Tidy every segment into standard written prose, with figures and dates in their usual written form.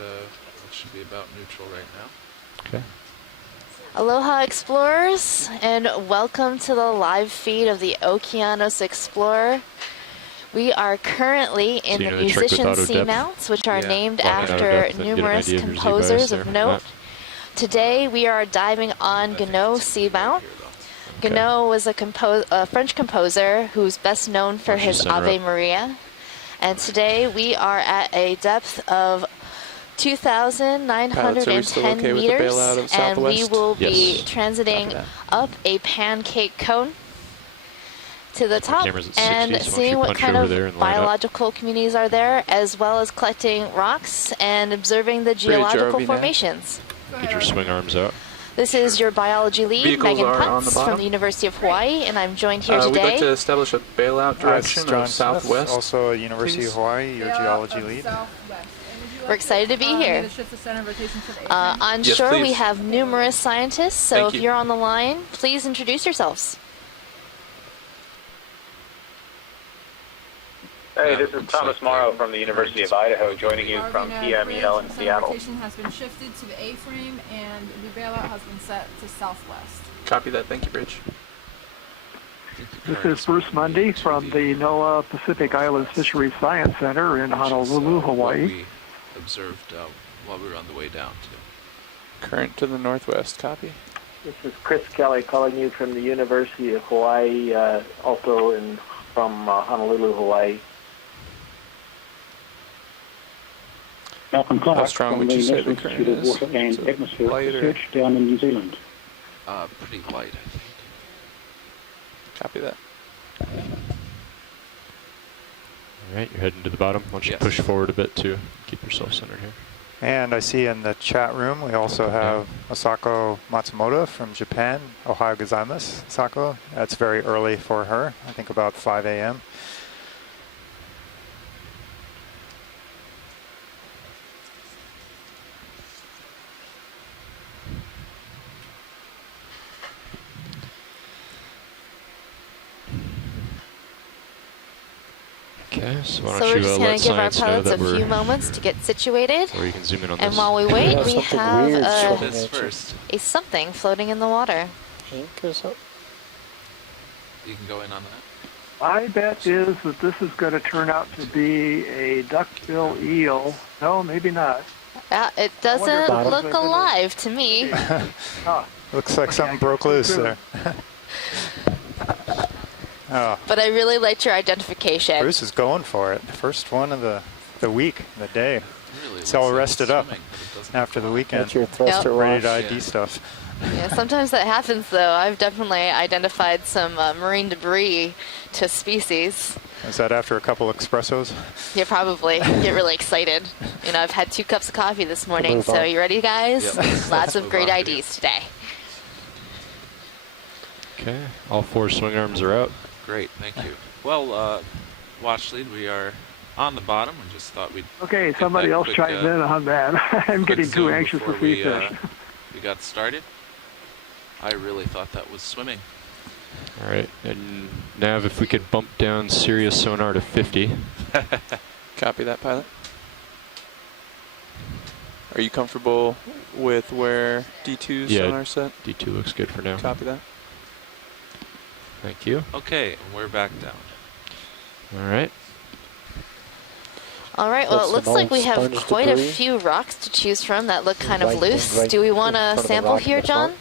it should be about neutral right now. Okay. Aloha explorers, and welcome to the live feed of the Okeanos Explorer. We are currently in the musician seamounts, which are named after numerous composers of note. Today we are diving on Gounod seamount. Gounod was a French composer who's best known for his Ave Maria. And today we are at a depth of 2,910 meters, and we will be transiting up a pancake cone to the top and seeing what kind of biological communities are there, as well as collecting rocks and observing the geological formations. Get your swing arms out. This is your biology lead, Megan Putz from the University of Hawaii, and I'm joined here today. We'd like to establish a bailout direction of southwest. Also University of Hawaii, your geology lead. We're excited to be here. On shore we have numerous scientists, so if you're on the line, please introduce yourselves. Hey, this is Thomas Morrow from the University of Idaho, joining you from PMEL in Seattle. The rotation has been shifted to the A-frame, and the bailout has been set to southwest. Copy that. Thank you, Bridge. This is Bruce Mundy from the NOAA Pacific Islands Fisheries Science Center in Honolulu, Hawaii. We observed while we were on the way down to. Current to the northwest. Copy. This is Chris Kelly calling you from the University of Hawaii, also from Honolulu, Hawaii. Malcolm Clark. How strong would you say the current is? Water and Atmosphere Research down in New Zealand. Pretty light, I think. Copy that. All right, you're heading to the bottom. Why don't you push forward a bit to keep yourself centered here. And I see in the chat room we also have Asako Matsumoto from Japan. Ohayou gozaimasu, Asako. That's very early for her, I think about 5 a.m. Okay, so why So don't we're you just let going to give our science know pilots that a few moments to get situated. Or you can zoom in on And this. while we wait, we have a something floating in the water. You can go in on that. My bet is that this is going to turn out to be a duckbill eel. No, maybe not. It doesn't look alive to me. Looks like something broke loose there. Oh. But I really liked your identification. Bruce is going for it. First one of the week, the day. Really it's all rested up after the weekend. That's your thruster Ready to wash. ID stuff. Yeah, sometimes that happens, though. I've definitely identified some marine debris to species. Is that after a couple espressos? Yeah, probably. Get really excited. You know, I've had 2 cups of coffee this morning, so you ready, guys? Yep. Lots of great IDs today. Okay, all 4 swing arms are out. Great, thank you. Well, watch lead, we are on the bottom. We just thought we'd. Okay, somebody else chimed in on that. I'm getting too anxious to see fish. We got started. I really thought that was swimming. All right, and Nav, if we could bump down Sirius sonar to 50. Copy that, pilot. Are you comfortable with where D2's sonar set? D2 looks good for now. Copy that. Thank you. Okay, and we're back down. All right. All right, well, it looks like we have quite a few rocks to choose from that look kind of loose. Do we want to sample here, John?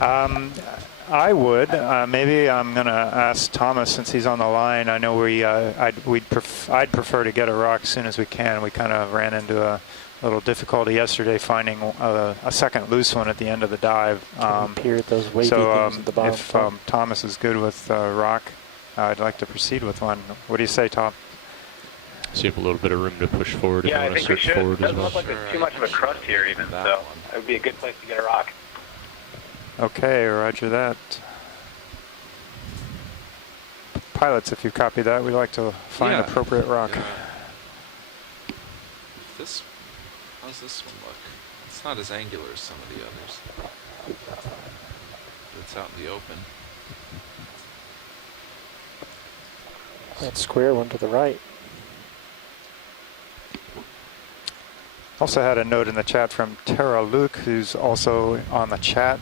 I would. Maybe I'm going to ask Thomas, since he's on the line. I know I'd prefer to get a rock as soon as we can. We kind of ran into a little difficulty yesterday finding a second loose one at the end of the dive. If Thomas is good with rock, I'd like to proceed with one. What do you say, Tom? So you have a little bit of room to push forward if Yeah, you I want to think we search should. forward It as doesn't well. look like there's too much of a crust here even, so it would be a good place to get a rock. Okay, roger that. Pilots, if you copy that, we'd like to find appropriate rock. How's this one look? It's not as angular as some of the others. It's out in the open. That square one to the right. Also had a note in the chat from Tara Luke, who's also on the chat.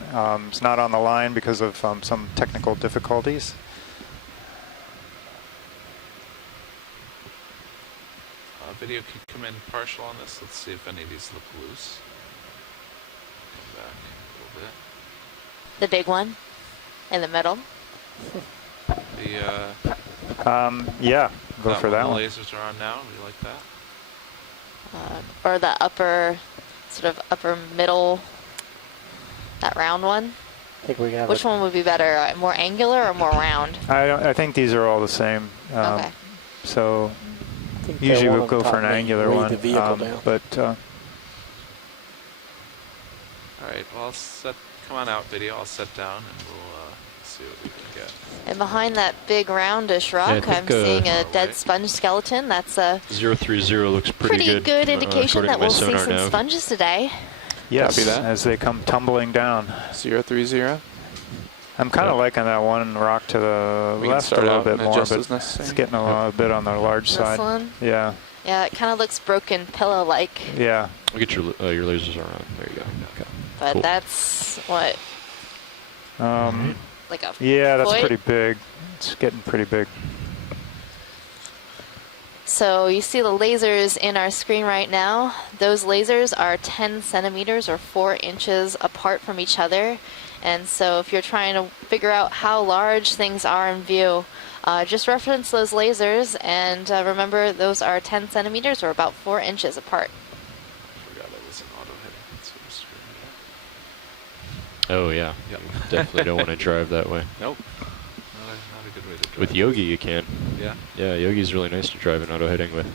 Is not on the line because of some technical difficulties. Video can come in partial on this. Let's see if any of these look loose. Come back a little bit. The big one in the middle. The yeah, go for that the one. lasers are on now. We like that. Or the upper middle, that round one. I think we got Which one would be better? More angular or more round? I think these are all the same. Okay. So usually we'll go for an angular one. But all right, well, come on out, video. I'll set down and we'll see what we can get. And behind that big roundish rock, Yeah, I'm seeing a dead sponge skeleton. That's a 030 looks pretty good indication that we'll see some nav. sponges today. yes, Copy that. as they come tumbling down. 030. I'm kind of liking that one rock to the We can left a start little out bit and more, adjust but as necessary. it's getting a bit on the large This side. one? Yeah, Yeah, it kind of looks broken pillow-like. yeah. We'll get your lasers around. There you go. Okay. But Cool. that's what, like a Yeah, that's foot? pretty big. It's getting pretty big. So you see the lasers in our screen right now. Those lasers are 10 centimeters or 4 inches apart from each other. And so if you're trying to figure out how large things are in view, just reference those lasers and remember those are 10 centimeters or about 4 inches apart. Forgot I was an auto heading. That's what was screwing me up. Oh yeah. Yep. You definitely don't want to drive that way. Nope. Not a good way to drive. With Yogi you can. Yeah. Yeah, Yogi's really nice to drive in auto heading with.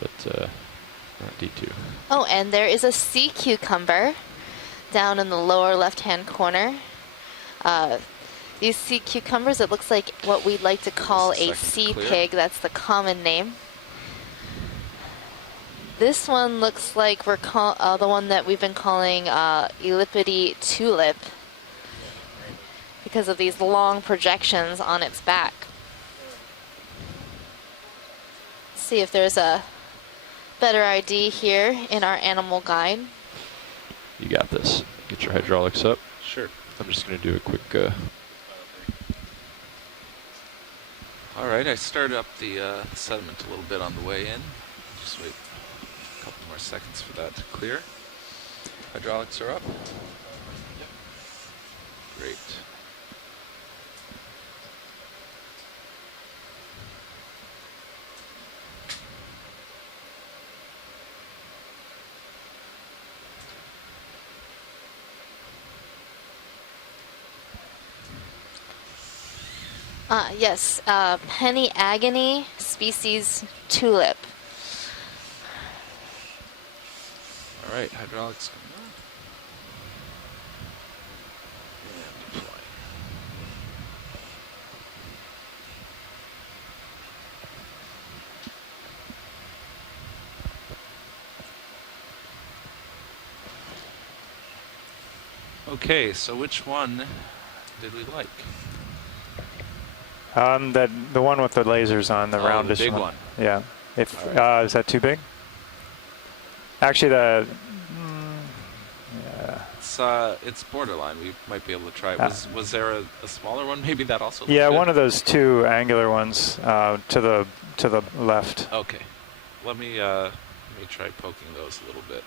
But not D2. Oh, and there is a sea cucumber down in the lower left-hand corner. These sea cucumbers, it looks like what we'd like to call a sea pig. That's the common name. This one looks like we're the one that we've been calling Ellipidi tulip because of these long projections on its back. Let's see if there's a better ID here in our animal guide. You got this. Get your hydraulics up. Sure. I'm just going to do a quick... All right, I started up the sediment a little bit on the way in. Just wait a couple more seconds for that to clear. Hydraulics are up. Yep. Great. Yes, penny agony species tulip. All right, hydraulics coming on. And deploy. Okay, so which one did we like? The one with the lasers on, the roundish the big one. Yeah. If is that too big? Actually, yeah. It's borderline. We might be able to try it. Was there a smaller one? Maybe that also. Yeah, looked one good? of those two angular ones to the left. Okay. Let me try poking those a little bit.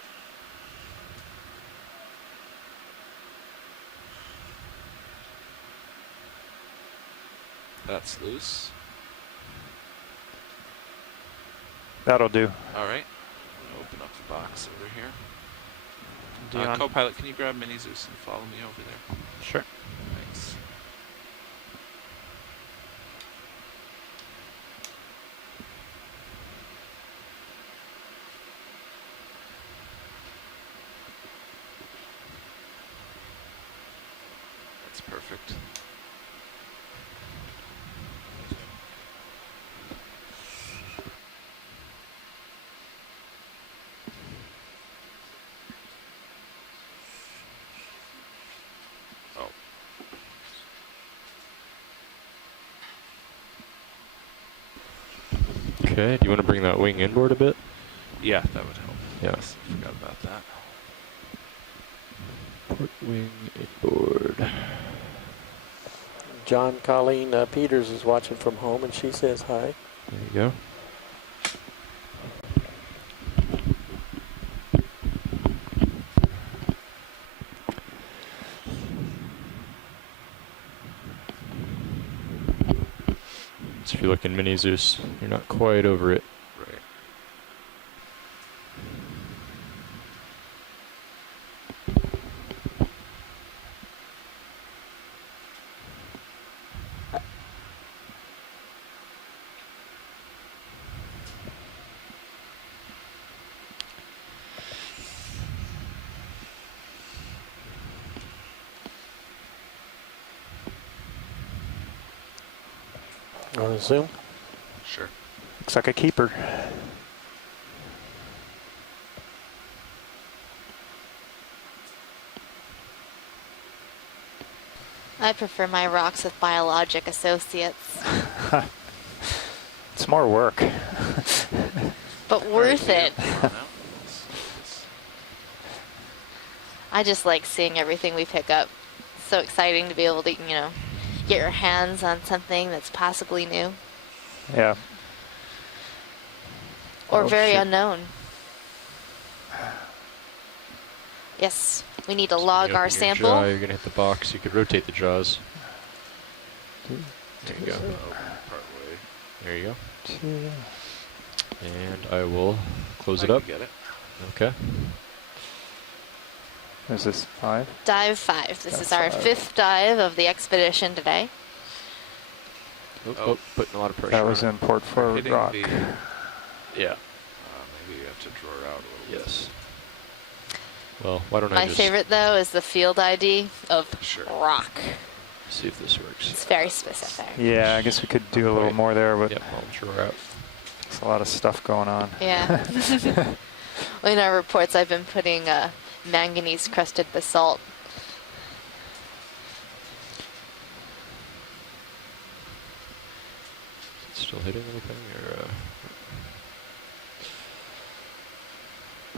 That's loose. That'll do. All right. Open up the box over here. Dion. Co-pilot, can you grab Mini Zeus and follow me over there? Sure. Thanks. That's perfect. Okay, do you want to bring that wing inboard a bit? Yeah, that would help. Yeah. I forgot about that. Port wing inboard. John Colleen Peters is watching from home, and she says hi. There you go. So if you look in Mini Zeus, you're not quite over it. Right. Want to zoom? Sure. Looks like a keeper. I prefer my rocks with biologic associates. It's more work. But worth it. I just like seeing everything we pick up. It's so exciting to be able to, you know, get your hands on something that's possibly new. Yeah. Or Oh, very shit. unknown. Yes, we need to log our sample. Jaw, you're going to hit the box. You could rotate the jaws. There you go. Partway. There you go. And I will close it I up. can get it. Okay. Is this 5? Dive 5. This Dive is our 5. 5th dive of the expedition today. Oh, putting a lot of pressure That was on in port We're forward hitting rock. the- it. Yeah. maybe you have to draw out a little bit. Yes. Well, why don't I My just favorite, though, is the field ID of Sure. rock. see if this works? It's very specific. Yeah, I guess we could do a little more there, but Yep, I'll draw out. there's a lot of stuff going on. Yeah. Well, in our reports, I've been putting manganese-crusted basalt. Still hitting anything? Or,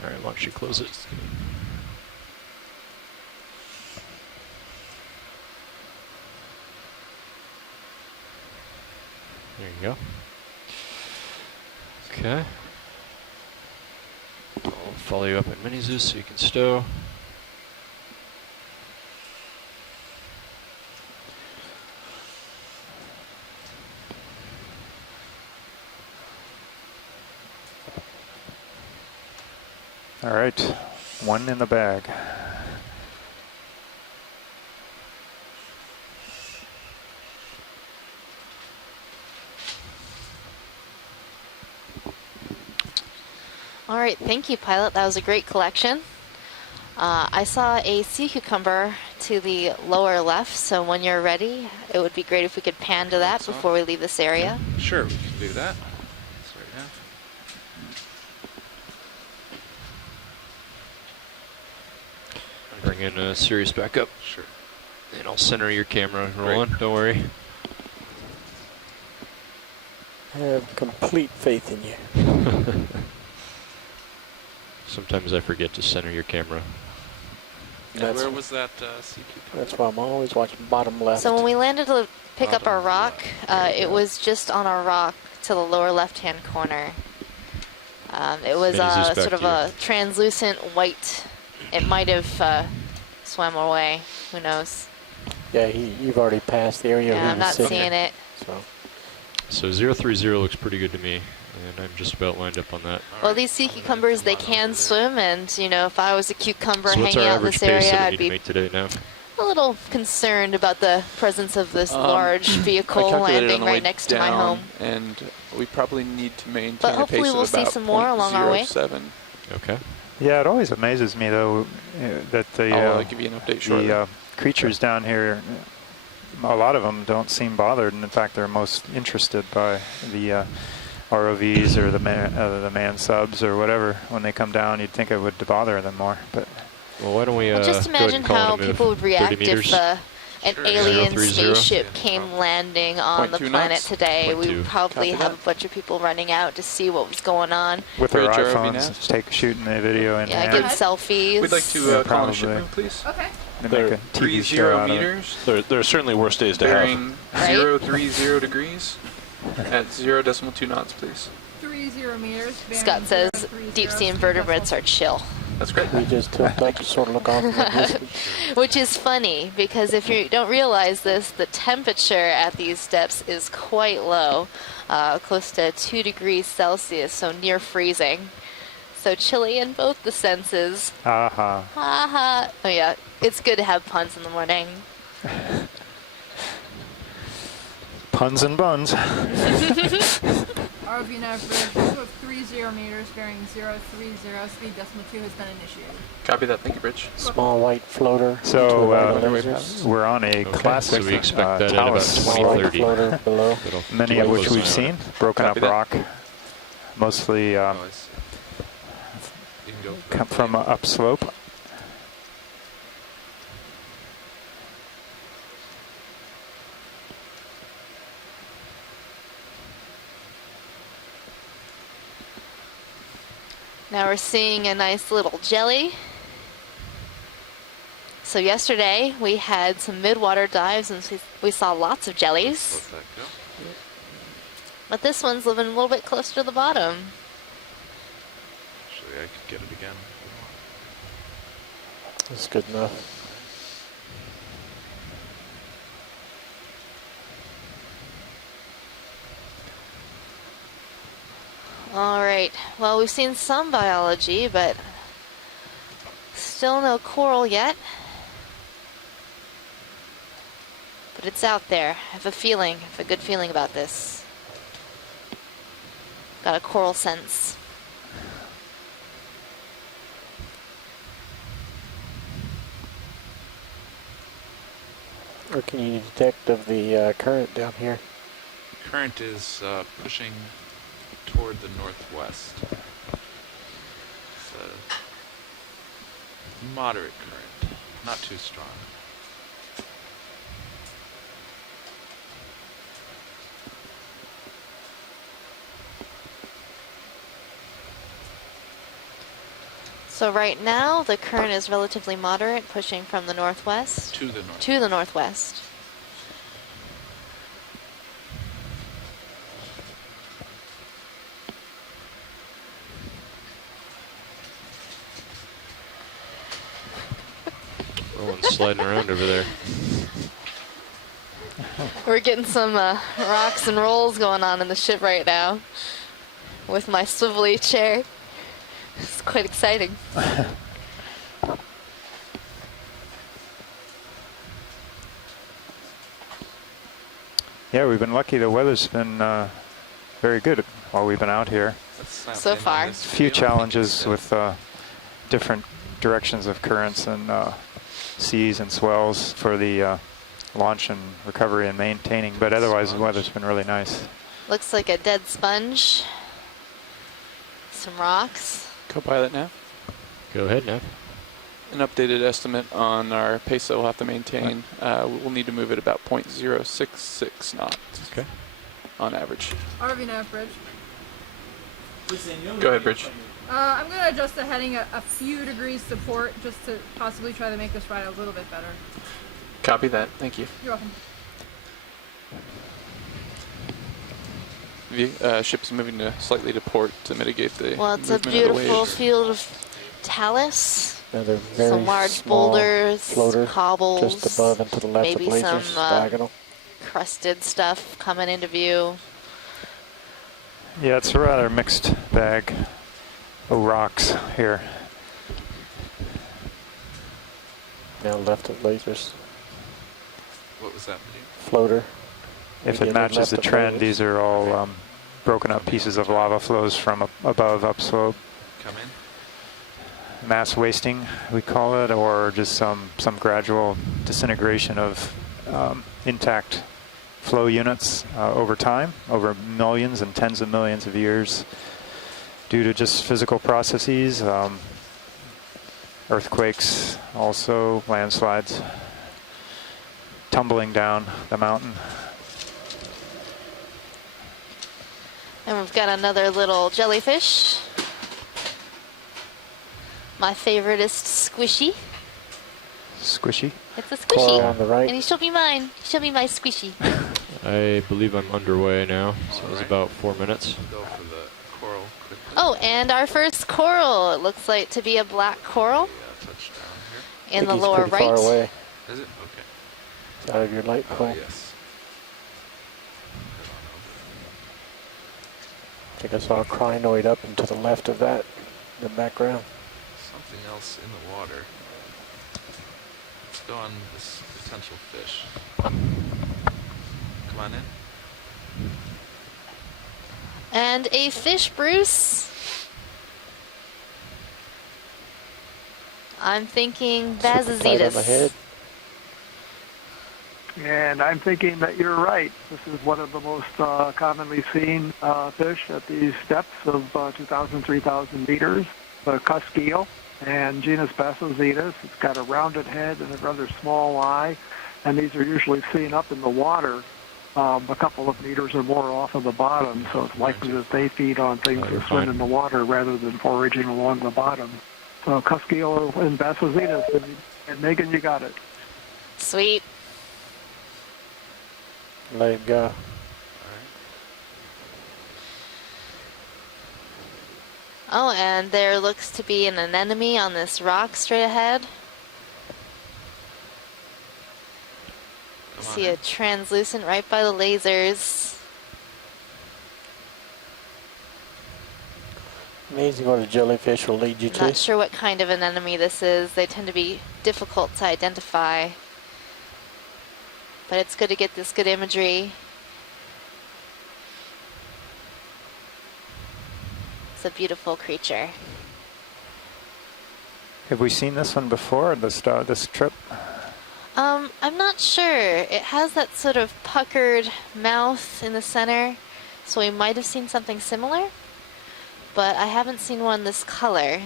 all right, why don't you close it? There you go. Okay. I'll follow you up at Mini Zeus so you can stow. All right, 1 in the bag. All right, thank you, pilot. That was a great collection. I saw a sea cucumber to the lower left, so when you're ready, it would be great if we could pan to that before we leave this area. Sure, we can do that. That's right now. Bring in Sirius back up. Sure. And I'll center your camera rolling, don't worry. I have complete faith in you. Sometimes I forget to center your camera. And where was that sea cucumber? That's why I'm always watching bottom left. So when we landed to pick up our Bottom rock, it was just on our rock to the lower left-hand corner. It was Mini Zeus back sort of to you. a translucent white. It might have swam away. Who knows? Yeah, you've already passed the area. Yeah, I'm not seeing it. So 030 looks pretty good to me, and I'm just about lined up on that. Well, these sea cucumbers, they can swim, and you know, if I was a cucumber So what's hanging our out in average this pace area, that we I'd need to be make today now? a little concerned about the presence of this large I vehicle calculated on landing the way right next to my down, home. and we probably need to maintain But a hopefully pace we'll of see about some more along our way. 0.07. Okay. Yeah, it always amazes me though that the I'll give you an update shortly. the creatures down here, a lot of them don't seem bothered, and in fact they're most interested by the ROVs or the man subs or whatever. When they come down, you'd think it would bother them more, but Well, why don't we Well, just go ahead imagine and call how it a move. people would 30 react meters. if an Sure. alien 030. spaceship came landing on the 0.2 planet knots? today. We 0.2. would probably Copy have that. a bunch of people running out to see what was going on. With their Bridge ROV iPhones, shooting the video in Yeah, hand. getting ahead. selfies. We'd like to Yeah, call in a probably. shipment, please. Okay. They make a TV show 30 out of it. meters, There are certainly worse days to have. bearing Right? 030 degrees at 0.2 knots, please. 30 meters. Scott says deep sea invertebrates are chill. That's great. We just tilt up to sort of look off in the distance. Which is funny because if you don't realize this, the temperature at these depths is quite low, close to 2 degrees Celsius, so near freezing. So chilly in both the senses. Aha. Haha. Oh yeah, it's good to have puns in the morning. Puns and buns. ROV nav bridge, of 30 meters, bearing 030, speed decimal 2 has been initiated. Copy that. Thank you, Bridge. Small white floater. So lasers. we're on a classic so we expect that at about Talos, Small white 2030. floater below. many of which we've seen, broken Copy up that. rock, mostly Oh, I see. You can go come from upslope. Now we're seeing a nice little jelly. So yesterday we had some mid-water dives and we saw lots of jellies. Let that go. But this one's living a little bit closer to the bottom. Actually, I could get it again. That's good enough. All right, well, we've seen some biology, but still no coral yet. But it's out there. I have a feeling, I have a good feeling about this. Got a coral sense. What can you detect of the current down here? Current is pushing toward the northwest. It's a moderate current, not too strong. So right now the current is relatively moderate, pushing from the northwest To the north. to the northwest. Rolling, sliding around over there. We're getting some rocks and rolls going on in the ship right now with my swivelly chair. It's quite exciting. Yeah, we've been lucky. The weather's been very good while we've been out here. So far. A few challenges with different directions of currents and seas and swells for the launch and recovery and maintaining, but otherwise the weather's been really nice. Looks like a dead sponge. Some rocks. Co-pilot now. Go ahead, Nav. An updated estimate on our pace that we'll have to maintain. We'll need to move at about 0.066 knots. Okay. On average. ROV nav bridge. Go ahead, Bridge. I'm going to adjust the heading a few degrees to port just to possibly try to make this ride a little bit better. Copy that. Thank you. You're welcome. The ship's moving slightly to port to mitigate the Well, it's a movement of the beautiful waves. field of talus. Another very Some large small boulders, floater cobbles, just above and to the left maybe of lasers, some diagonal. crusted stuff coming into view. Yeah, it's a rather mixed bag of rocks here. Now left of lasers. What was that? Floater. If it Immediately matches left the of trend, lasers. these are all broken up pieces of lava flows from above upslope. Come in. Mass wasting, we call it, or just some gradual disintegration of intact flow units over time, over millions and tens of millions of years, due to just physical processes, earthquakes, also landslides, tumbling down the mountain. And we've got another little jellyfish. My favorite is squishy. Squishy? It's a Coral squishy. on the right. And he shall be mine. He shall be my squishy. I believe I'm underway now, so it was Alright. about 4 minutes. Go for the coral quickly. Oh, and our first coral. It looks like to be a black coral Yeah, touchdown here. in the He's lower pretty far right. away. Is it? Okay. It's out of your light Oh, pole. yes. I think I saw a crinoid up and to the left of that in the background. Something else in the water. Let's go on this potential fish. Come on in. And a fish, Bruce. I'm thinking Super tight on the head. Bazazetus. And I'm thinking that you're right. This is one of the most commonly seen fish at these depths of 2,000, 3,000 meters, the cusk eel, and genus Bazazetus. It's got a rounded head and a rather small eye, and these are usually seen up in the water a couple of meters or more off of the bottom, so it's likely that they feed on things that swim in the water rather than foraging along the bottom. So cusk eel and Bazazetus, and Megan, you got it. Sweet. Let him go. Oh, and there looks to be an anemone on this rock straight ahead. See a translucent right by the lasers. Amazing what a jellyfish will lead you to. Not sure what kind of anemone this is. They tend to be difficult to identify. But it's good to get this good imagery. It's a beautiful creature. Have we seen this one before, this trip? I'm not sure. It has that sort of puckered mouth in the center, so we might have seen something similar, but I haven't seen one this color.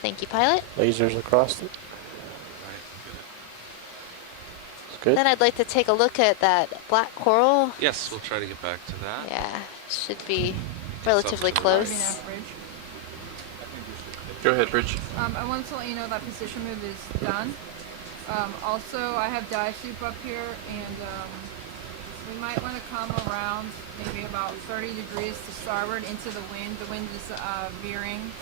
Thank you, pilot. Lasers across it. It's good. Then I'd like to take a look at that black coral. Yes, we'll try to get back to that. Yeah, should be relatively close. Go ahead, Bridge. I wanted to let you know that position move is done. Also, I have dive soup up here, and we might want to come around maybe about 30 degrees to starboard into the wind. The wind is veering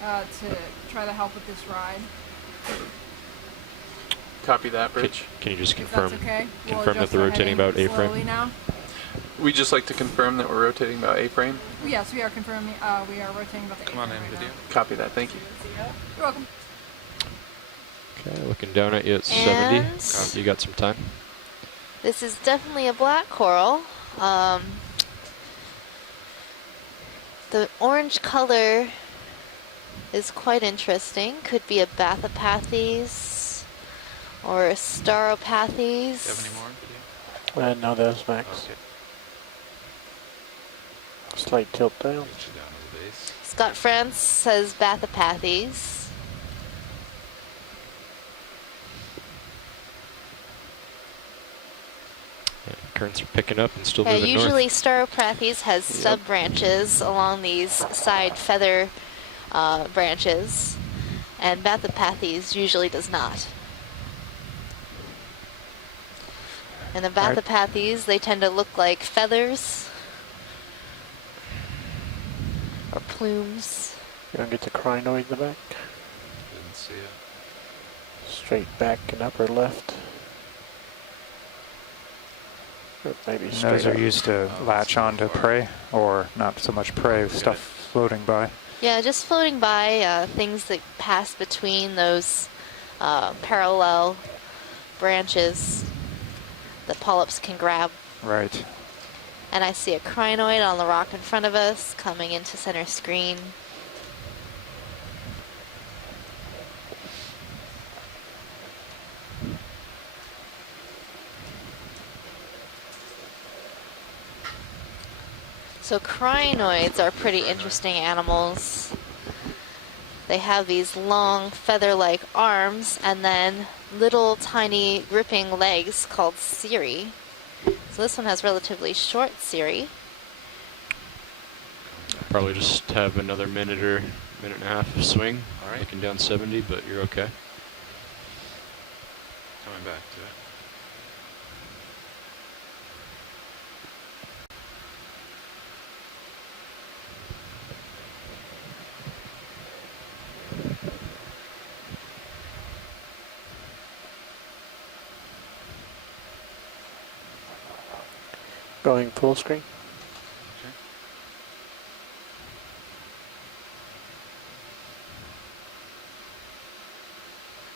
to try to help with this ride. Copy that, Bridge. Can you just If confirm, that's okay, we'll confirm that adjust they're our rotating heading about A-frame? slowly now. We just like to confirm that we're rotating about A-frame. Yes, we are confirming. We are rotating about the Come on in, A-frame right video. Copy that. Thank you. now. You're welcome. Okay, looking down at you at And 70. You got some time. this is definitely a black coral. The orange color is quite interesting. Could be a Bathopathes or a Staropathes. Do you have any more? No, that was max. Okay. Slight tilt down. Get you down to the base. Scott France says Bathopathes. Yeah, currents are picking up and still Yeah, moving usually north. Staropathes has sub-branches along these side feather branches, and Bathopathes usually does not. And the Bathopathes, they tend to look like feathers or plumes. You want to get the crinoid in the back? Didn't see it. Straight back and upper left. Or maybe straight Those are up. used to latch onto prey, or not so much prey, stuff floating by. Yeah, just floating by, things that pass between those parallel branches that polyps can grab. Right. And I see a crinoid on the rock in front of us coming into center screen. So crinoids are pretty interesting animals. They have these long feather-like arms and then little tiny gripping legs called cirri. So this one has relatively short cirri. Probably just have another minute or minute and a half of swing. All right. Looking down 70, but you're okay. Coming back to it. Going full screen. Okay.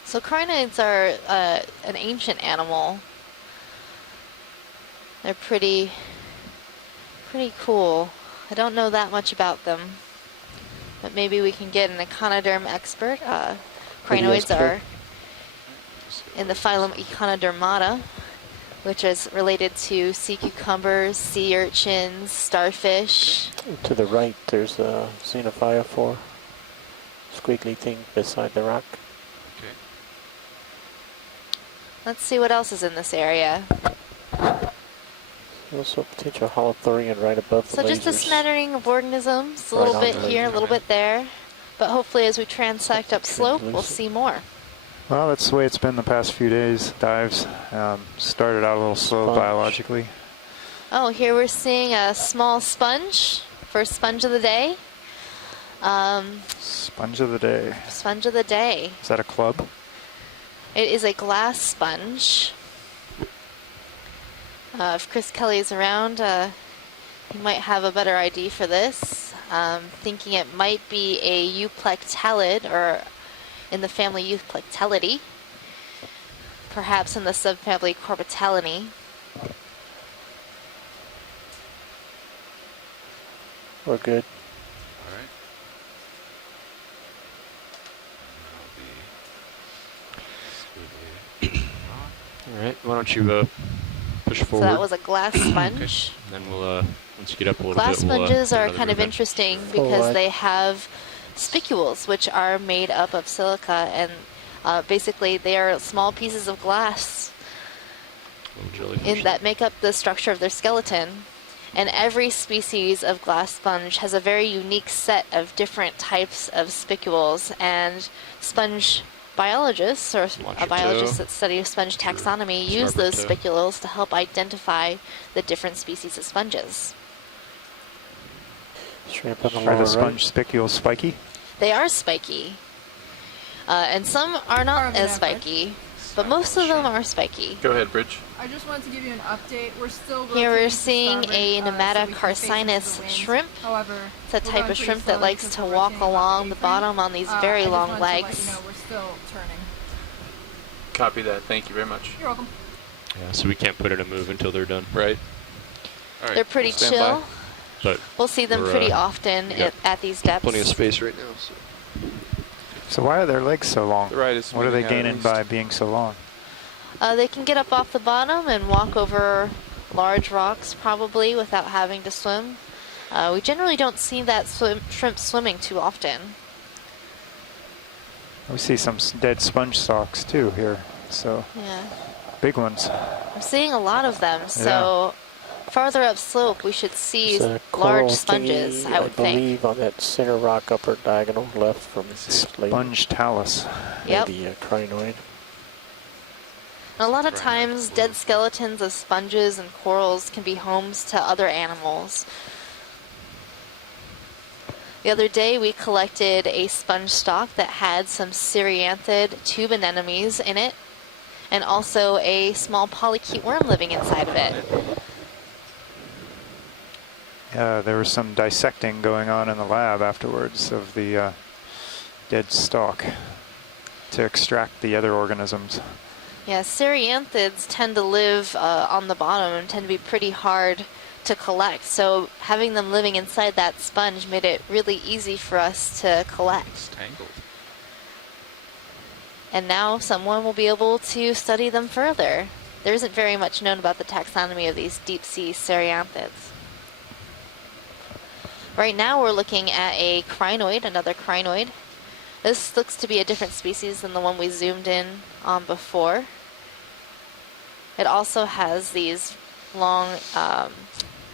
So crinoids are an ancient animal. They're pretty cool. I don't know that much about them, but maybe we can get an econoderm expert. Crinoids are in the phylum Econodermata, which is related to sea cucumbers, sea urchins, starfish. To the right, there's a xenophyophore, squiggly thing beside the rock. Okay. Let's see what else is in this area. Also potential holothurian right above the So lasers. just a smattering of organisms, a Right little on bit the here, a laser. little bit there. But hopefully as we transect up slope, we'll Translucent. see more. Well, that's the way it's been the past few days. Dives started out a little slow Sponge. biologically. Oh, here we're seeing a small sponge. First sponge of the day. Sponge of the day. Sponge of the day. Is that a club? It is a glass sponge. If Chris Kelly is around, he might have a better ID for this. Thinking it might be a euplectellid, or in the family Euplectellidae, perhaps in the subfamily Corbitellinae. We're good. All right. And that'll be squiggly. All right, why don't you push So forward? that was a glass sponge. And then we'll, once you get up a little Glass bit, we'll, sponges do are another kind of movement. interesting For because what? they have spicules, which are made up of silica, and basically they are small pieces of glass Little jellyfish. that make up the structure of their skeleton. And every species of glass sponge has a very unique set of different types of spicules, and sponge biologists, or Watch biologists your that study sponge Sure. taxonomy, use Starboard those toe. spicules to help identify the different species of sponges. Shrimp on the Are lower the right. sponge spicules spiky? They are spiky, and some are not as spiky, but most of them are spiky. Go ahead, Bridge. I just wanted to give you an update. We're still Here rotating we're to seeing starboard, a so we Nemata can face into carcinus the wind. shrimp. However, It's a we're type going of pretty shrimp that slowly likes because to we're walk rotating along the A-frame. bottom on these very I just long wanted to let legs. you know we're still turning. Copy that. Thank you very much. You're welcome. Yeah, so we can't put in a move until they're done. Right. All right. They're pretty we'll stand chill. by. But We'll see them We're, pretty we often got at these depths. plenty of space right now. So. So why are their legs so long? The right is What are they moving out at gaining least. by being so long? They can get up off the bottom and walk over large rocks probably without having to swim. We generally don't see that shrimp swimming too often. We see some dead sponge stalks too here. So Yeah, big ones. I'm seeing a lot of them. So farther up slope, we should see There's a coral large sponges, thingy, I would think. believe, on that center rock upper diagonal left from this lady. Sponge talus. Yep. Maybe a crinoid. And a lot of Right. times, dead skeletons of sponges and corals can be homes to other animals. The other day, we collected a sponge stalk that had some Cerianthid tube anemones in it, and also a small polychaete worm living inside of it. There was some dissecting going on in the lab afterwards of the dead stalk to extract the other organisms. Yeah, Cerianthids tend to live on the bottom and tend to be pretty hard to collect. So having them living inside that sponge made it really easy for us to collect. Tangled. And now someone will be able to study them further. There isn't very much known about the taxonomy of these deep sea Cerianthids. Right now we're looking at a crinoid, another crinoid. This looks to be a different species than the one we zoomed in on before. It also has these long,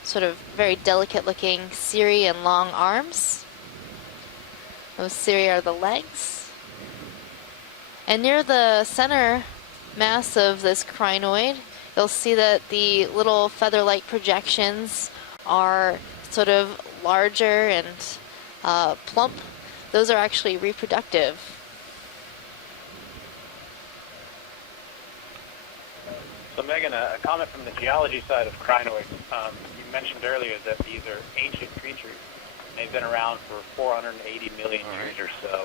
sort of very delicate looking cirri and long arms. Those cirri are the legs. And near the center mass of this crinoid, you'll see that the little feather-like projections are sort of larger and plump. Those are actually reproductive. So Megan, a comment from the geology side of crinoids. You mentioned earlier that these are ancient creatures. They've been around for 480 million years or so.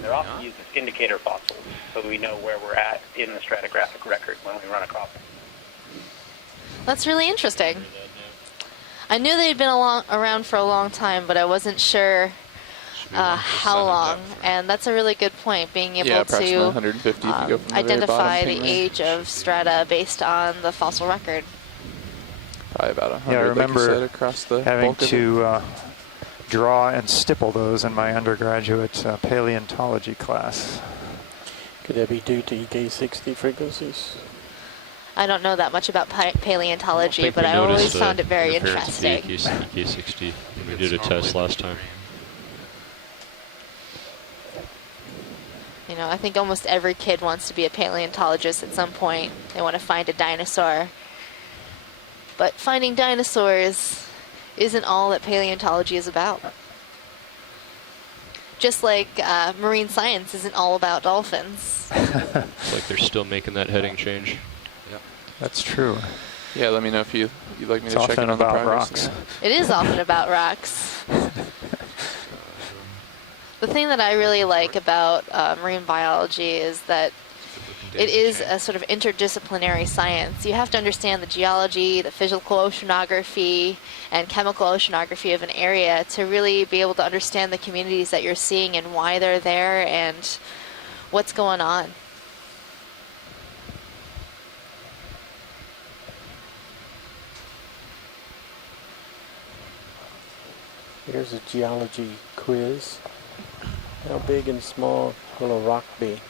They're often used as indicator fossils, so we know where we're at in the stratigraphic record when we run across them. That's really interesting. I knew they'd been around for a long time, but I wasn't sure how long. And that's a really good point, being able to 150 if you go from the identify very the bottom age of strata based on the fossil record. Probably about 100, Yeah, I remember like you said, across the having bulk of it. to draw and stipple those in my undergraduate paleontology class. Could that be due to EK60 frequencies? I don't know that much about paleontology, but I always found it very interesting. EK60 when we did a test last time. You know, I think almost every kid wants to be a paleontologist at some point. They want to find a dinosaur. But finding dinosaurs isn't all that paleontology is about. Just like marine science isn't all about dolphins. It's like they're still making that heading change. Yep. That's true. Yeah, let me know if you'd like me It's to check often in on the about progress. rocks. It is often about rocks. The thing that I really like about marine biology is that it is a sort of interdisciplinary science. You have to understand the geology, the physical oceanography, and chemical oceanography of an area to really be able to understand the communities that you're seeing and why they're there and what's going on. Here's a geology quiz. How big and small will a rock be?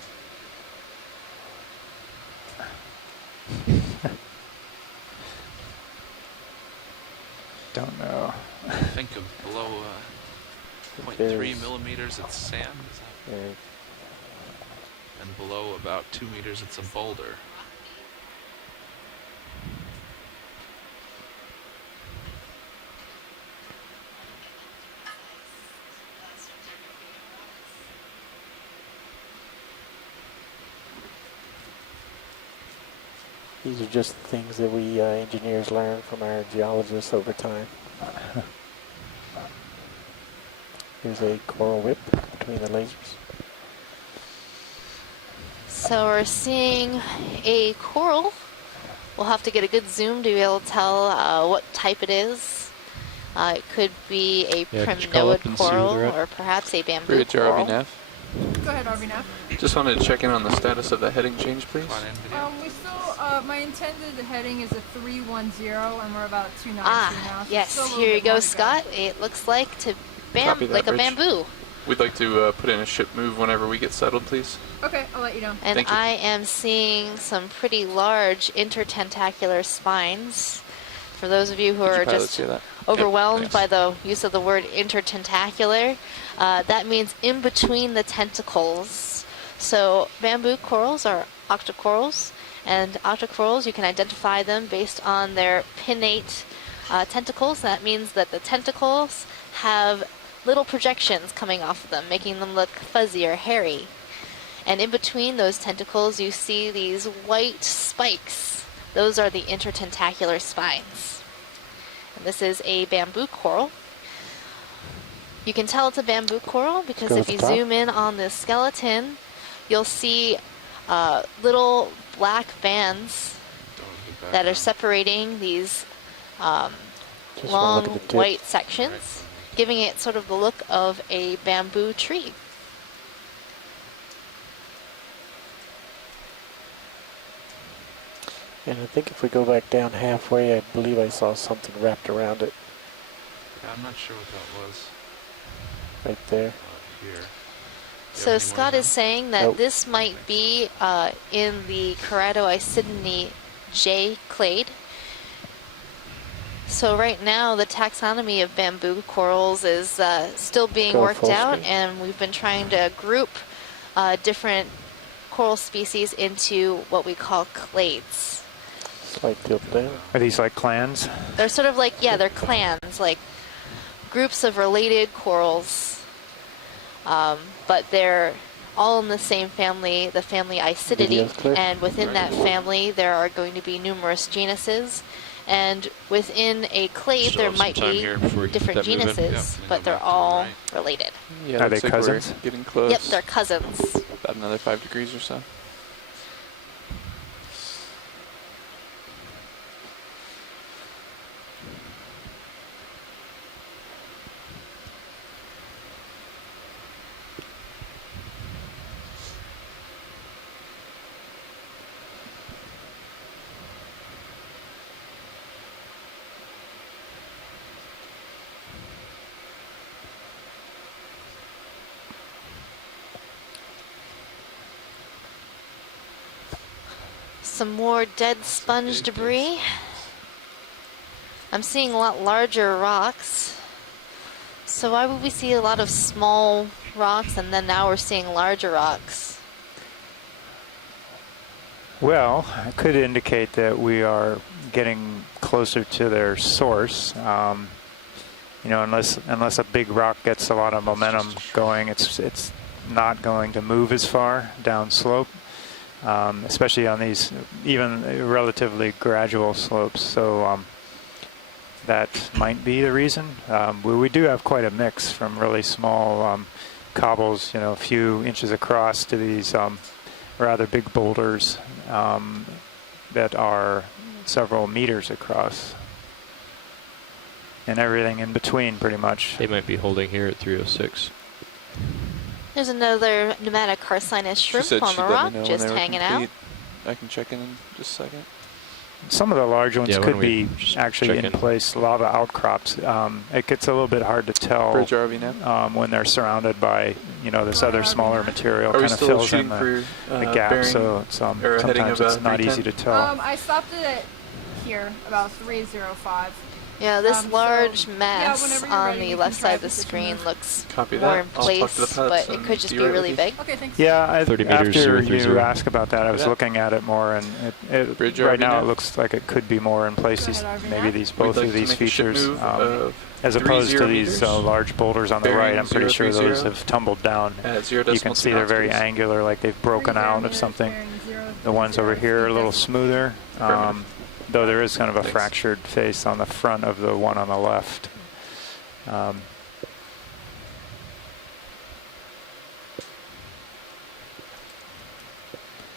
Don't know. I think of below 0.3 millimeters, it's sand. Is that and below about 2 meters, it's a boulder. These are just things that we engineers learn from our geologists over time. Here's a coral whip between the lasers. So we're seeing a coral. We'll have to get a good zoom to be able to tell what type it is. It could be a primnoid coral or perhaps a bamboo Bridge coral. RVNAV. Go ahead, RVNAV. Just wanted to check in on the status of the heading change, please. We still, my intended heading is a 310, and we're about 292 now. So Yes, still a little here you bit go, more to Scott. It looks like Copy that, like a Bridge. bamboo. We'd like to put in a ship move whenever we get settled, please. Okay, I'll let you know. And Thank you. I am seeing some pretty large intertentacular spines. For those of you who Did you are pilots just hear that? overwhelmed Yep, by the use of the word intertentacular, that means in between the tentacles. So bamboo corals are octocorals, and octocorals, you can identify them based on their pinnate tentacles. That means that the tentacles have little projections coming off of them, making them look fuzzy or hairy. And in between those tentacles, you see these white spikes. Those are the intertentacular spines. And this is a bamboo coral. You can tell it's a bamboo coral because if you zoom in on the skeleton, you'll see little black bands that are separating these long white sections, giving it sort of the look of a bamboo tree. And I think if we go back down halfway, I believe I saw something wrapped around it Yeah, I'm not sure what that was. right there. Here. So Scott is saying that this might be in the Keratoicidinae J clade. So right now the taxonomy of bamboo corals is still being worked out, and we've been trying to group different coral species into what we call clades. Slight tilt down. Are these like clans? They're sort of like, yeah, they're clans, like groups of related corals, but they're all in the same family, the family Isididae, and within that family there are going to be numerous genuses, and within a clade there might be different genuses, but they're all related. Yeah, are they cousins? We're getting close. Yep, they're cousins. About another 5 degrees or so. Some more dead sponge debris. I'm seeing a lot larger rocks. So why would we see a lot of small rocks and then now we're seeing larger rocks? Well, it could indicate that we are getting closer to their source. You know, unless a big rock gets a lot of momentum going, it's not going to move as far down slope. Especially on these even relatively gradual slopes. So that might be the reason. We do have quite a mix from really small cobbles, you know, a few inches across, to these rather big boulders that are several meters across. And everything in between, pretty much. They might be holding here at 306. There's another pneumatic carcinus shrimp on the rock, just hanging out. I can check in just a second. Some of the large ones could be actually in place lava outcrops. It gets a little bit hard to tell Bridge RV now? when they're surrounded by, you know, this other smaller material kind of fills in the gap. So it's, sometimes it's not easy to tell. I stopped it at here, about 305. Yeah, this large so, mass on the left side of the screen looks more in place, but it could just be really big. Okay, thanks. Yeah, 30 meters, after 030. you ask about that, I was looking at it more, and right now it looks like it could be more in place. Maybe both of these features, as opposed to these large boulders on the right. I'm pretty sure those have tumbled down. You can see they're very angular, like they've broken out of something. The ones over here are a little smoother. Though there is kind of a fractured face on the front of the one on the left.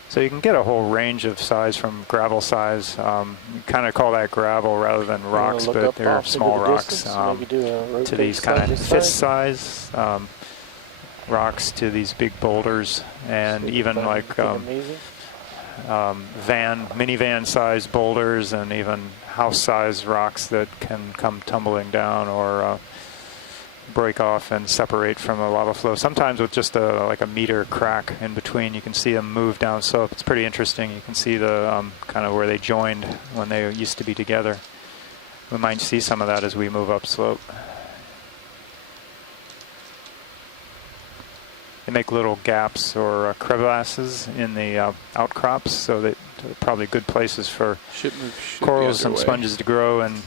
So you can get a whole range of size from gravel size. You kind of call that gravel rather than rocks, but they're small rocks to these kind of fist size rocks to these big boulders, and even like minivan sized boulders, and even house sized rocks that can come tumbling down or break off and separate from the lava flow. Sometimes with just like a meter crack in between, you can see them move down slope. It's pretty interesting. You can see the kind of where they joined when they used to be together. We might see some of that as we move up slope. They make little gaps or crevasses in the outcrops, so that they're probably good places for corals and sponges to grow, and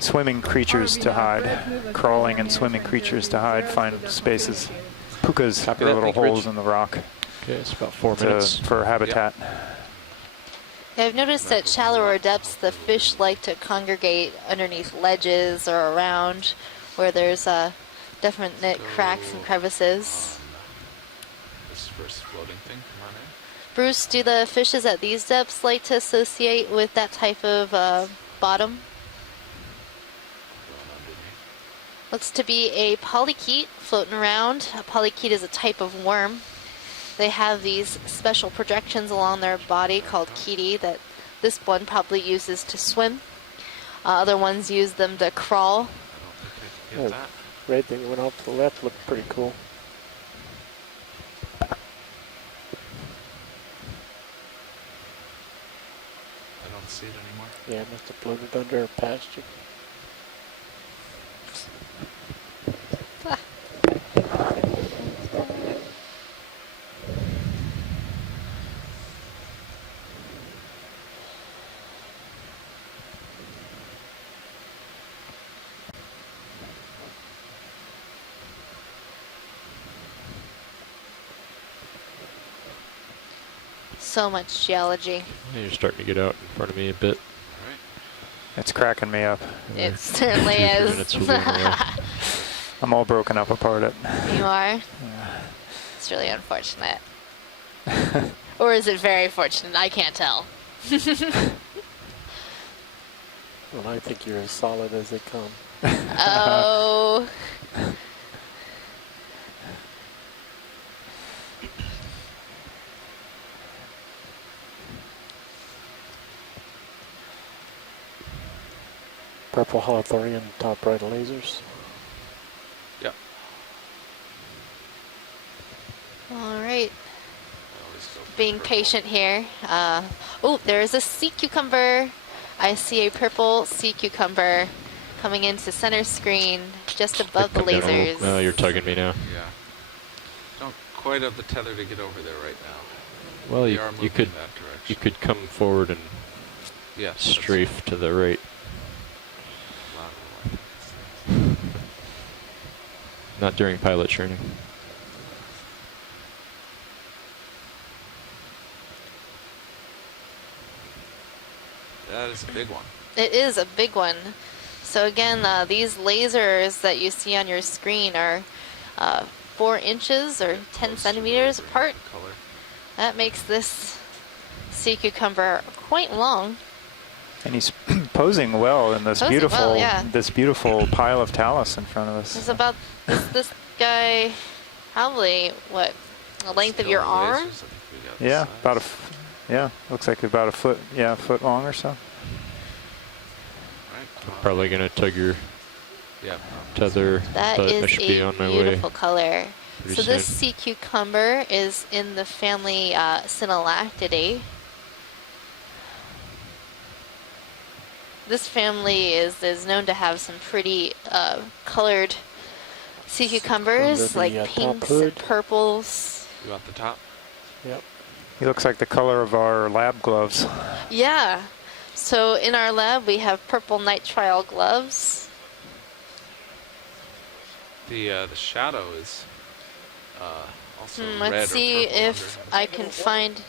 swimming creatures to hide, crawling and swimming creatures to hide, find spaces. Pukas are little holes in the rock. Okay, it's about 4 minutes. For habitat. Yeah, I've noticed at shallower depths, the fish like to congregate underneath ledges or around where there's definite cracks and crevices. First floating thing, come on in. Bruce, do the fishes at these depths like to associate with that type of bottom? Looks to be a polychaete floating around. A polychaete is a type of worm. They have these special projections along their body called chaetae that this one probably uses to swim. Other ones use them to crawl. Red thing that went off to the left looked pretty cool. see it anymore. Yeah, I must have floated under or past you. So much geology. Yeah, you're starting to get out in front of me a bit. All right. It's cracking me up. It certainly 3 is. minutes will be on the way. I'm all broken up apart it. You are? Yeah. It's really unfortunate. Or is it very fortunate? I can't tell. Well, I think you're as solid as they come. Oh. Purple Hawthorne top right lasers. Yep. All right. Always go for Being purple. patient here. Oh, there's a sea cucumber. I see a purple sea cucumber coming into center screen just above the Come down a little- lasers. No, you're tugging me now. Yeah. Don't quite have the tether to get over there right now. Well, We you are moving could in that direction. you could come forward and Yeah. that's strafe to the right. lateral. Not during pilot training. That is a big one. It is a big one. So again, these lasers that you see on your screen are 4 inches or 10 centimeters apart. Color. That makes this sea cucumber quite long. And he's posing well in this Posing beautiful, well, yeah. this beautiful pile of talus in front of us. It's about this guy, probably what, the length of your Still lasers, arm? I think we got the Yeah, size. about yeah, looks like about a foot, yeah, a foot long or so. Right. Probably gonna tug your Yeah. tether, That but I is should be a on my beautiful way. color. pretty So this soon. sea cucumber is in the family Synallactidae. This family is known to have some pretty colored sea cucumbers, Under the, like top pinks hood. and purples. You want the top? Yep. He looks like the color of our lab gloves. Yeah. So in our lab we have purple nitrile gloves. The shadow is also red Let's or see purple if under. I can find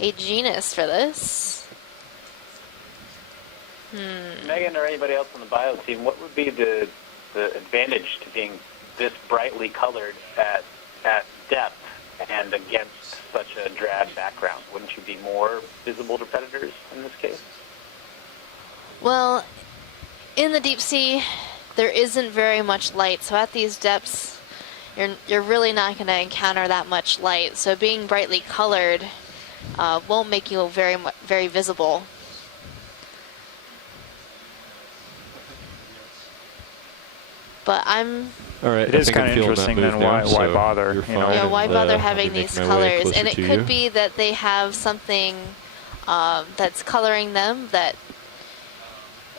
a genus for this. Megan or anybody else on the bio team, what would be the advantage to being this brightly colored at depth and against such a drab background? Wouldn't you be more visible to predators in this case? Well, in the deep sea, there isn't very much light, so at these depths, you're really not going to encounter that much light. So being brightly colored won't make you very visible. But I'm All right, It I is think I'm kind of feeling interesting. that Then move now, why so bother? you're You know? fine, yeah, why and, bother I'll having be these making my way colors? closer And it to could you. be that they have something that's coloring them, that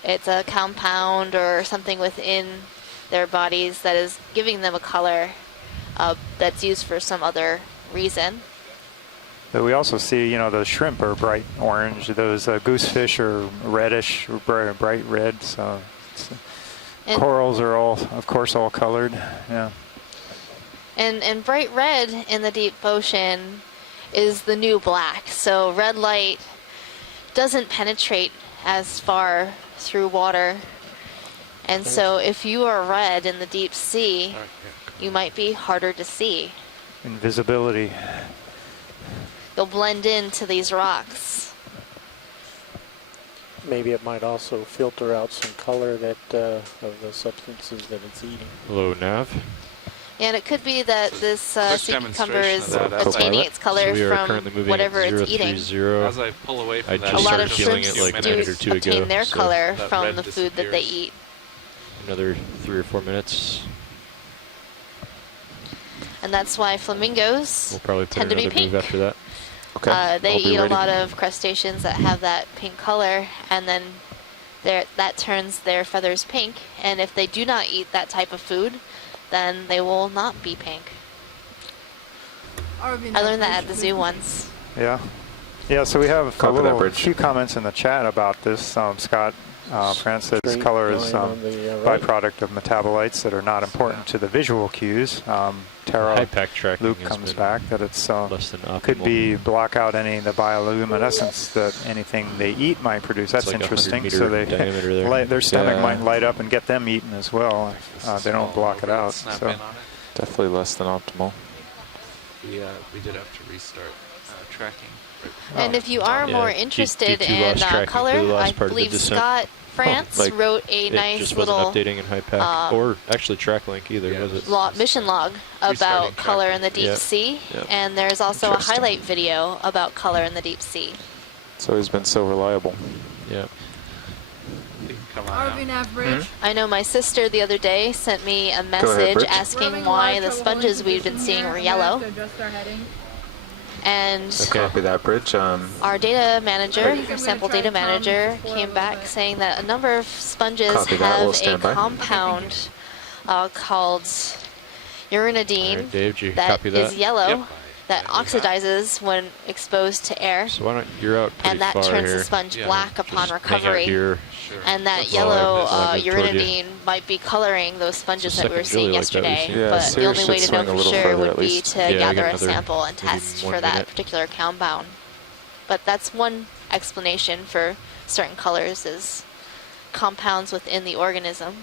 it's a compound or something within their bodies that is giving them a color that's used for some other reason. But we also see, the shrimp are bright orange. Those goosefish are reddish, or bright red. So And- corals are all, of course, all colored. Yeah. And bright red in the deep ocean is the new black. So red light doesn't penetrate as far through water. And so if you are red in the deep sea, All right, yeah. you might be harder to see. Invisibility. You'll blend into these rocks. Maybe it might also filter out some color that of the substances that it's eating. Hello, Nav. And it could be that this Quick sea cucumber demonstration is of that as attaining I- its color so we are from currently moving whatever at it's eating. 030. As I pull away from I that, just A lot of started feeling shrimps it like a do minute or two obtain ago. their so color that from red the food that they disappears. eat. Another 3 or 4 minutes. And that's why flamingos We'll probably put tend to be another move pink. after that. They I'll be eat a ready. lot of crustaceans that have that pink color, and then that turns their feathers pink. And if they do not eat that type of food, then they will not be pink. I learned that at the zoo once. Yeah. Yeah, so we have Copy a that, Bridge. few comments in the chat about this. Scott Francis, Straight color is line on the, right. byproduct of metabolites that are not important to the visual cues. Tara, High-pack tracking Luke has comes been back that it's less than optimal. could be block out any of the bioluminescence that anything they eat might produce. That's It's like interesting. 100 So meter they diameter there. their stomach Yeah. might light up and get them eaten as well. They don't block it out. Snap So. in on it. Definitely less than optimal. We did have to restart tracking. And if you are more interested in color, I believe Scott France wrote a nice just little wasn't updating in high-pack, or actually track link either, was it? mission log about color in the deep Yep. sea. Yep. And there's also a highlight video about color in the deep sea. It's always been so reliable. Yeah. ROV nav bridge. I know my sister the other day sent me a ahead, message Bridge. asking why the sponges we've been seeing were yellow. And Copy that, Bridge. our data manager, our sample data manager, came back saying that a number of sponges Copy that. We'll have a stand by. compound called uranidine Alright, Dave, did you that copy that? is yellow, Yep. that oxidizes when exposed to air, So why don't you're out pretty and that far turns here. the sponge Yeah, black upon Just hang out recovery. here. Sure. And that That's yellow all I have toward you. uranidine might be coloring those sponges It's a that we were second seeing Julie like that we've yesterday. seen. Yeah, But the Sirius only way should to know swing a for little sure further would at be least. to Yeah, I got gather a another sample and maybe test 1 for that minute. particular compound. But that's one explanation for certain colors is compounds within the organism.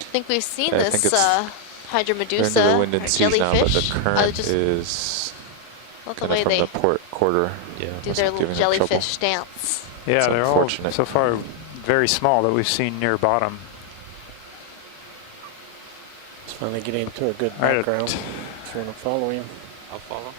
I think we've seen Yeah, I think this it's- They're into the hydromedusa wind or and seas now, but the jellyfish. current just is love the kind way of from they the port quarter. Yeah. do Must their be little giving them trouble. jellyfish dance. Yeah, It's they're all unfortunate. so far very small that we've seen near bottom. It's finally getting into a good All right, background. If you want to follow him. I'll follow.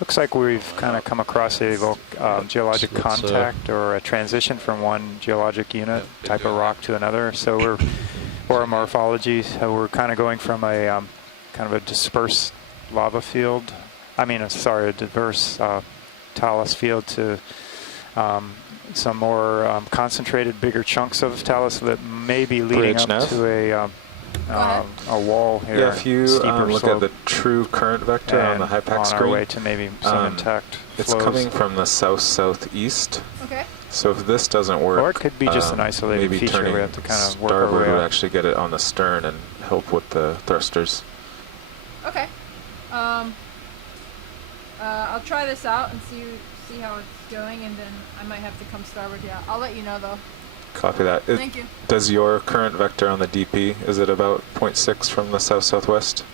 Looks like we've kind of come across a geologic So let's, contact or a transition from one geologic unit been type of doing rock to another. So we're, or a morphology, so we're kind of going from a kind of a dispersed lava field. I mean, sorry, a diverse talus field to some more concentrated, bigger chunks of talus that may be leading Bridge up nav. to a wall here. Yeah, if you steeper look slope, at the true current vector on the and high-pack on screen, our way to maybe some intact it's flows. coming from the south-southeast. Okay. So if this doesn't work, Or it could be just an isolated maybe feature. turning We have to kind of work our starboard way would up. actually get it on the stern and help with the thrusters. Okay. I'll try this out and see how it's going, and then I might have to come starboard. Yeah, I'll let you know though. Copy that. Thank you. Does your current vector on the DP, is it about 0.6 from the south-southwest?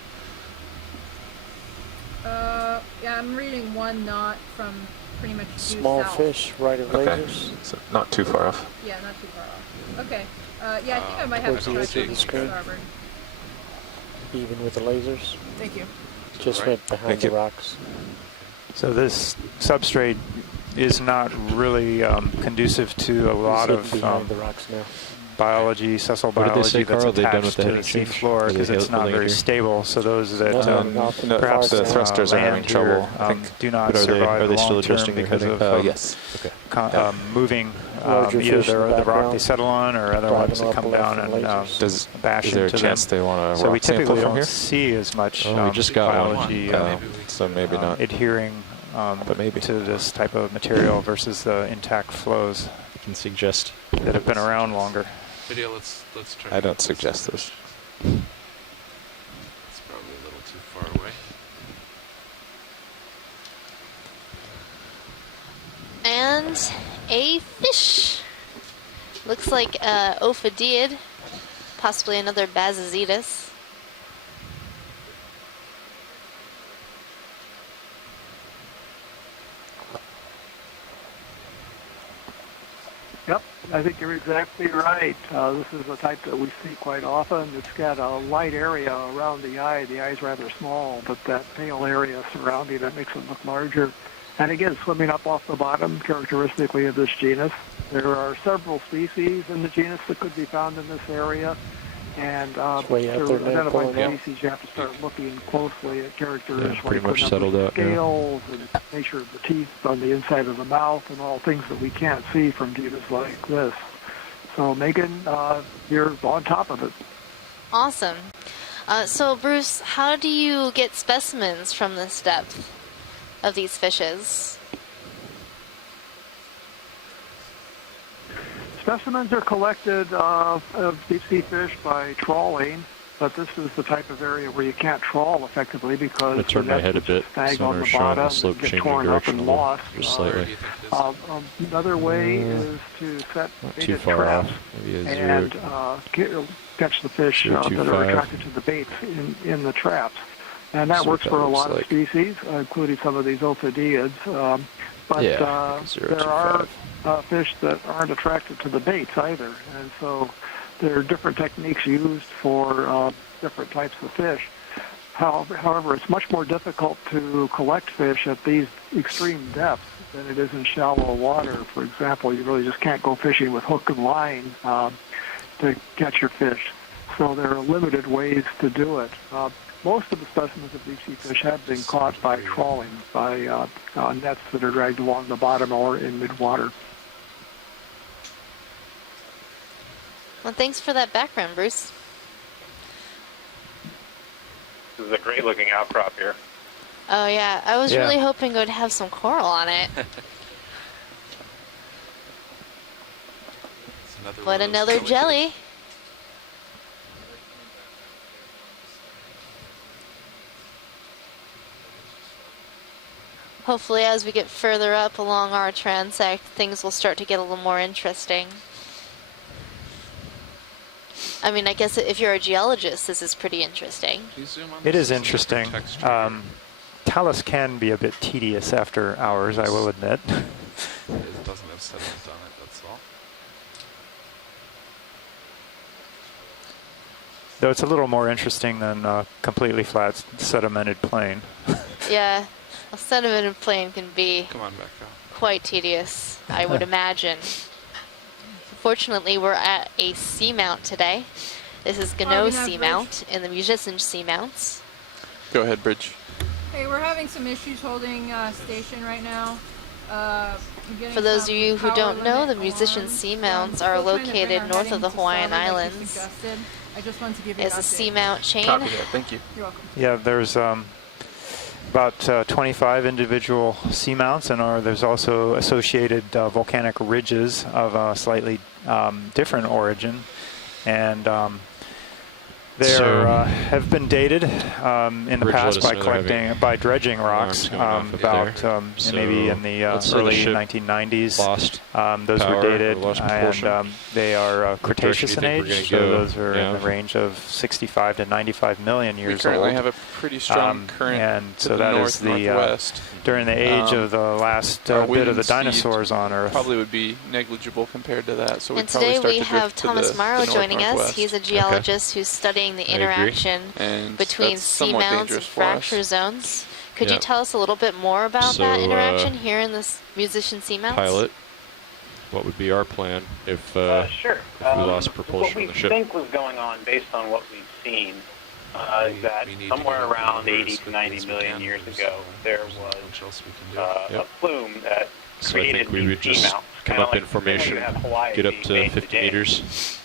Yeah, I'm reading 1 knot from pretty much due Small south. fish, right of Okay, lasers. so not too far off. Yeah, not too far off. Okay. Yeah, I think I might have Towards to the try edge to of the leave screen. starboard. Even with the lasers. Thank you. Just right behind Thank the you. rocks. So this substrate is not really conducive to a lot He's of hidden behind the rocks now. biology, sessile What did they say, biology that's Carl? They done with attached the to the heading sea change? floor Are they because it's not building it very here? stable. So those that No, perhaps the thrusters are having land trouble, here, I think. do not But are they- survive are they still long term adjusting their because heading? of Yes. Okay. moving Larger either fish in the the rock they background, settle on or other driving ones that off come left down and and lasers. bash Is there a into chance them. they want a So we rock sample typically from don't here? see as much Oh, we just got one. biology So maybe not. adhering But maybe. to this type of material versus the intact flows I can suggest. that have been around longer. Video, let's try. I don't suggest this. It's probably a little too far away. And a fish. Looks like Ophidiid, possibly another Bazazetus. Yep, I think you're exactly right. This is a type that we see quite often. It's got a light area around the eye. The eye's rather small, but that pale area surrounding it makes it look larger. And again, swimming up off the bottom, characteristically of this genus. There are several species in the genus that could be found in this area. And to identify species, you have to start looking closely at characters pretty like much the settled number out of scales and nature of the teeth on the inside of the mouth and all things that we can't see from genus like this. So Megan, you're on top of it. Awesome. So Bruce, how do you get specimens from this depth of these fishes? Specimens are collected of deep-sea fish by trawling, but this is the type of area where you can't trawl effectively because I turn my head a bit. snag on the bottom and get torn up and lost. Just slightly. Another way is to set baited far traps off. Maybe a and catch the fish that are attracted to the baits in the traps. And that works for a lot of species, including some of these ophidiids. But there are fish that aren't attracted to the baits either. And so there are different techniques used for different types of fish. However, it's much more difficult to collect fish at these extreme depths than it is in shallow water. For example, you really just can't go fishing with hook and line to catch your fish. So there are limited ways to do it. Most of the specimens of deep-sea fish have been caught by trawling, by nets that are dragged along the bottom or in mid-water. Well, thanks for that background, Bruce. This is a great-looking outcrop here. Oh, yeah. I was really hoping it would have some coral on it. What another jelly. Hopefully, as we get further up along our transect, things will start to get a little more interesting. I mean, I guess if you're a geologist, this is pretty interesting. It is interesting. Talus can be a bit tedious after hours, I will admit. It doesn't have sediment on it, that's all. Though it's a little more interesting than a completely flat sedimented plain. Yeah, a sedimented plain can be quite tedious, I would imagine. Fortunately, we're at a seamount today. This is Gano Seamount in the Musician Seamounts. Go ahead, Bridge. Hey, we're having some issues holding station right now. For those of you who don't know, the Musician Seamounts are located north of the Hawaiian Islands. I just wanted to give you it's a seamount chain. Copy that. Thank you. You're welcome. Yeah, there's about 25 individual seamounts, and there's also associated volcanic ridges of a slightly different origin, and they have been dated in the past by dredging rocks maybe in the early 1990s. Those were dated, and they are Cretaceous in age, so those are in the range of 65 to 95 million years old. We currently have a pretty strong current and to so the that north, is the northwest. During the age of the last bit of the dinosaurs on Earth. Probably would be negligible compared to that. So and today we have Thomas Morrow joining us. He's a geologist who's studying the interaction between seamounts and fracture zones. Could you tell us a little bit more about that interaction here in this Musician Seamounts? Pilot, what would be our plan if, sure. if we lost propulsion on the ship? What we think was going on based on what we've seen is that somewhere around 80 to 90 million years ago, there was a plume that created I think we would just come up in formation, get up to 50 meters.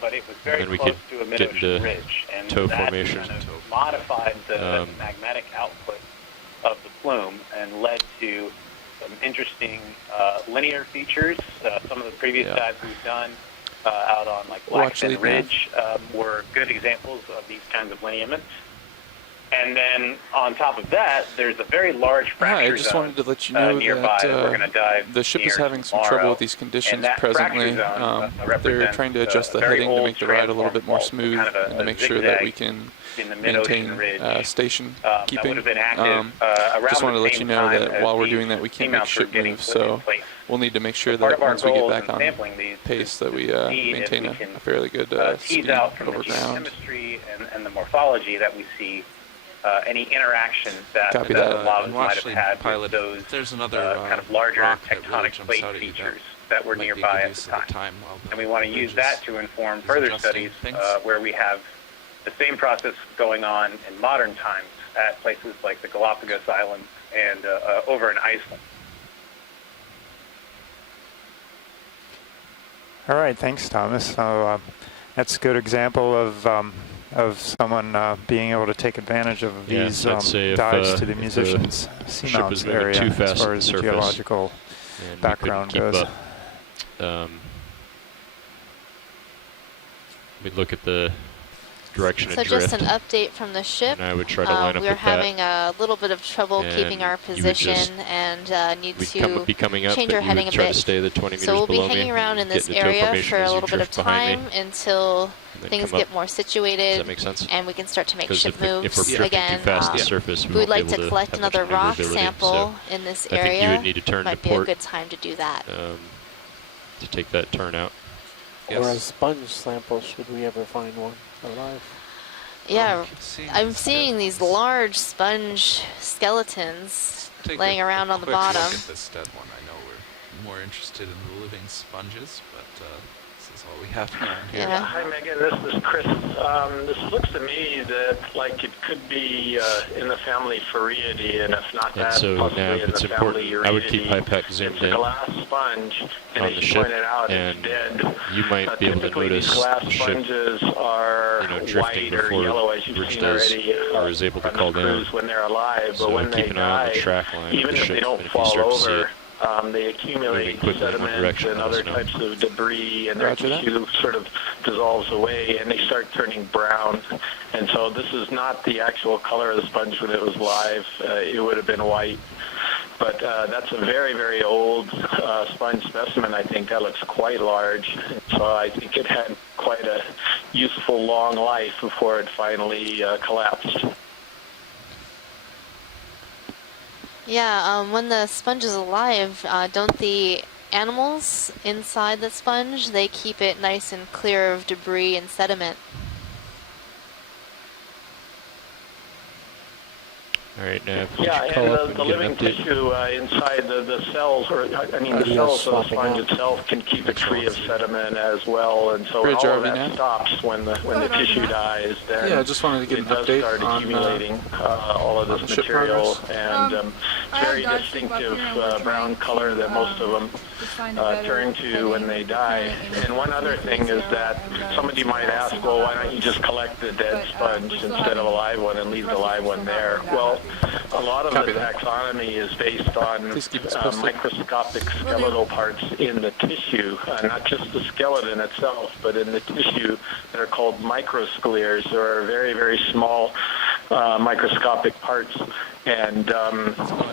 But it was very close to a mid-ocean ridge, and that formation. kind of modified the magnetic output of the plume and led to some interesting linear features. Some of the previous dives we've done out on like Blackfin Ridge were good examples of these kinds of lineaments. And then on top of that, there's a very large fracture I just wanted to let you know nearby that we're going to dive the ship is having some tomorrow. trouble with these conditions presently. They're trying to adjust the heading to make the ride a little bit more smooth and to make sure that we can maintain station keeping. Just wanted to let you know that while we're doing that, we can't make ship move, so we'll need to make sure that once we get back on pace that we maintain a fairly good speed over ground. Chemistry and the morphology that we see any interaction that Copy the that. lavas And might have actually, had pilot, with those there's another kind of larger rock that really tectonic jumps plate out at you features that were might be nearby good at use the of time. time while the And we want to bridge use that to inform is further adjusting studies things. where we have the same process going on in modern times at places like the Galapagos Islands and over in Iceland. All right, thanks, Thomas. So that's a good example of someone being able to take advantage of these I'd say dives if, to the musician's seamounts area too fast as far as the surface, geological and background we couldn't goes. keep up. We'd look at the direction So of drift. just an update from the ship. And I would try to line up we're with having a little bit of trouble keeping our and you would position and need to be coming up, change but our you heading would a try bit. to stay the 20 meters So we'll be below hanging me, around in get this into tow area formation for a as you little bit of drift behind time me, until and then things come get up. more situated. Does that make sense? And we can start to make 'Cause ship if we're moves drifting again. too fast to the surface, we we'd won't like be to able to collect have much another rock maneuverability, sample so in this I area. think you would need to turn Might to be port a good time to do that. to take that turn out. Or a sponge sample, should we ever find one alive. Yeah, I'm seeing these large sponge skeletons laying around on the bottom. Look at this dead one. I know we're more interested in the living sponges, but this is all we have around here. Yeah. Hi, Megan. This is Chris. This looks to me that like it could be in the family Fariidae, and if not And that, so possibly now, in if it's the family important, I would keep Urididae. HiPAC zoomed It's a in glass sponge, and on as the you ship, pointed out, and it's dead. you might be able to Typically, notice these glass the ship, sponges are drifting white or before yellow, as you've Rich seen does, already or is able to on call the down. cruise when they're alive. So But when keep they an eye on the die, track line of even the if ship, they don't and if you fall start to see over, it they accumulate moving quickly in one sediments direction, and let us other know. types of debris, and their Roger that. tissue sort of dissolves away, and they start turning brown. And so this is not the actual color of the sponge when it was live. It would have been white. But that's a very, very old sponge specimen. I think that looks quite large. So I think it had quite a useful long life before it finally collapsed. Yeah, when the sponge is alive, don't the animals inside the sponge, they keep it nice and clear of debris and sediment? All right, Nav, Yeah, would you call up and the and get an living update? tissue inside the cells, or I mean the cells of the sponge itself can keep it free of sediment as well, and so when Bridge all of RV that now? stops when the tissue dies, then Yeah, I just wanted to get it an does update start on accumulating all of on this the ship material, progress. and I have very dive soup up distinctive here, and we're brown trying color to, that most of them find a better turn to when they die. And one other thing is that somebody might ask, well, why don't you just collect the dead sponge instead of a live one and leave the live one there? Well, a lot of the taxonomy is based on microscopic skeletal parts in the tissue, not just the skeleton itself, but in the tissue that are called microscleres, or very, very small microscopic parts. And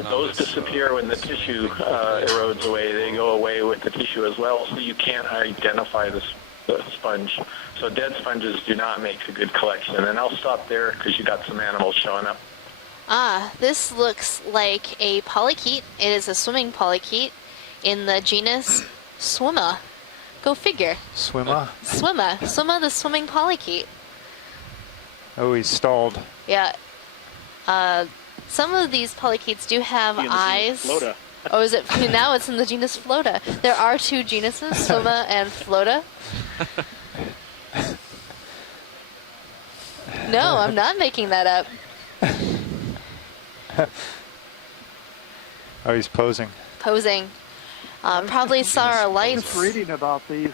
those disappear when the tissue erodes away. They go away with the tissue as well, so you can't identify the sponge. So dead sponges do not make a good collection. And I'll stop there because you got some animals showing up. Ah, this looks like a polychaete. It is a swimming polychaete in the genus Swimma. Go figure. Swimma? Swimma. Swimma, the swimming polychaete. Oh, he's stalled. Yeah. Some of these polychaetes do have eyes. Flota. Oh, is it? Now it's in the genus Flota. There are two genuses, Swimma and Flota. No, I'm not making that up. Oh, he's posing. Posing. Probably saw our I was lights. reading about these.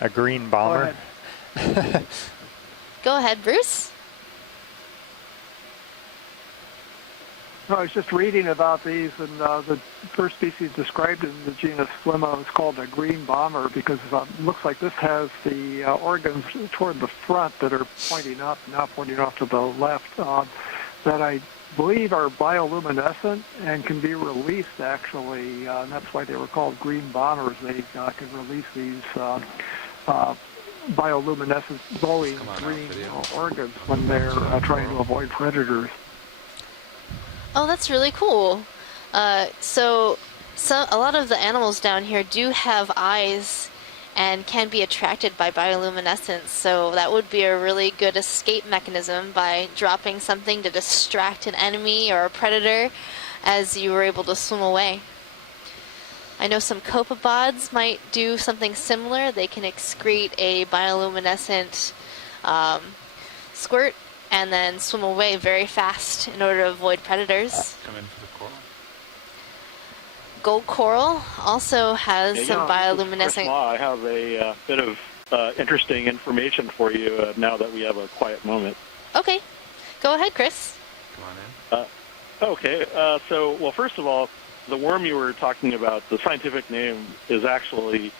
A green bomber. Go ahead, Bruce. No, I was just reading about these, and the first species described in the genus Flemma is called a green bomber because it looks like this has the organs toward the front that are pointing up, not pointing off to the left, that I believe are bioluminescent and can be released, actually, and that's why they were called green bombers. They can release these bioluminescent glowing green organs when they're trying to avoid predators. Oh, that's really cool. So a lot of the animals down here do have eyes, and can be attracted by bioluminescence. So that would be a really good escape mechanism by dropping something to distract an enemy or a predator as you were able to swim away. I know some copepods might do something similar. They can excrete a bioluminescent squirt and then swim away very fast in order to avoid predators. Come in for the coral. Gold coral also has some bioluminescent. Chris Law, I have a bit of interesting information for you now that we have a quiet moment. Okay, go ahead, Chris. Come on in. Okay, well, first of all, the worm you were talking about, the scientific name is actually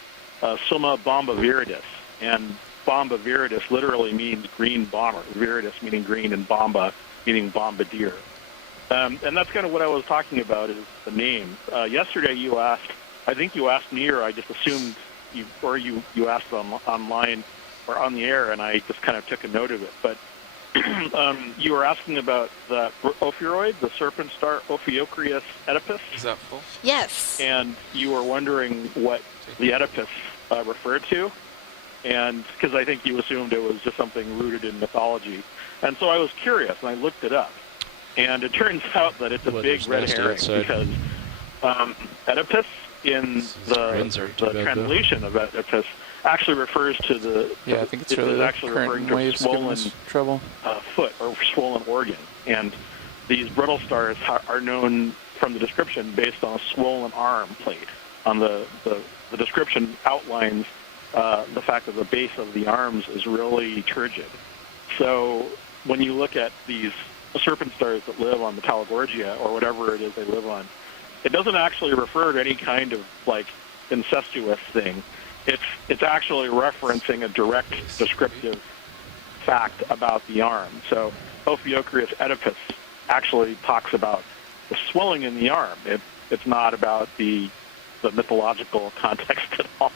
Summa bomba viridis, and bomba viridis literally means green bomber. Viridis meaning green, and bomba meaning bombardier. And that's kind of what I was talking about, is the name. Yesterday you asked, I think you asked me, or I just assumed you asked online or on the air, and I just kind of took a note of it. But you were asking about the ophiuroid, the serpent star Ophiocrius oedipus. Is that full? Yes. And you were wondering what the Oedipus referred to, and because I think you assumed it was just something rooted in mythology. And so I was curious, and I looked it up. And it turns out that it's a big red herring, because Oedipus in the translation of Oedipus actually refers to the I think it's really actually referring to a swollen foot or swollen organ. And these brittle stars are known from the description based on a swollen arm plate. On the description outlines the fact that the base of the arms is really turgid. So when you look at these serpent stars that live on the Talagorgia or whatever it is they live on, it doesn't actually refer to any kind of like incestuous thing. It's actually referencing a direct descriptive fact about the arm. So Ophiocrius oedipus actually talks about the swelling in the arm. It's not about the mythological context at all.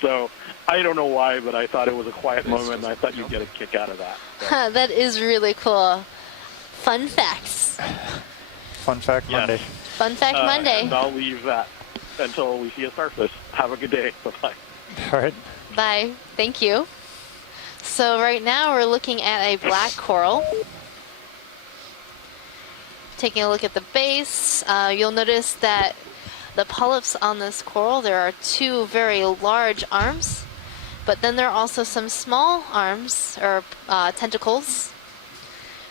So I don't know why, but I thought it was a quiet moment, and I thought you'd get a kick out of that. So. That is really cool. Fun facts. Fun fact Monday. Fun fact Monday. And I'll leave that until we see a starfish. Have a good day. Bye-bye. All right. Bye. Thank you. So right now we're looking at a black coral. Taking a look at the base, you'll notice that the polyps on this coral, there are two very large arms, but then there are also some small arms or tentacles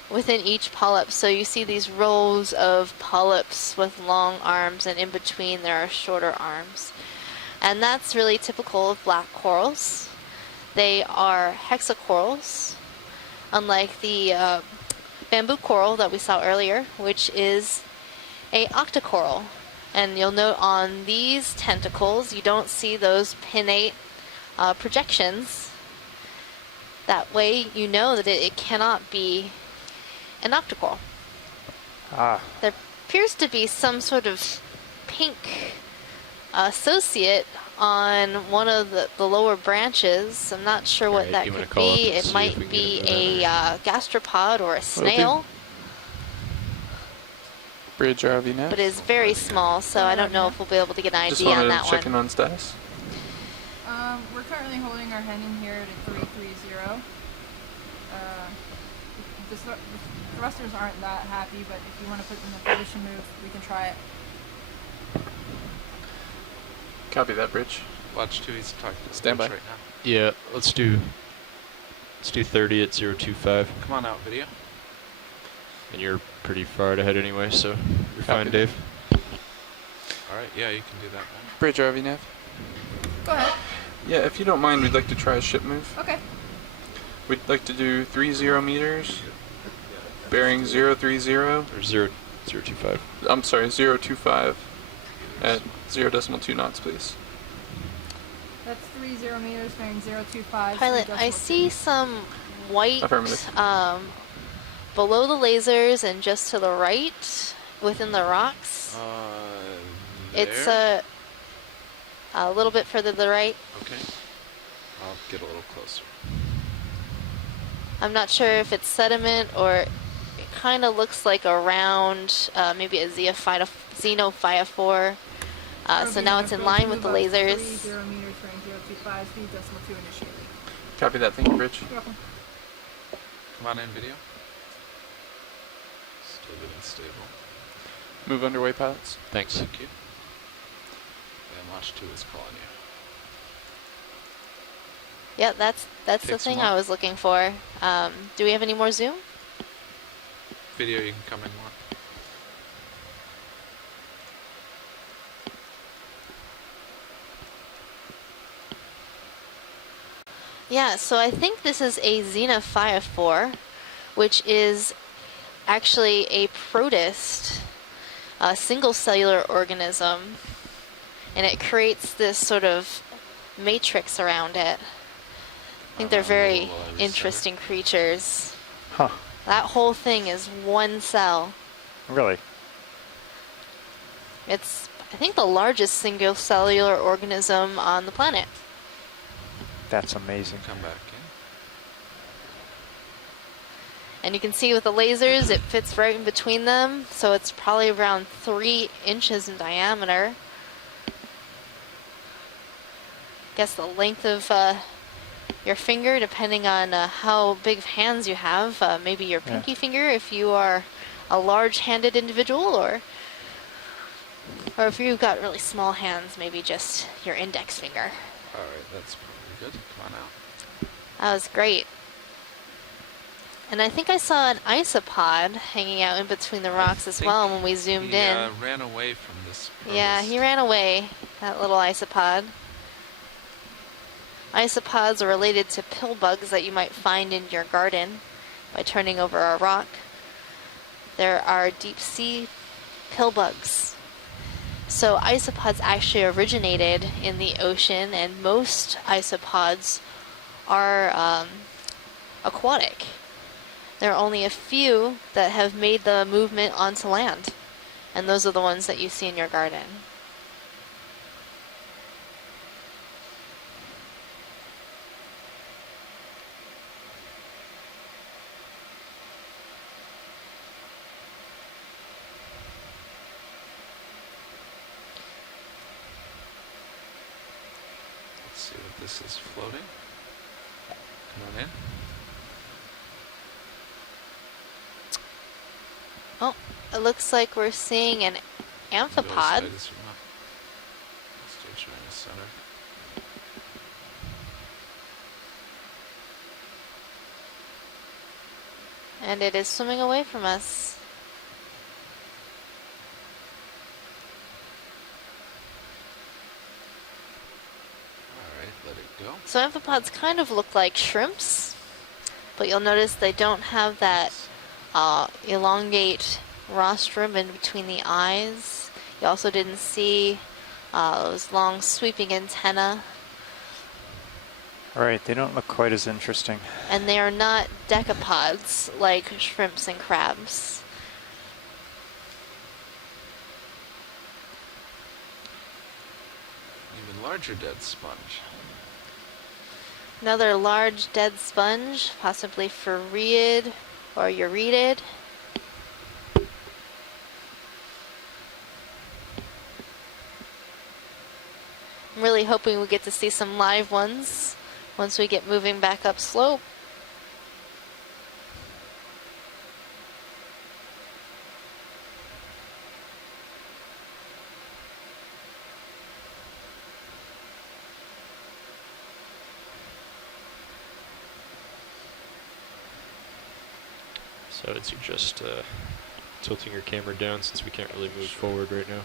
within each polyp. So you see these rows of polyps with long arms, and in between there are shorter arms. And that's really typical of black corals. They are hexacorals, unlike the bamboo coral that we saw earlier, which is a octocoral. And you'll note on these tentacles, you don't see those pinnate projections. That way you know that it cannot be an octocoral. There appears to be some sort of pink associate on one of the lower branches. I'm not sure what that could be. It might be a gastropod or a snail. Bridge ROV now. But it's very small, so I don't know if we'll be able to get an idea on that one. Just wanted to check in on status. We're currently holding our heading here at 330. The thrusters aren't that happy, but if you want to put in a position move, we can try it. Copy that, Bridge. Watch 2, he's talking to Stand by. right now. Yeah, let's do 30 at 025. Come on out, video. And you're pretty far ahead anyway, so you're fine, Dave. Alright, yeah, you can do that, man. Bridge RV nav. Go ahead. Yeah, if you don't mind, we'd like to try a ship move. Okay. We'd like to do 30 meters, bearing 030. Or 025. I'm sorry, 025 at 0.2 knots, please. That's 30 meters, bearing 025. Pilot, I see some white Affirmative. below the lasers and just to the right within the rocks. It's a little bit further to the right. Okay. I'll get a little closer. I'm not sure if it's sediment or it kind of looks like a round, maybe a xenophytophore So now it's in line with the lasers. 0 meters for 025 speed, decimal 2 initially. Copy that. Thank you, Rich. You're welcome. Come on in, video. Still getting stable. Move underway, pilots. Thanks. Thank you. And Launch 2 is calling you. Yeah, that's the thing I was looking for. Do we have any more zoom? Video, you can come in more. Yeah, so I think this is a xenophyophore, which is actually a protist, a single cellular organism, and it creates this sort of matrix around it. I think they're very interesting creatures. Huh. That whole thing is one cell. Really? It's, I think, the largest single cellular organism on the planet. That's amazing. Come back in. And you can see with the lasers, it fits right in between them, so it's probably around 3 inches in diameter. Guess the length of your finger, depending on how big of hands you have. Maybe your pinky finger if you are a large-handed individual, or if you've got really small hands, maybe just your index finger. All right, that's probably good. Come on out. That was great. And I think I saw an isopod hanging out in between the rocks as well when we zoomed in. He ran away from this. Yeah, he ran away, that little isopod. Isopods are related to pill bugs that you might find in your garden by turning over a rock. There are deep sea pill bugs. So isopods actually originated in the ocean, and most isopods are aquatic. There are only a few that have made the movement onto land, and those are the ones that you see in your garden. Let's see what this is floating. Come on in. Oh, it looks like we're seeing an amphipod. Stay in the center. And it is swimming away from us. Alright, let it go. So amphipods kind of look like shrimps, but you'll notice they don't have that elongate rostrum in between the eyes. You also didn't see those long sweeping antennae. Right, they don't look quite as interesting. And they are not decapods like shrimps and crabs. Even larger dead sponge. Another large dead sponge, possibly Farreid or Euretid. I'm really hoping we get to see some live ones once we get moving back up slope. So I'd suggest tilting your camera down since we can't really move forward right now.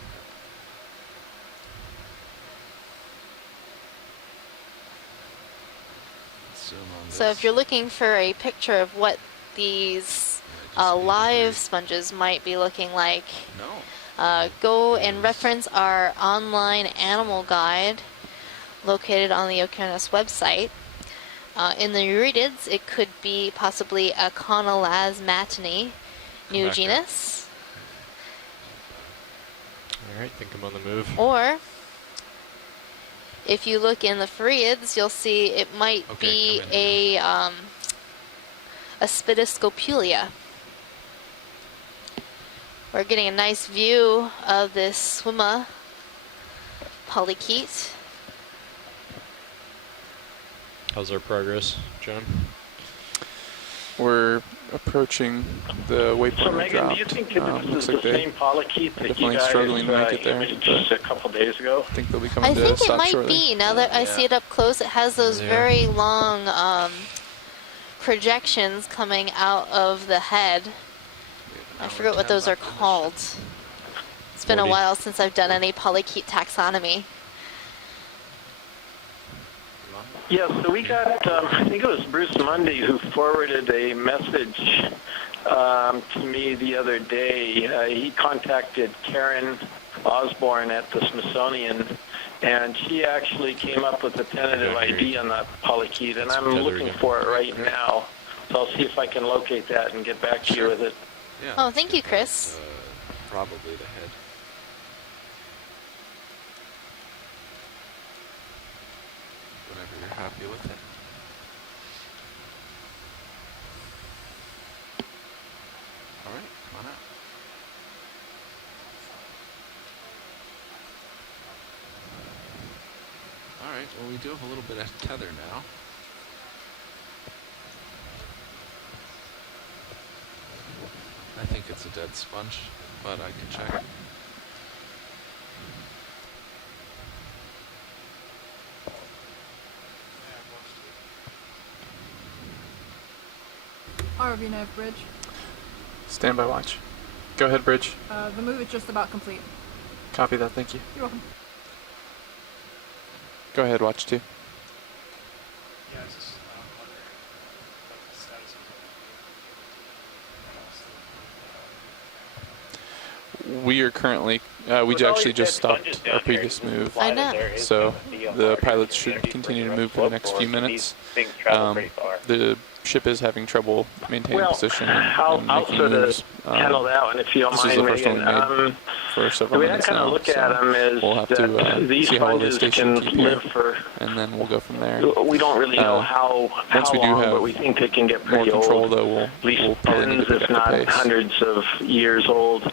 So if you're looking for a picture of what these live sponges might be looking like, go and reference our online animal guide located on the Okeanos website. In the Euretids, it could be possibly a Conolasmatini, new genus. Alright, think I'm on the move. Or if you look in the Farreids, you'll see it might be a Spidoscopulia. We're getting a nice view of this swimmer polychaete. How's our progress, John? We're approaching the waypoint. So we Megan, dropped. do you think that this Looks is like the they same polychaete that you definitely guys struggling to make it there, just a couple days ago? I think they'll be coming I to think it stop might shortly. be. Now that I see it up close, it has those very long projections coming out of the head. I forget what those are called. It's been a while since I've done any polychaete taxonomy. Yeah, so we got, I think it was Bruce Mundy who forwarded a message to me the other day. He contacted Karen Osborne at the Smithsonian, and she actually came up with a tentative ID on that polychaete, and I'm looking for it right now. So I'll see if I can locate that and get back to you with it. Yeah. Oh, thank you, Chris. Probably the head. Whenever you're happy with it. All right, come on out. All right, well, we do have a little bit of tether now. I think it's a dead sponge, but I can check. ROV knife bridge. Stand by watch. Go ahead, Bridge. The move is just about complete. Copy that, thank you. You're welcome. Go ahead, watch 2. Yeah, I was just wondering what the status of We are currently, we actually just stopped our previous move. I know. So the pilots should continue to move for the next few minutes. The ship is having trouble maintaining position and I'll making sort moves. of handle that one if you don't This mind, is the first one Megan. we made for several the way I minutes kind of now. look So at them is we'll have that to these see how well they sponges station can keep live here, for. and then we'll go from there. We don't really know how once we do long, have but we think they can get more pretty control, old. though, At least we'll probably need tens, to pick if up the not pace. hundreds of years old.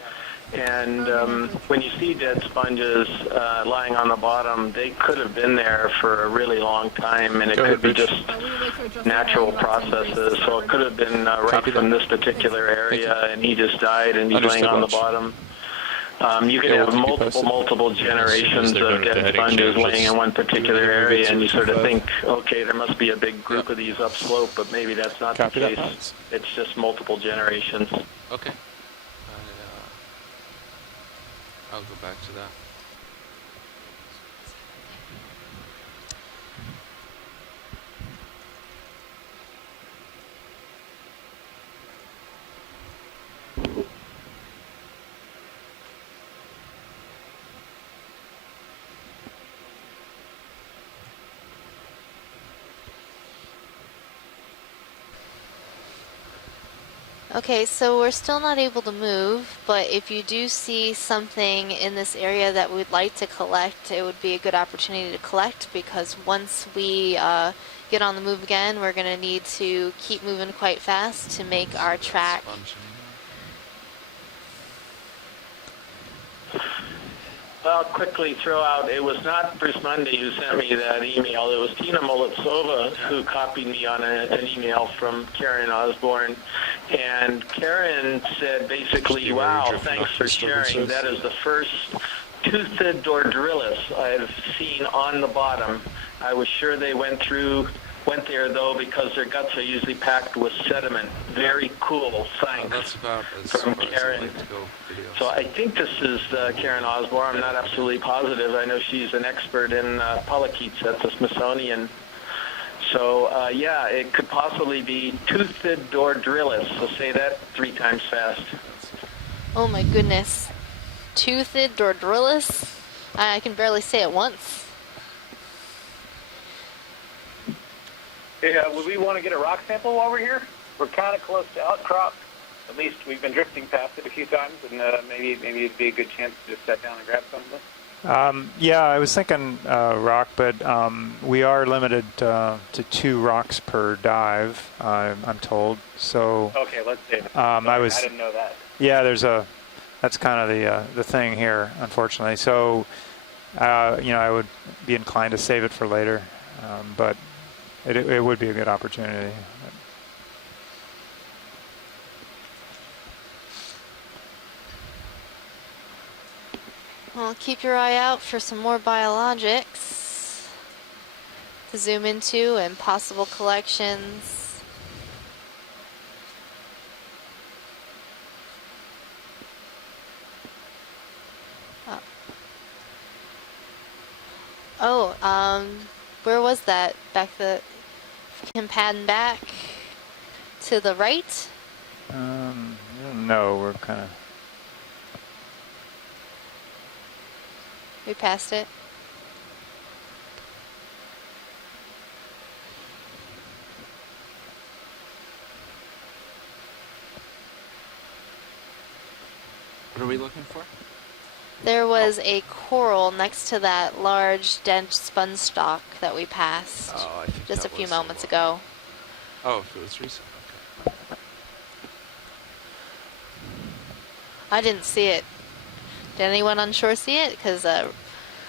And when you see dead sponges lying on the bottom, they could have been there for a really long time, and it could be just natural processes. So it could have been right from this particular area, and he just died, and he's laying on the bottom. You could have multiple generations of dead sponges laying in one particular area, and you sort of think, okay, there must be a big group of these upslope, but maybe that's not the case. It's just multiple generations. Okay. I'll go back to that. Okay, so we're still not able to move, but if you do see something in this area that we'd like to collect, it would be a good opportunity to collect, because once we get on the move again, we're going to need to keep moving quite fast to make our track. I'll quickly throw out, it was not Bruce Mundy who sent me that email. It was Tina Molitsova who copied me on an email from Karen Osborne. And Karen said basically, wow, thanks for sharing. That is the first toothed Dordrillis I've seen on the bottom. I was sure they went there though, because their guts are usually packed with sediment. Very cool, thanks. That's about as from far Karen. as I like to go videos. So I think this is Karen Osborne. I'm not absolutely positive. I know she's an expert in polychaetes at the Smithsonian. So yeah, it could possibly be toothed Dordrillis. So say that 3 times fast. Oh my goodness. Toothed Dordrillis? I can barely say it once. Hey, would we want to get a rock sample while we're here? We're kind of close to outcrop. At least we've been drifting past it a few times, and maybe it'd be a good chance to just sit down and grab something. Yeah, I was thinking rock, but we are limited to 2 rocks per dive, I'm told. So okay, let's do it. I didn't know that. Yeah, that's kind of the thing here, unfortunately. So You know, I would be inclined to save it for later, but it would be a good opportunity. Well, keep your eye out for some more biologics to zoom into and possible collections. Where was that? Back can pan back to the right? No, we're kind of... We passed it. What are we looking for? There was a coral next to that large dense sponge stalk that we passed just a few moments ago. Oh, if it was recent. Okay. I didn't see it. Did anyone on shore see it? Because our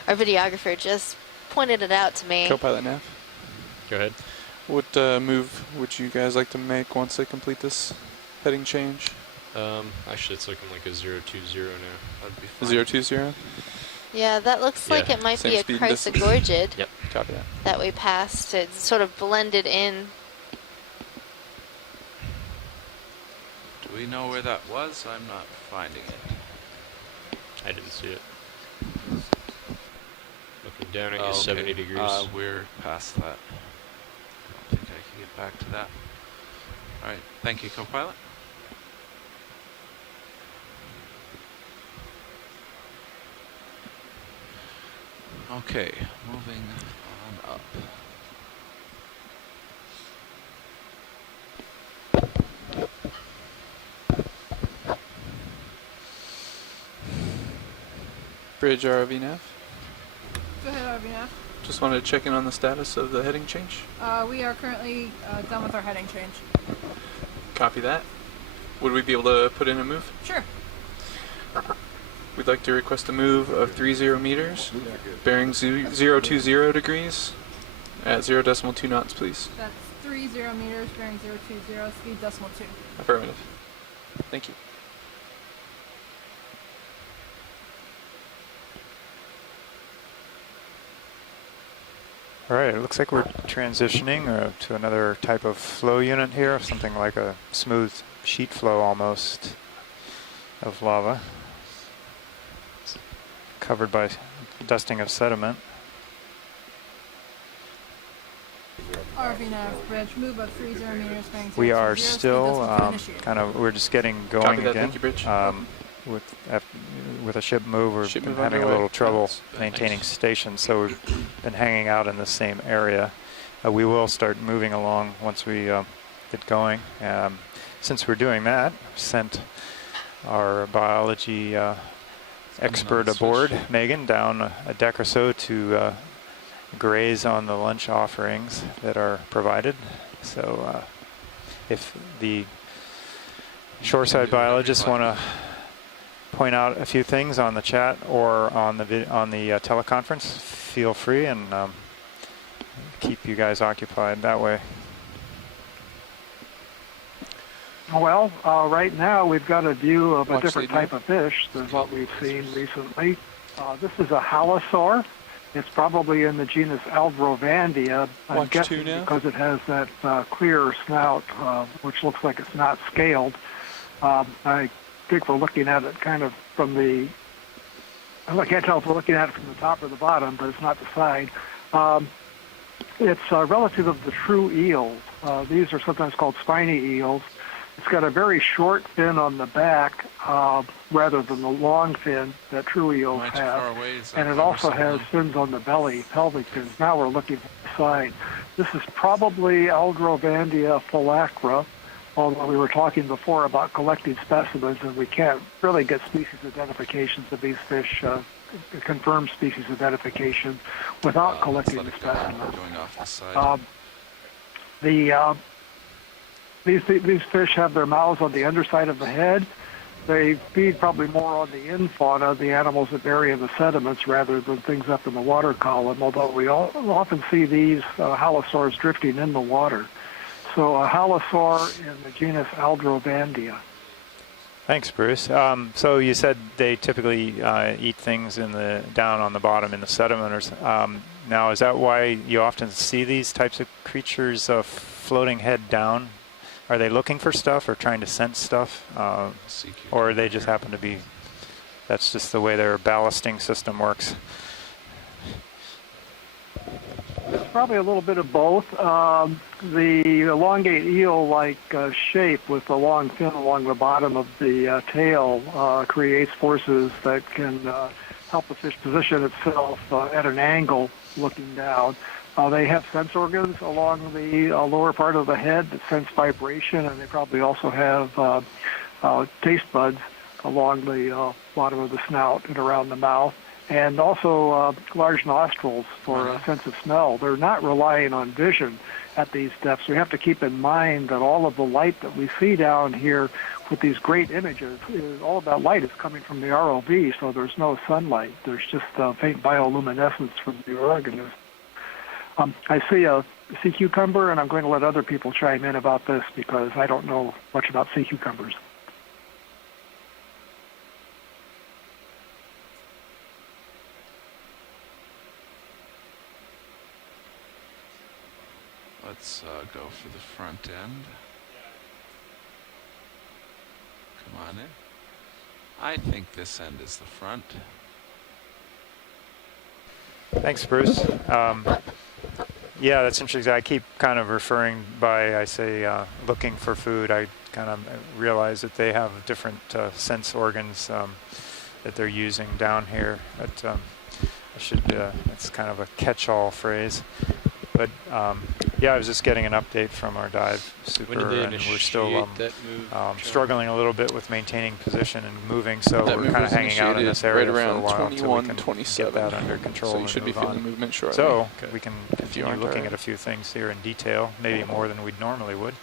videographer just pointed it out to me. Co-pilot Nav. Go ahead. What move would you guys like to make once they complete this heading change? Actually, it's looking like a 020 now. That'd be fine. 020? Yeah, that looks like it might be a Chrysogorgid Yep. Copy that. that we passed. It sort of blended in. Do we know where that was? I'm not finding it. I didn't see it. Looking down at you, 70 degrees. We're past that. I don't think I can get back to that. All right, thank you, co-pilot. Okay, moving on up. Bridge ROV Nav. Go ahead, RV. Just wanted to check in on the status of the heading change. We are currently done with our heading change. Copy that. Would we be able to put in a move? Sure. We'd like to request a move of 30 meters, bearing 020 degrees, at 0.2 knots, please. That's 30 meters, bearing 020, speed decimal 2. Affirmative. Thank you. All right, it looks like we're transitioning to another type of flow unit here, something like a smooth sheet flow almost of lava, covered by dusting of sediment. RV nav, bridge, move up 30 meters, bearing 020. We are still we're just getting going again. Thank you, Bridge. With a ship move, we've been having a little trouble maintaining station, so we've been hanging out in the same area. We will start moving along once we get going. Since we're doing that, sent our biology expert aboard, Megan, down a deck or so to graze on the lunch offerings that are provided. So if the shoreside biologists want to point out a few things on the chat or on the teleconference, feel free, and keep you guys occupied that way. Well, right now we've got a view of a different type of fish than what we've seen recently. This is a halosaur. It's probably in the genus Aldrovandia. I'm guessing because it has that clear snout, which looks like it's not scaled. I think we're looking at it kind of from the, I can't tell if we're looking at it from the top or the bottom, but it's not the side. It's relative of the true eels. These are sometimes called spiny eels. It's got a very short fin on the back rather than the long fin that true eels have. And it also has fins on the belly, pelvic fins. Now we're looking at the side. This is probably Aldrovandia phylacra, although we were talking before about collecting specimens, and we can't really get species identifications of these fish, confirmed species identification, without collecting the specimens. These fish have their mouths on the underside of the head. they feed probably more on the in-fauna, the animals that bury in the sediments, rather than things up in the water column, although we often see these halosaurs drifting in the water. So a halosaur in the genus Aldrovandia. Thanks, Bruce. So you said they typically eat things down on the bottom in the sediment. Now, is that why you often see these types of creatures floating head down? Are they looking for stuff or trying to sense stuff? Or they just happen to be, that's just the way their ballasting system works? It's probably a little bit of both. The elongate eel-like shape with the long fin along the bottom of the tail creates forces that can help the fish position itself at an angle looking down. They have sense organs along the lower part of the head that sense vibration, and they probably also have taste buds along the bottom of the snout and around the mouth, and also large nostrils for a sense of smell. They're not relying on vision at these depths. We have to keep in mind that all of the light that we see down here with these great images, all of that light is coming from the ROV, so there's no sunlight. There's just faint bioluminescence from the organism. I see a sea cucumber, and I'm going to let other people chime in about this because I don't know much about sea cucumbers. Let's go for the front end. Come on in. I think this end is the front. Thanks, Bruce. Yeah, that's interesting. I keep kind of referring by, I say, looking for food. I kind of realize that they have different sense organs that they're using down here. But it's kind of a catch-all phrase. But yeah, I was just getting an update from our dive super, and we're still struggling a little bit with maintaining position and moving. So we're kind of hanging out in this area right for a while 21, until we can 27. get that under control. So you should be feeling the movement shortly. So we can continue looking at a few things here in detail, maybe more than we normally would.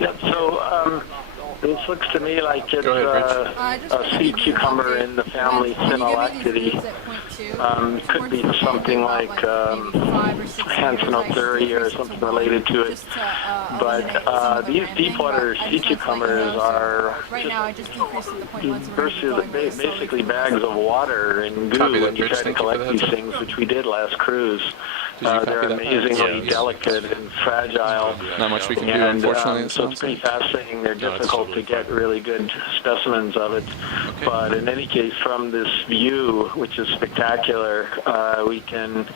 Yep, so this looks to me like it's a sea cucumber in the family Synallactidae. Could be something like Hansenothuria or something related to it. But these deepwater sea cucumbers are basically bags of water and goo when you try to collect these things, which we did last cruise. They're amazingly delicate and fragile. Not much we can do, unfortunately. So it's pretty fascinating. They're difficult to get really good specimens of it. But in any case, from this view, which is spectacular, we can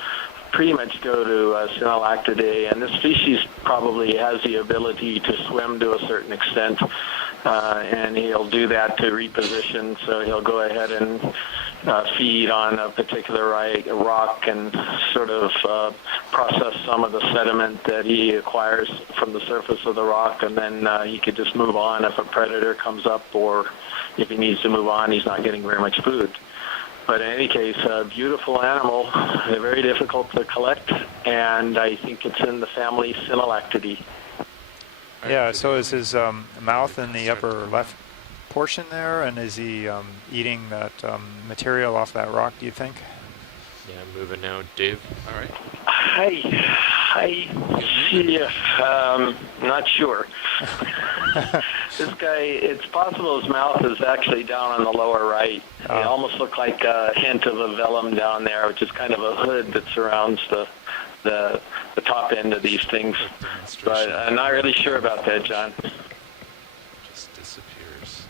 pretty much go to Synallactidae. And this species probably has the ability to swim to a certain extent. And he'll do that to reposition. So he'll go ahead and feed on a particular rock and sort of process some of the sediment that he acquires from the surface of the rock, and then he could just move on if a predator comes up, or if he needs to move on, he's not getting very much food. But in any case, a beautiful animal. They're very difficult to collect, and I think it's in the family Synallactidae. Yeah, so is his mouth in the upper left portion there, and is he eating that material off that rock, do you think? Yeah, I'm moving now. Dave? All right. Not sure. This guy, it's possible his mouth is actually down on the lower right. It almost looked like a hint of a velum down there, which is kind of a hood that surrounds the top end of these things. But I'm not really sure about that, John. Just disappears.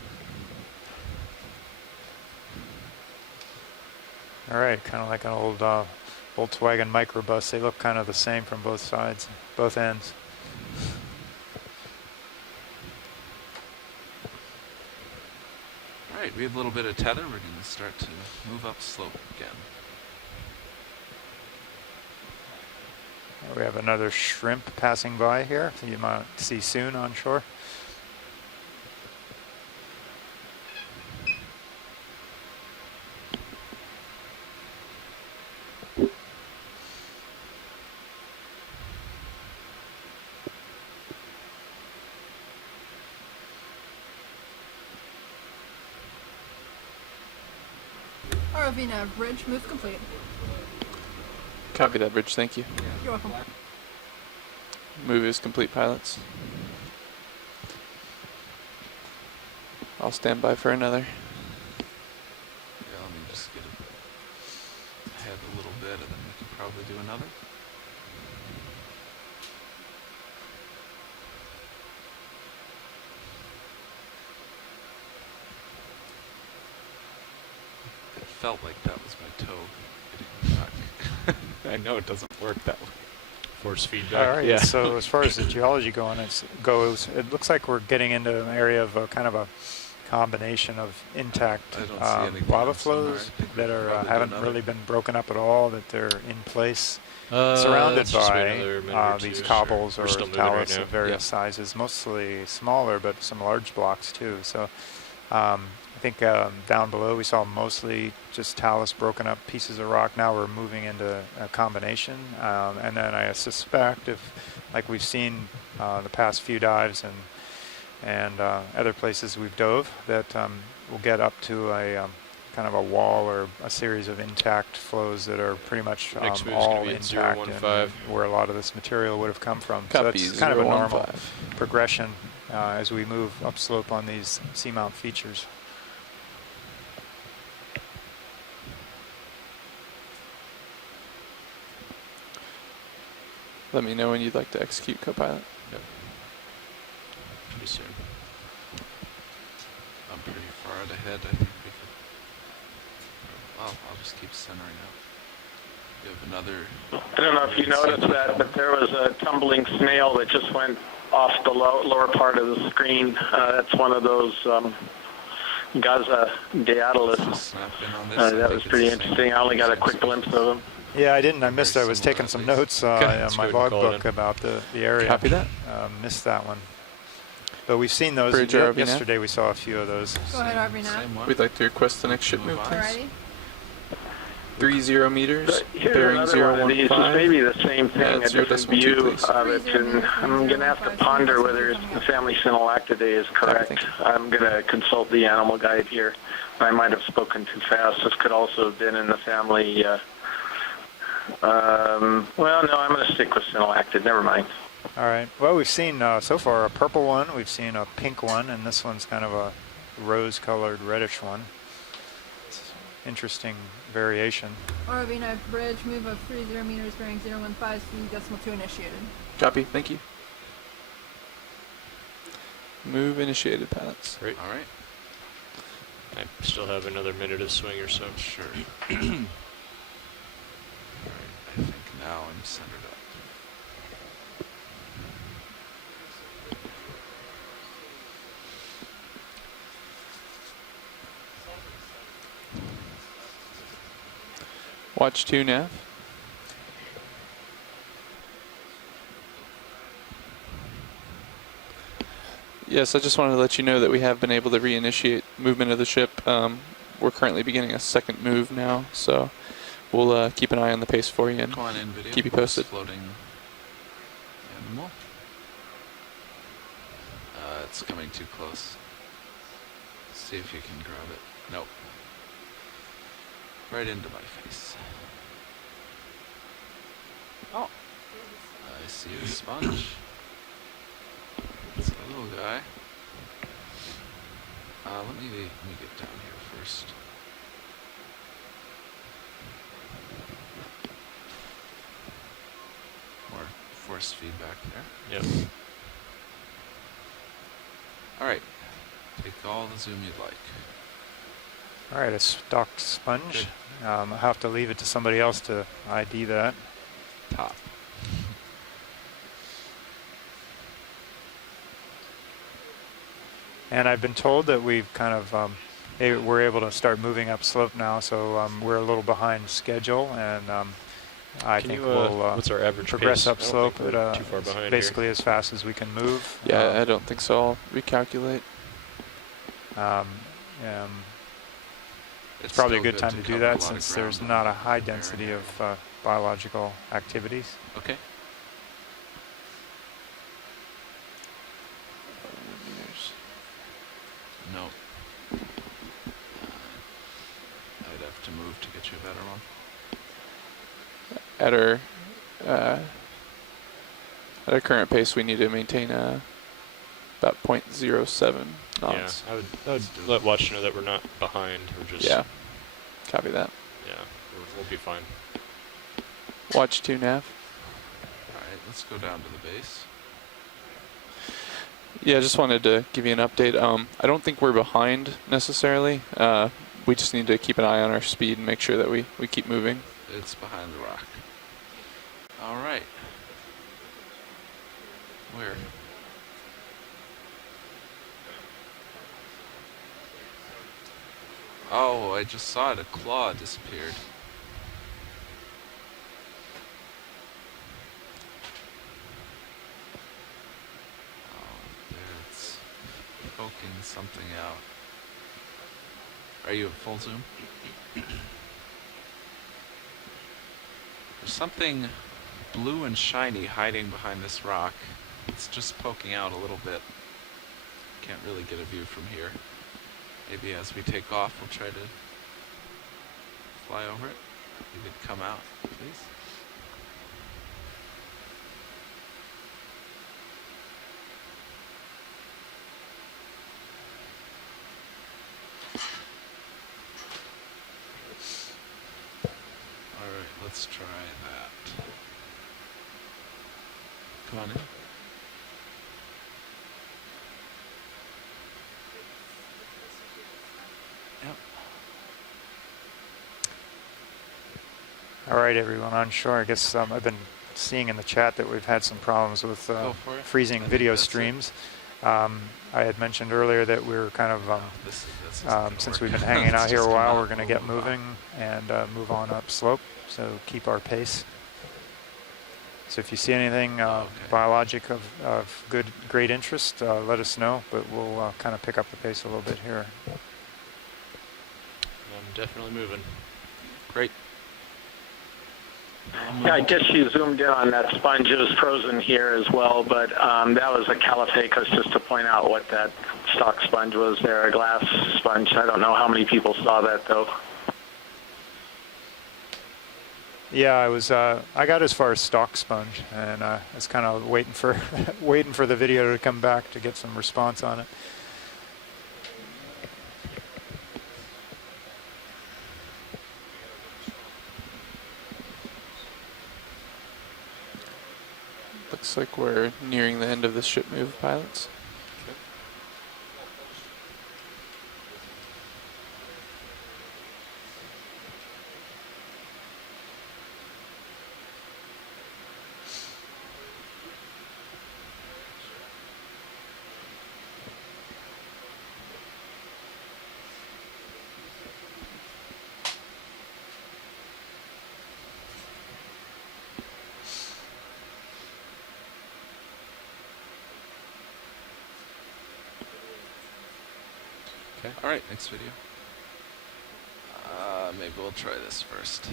All right, kind of like an old Volkswagen microbus. They look kind of the same from both sides, both ends. All right, we have a little bit of tether. We're going to start to move up slope again. We have another shrimp passing by here that you might see soon on shore. ROV nav, bridge, move complete. Copy that, bridge, thank you. You're welcome. Move is complete, pilots. I'll stand by for another. Yeah, let me just get ahead a little bit and then we can probably do another. It felt like that was my toe hitting the rock. I know it doesn't work that way. Force feedback. All right, Yeah. so as far as the geology goes, it looks like we're getting into an area of kind of a combination of intact lava flows that haven't really been broken up at all, that they're in place, surrounded by these cobbles or talus of various sizes, mostly smaller, but some large blocks too. So I think down below we saw mostly just talus, broken up pieces of rock. Now we're moving into a combination, and then I suspect, if like we've seen the past few dives and other places we've dove, that we'll get up to a kind of a wall or a series of intact flows that are pretty much all intact, and where a lot of this material would have come from. So that's kind of a normal progression as we move upslope on these seamount features. Let me know when you'd like to execute, co-pilot. Yep. Pretty soon. I'm pretty far out ahead. I think we could. Well, I'll just keep centering out. We have another. I don't know if you noticed that, but there was a tumbling snail that just went off the lower part of the screen. That's one of those Gaza Daedalus. That was pretty interesting. I only got a quick glimpse of him. Yeah, I didn't. I missed. I was taking some notes on my logbook about the area. Copy that. Missed that one. But we've seen those. Yesterday we saw a few of those. Go ahead, RV now. We'd like to request the next ship move, please. Alrighty. 30 meters, Here's bearing another one of these. 015. This may be the same thing, a different 0.2, view please. of it, and I'm going to have to ponder whether the family Synallactidae is correct. I'm going to consult the animal guide here. I might have spoken too fast. This could also have been in the family. Well, no, I'm going to stick with Synallactid. Never mind. All right. Well, we've seen so far a purple one. We've seen a pink one, and this one's kind of a rose-colored reddish one. Interesting variation. ROV nav, bridge, move of 30 meters, bearing 015, decimal 2 initiated. Copy, thank you. Move initiated, pilots. Great. All right. I still have another minute of swing or so. Sure. All right. I think now I'm centered up. Watch 2 nav. Yes, I just wanted to let you know that we have been able to reinitiate movement of the ship. We're currently beginning a second move now, so we'll keep an eye on the pace for you and Go on in video. keep you posted. Floating animal. It's coming too close. See if you can grab it. Nope. Right into my face. Oh. I see a sponge. It's a little guy. Let me get down here first. More force feedback there. Yep. All right. Take all the zoom you'd like. All right, a stocked sponge. I'll have to leave it to somebody else to ID that. Top. And I've been told that we've kind of, we're able to start moving up slope now, so we're a little behind schedule, and I think we'll what's our average progress pace? up slope at too far behind basically as fast as we can move. Yeah, I don't think so. I'll recalculate. It's probably a good time to do that since there's not a high density of biological activities. Okay. No. I'd have to move to Ramon? At our current pace, we need to maintain about 0.07 knots. Yeah, I would let watch know that we're not behind. We're just Yeah, copy that. Yeah, we'll be fine. Watch 2 nav. All right, let's go down to the base. Yeah, I just wanted to give you an update. I don't think we're behind necessarily. We just need to keep an eye on our speed and make sure that we keep moving. It's behind the rock. All right. Where? Oh, I just saw it. A claw disappeared. Oh, there it's poking something out. Are you at full zoom? There's something blue and shiny hiding behind this rock. It's just poking out a little bit. Can't really get a view from here. Maybe as we take off, we'll try to fly over it. You could come out, please. All right, let's try that. Come on in. Yep. All right, everyone on shore. I guess I've been seeing in the chat that we've had some problems with freezing video streams. I had mentioned earlier that we were kind of, since we've been hanging out here a while, we're going to get moving and move on up slope, so keep our pace. So if you see anything biologic of great interest, let us know, but we'll kind of pick up the pace a little bit here. I'm definitely moving. Great. Yeah, I guess you zoomed in on that sponge. It was frozen here as well, but that was a Caliphacus, just to point out what that stock sponge was there, a glass sponge. I don't know how many people saw that, though. Yeah, I got as far as stock sponge, and I was kind of waiting for the video to come back to get some response on it. Looks like we're nearing the end of the ship move, pilots. Okay. All right, next video. Maybe we'll try this first.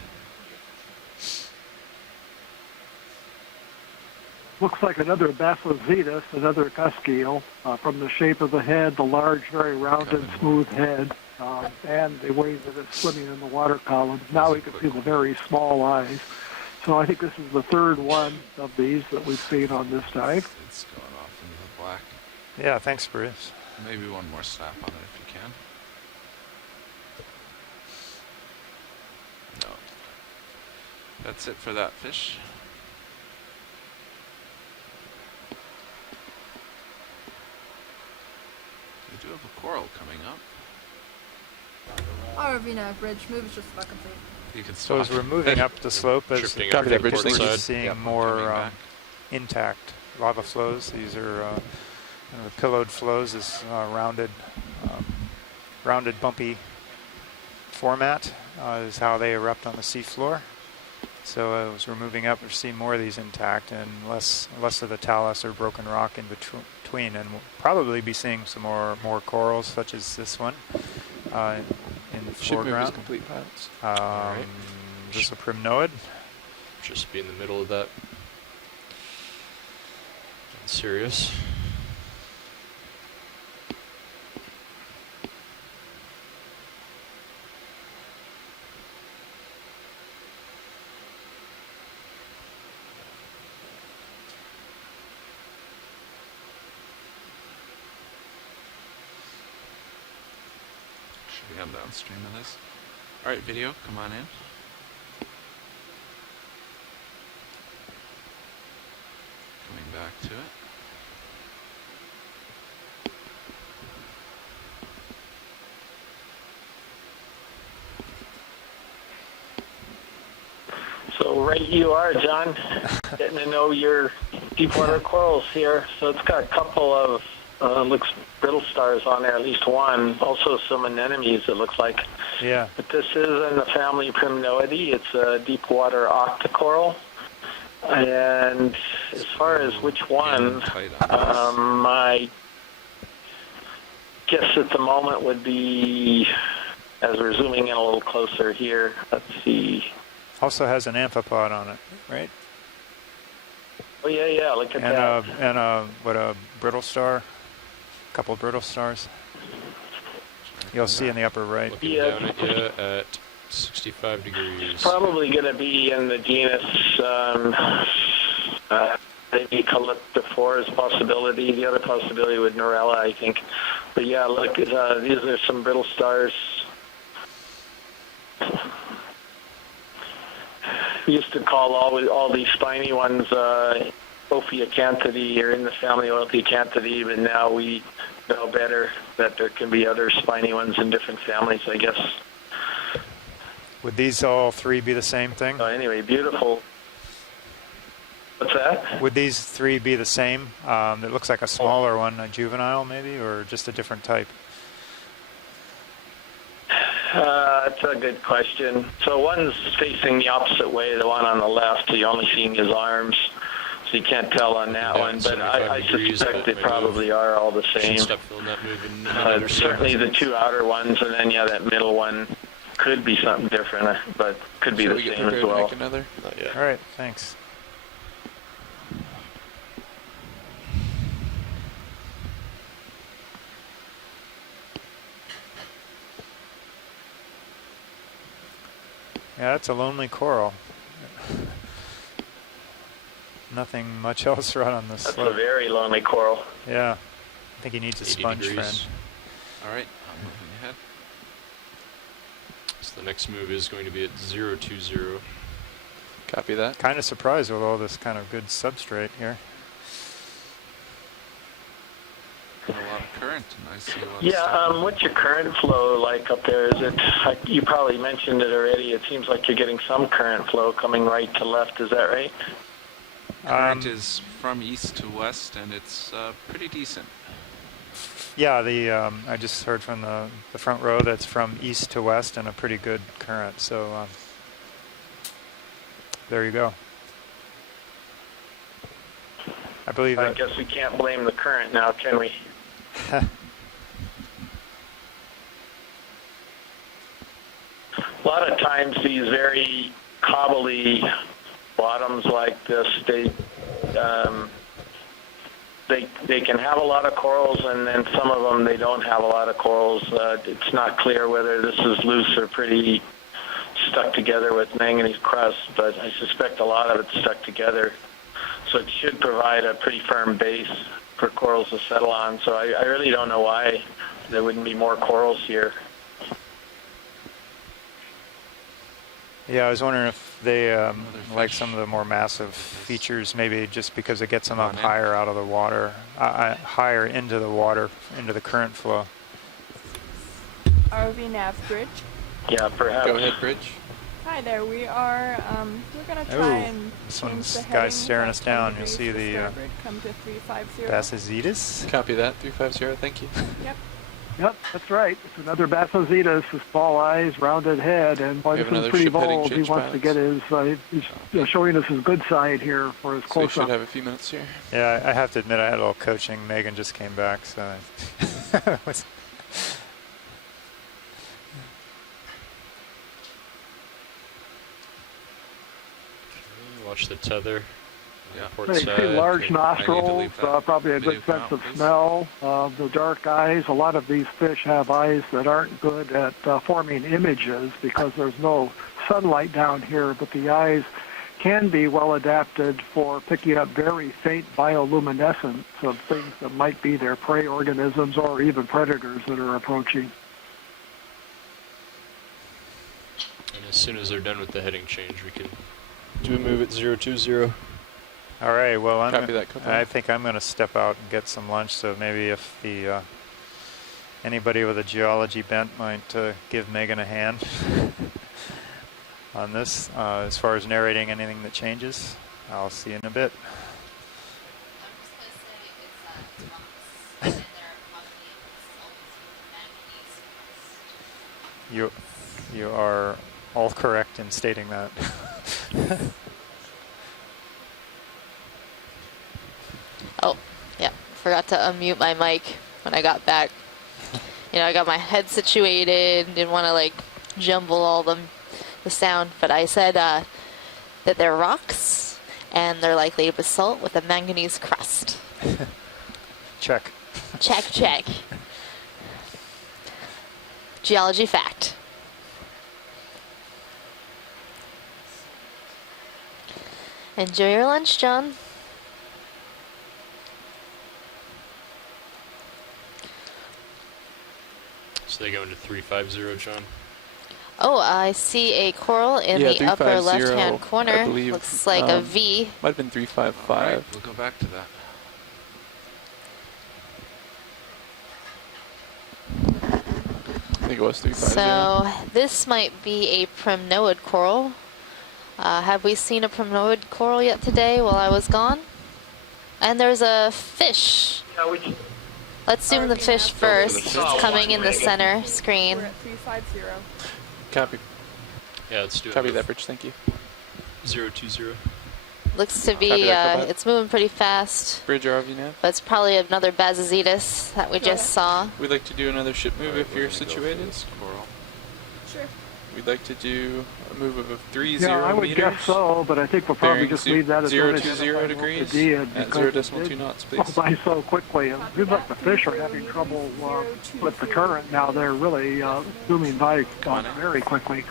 Looks like another Bassozetus, another cusk eel, from the shape of the head, the large, very rounded, smooth head, and the way that it's swimming in the water column. Now we can see the very small eyes. So I think this is the third one of these that we've seen on this dive. It's going off into the black. Yeah, thanks, Bruce. Maybe one more snap on it if you can. No. That's it for that fish. We do have a coral coming up. ROV nav bridge move is just about complete. You can So as we're moving up the slope, as we're seeing more intact lava flows. These are kind of pillowed flows, this rounded, bumpy format is how they erupt on the seafloor. So as we're moving up, we're seeing more of these intact and less of the talus or broken rock in between. And we'll probably be seeing some more corals, such as this one, in the Ship move foreground. is complete, pilots. Right. Just a primnoid. Just be in the middle of that. Serious. Yeah, I'm downstream of this. All right, video, come on in. Coming back to it. So right you are, John, getting to know your deep water corals here. So it's got a couple of, looks brittle stars on there, at least one. Also some anemones, it looks like. Yeah. But this is in the family Primnoideae. It's a deep water octocoral. And as far as which one, my guess at the moment would be, as we're zooming in a little closer here, let's see. Also has an amphipod on it, right? Oh yeah, look at that. And a brittle star, a couple of brittle stars. You'll see in the upper right. Looking down at you at 65 degrees. It's probably going to be in the genus maybe Calyptophorus possibility. The other possibility with Norella, I think. But yeah, look, these are some brittle stars. We used to call all these spiny ones Ophiacanthidae, or in the family Ophiacanthidae, but now we know better that there can be other spiny ones in different families, I guess. Would these all three be the same thing? Anyway, beautiful. What's that? Would these three be the same? It looks like a smaller one, a juvenile maybe, or just a different type? That's a good question. So one's facing the opposite way, the one on the left, so you're only seeing his arms, so you can't tell on that one, but I suspect they probably are all the same. Certainly the two outer ones, and then, yeah, that middle one could be something different, but could be the same as well. Make another? Not yet. All right, thanks. Yeah, that's a lonely coral. Nothing much else right on the slope. That's a very lonely coral. Yeah. I think he needs a sponge friend. All right, I'm moving ahead. So the next move is going to be at 020. Copy that. Kind of surprised with all this kind of good substrate here. A lot of current, and I see a lot Yeah, what's your current flow like up there? Is it, you probably mentioned it already, it seems like you're getting some current flow coming right to left, is that right? Current is from east to west, and it's pretty decent. Yeah, I just heard from the front row that's from east to west and a pretty good current, so there you go. I believe I guess we can't blame the current now, can we? A lot of times these very cobbly bottoms like this, they can have a lot of corals, and then some of them they don't have a lot of corals. It's not clear whether this is loose or pretty stuck together with manganese crust, but I suspect a lot of it's stuck together. So it should provide a pretty firm base for corals to settle on. So I really don't know why there wouldn't be more corals here. Yeah, I was wondering if they like some of the more massive features, maybe just because it gets them up higher out of the water, higher into the water, into the current flow. ROV nav bridge. Yeah, perhaps. Go ahead, bridge. Hi there, we are, we're going to try and this one's guy's staring us down. You'll see the come to 350. Bassozetus. Copy that, 350, thank you. Yep, that's right. It's another Bassozetus with small eyes, rounded head, and boy, this is pretty bold. He wants to get his, he's showing us his good side here for his close-up. So we should have a few minutes here. Yeah, I have to admit I had a little coaching. Megan just came back, so watch the tether. They see large nostrils, probably a good sense of smell. The dark eyes. A lot of these fish have eyes that aren't good at forming images because there's no sunlight down here, but the eyes can be well adapted for picking up very faint bioluminescence of things that might be their prey organisms or even predators that are approaching. soon as they're done with the heading change, we can do a move at 020. All right. Well, I think I'm going to step out and get some lunch. So maybe if the anybody with a geology bent might give Megan a hand on this as far as narrating anything that changes. I'll see you in a bit. You are all correct in stating that. Oh, yeah, forgot to unmute my mic when I got back. You know, I got my head situated, didn't want to like jumble all the sound, but I said that they're rocks and they're likely basalt with a manganese crust. Check. Check, check. Geology fact. Enjoy your lunch, John. So they go into 350, John? Oh, I see a coral in the upper left-hand corner. I believe, looks like a V. Might have been 355. Right, we'll go back to that. I think it was 350. So this might be a primnoid coral. Have we seen a primnoid coral yet today while I was gone? And there's a fish. Let's zoom the fish first. It's coming in the center screen. We're at 350. Copy. Yeah, let's do it. Copy that, Bridge. Thank you. 020. Looks to be, it's moving pretty fast. Bridge ROV now. But it's probably another Bazazitas that we just saw. We'd like to do another ship move if you're situated. Sure. We'd like to do a move of 30 Yeah, I would meters. guess so, but I think we'll probably just leave that as 020 degrees at 0.2 knots, please. Go by so quickly. It seems like the fish are having trouble with the current now. They're really zooming by very quickly.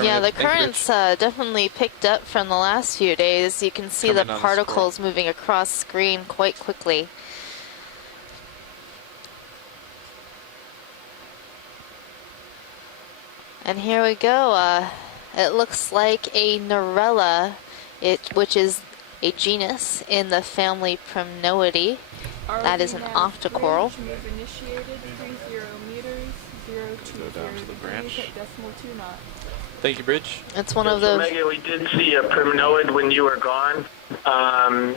Yeah, the current's definitely picked up from the last few days. You can see the particles moving across screen quite quickly. And here we go. It looks like a Narella, which is a genus in the family Primnoidae. That is an octocoral. Move initiated, 30 meters, 020 Go down to the branch. at decimal 2 knots. Thank you, Bridge. It's one of those. Megan, we did see a primnoid when you were gone.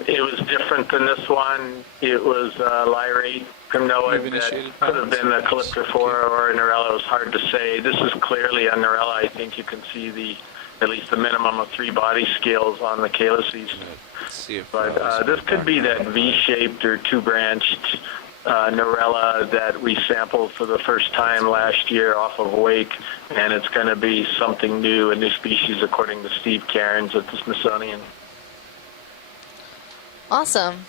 It was different than this one. It was lyrate primnoid that could have been a calyptrophora or a Narella. It was hard to say. This is clearly a Narella. I think you can see at least the minimum of 3 body scales on the calyces. But this could be that V-shaped or 2-branched Narella that we sampled for the first time last year off of Wake, and it's going to be something new, a new species according to Steve Cairns at the Smithsonian. Awesome.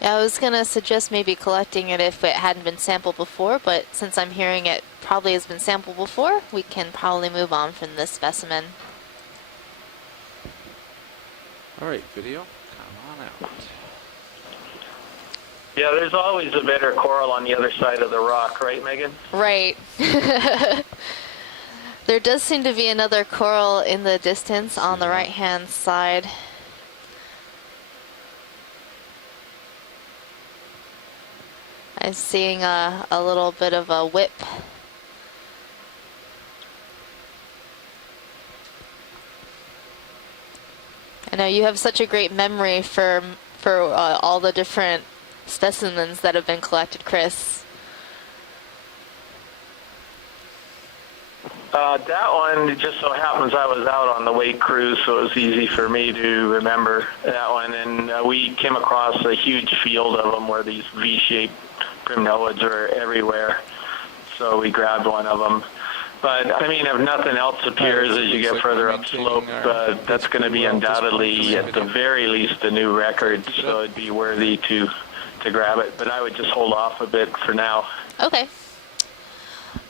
Yeah, I was going to suggest maybe collecting it if it hadn't been sampled before, but since I'm hearing it probably has been sampled before, we can probably move on from this specimen. All right, video, come on out. Yeah, there's always a better coral on the other side of the rock, right, Megan? Right. There does seem to be another coral in the distance on the right-hand side. I'm seeing a little bit of a whip. I know you have such a great memory for all the different specimens that have been collected, Chris. That one, just so happens I was out on the Wake cruise, so it was easy for me to remember that one. And we came across a huge field of them where these V-shaped primnoids are everywhere. So we grabbed one of them. But, I mean, if nothing else appears as you get further upslope, that's going to be undoubtedly, at the very least, a new record. So it'd be worthy to grab it. But I would just hold off a bit for now. Okay.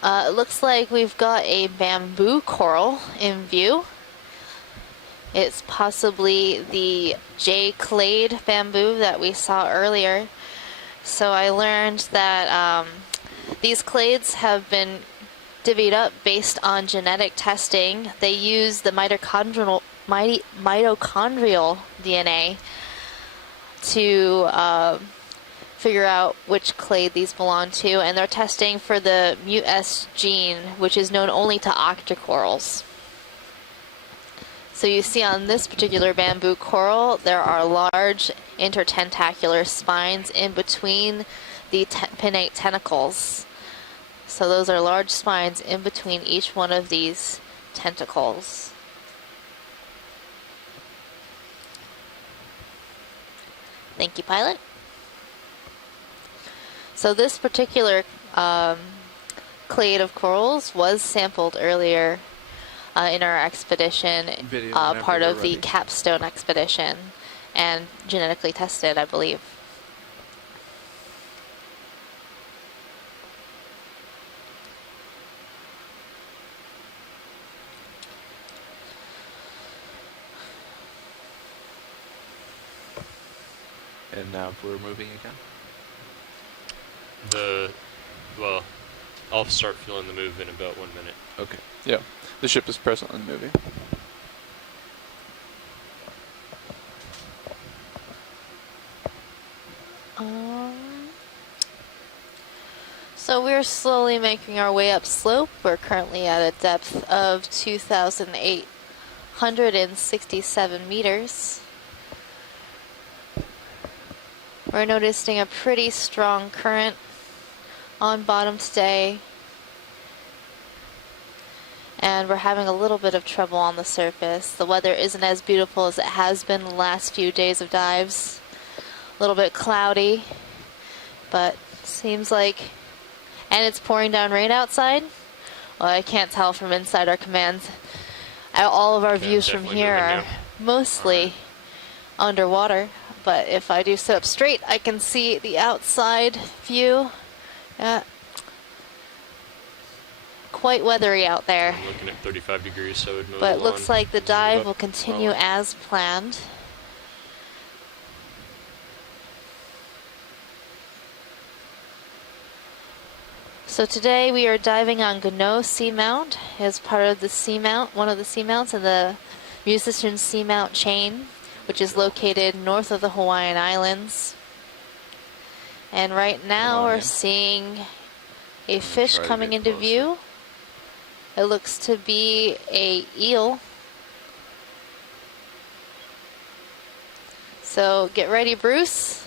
It looks like we've got a bamboo coral in view. It's possibly the J. clade bamboo that we saw earlier. So I learned that these clades have been divvied up based on genetic testing. They use the mitochondrial DNA to figure out which clade these belong to, and they're testing for the MUT-S gene, which is known only to octocorals. So you see on this particular bamboo coral, there are large intertentacular spines in between the pinnate tentacles. So those are large spines in between each one of these tentacles. Thank you, pilot. So this particular clade of corals was sampled earlier in our expedition, part of the capstone expedition, and genetically tested, I believe. And now we're moving again? Well, I'll start feeling the move in about 1 minute. Okay. Yeah, the ship is presently moving. So we're slowly making our way up slope. We're currently at a depth of 2,867 meters. We're noticing a pretty strong current on bottom today, and we're having a little bit of trouble on the surface. The weather isn't as beautiful as it has been the last few days of dives. A little bit cloudy, but seems like, and it's pouring down rain outside. Well, I can't tell from inside our commands. All of our views from here are mostly underwater. But if I do sit up straight, I can see the outside view. Quite weathery out there. I'm looking at 35 degrees, so it would move But it along. looks like the dive will continue as planned. So today we are diving on Gano Seamount as part of the seamount, one of the seamounts in the Musician Seamount chain, which is located north of the Hawaiian Islands. And right now we're seeing a fish coming into view. It looks to be a eel. So get ready, Bruce.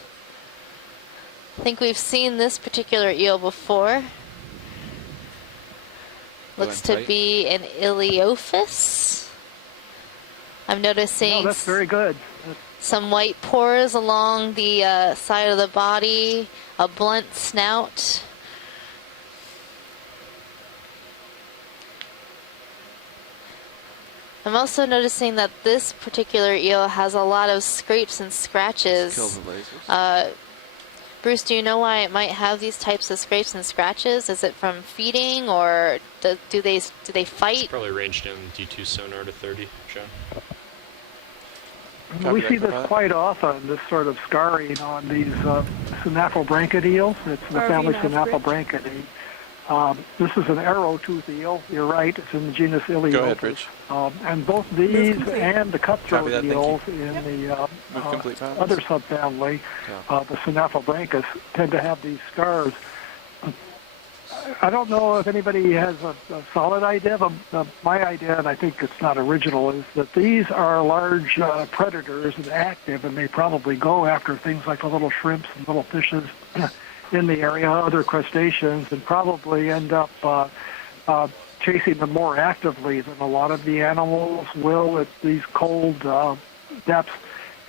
I think we've seen this particular eel before. Looks to be an Iliophis. I'm noticing that's very good. Some white pores along the side of the body, a blunt snout. I'm also noticing that this particular eel has a lot of scrapes and scratches. Kill the lasers. Bruce, do you know why it might have these types of scrapes and scratches? Is it from feeding, or do they fight? It's probably ranged down D2 sonar to 30, John. We see this quite often, this sort of scarring on these synaphobranchid eels. It's the family Synaphobranchidae. This is an arrow-tooth eel. You're right. It's in the genus Iliophis. Go ahead, Rich. And both these and the cutthroat eels in the other subfamily, the Synaphobranchus, tend to have these scars. I don't know if anybody has a solid idea, but my idea, and I think it's not original, is that these are large predators and active, and they probably go after things like the little shrimps and little fishes in the area, other crustaceans, and probably end up chasing them more actively than a lot of the animals will at these cold depths.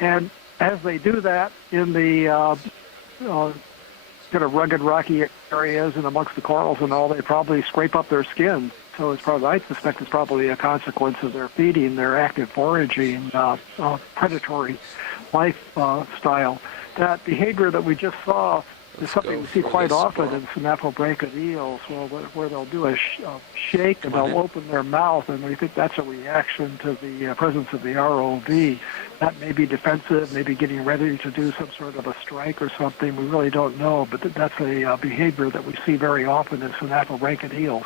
And as they do that in the kind of rugged, rocky areas and amongst the corals and all, they probably scrape up their skin. So it's probably, I suspect it's probably a consequence of their feeding, their active foraging, predatory lifestyle. That behavior that we just saw is something we see quite often in Synaphobranchid eels, where they'll do a shake and they'll open their mouth, and we think that's a reaction to the presence of the ROV. That may be defensive, maybe getting ready to do some sort of a strike or something. We really don't know, but that's a behavior that we see very often in Synaphobranchid eels.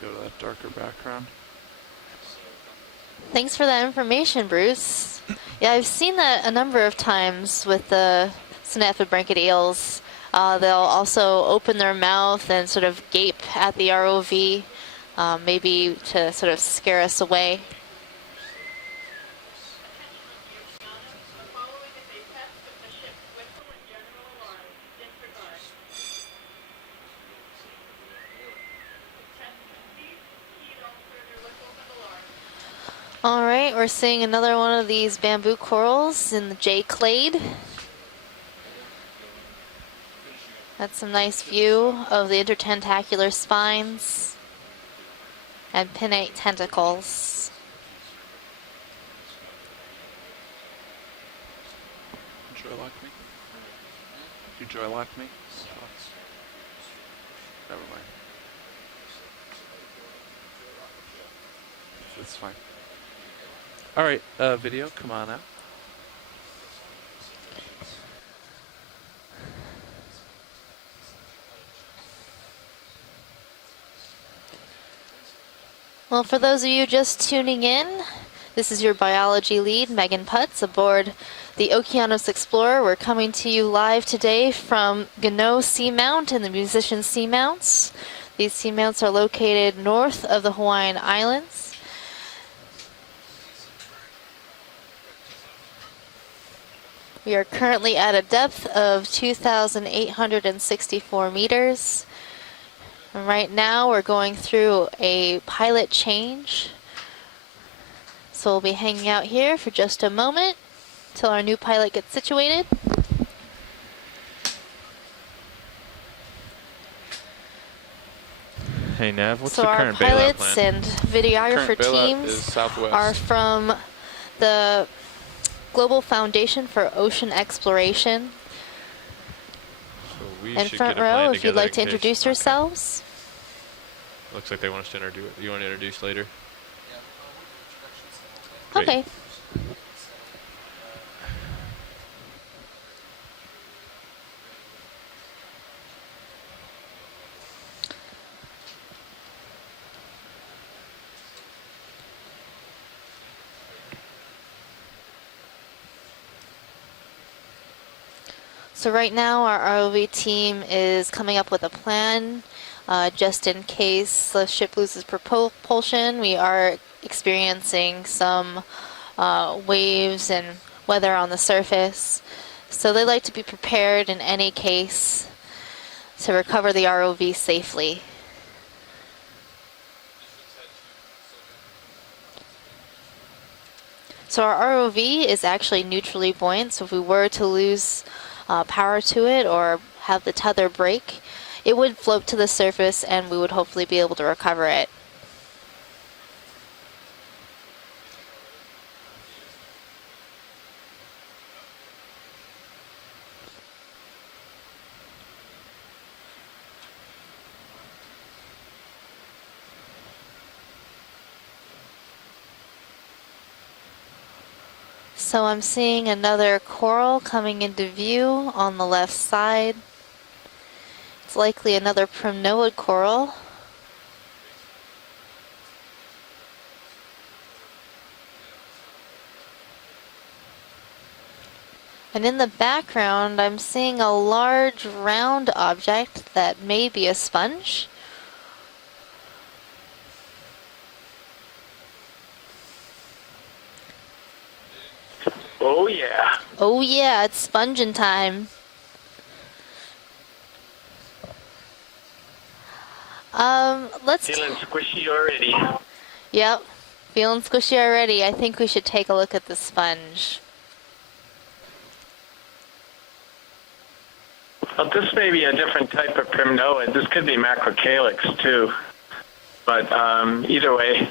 go to that darker background. Thanks for that information, Bruce. Yeah, I've seen that a number of times with the synaphid eels. They'll also open their mouth and sort of gape at the ROV, maybe to sort of scare us away. All right, we're seeing another one of these bamboo corals in the J clade. That's some nice view of the intertentacular spines and pinnate tentacles. Joy lock me? You joy lock me? Never mind. It's fine. All right, video, come on out. Well, for those of you just tuning in, this is your biology lead, Megan Putz, aboard the Okeanos Explorer. We're coming to you live today from Gano Seamount and the Musician Seamounts. These seamounts are located north of the Hawaiian Islands. We are currently at a depth of 2,864 meters. And right now we're going through a pilot change. So we'll be hanging out here for just a moment till our new pilot gets situated. Hey Nav, what's so the current bailout plan? So our pilots and videographer teams are from the Global Foundation for Ocean Exploration. So and front row, if you'd like to introduce yourselves. Looks like they want us to introduce. You want to introduce later? Okay. So right now our ROV team is coming up with a plan just in case the ship loses propulsion. We are experiencing some waves and weather on the surface. So they like to be prepared in any case to recover the ROV safely. So our ROV is actually neutrally buoyant, so if we were to lose power to it or have the tether break, it would float to the surface and we would hopefully be able to recover it. So I'm seeing another coral coming into view on the left side. It's likely another primnoid coral. And in the background, I'm seeing a large round object that may be a sponge. Oh yeah. Oh yeah, it's sponging time. Let's... Feeling squishy already. Yep, feeling squishy already. I think we should take a look at the sponge. Well, this may be a different type of primnoid. This could be macrocalyx too. But either way.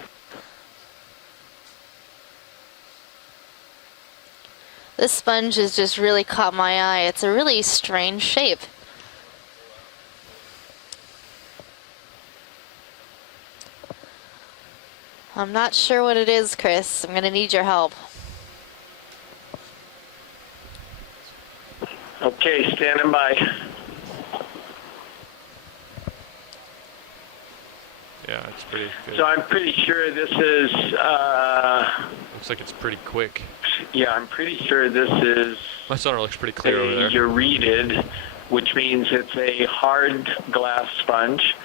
This sponge has just really caught my eye. It's a really strange shape. I'm not sure what it is, Chris. I'm gonna need your help. Okay, standing by. Yeah, it's pretty good. So I'm pretty sure this is... looks like it's pretty quick. Yeah, I'm pretty sure this is... My sonar looks pretty clear over there. Ureated, which means it's a hard glass sponge.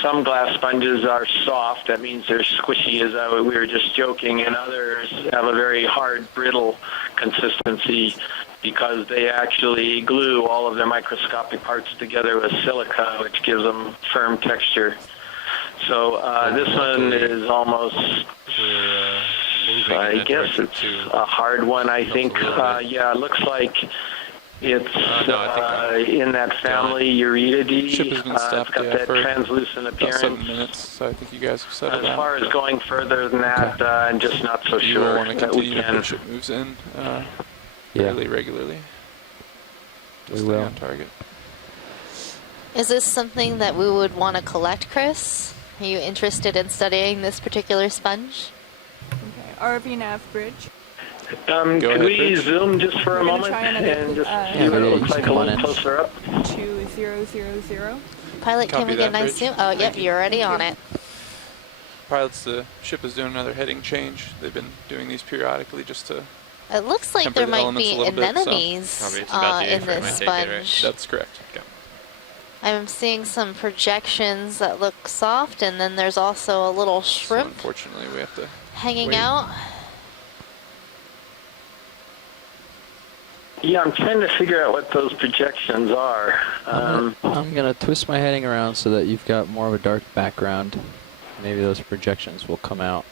Some glass sponges are soft. That means they're squishy, as we were just joking, and others have a very hard, brittle consistency because they actually glue all of their microscopic parts together with silica, which gives them firm texture. So this one is almost, I guess it's a hard one, I think. Yeah, it looks like it's in that family, Ureatidae. Ship has been stopped, it's got that translucent appearance. 7 minutes, so I think you guys have settled As down. far as going further than that, I'm just not so You sure will want to that we continue can. to push it moves in fairly regularly. Just We will. on target. Is this something that we would want to collect, Chris? Are you interested in studying this particular sponge? Okay, RV nav bridge. Could we zoom just for a We're gonna moment try another, and just see what it looks like a little closer up? 2000. Pilot, can Copy we get a that, nice Bridge. zoom? Oh, yep, Thank you. you're already on it. Pilots, the ship is doing another heading change. They've been doing these periodically just to It looks like temper there the might elements be a little bit, so- anemones Probably it's about the in A-frame, this I take it, right? sponge. That's correct. Okay. I'm seeing some projections that look soft, and then there's also a little So shrimp unfortunately, we have to hanging wait. out. Yeah, I'm trying to figure out what those projections are. I'm going to twist my heading around so that you've got more of a dark background. Maybe those projections will come out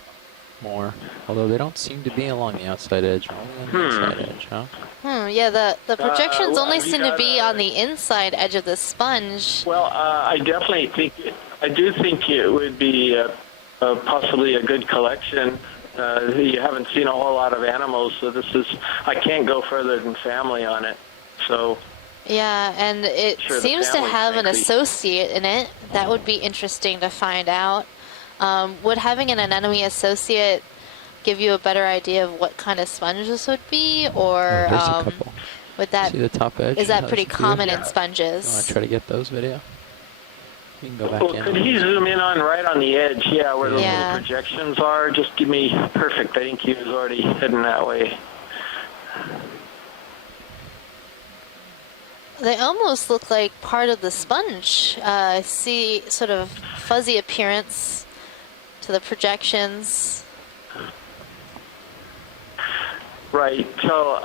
more. Although they don't seem to be along the outside edge, only on the inside edge, huh? Yeah, the projections well, only have you seem to got be on the inside edge of the sponge. Well, I definitely think, I do think it would be possibly a good collection. You haven't seen a whole lot of animals, so this is, I can't go further than family on it. So Yeah, and it Sure, the seems to family, have an frankly. associate in it. That would be interesting to find out. Would having an anemone associate give you a better idea of what kind of sponge this would be, or There's a couple. would that See the top edge? is that How pretty does it feel? common in You want sponges? to try to get those video? You can go back well, in. could he zoom in on right on the edge, where those Yeah. little projections are? Just give me, perfect. I think he was already heading that way. They almost look like part of the sponge. I see sort of fuzzy appearance to the projections. Right. So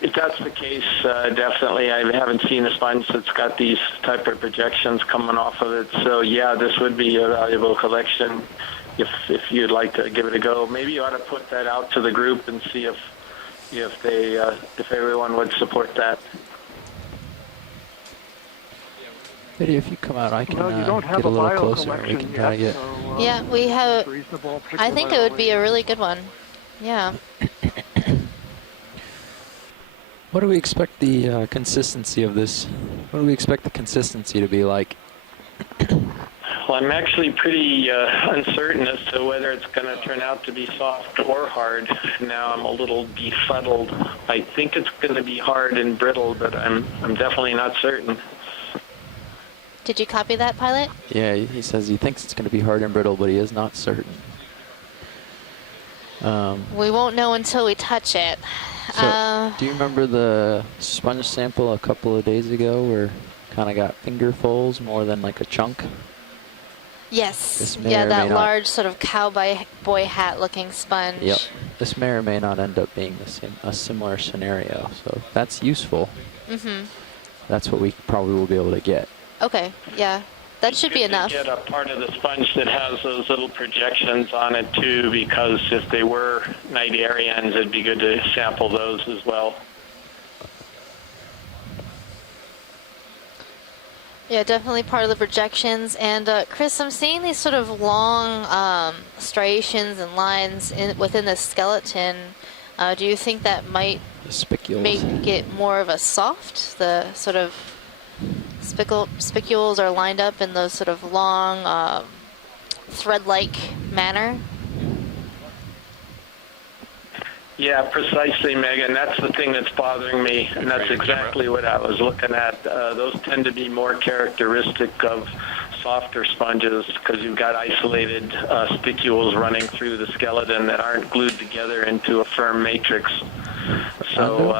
if that's the case, definitely I haven't seen a sponge that's got these type of projections coming off of it. So yeah, this would be a valuable collection if you'd like to give it a go. Maybe you ought to put that out to the group and see if everyone would support that. Video, if you come out, I can Well, you don't have get a a little bio closer. We collection can try to yet, get. so, Yeah, we have. reasonable I think it would be a really good one. Yeah. What do we expect the consistency of this? What do we expect the consistency to be like? Well, I'm actually pretty uncertain as to whether it's going to turn out to be soft or hard. Now I'm a little befuddled. I think it's going to be hard and brittle, but I'm definitely not certain. Did you copy that, pilot? Yeah, he says he thinks it's going to be hard and brittle, but he is not certain. We won't know until we touch it. So, do you remember the sponge sample a couple of days ago where kind of got finger folds more than like a chunk? Yes. This may Yeah, or that may not- large sort of cowboy boy hat looking sponge. Yep. This may or may not end up being a similar scenario. So if that's useful. Mm-hmm. That's what we probably will be able to get. Okay. Yeah. That should be enough. Get a part of the sponge that has those little projections on it too, because if they were Cnidarians, it'd be good to sample those as well. Yeah, definitely part of the projections. And Chris, I'm seeing these sort of long striations and lines within the skeleton. Do you think that might make it more of a soft? The sort of spicules are lined up in those sort of long, thread-like manner. Yeah, precisely, Megan. That's the thing that's bothering me, and that's exactly what I was looking at. Those tend to be more characteristic of softer sponges because you've got isolated spicules running through the skeleton that aren't glued together into a firm matrix. So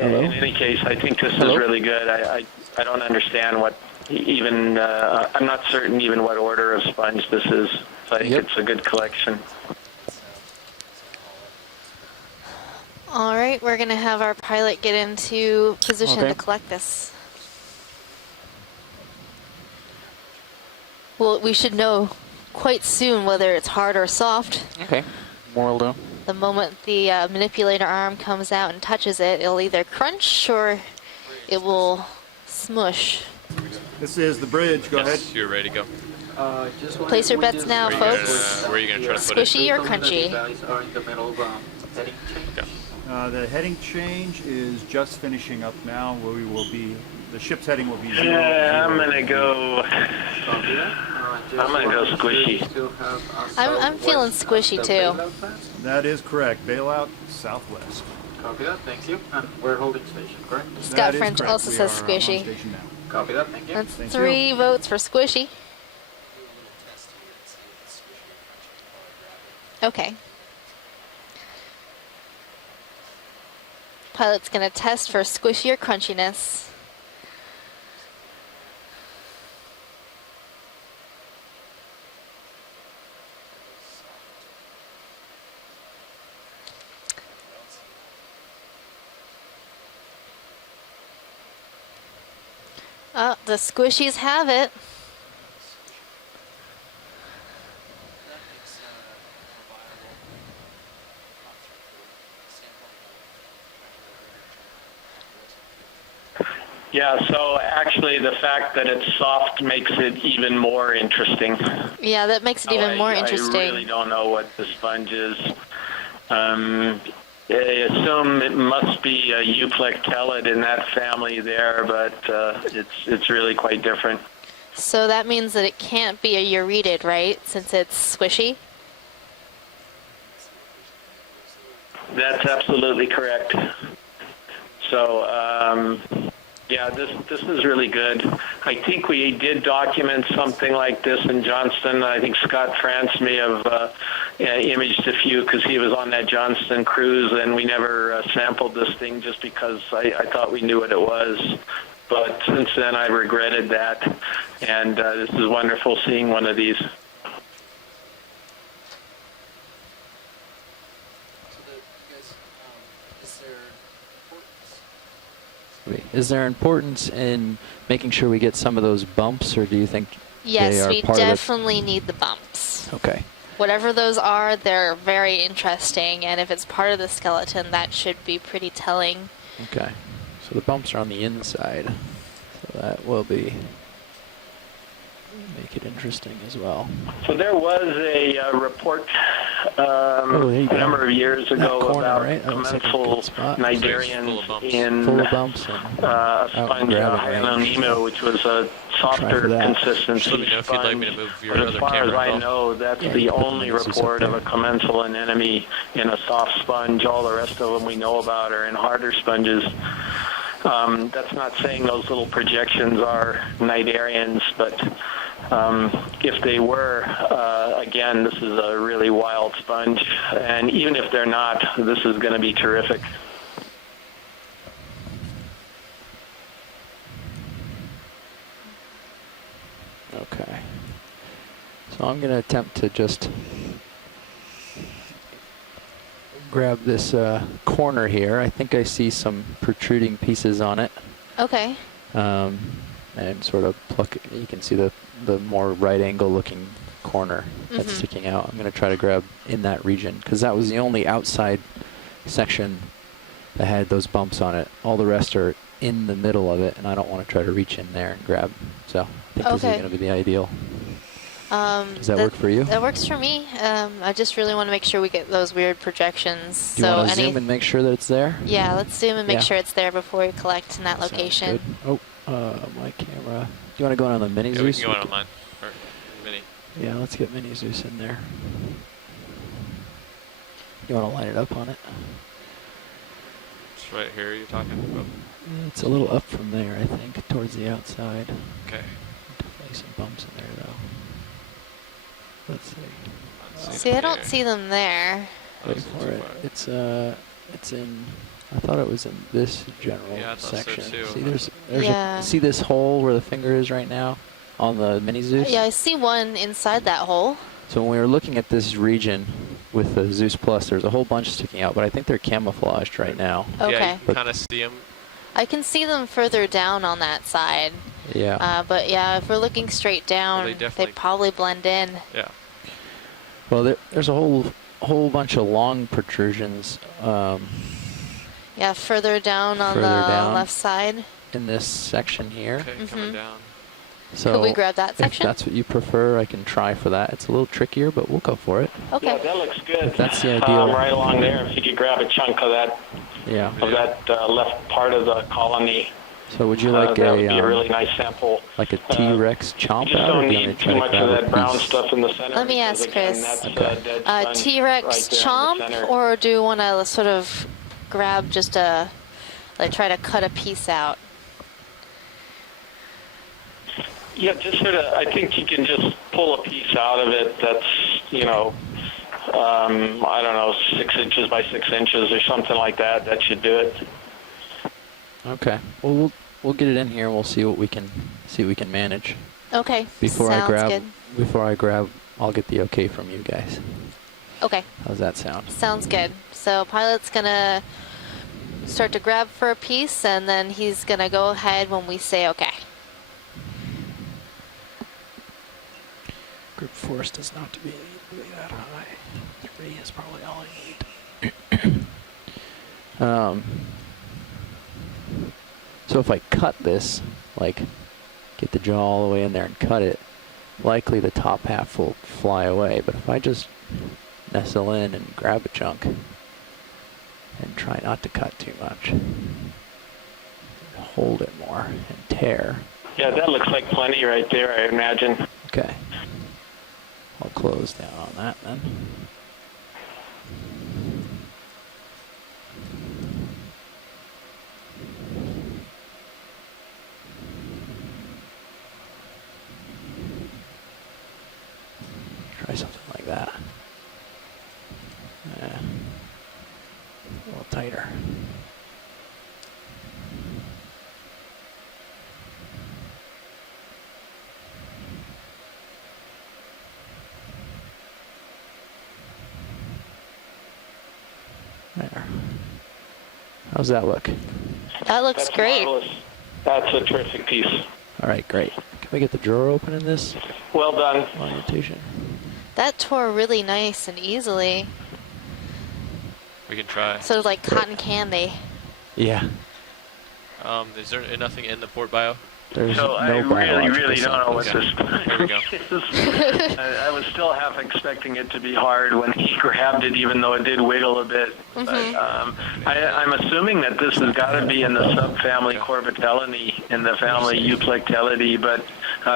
in any case, I think this is really good. I don't understand what even, I'm not certain even what order of sponge this is. So I think it's a good collection. All right, we're going to have our pilot get into position to collect this. Well, we should know quite soon whether it's hard or soft. Okay, more will do. The moment the manipulator arm comes out and touches it, it'll either crunch or it will smush. This is the bridge. Go ahead. You're ready to go. Place your bets now, folks. Where are you going to try to put it? Squishy or crunchy? The heading change is just finishing up now. Where we will be, the ship's heading will be 0, I'm gonna go squishy. I'm feeling squishy too. That is correct. Bailout southwest. Copy that. Thank you. And we're holding station, correct? Scott French also says squishy. Copy that. Thank you. That's 3 votes for squishy. Okay. Pilot's going to test for squishy or crunchiness. Oh, the squishies have it. Yeah, so actually the fact that it's soft makes it even more interesting. Yeah, that makes it even more interesting. I really don't know what the sponge is. I assume it must be a euplectellid in that family there, but it's really quite different. So that means that it can't be a euretid, right? Since it's squishy? That's absolutely correct. So, yeah, this is really good. I think we did document something like this in Johnston. I think Scott France may have imaged a few because he was on that Johnston cruise, and we never sampled this thing just because I thought we knew what it was. But since then, I regretted that, and this is wonderful seeing one of these. Is there importance in making sure we get some of those bumps, or do you think yes, they are we part definitely need the bumps. Okay. Whatever those are, they're very interesting, and if it's part of the skeleton, that should be pretty telling. Okay. So the bumps are on the inside, so that will make it interesting as well. So there was a report a number of years ago about commensal cnidarians in a sponge, Hyalonemo, which was a softer consistency sponge. But as far as I know, that's the only report of a commensal anemone in a soft sponge. All the rest of them we know about are in harder sponges. That's not saying those little projections are cnidarians, but if they were, again, this is a really wild sponge. And even if they're not, this is going to be terrific. Okay. So I'm going to attempt to just grab this corner here. I think I see some protruding pieces on it. Okay. And sort of pluck it. You can see the more right angle looking corner that's sticking out. I'm going to try to grab in that region because that was the only outside section that had those bumps on it. All the rest are in the middle of it, and I don't want to try to reach in there and grab. So I think this is going to be the ideal. Does that work for you? That works for me. I just really want to make sure we get those weird projections. Do you want to zoom and make sure that it's there? Yeah, let's zoom and make sure it's there before we collect in that location. Oh, my camera. Do you want to go on the mini Zeus? We can go on mine. Or mini. Yeah, let's get mini Zeus in there. You want to line it up on it? It's right here you're talking about? It's a little up from there, I think, towards the outside. Okay. Definitely be some bumps in there though. Let's see. See, I don't see them there. Wait for it. It's in. I thought it was in this general section. So too. See, there's see this hole where the finger is right now on the mini Zeus. Yeah, I see one inside that hole. So when we were looking at this region with the Zeus Plus, there's a whole bunch sticking out, but I think they're camouflaged right now. Okay. Yeah, you kind of see them. I can see them further down on that side. Yeah. But yeah, if we're looking straight down, they probably blend in. Yeah. Well, there's a whole bunch of long protrusions. Yeah, further down on the left side. In this section here. Okay, coming down. So could we grab that section? If that's what you prefer, I can try for that. It's a little trickier, but we'll go for it. Okay. Yeah, that looks good. If that's the ideal. Right along there, if you could grab a chunk of that, left part of the colony. So would you like that would be a really nice sample. Like a T-Rex chomp You just don't need too much of that brown stuff in the center. Let me ask Chris. That's T-Rex right chomp, or do you want to sort of grab just try to cut a piece out? Yeah, just sort of, I think you can just pull a piece out of it that's, I don't know, 6 inches by 6 inches or something like that. That should do it. Okay. Well, we'll get it in here and we'll see what we can manage. Okay. Before Sounds I grab, I'll get the okay from you guys. Okay. How's that sound? Sounds good. So pilot's gonna start to grab for a piece, and then he's gonna go ahead when we say okay. Group force does not to be that high. 3 is probably all I need. So if I cut this, like get the jaw all the way in there and cut it, likely the top half will fly away. But if I just nestle in and grab a chunk and try not to cut too much, and hold it more and tear. Yeah, that looks like plenty right there, I imagine. Okay. I'll close down on that then. Try something like that. Yeah. A little tighter. There. How's that look? That looks great. Marvelous. That's a terrific piece. All right, great. Can we get the drawer open in this? Well done. Orientation. That tore really nice and easily. We can try. Sort of like cotton candy. Yeah. Is there nothing in the port bio? There's So I really don't know what this There we go. is. I was still half expecting it to be hard when he grabbed it, even though it did wiggle a bit. But, I'm assuming that this has got to be in the subfamily Corbitellinae, in the family Euplectellidae, but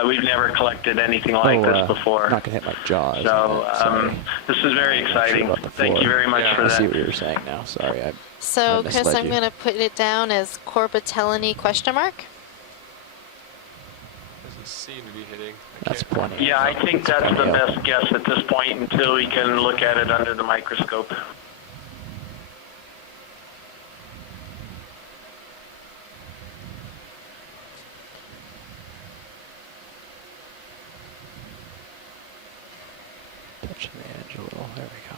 we've never collected anything like this before. I'm not going to hit my jaws. So this is very exciting. Thank you very much for I that. see what you're saying now. Sorry. So, I Chris, misled I'm you. going to put it down as Corbitellinae ? Doesn't seem to be hitting. That's plenty. Yeah, I think that's the best guess at this point until we can look at it under the microscope. Touching the edge a little. There we go.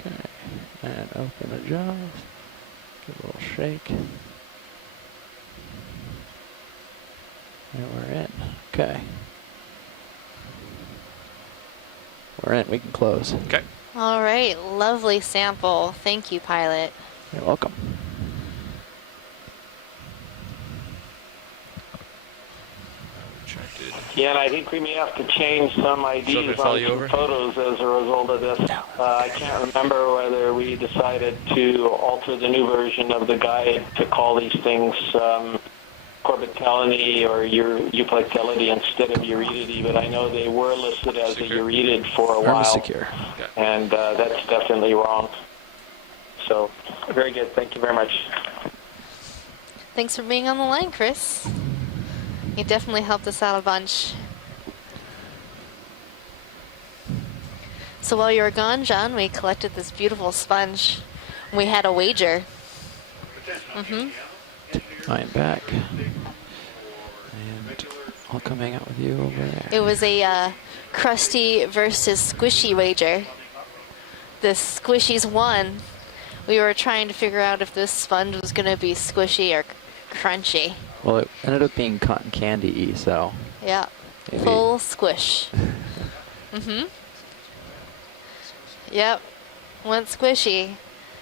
Okay. And open the jaws. Give a little shake. And we're in. Okay. We're in. We can close. Okay. All right. Lovely sample. Thank you, pilot. You're welcome. Yeah, and I think we may have to change some IDs on some photos as a result of this. I can't remember whether we decided to alter the new version of the guide to call these things Corbitellinae or Euplectellidae instead of Euretidae, but I know they were listed as a Euretid for a while, and that's definitely wrong. So, very good. Thank you very much. Thanks for being on the line, Chris. He definitely helped us out a bunch. So while you were gone, John, we collected this beautiful sponge. We had a wager. I am back. And I'll come hang out with you over there. It was a crusty versus squishy wager. The squishies won. We were trying to figure out if this sponge was going to be squishy or crunchy. Well, it ended up being cotton candy-y, so... Yeah, maybe. full squish. Yep, went squishy.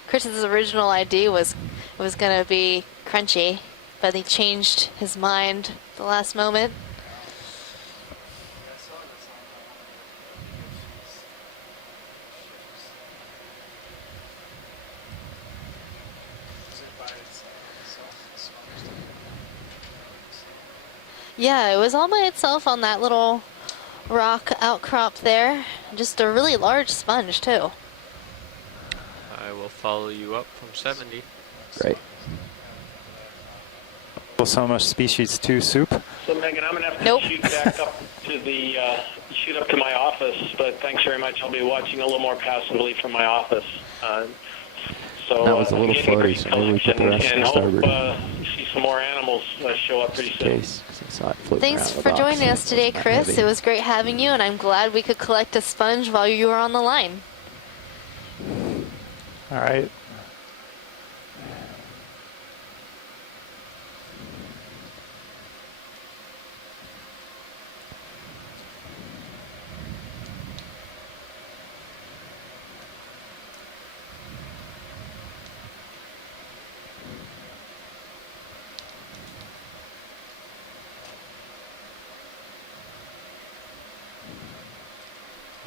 Chris's original idea was it was going to be crunchy, but he changed his mind at the last moment. Yeah, it was all by itself on that little rock outcrop there. Just a really large sponge, too. I will follow you up from 70. Great. So much species 2 soup. So Megan, I'm gonna have to shoot back up to the shoot up to my office, but thanks very much. I'll be watching a little more passively from my office. So that was a little floaty, so maybe we put the rest on starboard. Hope see some more animals show up pretty soon. Thanks for joining us today, Chris. It was great having you, and I'm glad we could collect a sponge while you were on the line. All right.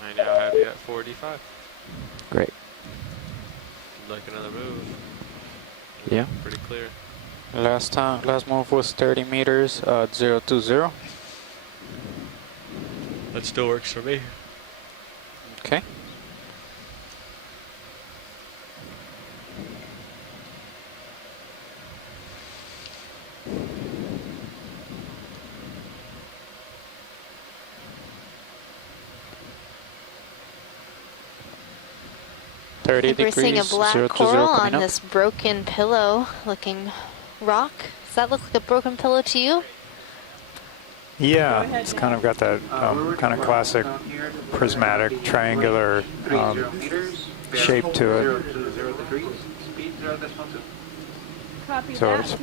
I now have you at 45. Great. Like another move. Yeah. Pretty clear. Last move was 30 meters, 020. That still works for me. Okay. I think we're seeing a black coral on this broken pillow looking rock. Does that look like a broken pillow to you? Yeah, it's kind of got that kind of classic prismatic triangular shape to it. So it's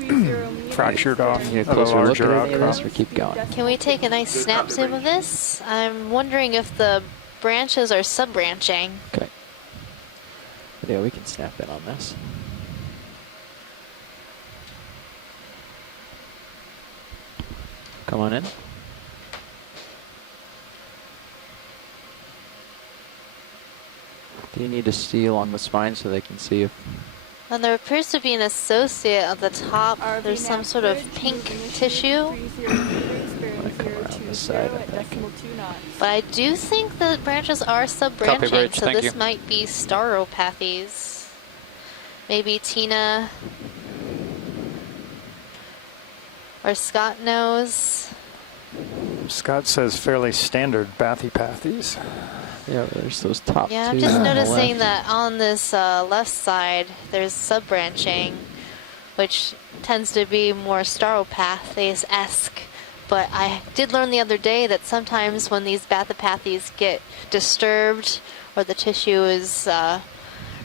fractured off of a larger outcrop. Keep going. Can we take a nice snap zoom of this? I'm wondering if the branches are sub-branching. Okay. Yeah, we can snap in on this. Come on in. Do you need to see along the spine so they can see if... And there appears to be an associate at the top. There's some sort of pink tissue. Side, I think. But I do think the branches are sub-branching, so this might be stauropathes. Maybe Tina or Scott knows. Scott says fairly standard bathypathes. Yeah, there's those top two. Yeah, I'm just noticing that on this left side, there's sub-branching, which tends to be more stauropathes-esque. But I did learn the other day that sometimes when these bathypathes get disturbed or the tissue is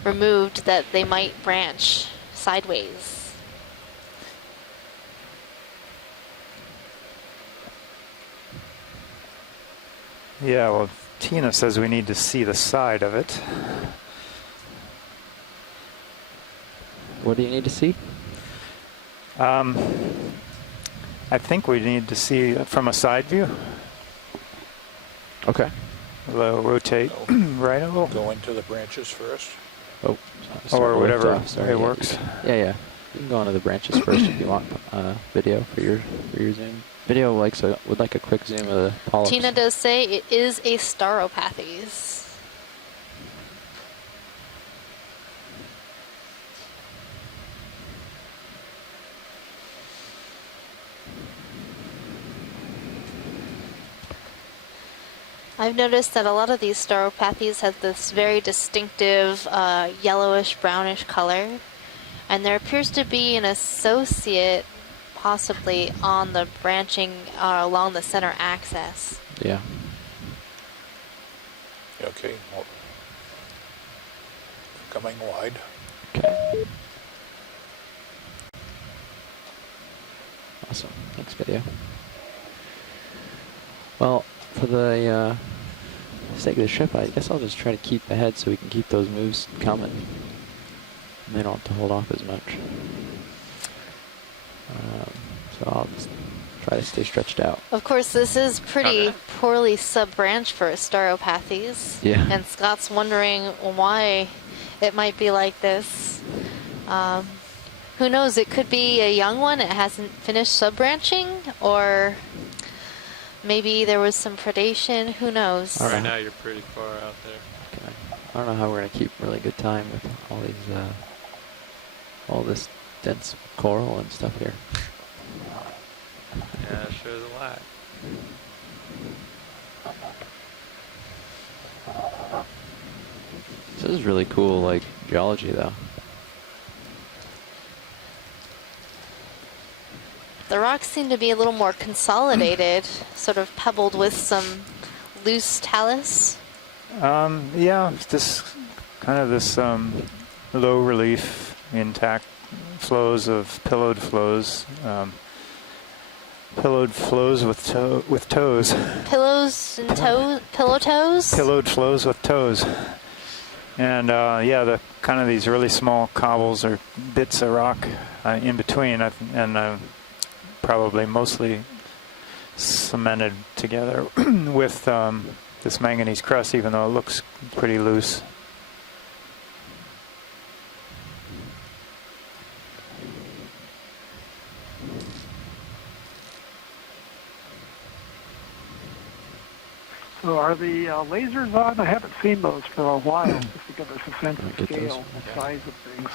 removed, that they might branch sideways. Yeah, well, Tina says we need to see the side of it. What do you need to see? I think we need to see it from a side view. Okay. We'll rotate right a little. Go into the branches first. Oh. Or whatever it works. Yeah. You can go into the branches first if you want video for your zoom. Video would like a quick zoom of the polyps. Tina does say it is a stauropathes. I've noticed that a lot of these stauropathes have this very distinctive yellowish brownish color, and there appears to be an associate possibly on the branching along the center axis. Yeah. Okay. Well, coming wide. Okay. Awesome. Thanks, video. Well, for the sake of the trip, I guess I'll just try to keep ahead so we can keep those moves coming. And they don't have to hold off as much. So I'll just try to stay stretched out. Of course, this is pretty poorly sub-branched for stauropathes. Yeah. And Scott's wondering why it might be like this. Who knows, it could be a young one, it hasn't finished sub-branching, or maybe there was some predation, who knows. All right, now you're pretty far out there. Okay. I don't know how we're going to keep really good time with all these, all this dense coral and stuff here. Yeah, it shows a lot. This is really cool, like, geology, though. The rocks seem to be a little more consolidated, sort of pebbled with some loose talus. Yeah, this kind of this low relief, intact flows of pillowed flows. Pillowed flows with toes. Pillows and toes? Pillow toes? Pillowed flows with toes. And yeah, the kind of these really small cobbles or bits of rock in between, and probably mostly cemented together with this manganese crust, even though it looks pretty loose. So are the lasers on? I haven't seen those for a while, just to give us a sense of scale and size of things.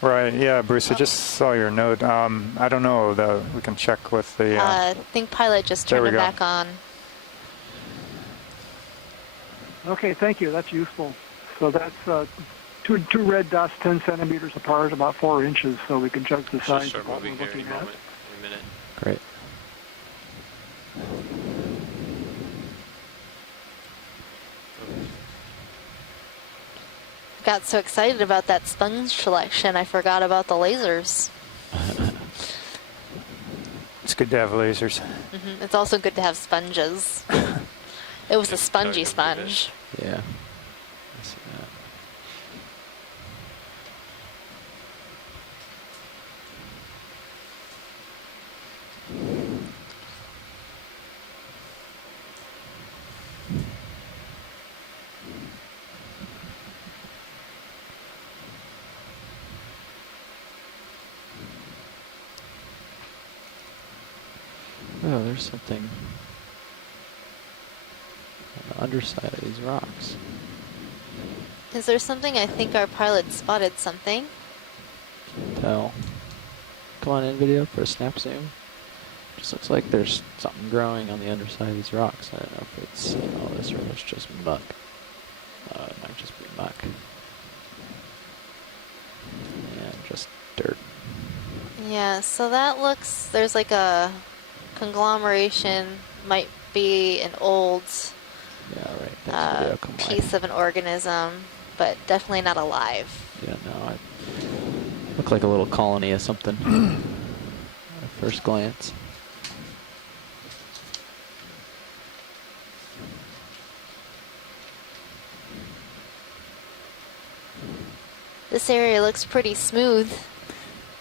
Right, yeah, Bruce, I just saw your note. I don't know, though. We can check with the... I think Pilot just turned it back on. Okay, thank you. That's useful. So that's two red dots 10 centimeters apart, about 4 inches, so we can judge the size of what we're looking at. In a minute. Great. Got so excited about that sponge selection, I forgot about the lasers. It's good to have lasers. It's also good to have sponges. It was a spongy sponge. Yeah. I see that. Oh, there's something on the underside of these rocks. Is there something? I think our pilot spotted something. Can't tell. Come on in, video, for a snap zoom. Just looks like there's something growing on the underside of these rocks. I don't know if it's all this or it's just muck. It might just be muck. Yeah, just dirt. Yeah, so that looks, there's like a conglomeration, might be an old piece of an organism, but definitely not alive. Yeah, no, it looked like a little colony of something at first glance. This area looks pretty smooth.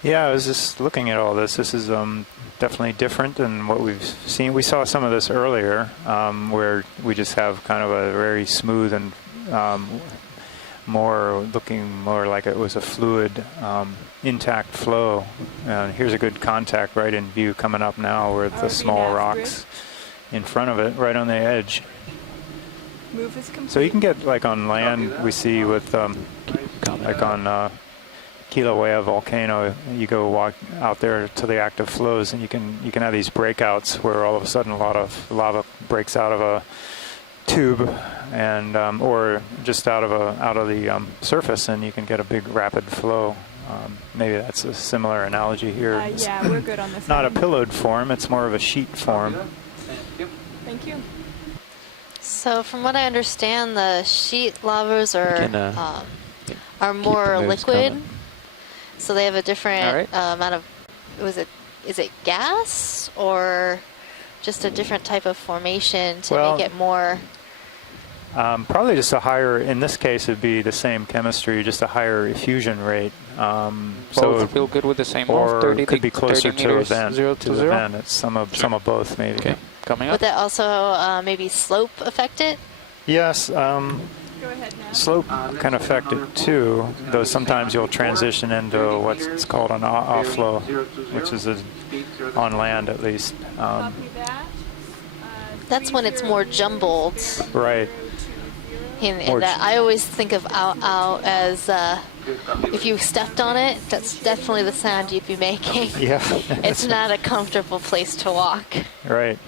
Yeah, I was just looking at all this. This is definitely different than what we've seen. We saw some of this earlier, where we just have kind of a very smooth and looking more like it was a fluid, intact flow. And here's a good contact right in view coming up now with the small rocks in front of it, right on the edge. Move is complete. So you can get, like on land, we see with, like on Kilauea volcano, you go walk out there to the active flows, and you can have these breakouts where all of a sudden a lot of lava breaks out of a tube, and or just out of the surface, and you can get a big rapid flow. Maybe that's a similar analogy here. Yeah, we're good on this. Not a pillowed form; it's more of a sheet form. Thank you. So, from what I understand, the sheet lavas are more liquid, so they have a different amount of. Is it gas or just a different type of formation to make it more? Probably just a higher, in this case it'd be the same chemistry, just a higher effusion rate. So feel good with the same or 30 could be closer to event. 0 to 0? Event. It's some of both maybe. Okay, coming up. Would that also maybe slope affect it? Yes, Go ahead now. slope can affect it too, though sometimes you'll transition into what's called an off-flow, which is on land at least. That's when it's more jumbled. Right. And that I always think of out as if you stepped on it, that's definitely the sound you'd be making. Yeah. It's not a comfortable place to walk. Right.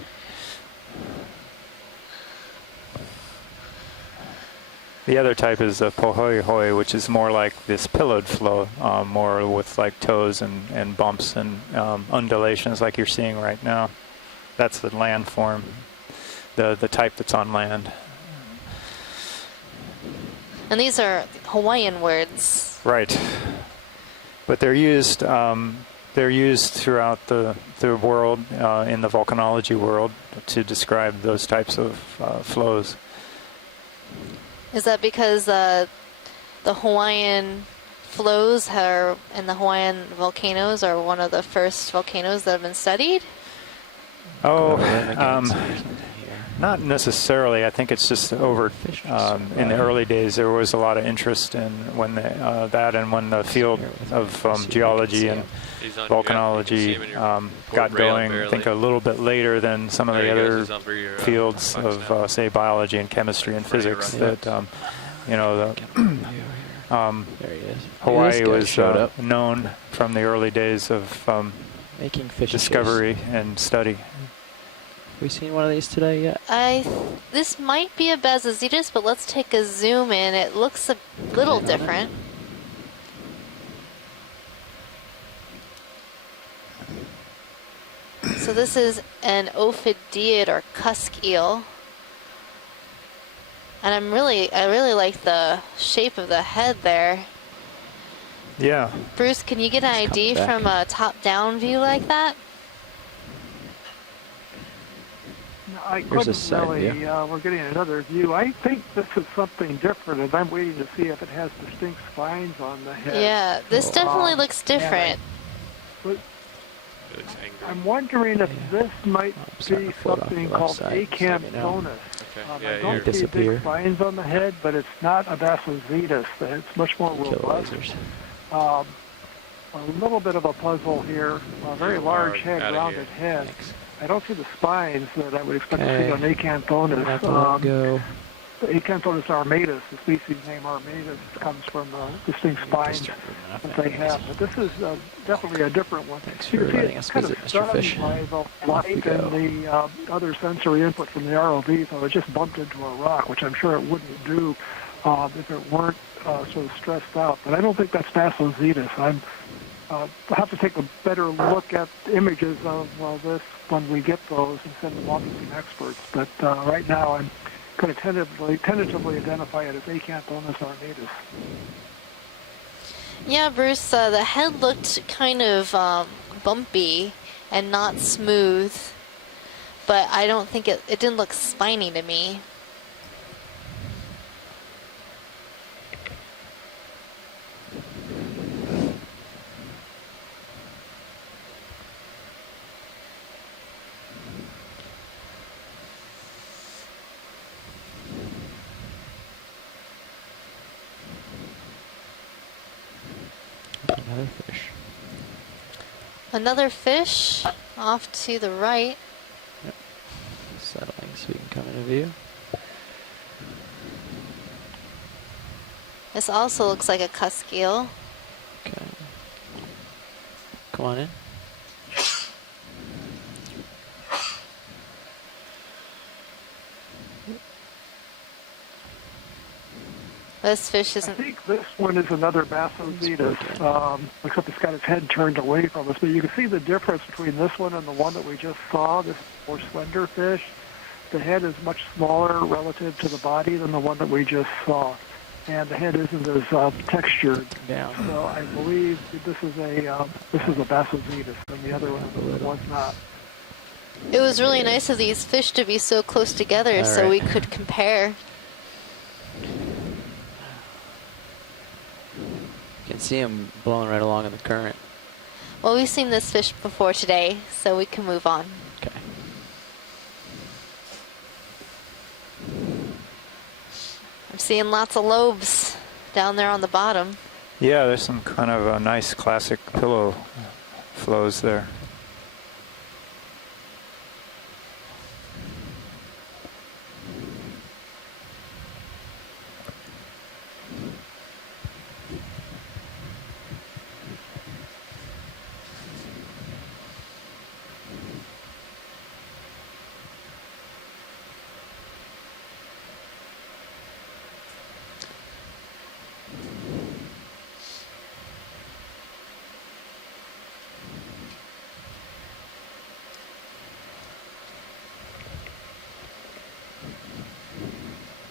The other type is the pohoihoi, which is more like this pillowed flow, more with like toes and bumps and undulations like you're seeing right now. That's the land form, the type that's on land. And these are Hawaiian words. Right. But they're used throughout the world, in the volcanology world, to describe those types of flows. Is that because the Hawaiian flows and the Hawaiian volcanoes are one of the first volcanoes that have been studied? Oh, not necessarily. I think it's just over. In the early days, there was a lot of interest in when the field of geology and volcanology got going. I think a little bit later than some of the other fields of, say, biology and chemistry and physics. That Hawaii was known from the early days of making fish discovery and study. Have we seen one of these today yet? This might be a Bazazitas, but let's take a zoom in. It looks a little different. So this is an ophidiid or cusk eel. And I really like the shape of the head there. Yeah. Bruce, can you get an ID from a top-down view like that? I couldn't really, we're getting another view. I think this is something different, and I'm waiting to see if it has distinct spines on the head. Yeah, this definitely looks different. I'm wondering if this might be something called Acanthonis. I don't see big spines on the head, but it's not a Basozetus. It's much more robust. A little bit of a puzzle here. A very large head, rounded head. I don't see the spines that I would expect to see on Acanthonis. Acanthonis armatus, the species name armatus, comes from distinct spines that they have. But this is definitely a different one. Thanks for letting us visit, Mr. Fish. By the light and the other sensory input from the ROV, so it just bumped into a rock, which I'm sure it wouldn't do if it weren't sort of stressed out. But I don't think that's Basozetus. I'll have to take a better look at images of this when we get those and send them off to some experts. But right now I'm going to tentatively identify it as Acanthonis armatus. Yeah, Bruce, the head looked kind of bumpy and not smooth, but I don't think it didn't look spiny to me. Another fish. Another fish off to the right. Yep. Settling so we can come into view. This also looks like a cusk eel. Okay. Come on in. This fish I isn't... think this one is another Bassozetus, except it's got its head turned away from us. But you can see the difference between this one and the one that we just saw, this more slender fish. The head is much smaller relative to the body than the one that we just saw. And the head isn't as textured. Yeah. So I believe that this is a Bassozetus, and the other one was not. It was really nice of these fish to be so close together so we could compare. You can see them blowing right along in the current. Well, we've seen this fish before today, so we can move on. Okay. I'm seeing lots of lobes down there on the bottom. Yeah, there's some kind of nice classic pillow flows there.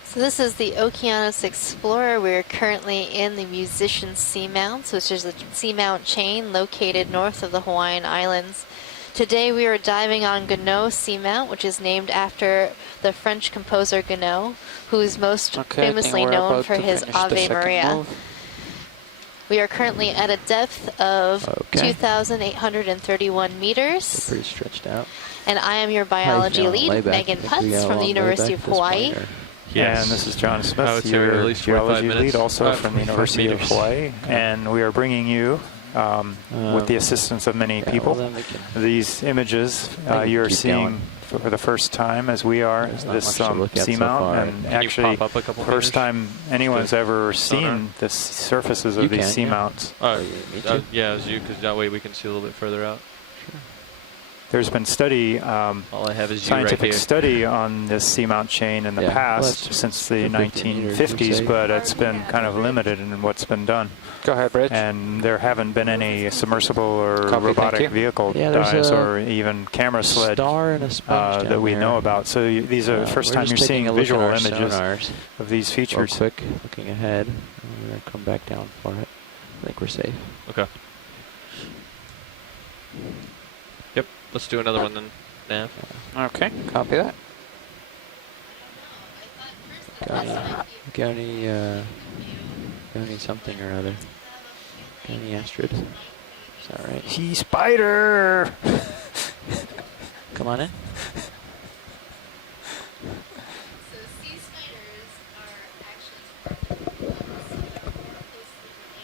So this is the Okeanos Explorer. We're currently in the Musician Seamounts, which is a seamount chain located north of the Hawaiian Islands. Today we are diving on Gounod Seamount, which is named after the French composer Gounod, who is most famously known for his Ave Maria. Move. We are currently at a depth of 2,831 meters. Pretty stretched out. And I am your biology lead, Megan Putz from the University of Hawaii. Yes. And this is John Smith, I would say your at least geology 45 lead, also from the for University of meters. Hawaii. And we are bringing you, with the assistance of many people, these images you're seeing for the first time, as we are, this seamount. And actually, first time anyone's ever seen the surfaces of these seamounts. Yeah, as you, because that way we can see a little bit further out. There's been study, All I have is you scientific right here. study on this seamount chain in the past since the 1950s, but it's been kind of limited in what's been done. Go ahead, Rich. And there haven't been any submersible or Copy, robotic vehicle dives or even camera sled that we know about. So these are the first time you're seeing visual images of these features. Real quick, looking ahead. We're going to come back down for it. I think we're safe. Okay. Yep, let's do another one then, Nav. Okay, copy that. Got any something or other? Got any Astrid? Is that right? Sea spider! Come on in.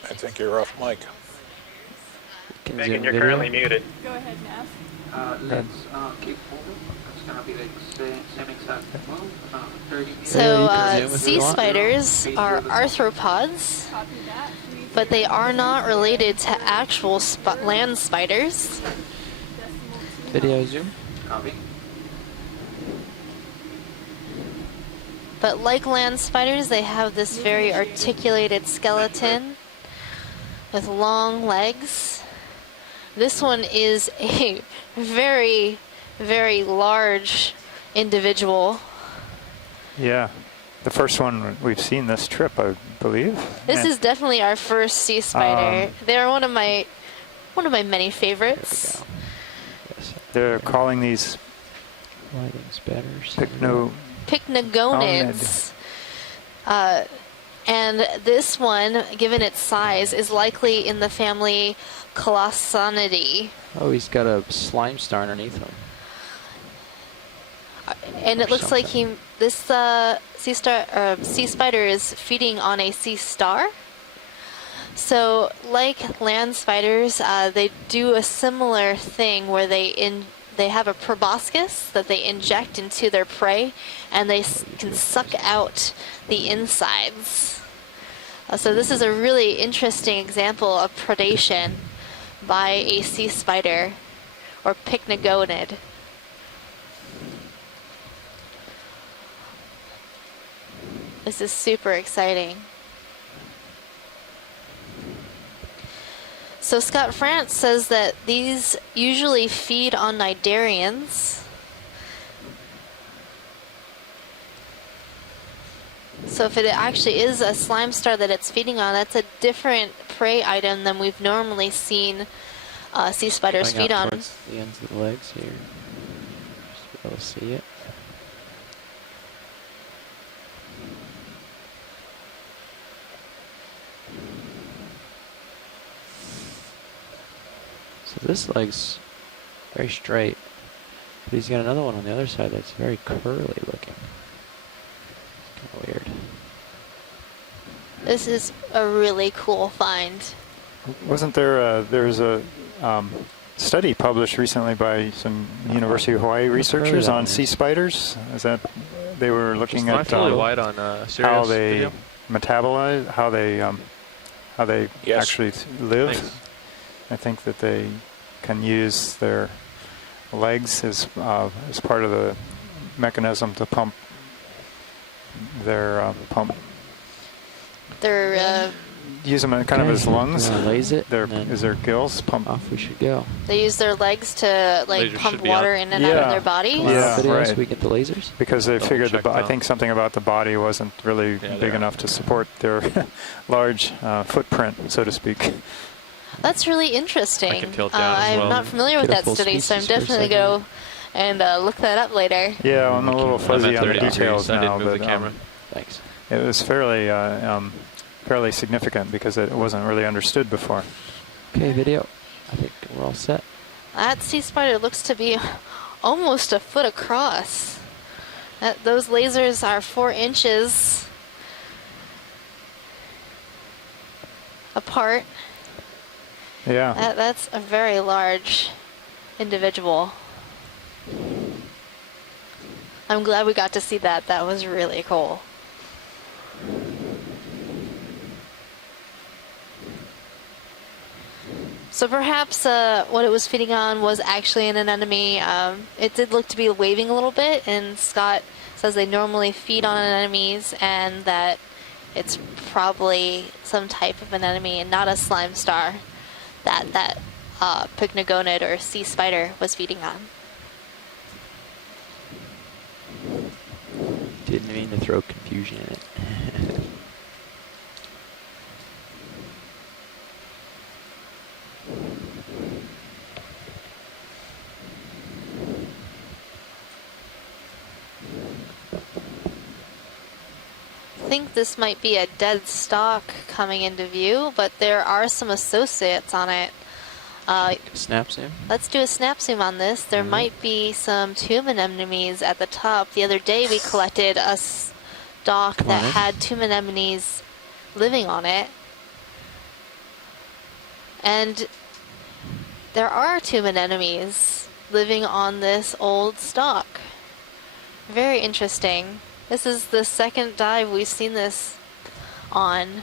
I think you're off mic. Megan, you're currently muted. Go ahead, Nav. Let's keep moving. It's going to be the same exact move. 30 meters. So sea spiders are arthropods, but they are not related to actual land spiders. Video zoom. Copy. But like land spiders, they have this very articulated skeleton with long legs. This one is a very, very large individual. Yeah, the first one we've seen this trip, I believe. This is definitely our first sea spider. They're one of my many favorites. They're calling these pycnogonids. And this one, given its size, is likely in the family Colossonidae. Oh, he's got a slime star underneath him. And it looks like this sea spider is feeding on a sea star. So, like land spiders, they do a similar thing where they have a proboscis that they inject into their prey, and they can suck out the insides. So this is a really interesting example of predation by a sea spider, or pycnogonid. This is super exciting. So Scott France says that these usually feed on cnidarians. So if it actually is a slime star that it's feeding on, that's a different prey item than we've normally seen sea spiders feed on. Towards the ends of the legs here. Just be able to see it. So this leg's very straight, but he's got another one on the other side that's very curly looking. Kind of weird. This is a really cool find. Wasn't there there's a study published recently by some University of Hawaii researchers on sea spiders? Is that they were looking at wide on how they video. metabolize, how they Yes. actually live? Thanks. I think that they can use their legs as part of the mechanism to pump their They're use them kind of as lungs. Laze it. Is their gills pump? Off we should go. they use their legs to like Lasers pump should be water on. in and out of their body. Come on, Yeah, video right. so we get the lasers. Because they Double figured check I that. think something about the body wasn't really Yeah, big they are. enough to support their large footprint, so to speak. That's really interesting. I can tilt down as I'm well. not familiar with Get a that full study, so I'm species for a definitely second. go and look that up later. Yeah, I'm a little fuzzy on the 30 details degrees. I now, didn't move but the camera. Thanks. it was fairly significant because it wasn't really understood before. Okay, video. I think we're all set. That sea spider looks to be almost a foot across. Those lasers are 4 inches apart. Yeah. That's a very large individual. I'm glad we got to see that. That was really cool. So perhaps what it was feeding on was actually an anemone. It did look to be waving a little bit, and Scott says they normally feed on anemones and that it's probably some type of anemone and not a slime star that pycnogonid or sea spider was feeding on. Didn't mean to throw confusion in it. I think this might be a dead stalk coming into view, but there are some associates on it. Snap zoom. Let's do a snap zoom on this. There might be some tomb anemones at the top. The other day we collected a stalk that had tomb anemones living on it. And there are tomb anemones living on this old stalk. Very interesting. This is the second dive we've seen this on.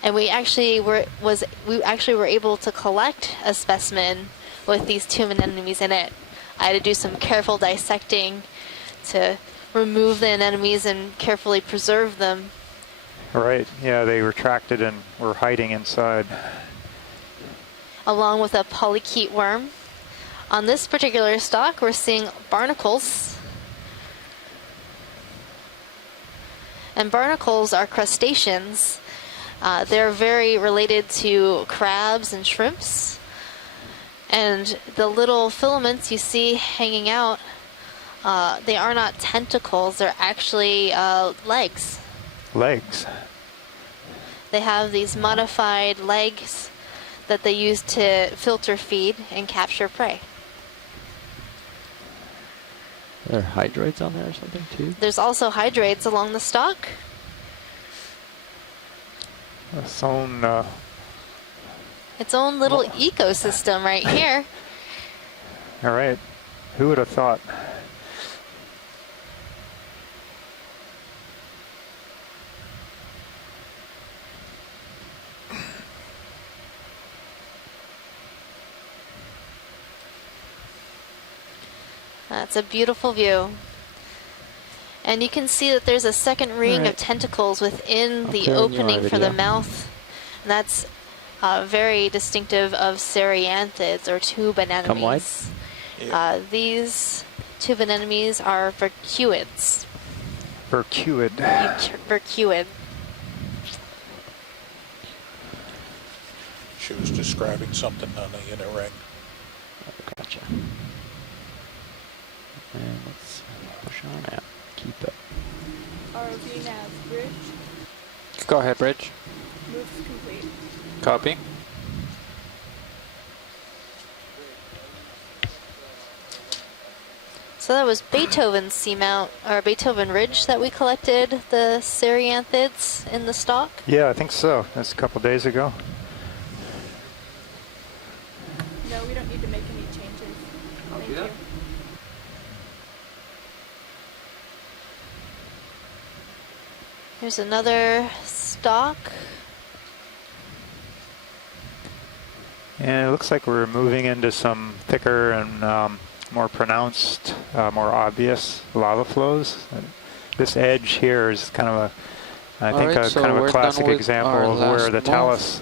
And we actually were able to collect a specimen with these tomb anemones in it. I had to do some careful dissecting to remove the anemones and carefully preserve them. Right. Yeah, they retracted and were hiding inside. Along with a polychaete worm. On this particular stalk, we're seeing barnacles. And barnacles are crustaceans. They're very related to crabs and shrimps. And the little filaments you see hanging out, they are not tentacles, they're actually legs. Legs. They have these modified legs that they use to filter feed and capture prey. Are there hydroids on there or something too? There's also hydroids along the stalk. Its own little ecosystem right here. All right. Who would have thought? That's a beautiful view. And you can see that there's a second ring of tentacles within the opening for the mouth. And that's very distinctive of cereanthids or tube anemones. Come wide. These tube anemones are vercuids. Vercuid. Vercuid. She was describing something on the inner ring. Gotcha. And let's push on out. Keep it. ROV nav bridge. Go ahead, bridge. Moves complete. Copy. So that was Beethoven's seamount, or Beethoven Ridge, that we collected the cereanthids in the stock? Yeah, I think so. That's a couple days ago. No, we don't need to make any changes. Thank you. Here's another stock. And it looks like we're moving into some thicker and more pronounced, more obvious lava flows. This edge here is kind of I think kind of a classic example of where the talus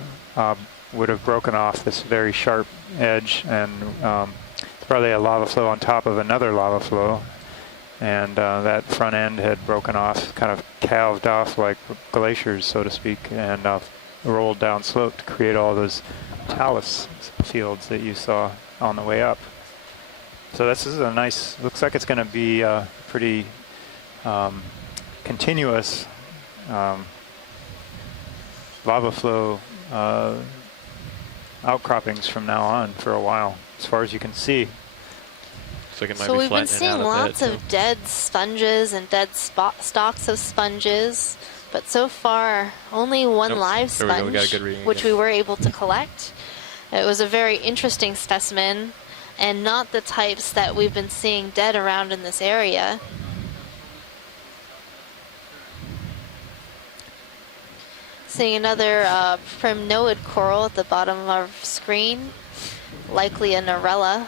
would have broken off this very sharp edge, and it's probably a lava flow on top of another lava flow, and that front end had broken off, kind of calved off like glaciers, so to speak, and rolled down slope to create all those talus fields that you saw on the way up. So this is a nice, looks like it's going to be pretty continuous lava flow outcroppings from now on for a while, as far as you can see. So we've been seeing lots of dead sponges and dead stalks of sponges, but so far only one live sponge, which we were able to collect. It was a very interesting specimen, and not the types that we've been seeing dead around in this area. Seeing another primnoid coral at the bottom of our screen, likely a Narella.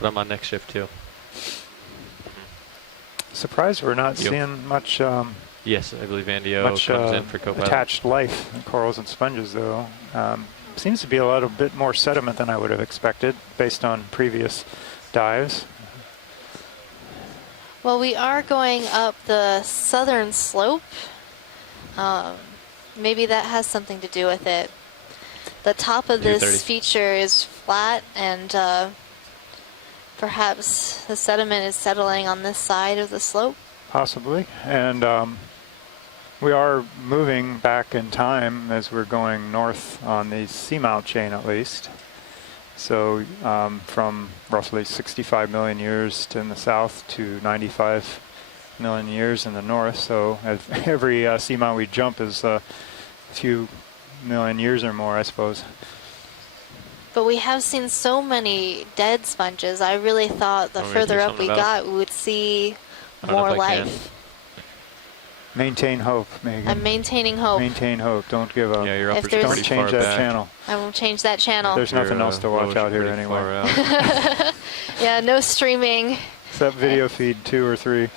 But I'm on next shift too. Surprised we're not seeing much. Yes, I believe Andio comes in for co-pilot. Attached life in corals and sponges, though. Seems to be a little bit more sediment than I would have expected based on previous dives. Well, we are going up the southern slope. Maybe that has something to do with it. The top of this feature is flat, and perhaps the sediment is settling on this side of the slope. Possibly, and we are moving back in time as we're going north on the seamount chain, at least. So from roughly 65 million years in the south to 95 million years in the north. So every seamount we jump is a few million years or more, I suppose. But we have seen so many dead sponges. I really thought the further up we got, we would see more life. Maintain hope, Megan. I'm maintaining hope. Maintain hope. Don't give up. Yeah, you're up. Don't change that channel. I won't change that channel. There's nothing else to watch out here anyway. Yeah, no streaming. Except video feed 2 or 3.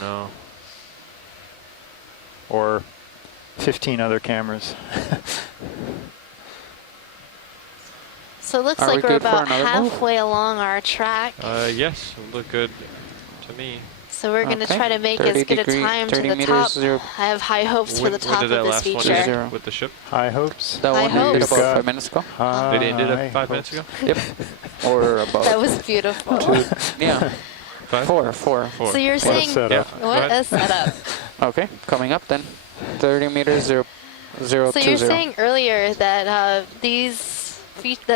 No. Or 15 other cameras. So it looks like we're about halfway along our track. Yes, it look good to me. So we're going to try to make as good a time to the top. I have high hopes for the top of this feature. With the ship? High hopes. That one ended about 5 minutes ago. Did it end up 5 minutes ago? Yep. Or about. That was beautiful. Yeah. 4. So you're saying, what a setup. Okay, coming up then. 30 meters, 0, 0, So you're saying earlier that the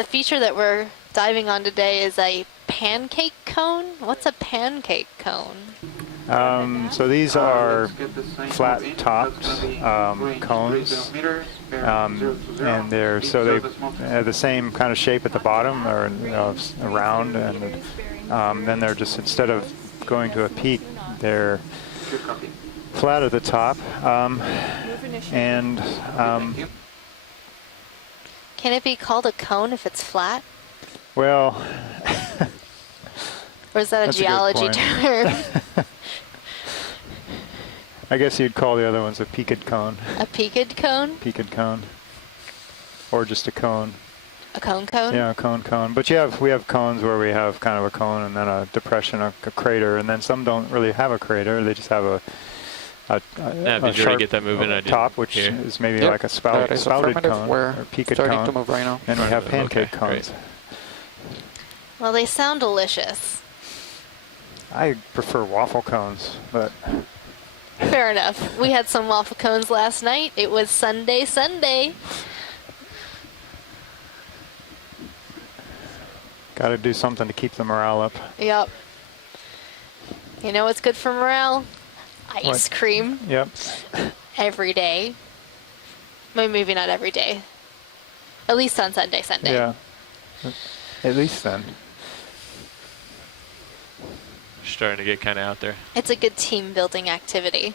feature that we're diving on today is a pancake cone? What's a pancake cone? So these are flat-topped cones, and they have the same kind of shape at the bottom, or round, and then they're just, instead of going to a peak, they're flat at the top. And can it be called a cone if it's flat? well, or is that a that's geology good term? I guess you'd call the other ones a peaked cone. A peaked cone? Peaked cone. Or just a cone. A cone cone? Yeah, a cone cone. But we have cones where we have kind of a cone and then a depression, a crater, and then some don't really have a crater. They just have a sharp get that moving, top, which is maybe like a spouted cone or peaked cone. To move right now. And we have pancake cones. Great. Well, they sound delicious. I prefer waffle cones, but... Fair enough. We had some waffle cones last night. It was Sunday. Got to do something to keep the morale up. Yep. You know what's good for morale? Ice What? cream. Yep. Every day. Well, maybe not every day. At least on Sunday. Yeah. At least then. Starting to get kind of out there. It's a good team building activity.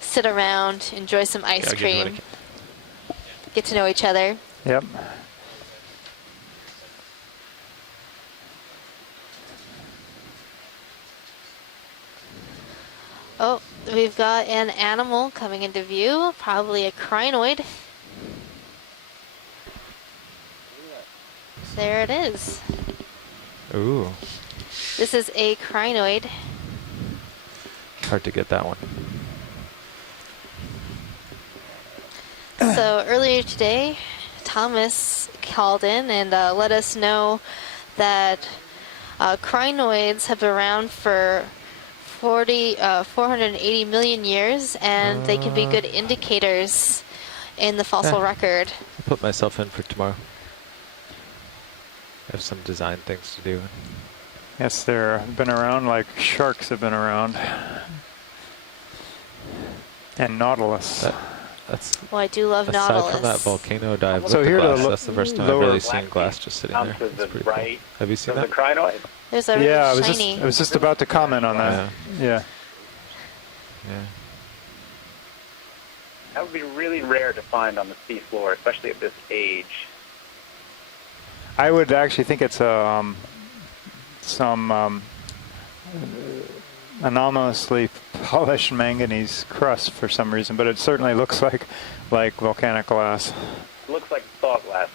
Sit around, enjoy some ice cream, get to know each other. Yep. Oh, we've got an animal coming into view, probably a crinoid. There it is. Ooh. This is a crinoid. Hard to get that one. So earlier today, Thomas called in and let us know that crinoids have been around for 480 million years, and they can be good indicators in the fossil record. I'll put myself in for tomorrow. I have some design things to do. Yes, they've been around like sharks have been around. And nautilus. Well, I do love aside nautilus. from that volcano dive So with here the glass, that's the first time I've really seen glass just sitting there. To the It's pretty right cool. Have you seen of that? the crinoid. There's a really shiny. I was just about to comment on that. Yeah. That would be really rare to find on the seafloor, especially at this age. I would actually think it's some anomalously polished manganese crust for some reason, but it certainly looks like volcanic glass. It looks like thaw glass.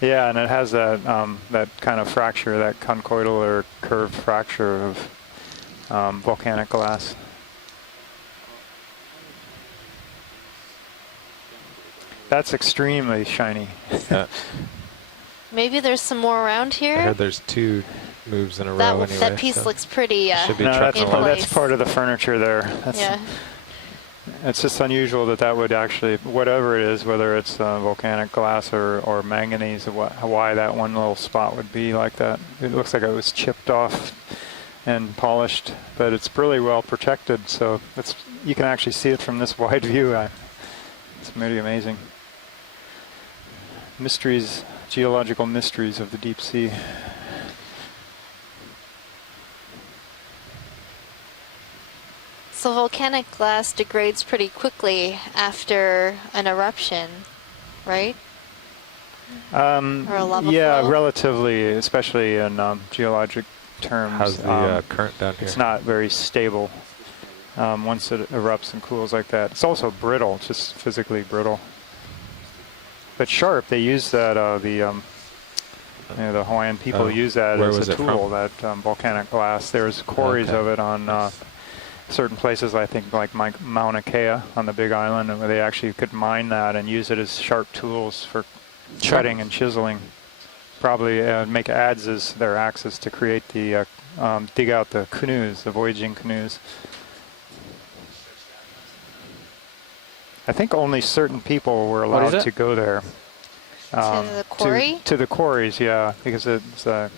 Yeah, and it has that that kind of fracture, that conchoidal or curved fracture of volcanic glass. That's extremely shiny. Maybe there's some more around here. I heard there's 2 moves in a row anyway. That piece looks pretty should be no, trucking along. that's part of the furniture there. Yeah. It's just unusual that would actually, whatever it is, whether it's volcanic glass or manganese, why that one little spot would be like that. It looks like it was chipped off and polished, but it's really well protected, so you can actually see it from this wide view. It's pretty amazing. Mysteries, geological mysteries of the deep sea. So volcanic glass degrades pretty quickly after an eruption, right? Or a lava yeah, flow? relatively, especially in geologic terms. How's the current down here? It's not very stable once it erupts and cools like that. It's also brittle, just physically brittle. But sharp, they use that, the Hawaiian people use that as a tool, that volcanic glass. There's quarries of it on certain places, I think, like Mauna Kea on the Big Island, where they actually could mine that and use it as sharp tools for cutting and chiseling. Probably make adze as their axes to create the, dig out the canoes, the voyaging canoes. I think only certain people were allowed to go there. To the quarry? To the quarries, yeah, because it's a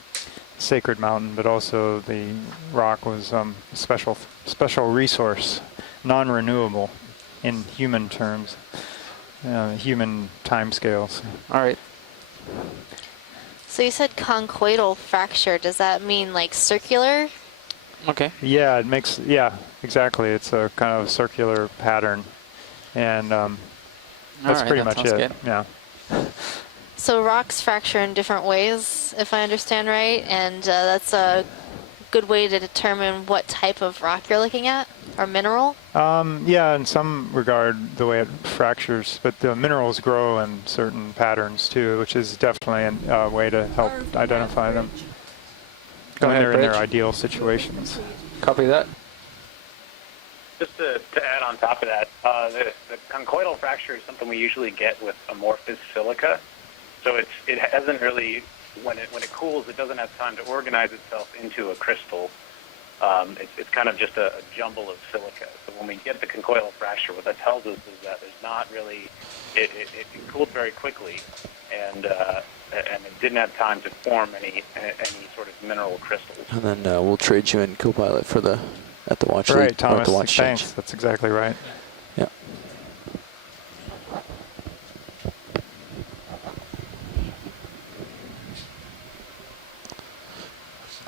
sacred mountain, but also the rock was special resource, non-renewable in human terms, human timescales. All right. So you said conchoidal fracture. Does that mean like circular? Okay. Yeah, exactly. It's a kind of circular pattern. And that's right, pretty that much sounds it. good. Yeah. So rocks fracture in different ways, if I understand right, and that's a good way to determine what type of rock you're looking at, or mineral? Yeah, in some regard, the way it fractures, but the minerals grow in certain patterns too, which is definitely a way to help identify them when they're in their ideal situations. Copy that. Just to add on top of that, the conchoidal fracture is something we usually get with amorphous silica. So it hasn't really, when it cools, it doesn't have time to organize itself into a crystal. It's kind of just a jumble of silica. So when we get the conchoidal fracture, what that tells us is that there's not really, it cooled very quickly, and it didn't have time to form any sort of mineral crystals. And then we'll trade you in Copilot for at the watch Right, lead, Thomas. at the watch Thanks. change. That's exactly right. Yeah.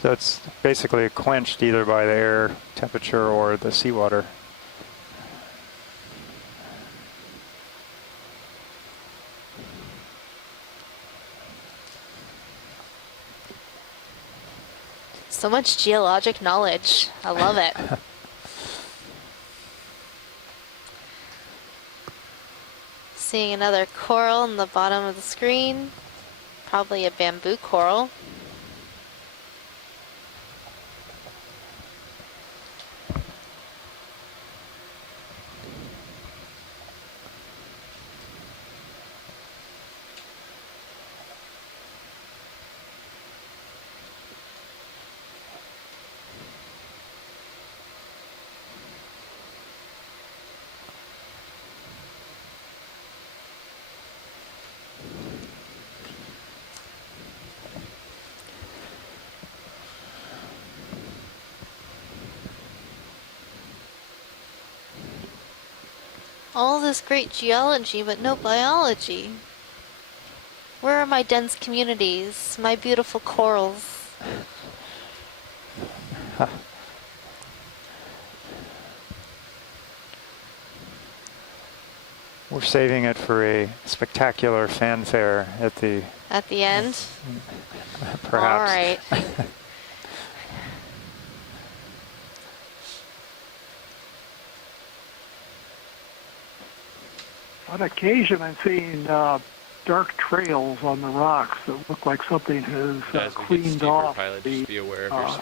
So it's basically quenched either by the air temperature or the seawater. So much geologic knowledge. I love it. Seeing another coral in the bottom of the screen. Probably a bamboo coral. All this great geology, but no biology. Where are my dense communities, my beautiful corals? We're saving it for a spectacular fanfare at the end. Perhaps. All right. On occasion, I'm seeing dark trails on the rocks that look like something has cleaned off the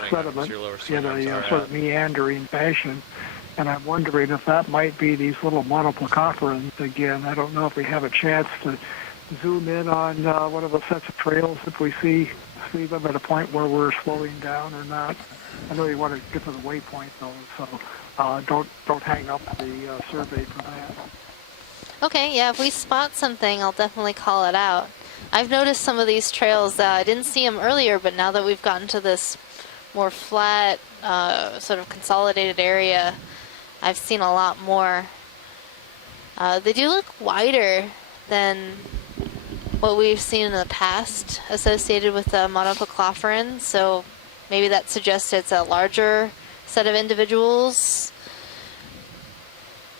sediment in a sort of meandering fashion. And I'm wondering if that might be these little monoplacophorans again. I don't know if we have a chance to zoom in on one of the sets of trails if we see them at a point where we're slowing down or not. I know you want to get to the waypoint though, so don't hang up the survey for that. Okay, yeah, if we spot something, I'll definitely call it out. I've noticed some of these trails, I didn't see them earlier, but now that we've gotten to this more flat, sort of consolidated area, I've seen a lot more. They do look wider than what we've seen in the past associated with the monoplacophorans, so maybe that suggests it's a larger set of individuals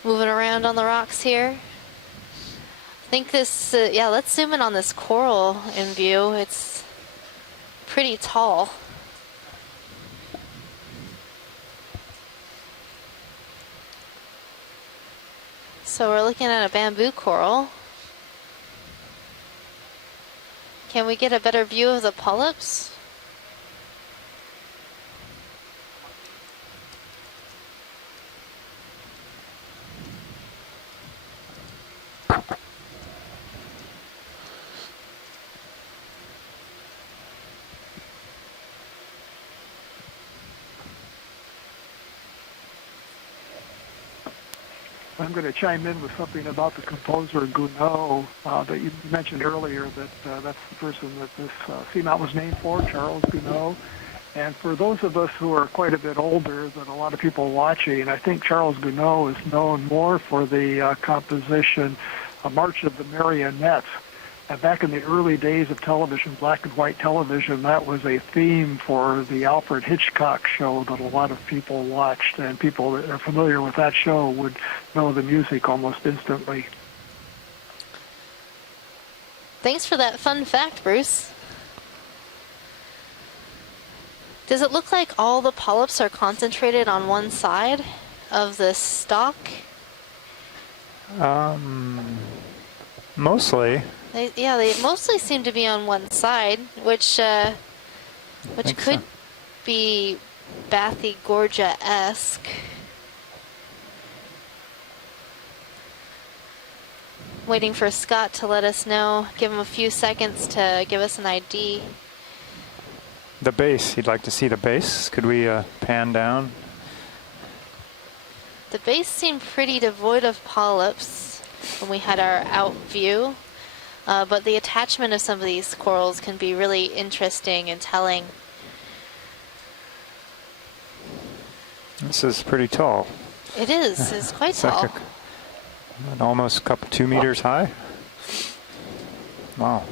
moving around on the rocks here. I think this, yeah, let's zoom in on this coral in view. It's pretty tall. So we're looking at a bamboo coral. Can we get a better view of the polyps? I'm going to chime in with something about the composer Gounod that you mentioned earlier, that that's the person that this seamount was named for, Charles Gounod. And for those of us who are quite a bit older than a lot of people watching, I think Charles Gounod is known more for the composition March of the Marionettes. And back in the early days of television, black and white television, that was a theme for the Alfred Hitchcock show that a lot of people watched, and people that are familiar with that show would know the music almost instantly. Thanks for that fun fact, Bruce. Does it look like all the polyps are concentrated on one side of the stalk? Mostly. They mostly seem to be on one side, which could be Bathygorgia-esque. Waiting for Scott to let us know. Give him a few seconds to give us an ID. The base. He'd like to see the base. Could we pan down? The base seemed pretty devoid of polyps when we had our out view, but the attachment of some of these corals can be really interesting and telling. This is pretty tall. It is. It's quite tall. Almost 2 meters high. Wow.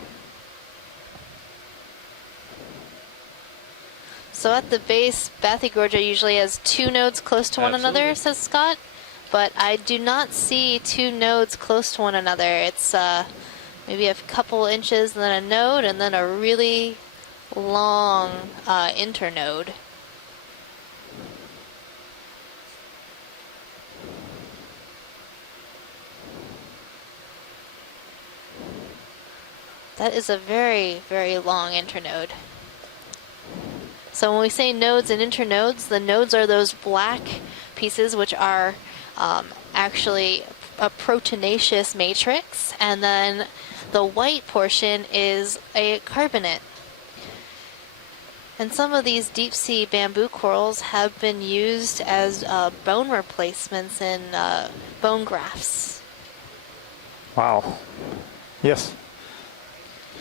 So at the base, Bathygorgia usually has 2 nodes close to one another, says Scott. But I do not see 2 nodes close to one another. It's maybe a couple inches, and then a node, and then a really long internode. That is a very, very long internode. So when we say nodes and internodes, the nodes are those black pieces which are actually a proteinaceous matrix, and then the white portion is a carbonate. And some of these deep sea bamboo corals have been used as bone replacements in bone grafts. Wow. Yes.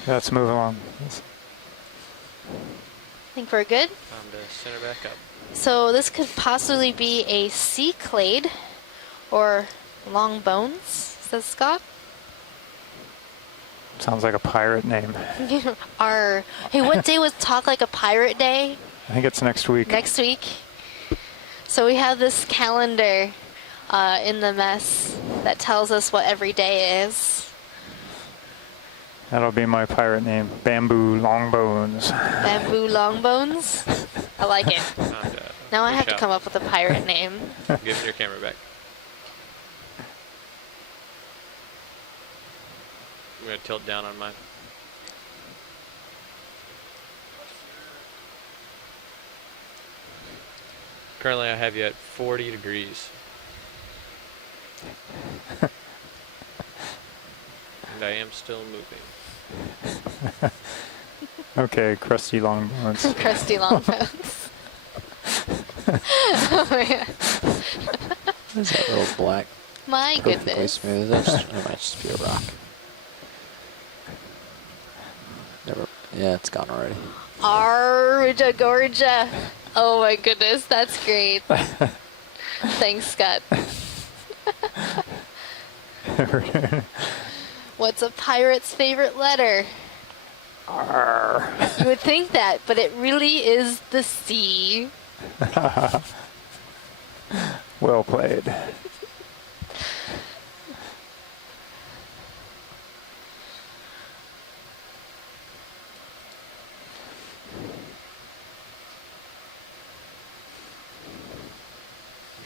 Let's move along. Yes. I think we're good. Time to center back up. So this could possibly be a sea clade or long bones, says Scott. Sounds like a pirate name. Hey, what day was Talk Like a Pirate Day? I think it's next week. Next week. So we have this calendar in the mess that tells us what every day is. That'll be my pirate name, Bamboo Longbones. Bamboo Longbones? I like it. Now I have to come up with a pirate name. Give me your camera back. I'm going to tilt down on mine. Currently I have you at 40 degrees. And I am still moving. Okay, crusty long bones. Crusty long bones. Oh man. What is that little black? My Perfectly goodness. smooth. That might just be a rock. Yeah, it's gone already. Gorgia. Oh my goodness, that's great. Thanks, Scott. What's a pirate's favorite letter? R. You would think that, but it really is the C. Well played. We're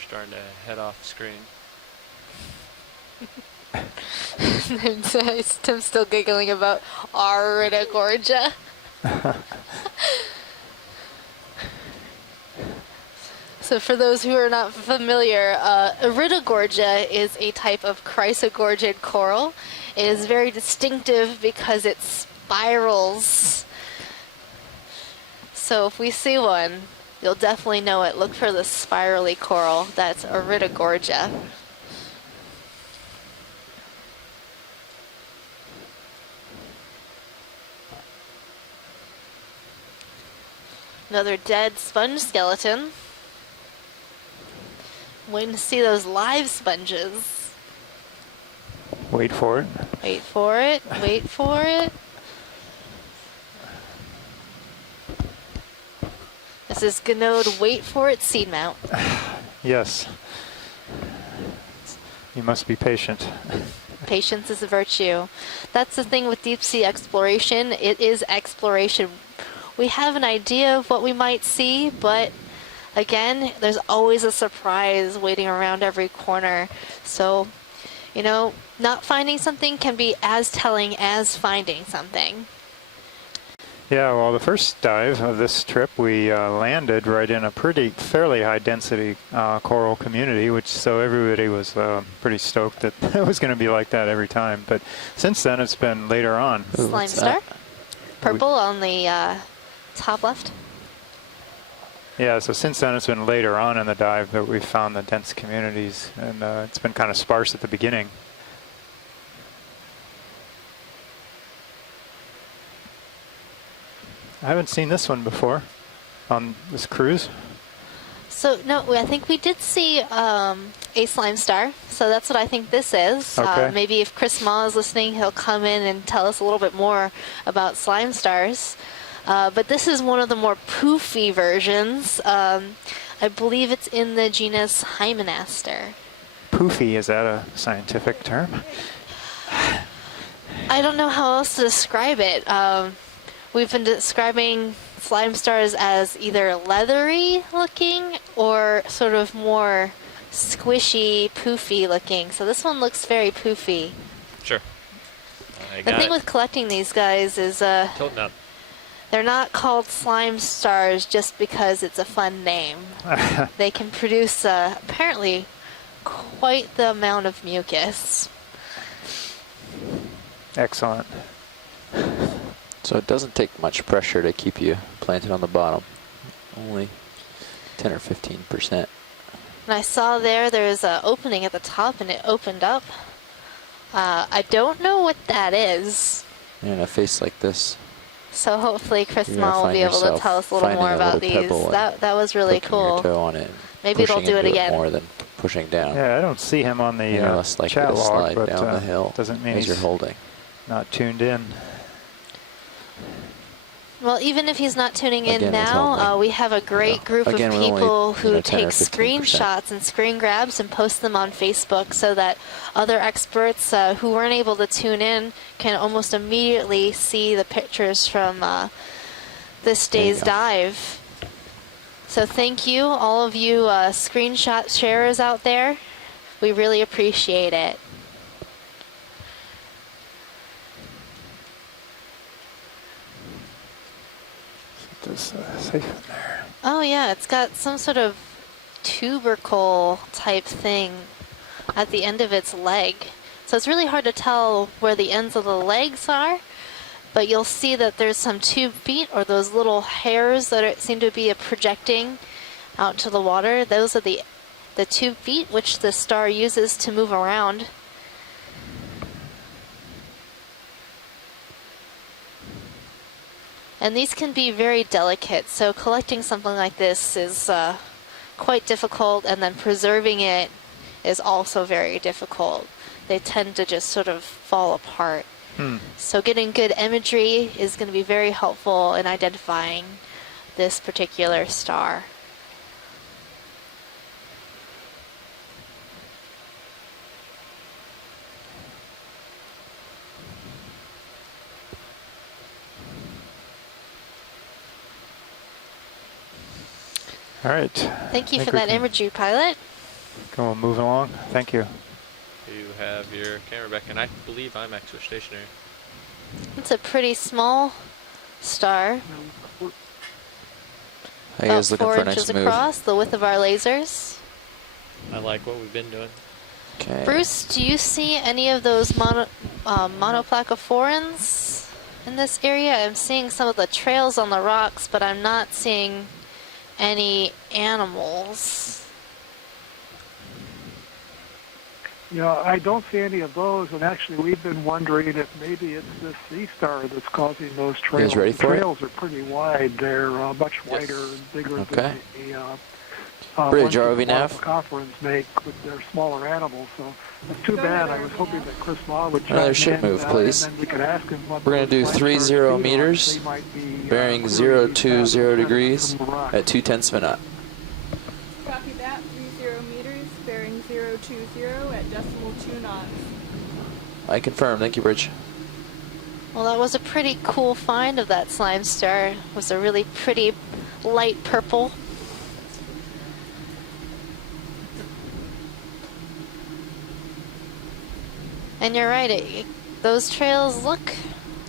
starting to head off screen. I'm still giggling about Aridogorgia. So for those who are not familiar, Aridogorgia is a type of chrysogorgid coral. It is very distinctive because it spirals. So if we see one, you'll definitely know it. Look for the spirally coral. That's Aridogorgia. Another dead sponge skeleton. Waiting to see those live sponges. Wait. Wait for it. Wait for it. Wait for it. This is Gnode Wait for It seed mount. Yes. You must be patient. Patience is a virtue. That's the thing with deep sea exploration. It is exploration. We have an idea of what we might see, but again, there's always a surprise waiting around every corner. So, you know, not finding something can be as telling as finding something. Yeah, well, the first dive of this trip, we landed right in a fairly high density coral community, so everybody was pretty stoked that it was going to be like that every time. But since then, it's been later on. Slime star? Purple on the top left. Yeah, so since then, it's been later on in the dive that we found the dense communities, and it's been kind of sparse at the beginning. I haven't seen this one before on this cruise. So, no, I think we did see a slime star. So that's what I think this is. Okay. Maybe if Chris Ma is listening, he'll come in and tell us a little bit more about slime stars. But this is one of the more poofy versions. I believe it's in the genus Hymenaster. Poofy, is that a scientific term? I don't know how else to describe it. We've been describing slime stars as either leathery looking or sort of more squishy, poofy looking. So this one looks very poofy. Sure. The thing with collecting these guys is Tilting up. they're not called slime stars just because it's a fun name. They can produce apparently quite the amount of mucus. Excellent. So it doesn't take much pressure to keep you planted on the bottom. Only 10 or 15%. And I saw there's an opening at the top and it opened up. I don't know what that is. And a face like this. So hopefully Chris Ma will be able to tell us a little more about these. That was really cool. Your toe on it. Maybe it'll do it again. More than pushing down. Yeah, I don't see him on the less likely chat to log, slide but down the hill doesn't mean as you're he's holding. not tuned in. Well, even if he's not tuning in now, we have a great group of people who take screenshots and screen grabs and post them on Facebook so that other experts who weren't able to tune in can almost immediately see the pictures from this day's dive. So thank you, all of you screenshot sharers out there. We really appreciate it. Safe in there. Oh yeah, it's got some sort of tubercle type thing at the end of its leg. So it's really hard to tell where the ends of the legs are, but you'll see that there's some tube feet or those little hairs that seem to be projecting out to the water. Those are the tube feet which the star uses to move around. And these can be very delicate, so collecting something like this is quite difficult, and then preserving it is also very difficult. They tend to just sort of fall apart. So getting good imagery is going to be very helpful in identifying this particular star. All right. Thank you for that imagery, pilot. Go moving along. Thank you. You have your camera back, and I believe I'm actually stationary. It's a pretty small star. How you guys looking for a nice 4 inches move? across, the width of our lasers. I like what we've been doing. Okay. Bruce, do you see any of those monoplacophorans in this area? I'm seeing some of the trails on the rocks, but I'm not seeing any animals. Yeah, I don't see any of those, and actually we've been wondering if maybe it's this sea star that's causing those trails. You guys ready the for trails are pretty wide. They're much wider and bigger than Bridge, one ROV nav. conference make with their smaller animals. So it's too bad. I was hoping that Chris Law would chime Another ship in, move, please. and then we could ask him what We're going to do those 30 flight stars meters, they might be, bearing clearly 020 degrees from the rock. at 2/10 of a knot. Copy that. 30 meters, bearing 020 at decimal 2 knots. I confirm. Thank you, Bridge. Well, that was a pretty cool find of that slime star. It was a really pretty light purple. And you're right, those trails look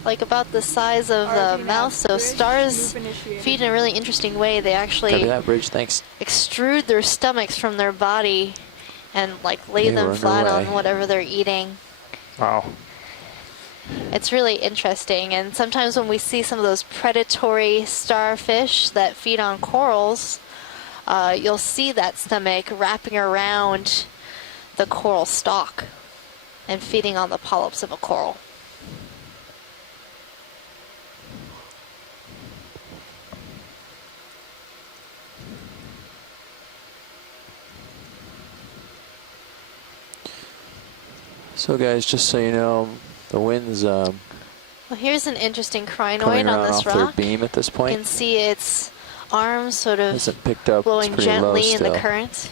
like about the size of the mouth, so stars feed in a really interesting way. They actually Copy that, Bridge. Thanks. extrude their stomachs from their body and like lay them we're flat underway. on whatever they're eating. Wow. It's really interesting, and sometimes when we see some of those predatory starfish that feed on corals, you'll see that stomach wrapping around the coral stalk and feeding on the polyps of a coral. So guys, just so you know, the wind's Well, here's an interesting coming crinoid on around this off their rock. beam at this You point. can see its arms sort of Hasn't picked up. It's blowing pretty low gently in the still. current.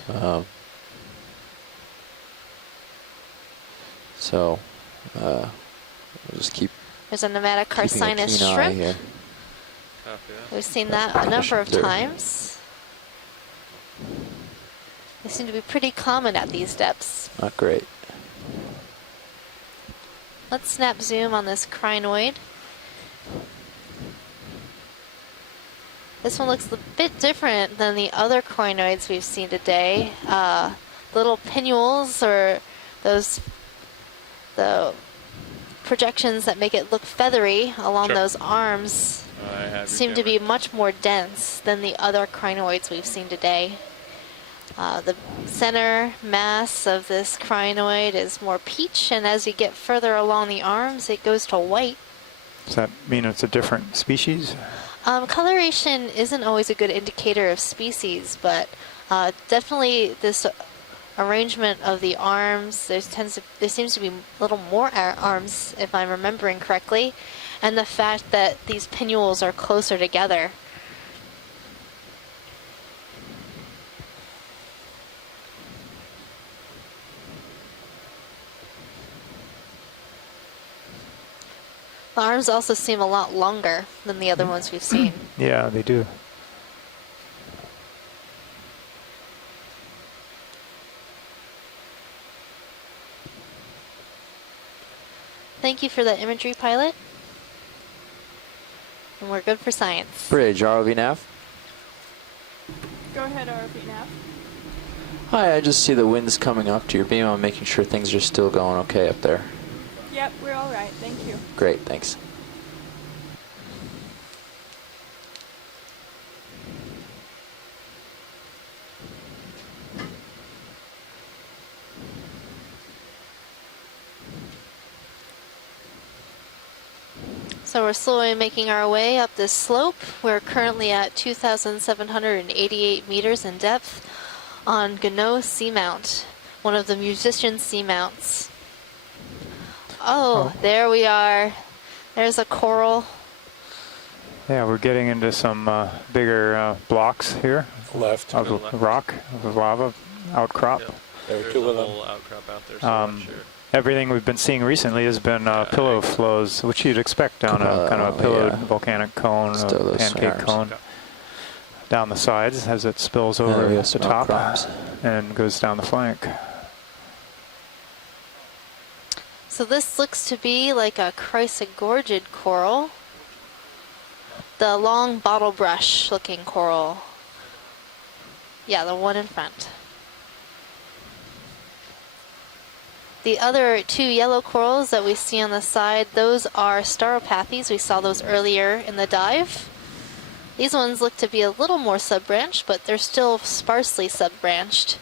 We'll just keep There's a pneumatic keeping a carcinus keen eye shrimp. here. We've seen that a number of There. times. They seem to be pretty common at these depths. Not great. Let's snap zoom on this crinoid. This one looks a bit different than the other crinoids we've seen today. Little pinnules, or the projections that make it look feathery along those arms, seem to be much more dense than the other crinoids we've seen today. The center mass of this crinoid is more peach, and as you get further along the arms, it goes to white. Does that mean it's a different species? Coloration isn't always a good indicator of species, but definitely this arrangement of the arms, there seems to be a little more arms, if I'm remembering correctly, and the fact that these pinnules are closer together. The arms also seem a lot longer than the other ones we've seen. Yeah, they do. Thank you for that imagery, pilot. And we're good for science. Bridge, ROV nav. Go ahead, RV nav. Hi, I just see the winds coming up to your beam. I'm making sure things are still going okay up there. Yep, we're all right. Thank you. Great, thanks. So we're slowly making our way up this slope. We're currently at 2,788 meters in depth on Okeanos Seamount, one of the musician seamounts. Oh, there we are. There's a coral. Yeah, we're getting into some bigger blocks here. Left. Of rock, of lava outcrop. Yep. There's a whole outcrop out there, so I'm sure. Everything we've been seeing recently has been pillow flows, which you'd expect down a kind of a pillowed volcanic cone, a pancake cone, down the sides as it spills over the top and goes down the flank. So this looks to be like a chrysogorgid coral. The long bottle brush looking coral. Yeah, the one in front. The other two yellow corals that we see on the side, those are stauropathes. We saw those earlier in the dive. These ones look to be a little more subbranched, but they're still sparsely subbranched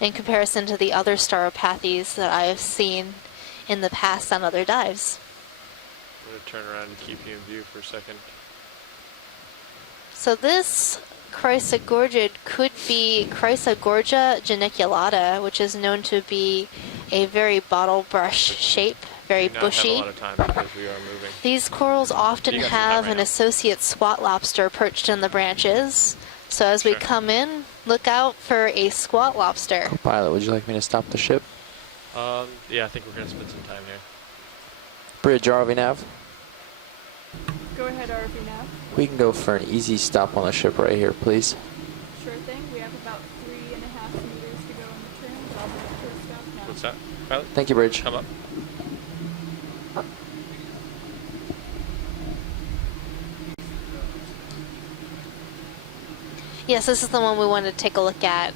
in comparison to the other stauropathes that I have seen in the past on other dives. I'm going to turn around and keep you in view for a second. So this Chrysogorgid could be Chrysogorgia geniculata, which is known to be a very bottle brush shape, very bushy. We not have a lot of time because we are moving. These corals often have an associate squat lobster perched in the branches. So as we come in, look out for a squat lobster. Pilot, would you like me to stop the ship? Yeah, I think we're going to spend some time here. Bridge, ROV nav. Go ahead, RV nav. We can go for an easy stop on the ship right here, please. Sure thing. We have about 3.5 meters to go in the turn, but I'll bring it to a stop now. What's that, pilot? Thank you, Bridge. Come up. Yes, this is the one we wanted to take a look at.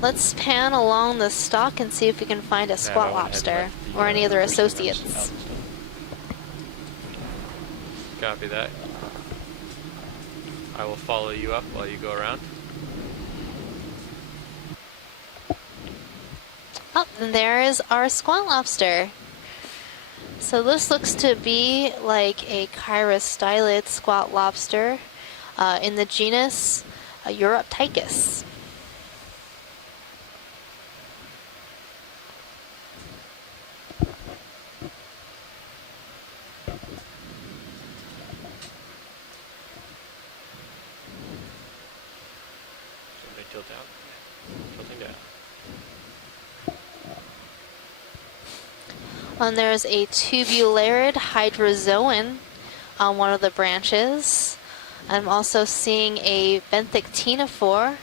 Let's pan along the stalk and see if we can find a squat lobster or any other associates. Copy that. I will follow you up while you go around. Oh, and there is our squat lobster. So this looks to be like a chirostylid squat lobster in the genus Europtychus. Tilt down. Tilting down. And there's a tubularid hydrozoan on one of the branches. I'm also seeing a benthic ctenophore.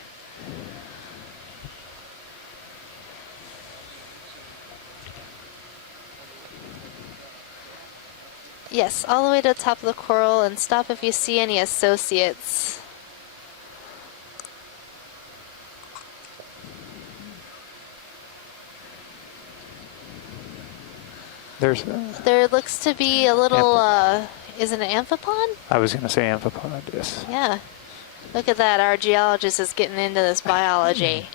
Yes, all the way to the top of the coral, and stop if you see any associates. There looks to be a little, is it an amphipod? I was going to say amphipod, yes. Yeah. Look at that, our geologist is getting into this biology.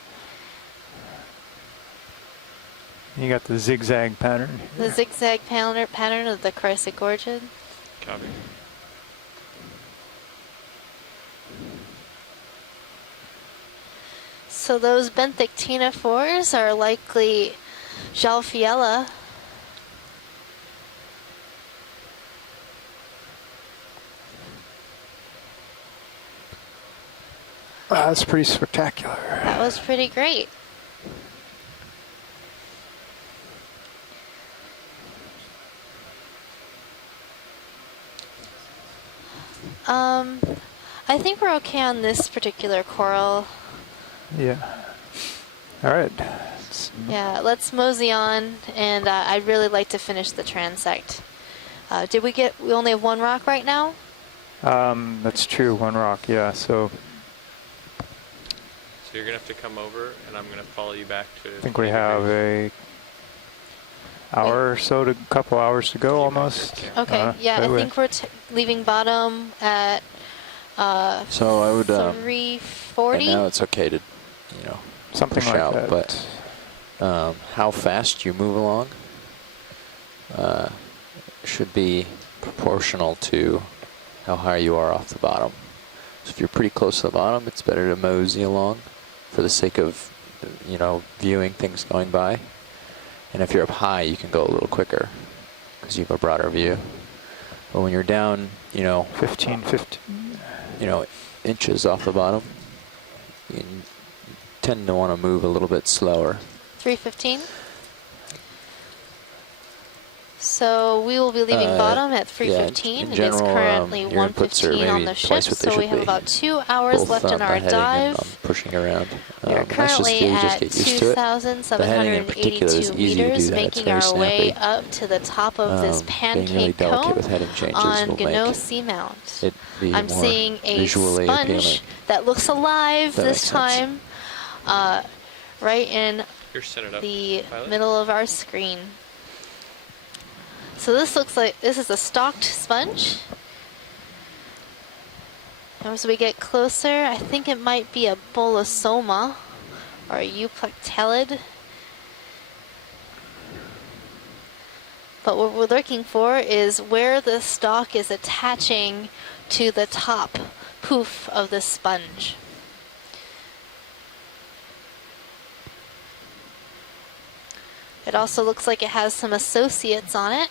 You got the zigzag pattern. The zigzag pattern of the Chrysogorgid. Copy. So those benthic ctenophores are likely Jalfiella. Wow, that's pretty spectacular. That was pretty great. I think we're okay on this particular coral. Yeah. All right. Yeah, let's mosey on, and I'd really like to finish the transect. We only have one rock right now? That's true, one rock, yeah, so you're going to have to come over, and I'm going to follow you back to... I think we have a hour or so, a couple hours to go almost. Okay, yeah, I think we're leaving bottom at so I would 340. Right now it's okay to, something push like out, that. But how fast you move along should be proportional to how high you are off the bottom. So if you're pretty close to the bottom, it's better to mosey along for the sake of, viewing things going by. And if you're up high, you can go a little quicker because you have a broader view. But when you're down, 15, inches off the bottom, you tend to want to move a little bit slower. 315. So we will be leaving bottom at 315. Yeah, general, it is currently 1:15 on the ship, so we have about 2 hours left in our dive. Pushing around. We're currently at 2,782 meters, making our way up to the top of this pancake cone on Gano Seamount. I'm seeing a sponge that looks alive this time, right in the middle of our screen. So this looks like this is a stalked sponge. As we get closer, I think it might be a bolosoma or a euplectellid. But what we're looking for is where the stalk is attaching to the top poof of this sponge. It also looks like it has some associates on it.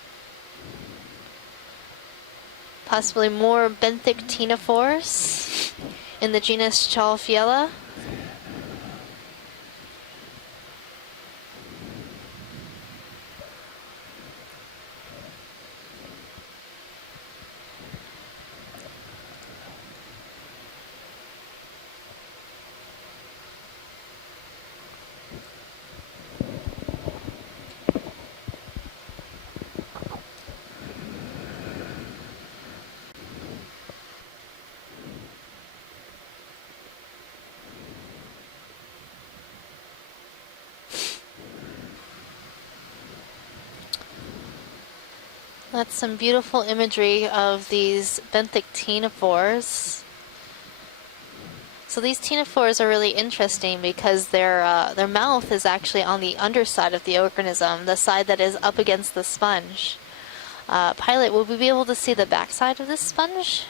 Possibly more benthic ctenophores in the genus Chalfiella. That's some beautiful imagery of these benthic ctenophores. So these ctenophores are really interesting because their mouth is actually on the underside of the organism, the side that is up against the sponge. Pilot, will we be able to see the backside of this sponge?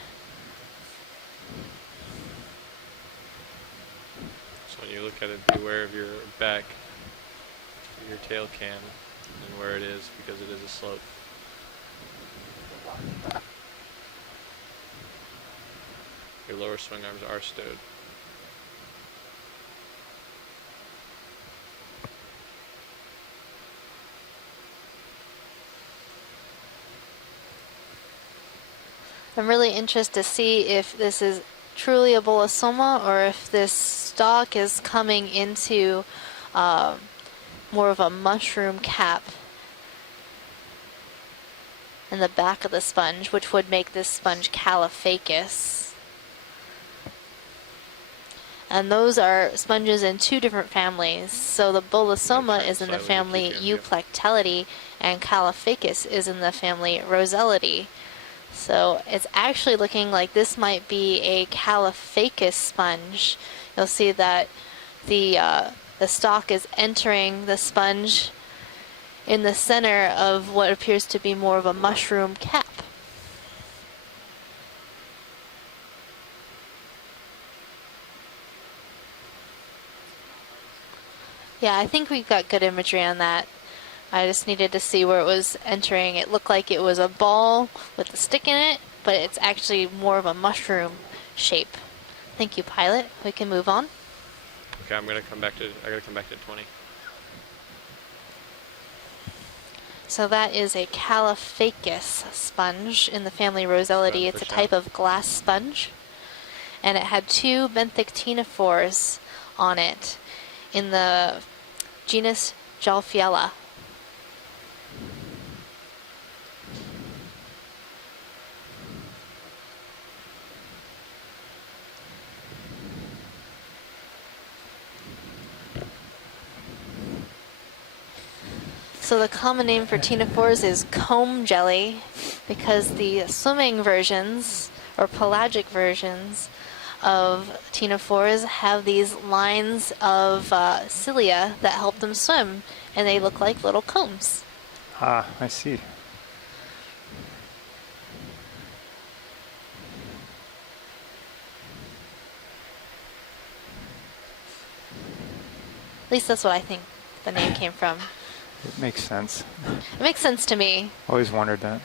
So when you look at it, be aware of your back, your tail cam, and where it is because it is a slope. Your lower swing arms are stowed. I'm really interested to see if this is truly a bolosoma or if this stalk is coming into more of a mushroom cap in the back of the sponge, which would make this sponge caliphacus. And those are sponges in two different families. So the bolosoma is in the family Euplectellidae and caliphacus is in the family Rosellidae. So it's actually looking like this might be a caliphacus sponge. You'll see that the stalk is entering the sponge in the center of what appears to be more of a mushroom cap. Yeah, I think we've got good imagery on that. I just needed to see where it was entering. It looked like it was a ball with a stick in it, but it's actually more of a mushroom shape. Thank you, pilot. We can move on. Okay, I gotta come back to 20. So that is a caliphacus sponge in the family Rosellidae. It's a type of glass sponge. And it had two benthic ctenophores on it in the genus Jalfiella. So the common name for ctenophores is comb jelly because the swimming versions or pelagic versions of ctenophores have these lines of cilia that help them swim, and they look like little combs. Ah, I see. At least that's what I think the name came from. It makes sense. It makes sense to me. Always wondered that.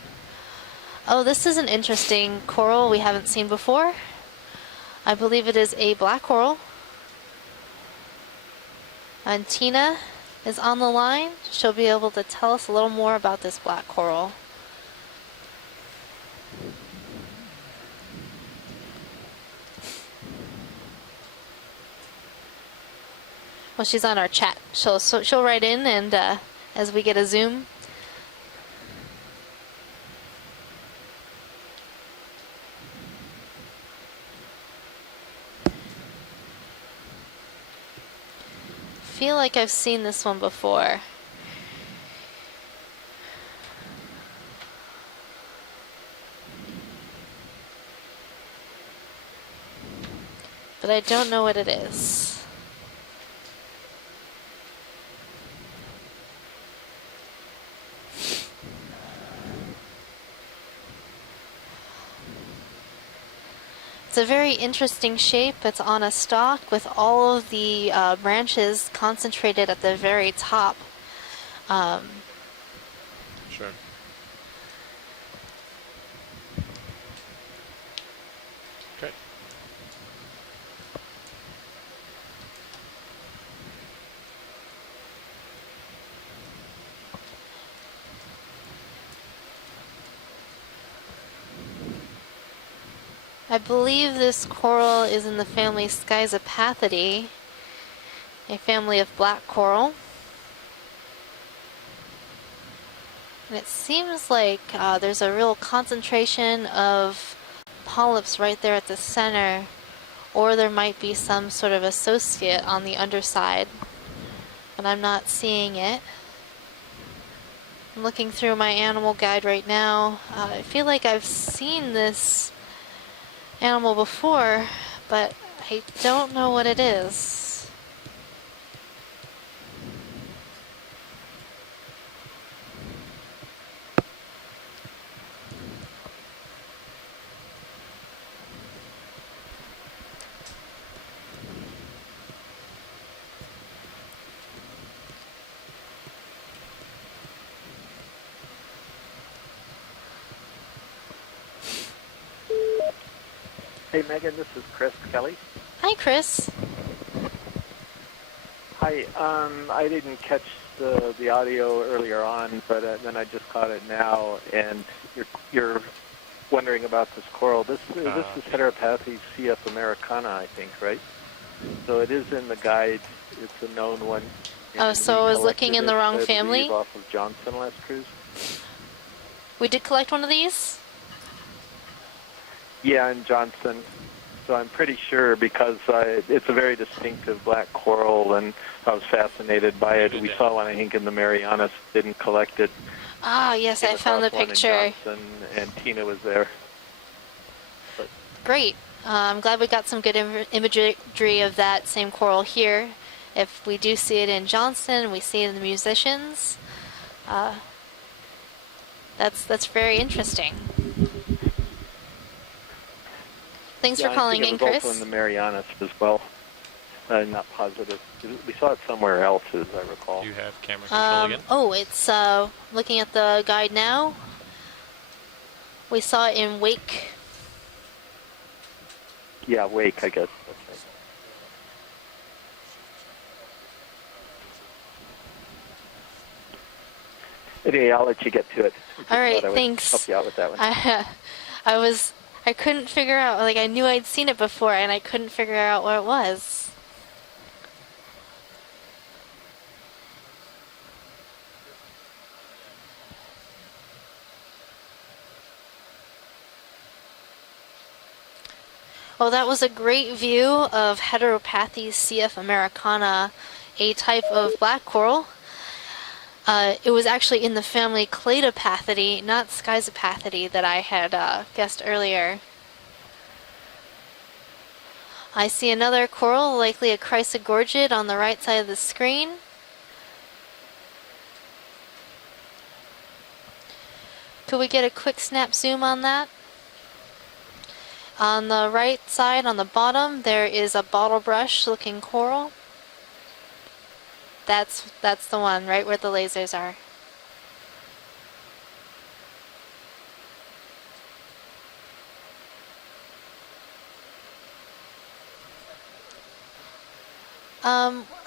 Oh, this is an interesting coral we haven't seen before. I believe it is a black coral. And Tina is on the line. She'll be able to tell us a little more about this black coral. Well, she's on our chat. She'll write in, and as we get a zoom. I feel like I've seen this one before. But I don't know what it is. It's a very interesting shape. It's on a stalk with all of the branches concentrated at the very top. Sure. Okay. I believe this coral is in the family Schizopathidae, a family of black coral. And it seems like there's a real concentration of polyps right there at the center, or there might be some sort of associate on the underside, but I'm not seeing it. I'm looking through my animal guide right now. I feel like I've seen this animal before, but I don't know what it is. Hey, Megan, this is Chris Kelly. Hi, Chris. Hi. I didn't catch the audio earlier on, but then I just caught it now. And you're wondering about this coral. This is Heteropathes CF americana, I think, right? So it is in the guide. It's a known one. Oh, so I was looking in the wrong family? Off of Johnson last cruise. We did collect one of these? Yeah, in Johnson. So I'm pretty sure because it's a very distinctive black coral, and I was fascinated by it. We saw one, I think, in the Marianas. Didn't collect it. Ah, yes, I found the picture. Johnson, and Tina was there. But great. I'm glad we got some good imagery of that same coral here. If we do see it in Johnston, we see it in the musicians. That's very interesting. Thanks for calling in, Chris. Also in the Marianas as well. Not positive. We saw it somewhere else, as I recall. Do you have camera control again? Oh, it's looking at the guide now. We saw it in Wake. Yeah, Wake, I guess. That's right. Anyway, I'll let you get to it. All right, thanks. Help you out with that one. I couldn't figure out, like, I knew I'd seen it before, and I couldn't figure out what it was. Well, that was a great view of Heteropathes CF americana, a type of black coral. It was actually in the family Cladopathidae, not Schizopathidae, that I had guessed earlier. I see another coral, likely a Chrysogorgid, on the right side of the screen. Could we get a quick snap zoom on that? On the right side, on the bottom, there is a bottle brush looking coral. That's the one, right where the lasers are.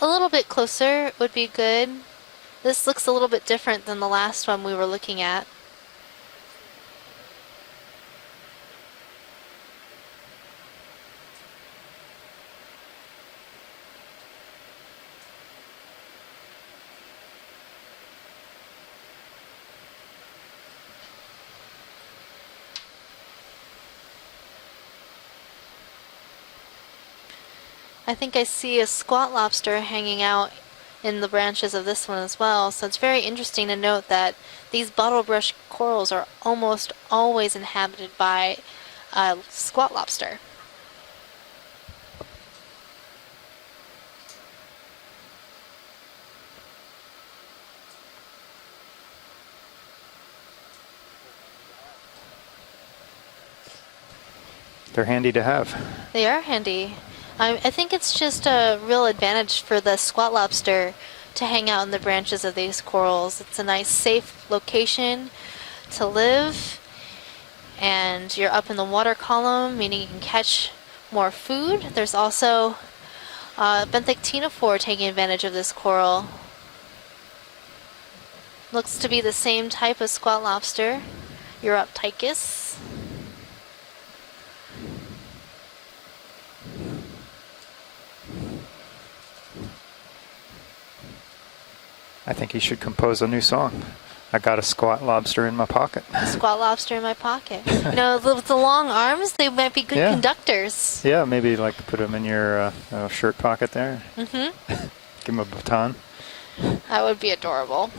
A little bit closer would be good. This looks a little bit different than the last one we were looking at. I think I see a squat lobster hanging out in the branches of this one as well. So it's very interesting to note that these bottlebrush corals are almost always inhabited by squat lobster. They're handy to have. They are handy. I think it's just a real advantage for the squat lobster to hang out in the branches of these corals. It's a nice, safe location to live, and you're up in the water column, meaning you can catch more food. There's also benthic ctenophore taking advantage of this coral. Looks to be the same type of squat lobster, Europtychus. I think he should compose a new song. I got a squat lobster in my pocket. A squat lobster in my pocket. You know, with the long arms, they might be good conductors. Yeah, maybe like put them in your shirt pocket there. Mm-hmm. Give him a baton. That would be adorable.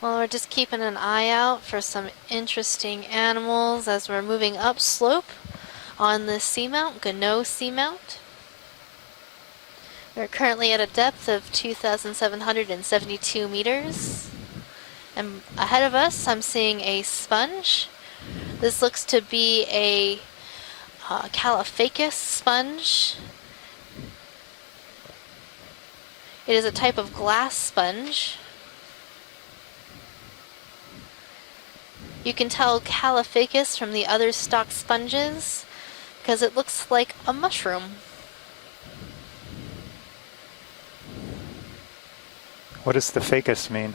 Well, we're just keeping an eye out for some interesting animals as we're moving upslope on this seamount, Okeanos seamount. We're currently at a depth of 2,772 meters. And ahead of us, I'm seeing a sponge. This looks to be a Caliphacus sponge. It is a type of glass sponge. You can tell Caliphacus from the other stock sponges because it looks like a mushroom. What does the facus mean?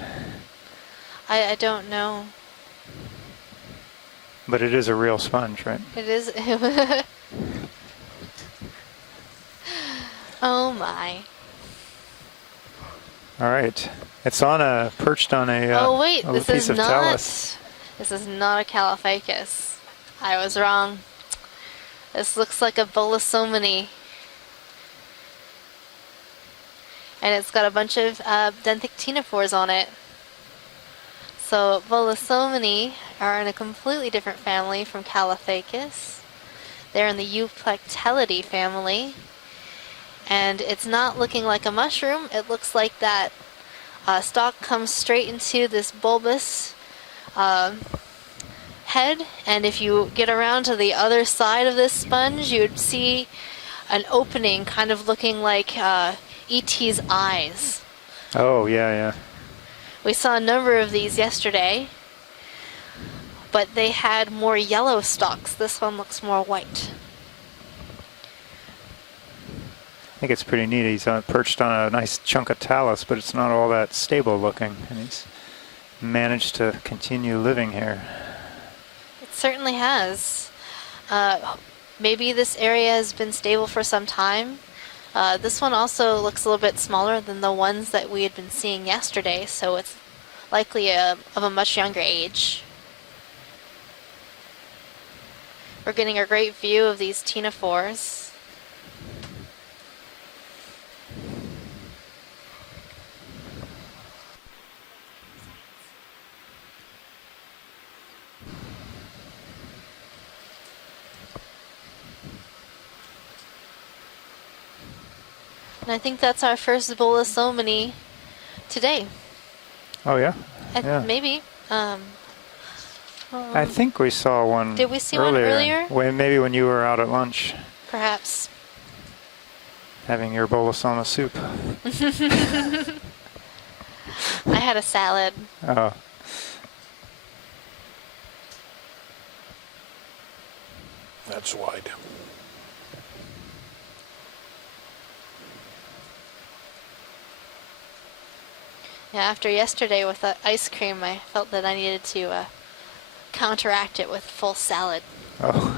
I don't know. But it is a real sponge, right? It is. Oh my. All right. It's on perched on a oh wait, this piece of talus. This is not a Caliphacus. I was wrong. This looks like a Bolosomini. And it's got a bunch of benthic ctenophores on it. So Bolosomini are in a completely different family from Caliphacus. They're in the Euplectellidae family. And it's not looking like a mushroom. It looks like that stalk comes straight into this bulbous head, and if you get around to the other side of this sponge, you would see an opening kind of looking like E.T.'s eyes. Oh, yeah. We saw a number of these yesterday, but they had more yellow stalks. This one looks more white. I think it's pretty neat. He's perched on a nice chunk of talus, but it's not all that stable looking, and he's managed to continue living here. It certainly has. Maybe this area has been stable for some time. This one also looks a little bit smaller than the ones that we had been seeing yesterday, so it's likely of a much younger age. We're getting a great view of these ctenophores. And I think that's our first Bolosomini today. Oh, yeah? Yeah. Maybe. I think we saw one. Did we see one earlier? Maybe when you were out at lunch. Perhaps. Having your Bolosoma soup. I had a salad. Oh. That's wide. Yeah, after yesterday with the ice cream, I felt that I needed to counteract it with full salad. Oh.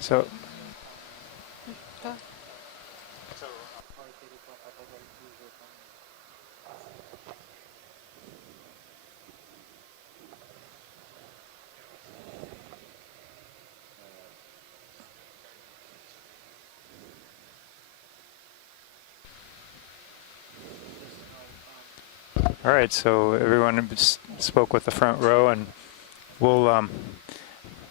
So. All right, so everyone spoke with the front row, and we'll,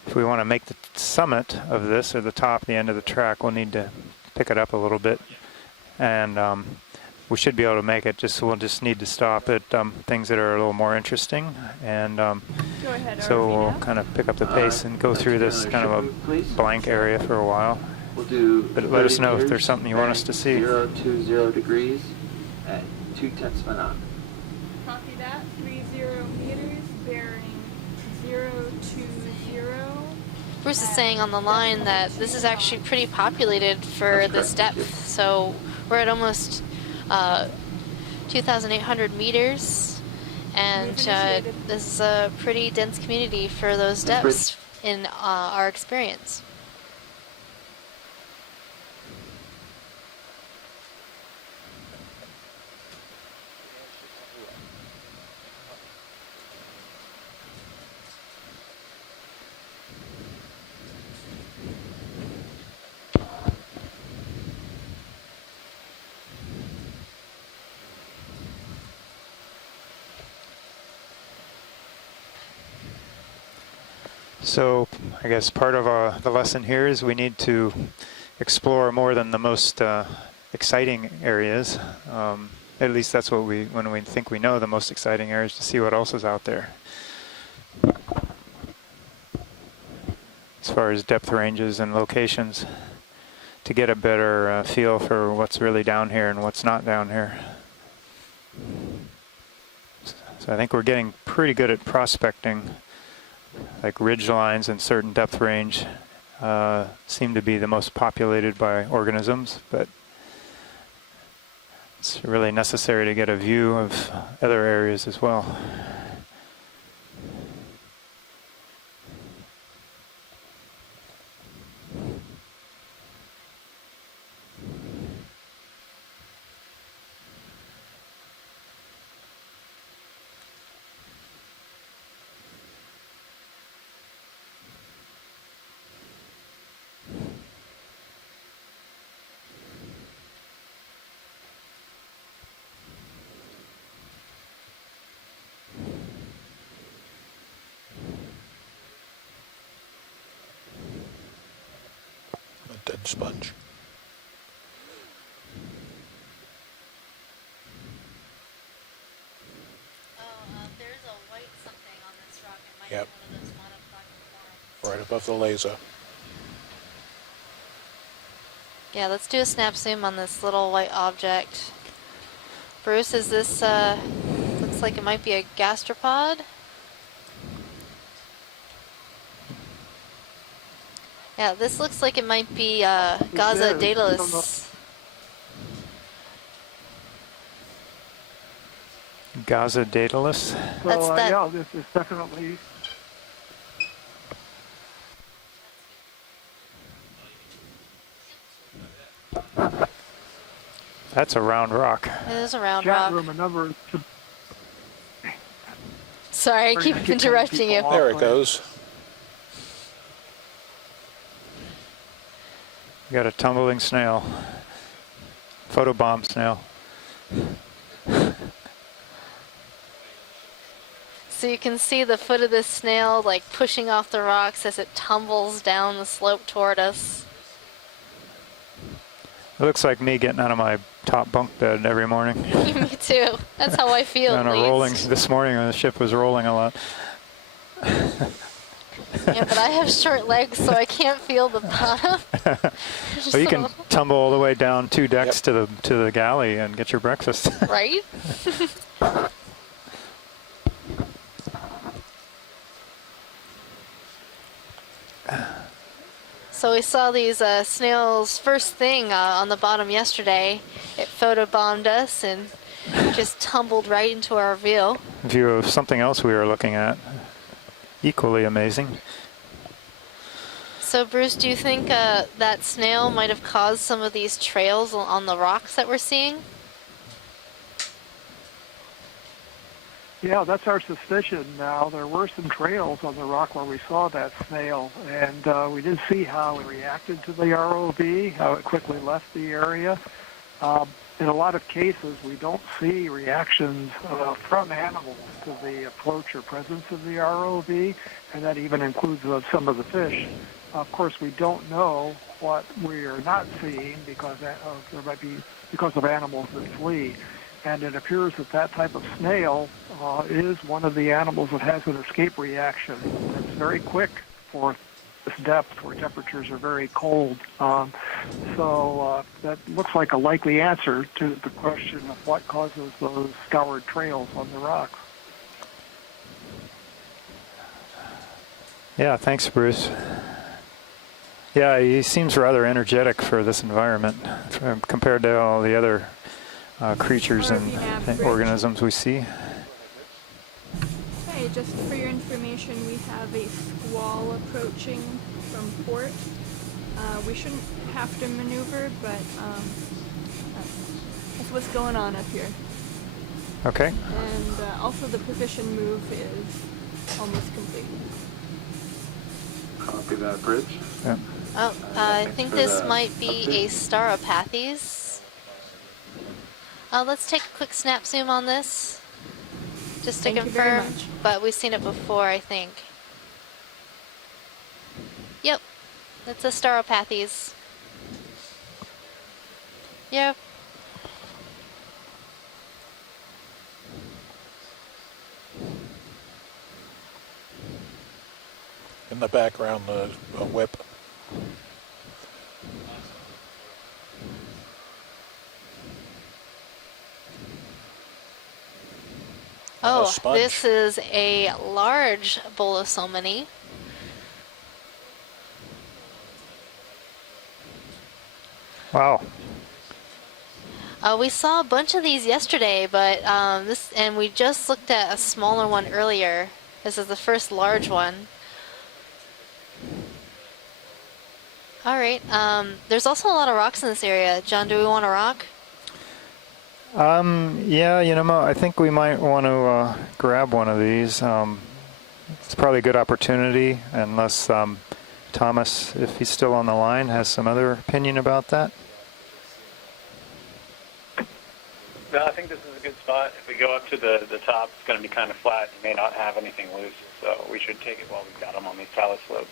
if we want to make the summit of this, or the top, the end of the track, we'll need to pick it up a little bit, and we should be able to make it. We'll just need to stop at things that are a little more interesting, and so we'll kind of pick up the pace and go through this kind of a blank area for a while. We'll do. But let us know if there's something you want us to see. 020 degrees at 0.2 of a knot. Copy that. 30 meters, bearing 020. Bruce is saying on the line that this is actually pretty populated for this depth. So we're at almost 2,800 meters, and this is a pretty dense community for those depths in our experience. So I guess part of the lesson here is we need to explore more than the most exciting areas. At least that's what when we think we know the most exciting areas, to see what else is out there. As far as depth ranges and locations, to get a better feel for what's really down here and what's not down here. So I think we're getting pretty good at prospecting. Like ridge lines and certain depth range seem to be the most populated by organisms, but it's really necessary to get a view of other areas as well. Dead sponge. There's a white something on this rock. It might Yep. be one of those monoclinic forms. Right above the laser. Yeah, let's do a snap zoom on this little white object. Bruce, is this, looks like it might be a gastropod? Yeah, this looks like it might be Gaza Daedalus. Gaza Daedalus? That's that. Yeah, this is definitely. That's a round rock. It is a round Chat rock. room, a number of Sorry, I keep interrupting you. There it goes. You got a tumbling snail. Photobomb snail. So you can see the foot of this snail like pushing off the rocks as it tumbles down the slope toward us. It looks like me getting out of my top bunk bed every morning. Me too. That's how I feel. On a rolling this morning when the ship was rolling a lot. Yeah, but I have short legs, so I can't feel the bottom. Well, you can tumble all the way down 2 decks to the galley and get your breakfast. Right? So we saw these snails first thing on the bottom yesterday. It photobombed us and just tumbled right into our view. View of something else we were looking at. Equally amazing. So Bruce, do you think that snail might have caused some of these trails on the rocks that we're seeing? Yeah, that's our suspicion now. There were some trails on the rock where we saw that snail, and we did see how it reacted to the ROV, how it quickly left the area. In a lot of cases, we don't see reactions from animals to the approach or presence of the ROV, and that even includes some of the fish. Of course, we don't know what we are not seeing because there might be because of animals that flee. And it appears that that type of snail is one of the animals that has an escape reaction. It's very quick for this depth where temperatures are very cold. So that looks like a likely answer to the question of what causes those scoured trails on the rocks. Yeah, thanks, Bruce. Yeah, he seems rather energetic for this environment compared to all the other creatures and organisms we see. Okay, just for your information, we have a squall approaching from port. We shouldn't have to maneuver, but that's what's going on up here. Okay. And also the position move is almost complete. Copy that, Bridge. Yeah. Oh, I think this might be a Stauropathes. Let's take a quick snap zoom on this, just to confirm, but we've seen it before, I think. Yep, it's a Stauropathes. Yep. In the background, a whip. Oh, this is a large bolosomony. Wow. We saw a bunch of these yesterday, but and we just looked at a smaller one earlier. This is the first large one. All right. There's also a lot of rocks in this area. John, do we want a rock? Yeah, you know, I think we might want to grab one of these. It's probably a good opportunity, unless Thomas, if he's still on the line, has some other opinion about that. No, I think this is a good spot. If we go up to the top, it's going to be kind of flat. You may not have anything loose, so we should take it while we've got them on these talus slopes.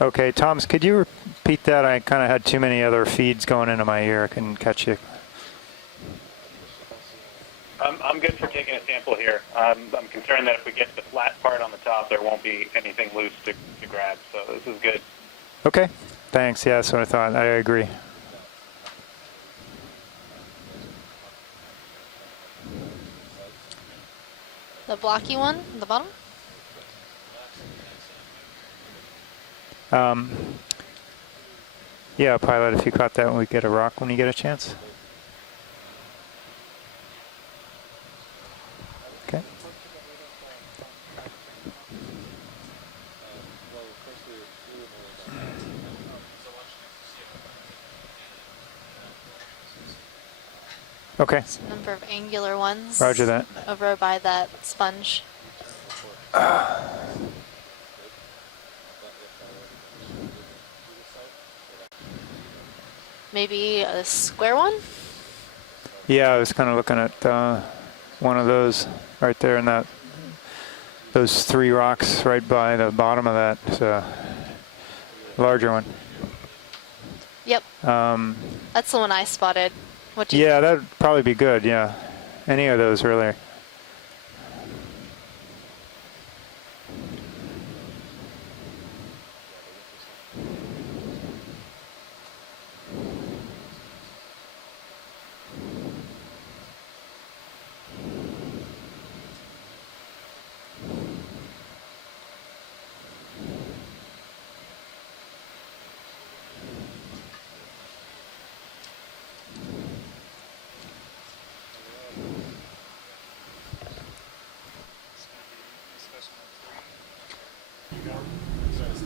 Okay, Thomas, could you repeat that? I kind of had too many other feeds going into my ear. I couldn't catch you. I'm good for taking a sample here. I'm concerned that if we get the flat part on the top, there won't be anything loose to grab, so this is good. Okay, thanks. Yeah, that's what I thought. I agree. The blocky one at the bottom? Yeah, pilot, if you caught that, we get a rock when you get a chance. Okay. Okay. Some number of angular ones. Roger that. Over by that sponge. Maybe a square one? Yeah, I was kind of looking at one of those right there in that, those 3 rocks right by the bottom of that larger one. Yep. That's the one I spotted. Yeah, that'd probably be good, yeah. Any of those really.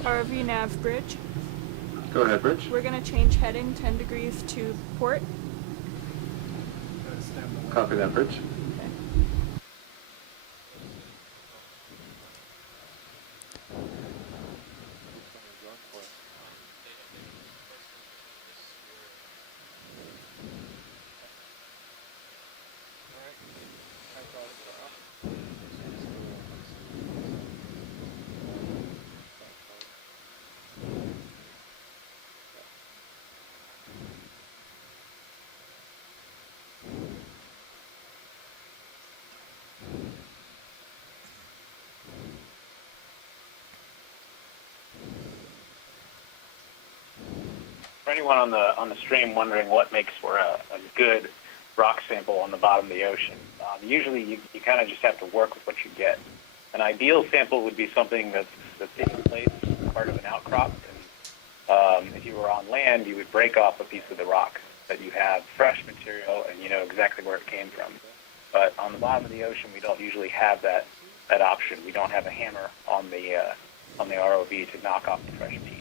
ROV nav bridge. Go ahead, Bridge. We're going to change heading 10 degrees to port. Copy that, Bridge. For anyone on the stream wondering what makes for a good rock sample on the bottom of the ocean, usually you kind of just have to work with what you get. An ideal sample would be something that's taking place as part of an outcrop. And if you were on land, you would break off a piece of the rock that you have fresh material and you know exactly where it came from. But on the bottom of the ocean, we don't usually have that option. We don't have a hammer on the ROV to knock off the fresh piece.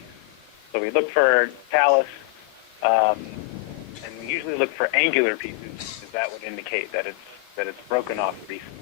So we look for talus, and we usually look for angular pieces, because that would indicate that it's broken off recently.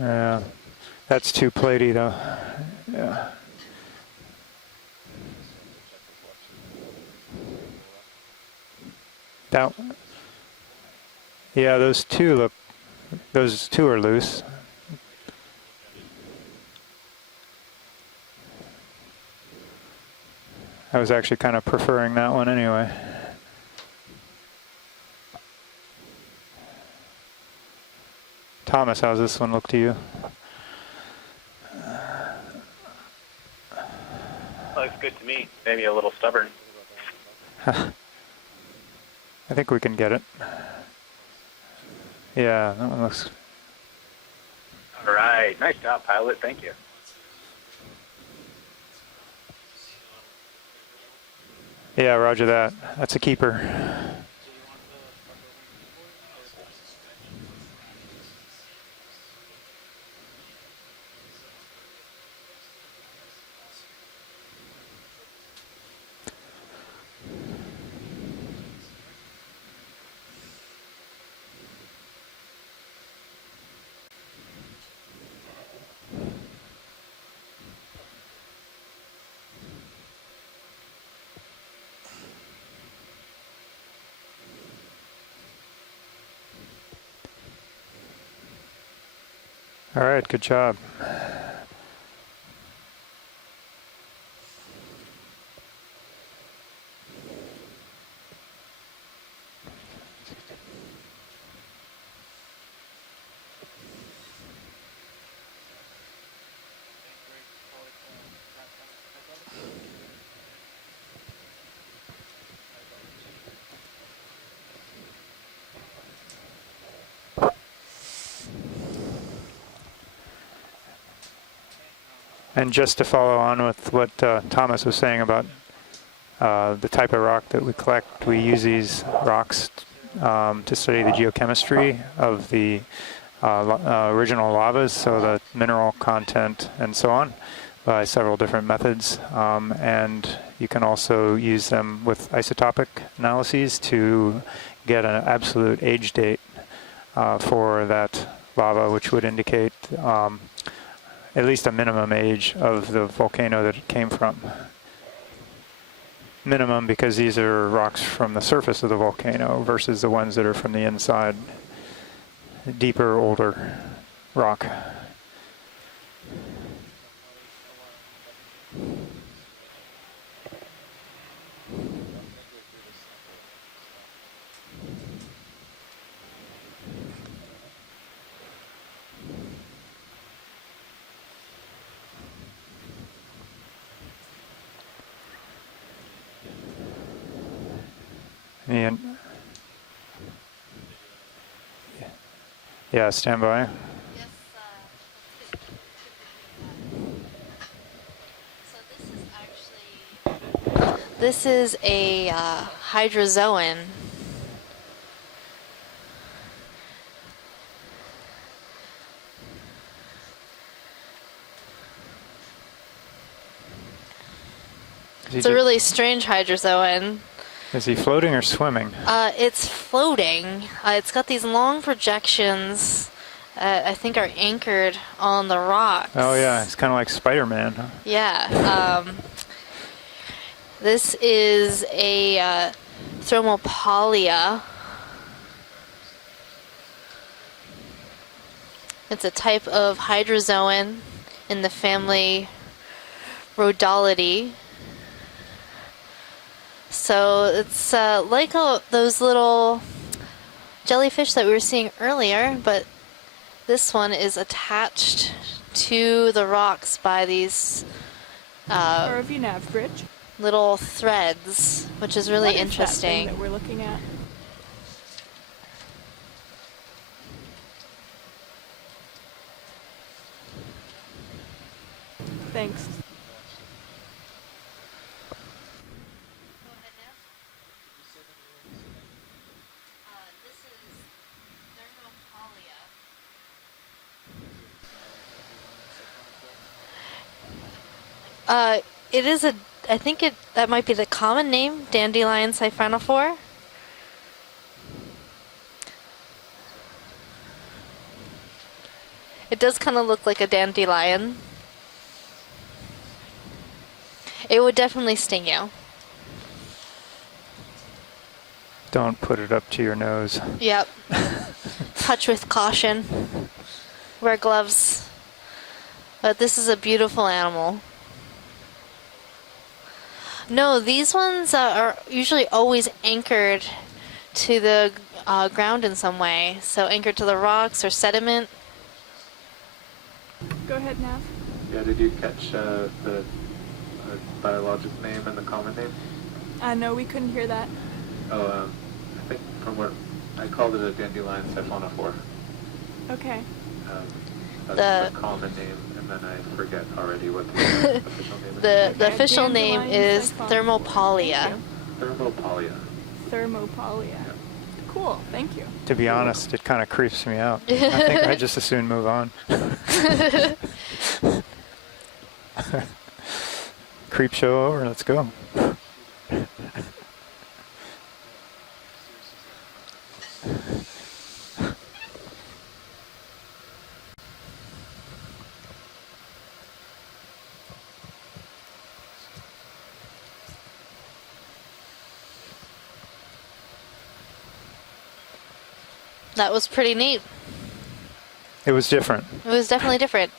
Yeah, that's too platey though. Yeah. That, yeah, those two are loose. I was actually kind of preferring that one anyway. Thomas, how's this one look to you? Looks good to me. Maybe a little stubborn. I think we can get it. Yeah, that one looks... All right. Nice job, pilot. Thank you. Yeah, roger that. That's a keeper. All right, good job. And just to follow on with what Thomas was saying about the type of rock that we collect, we use these rocks to study the geochemistry of the original lavas, so the mineral content and so on, by several different methods. And you can also use them with isotopic analyses to get an absolute age date for that lava, which would indicate at least a minimum age of the volcano that it came from. Minimum, because these are rocks from the surface of the volcano versus the ones that are from the inside. Deeper, older rock. And yeah, stand by. This is a hydrozoan. It's a really strange hydrozoan. Is he floating or swimming? It's floating. It's got these long projections I think are anchored on the rocks. Oh yeah, it's kind of like Spider-Man, huh? Yeah. This is a Thromopolia. It's a type of hydrozoan in the family Rhodolidae. So it's like those little jellyfish that we were seeing earlier, but this one is attached to the rocks by these ROV nav bridge. Little threads, which is really interesting. That we're looking at. Thanks. It is I think that might be the common name, Dandelion siphonophore. It does kind of look like a dandelion. It would definitely sting you. Don't put it up to your nose. Yep. Touch with caution. Wear gloves. But this is a beautiful animal. No, these ones are usually always anchored to the ground in some way. So anchored to the rocks or sediment. Go ahead, Nav. Yeah, did you catch the biologic name and the common name? No, we couldn't hear that. Oh, I think from what I called it a dandelion siphonophore. Okay. That's the common name, and then I forget already what the official name is. The official name is Thermopolia. Thermopolia. Thermopolia. Yeah. Cool, thank you. To be honest, it kind of creeps me out. I think I just as soon move on. Creep show over, let's go. That was pretty neat. It was different. It was definitely different.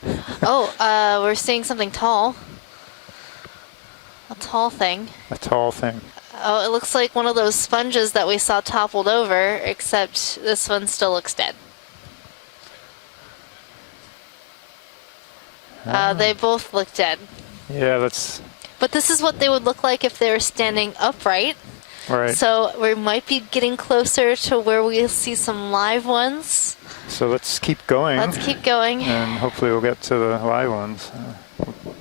Oh, we're seeing something tall. A tall thing. A tall thing. Oh, it looks like one of those sponges that we saw toppled over, except this one still looks dead. They both look dead. Yeah, that's... But this is what they would look like if they were standing upright. Right. So we might be getting closer to where we'll see some live ones. So let's keep going. Let's keep going. And hopefully we'll get to the live ones.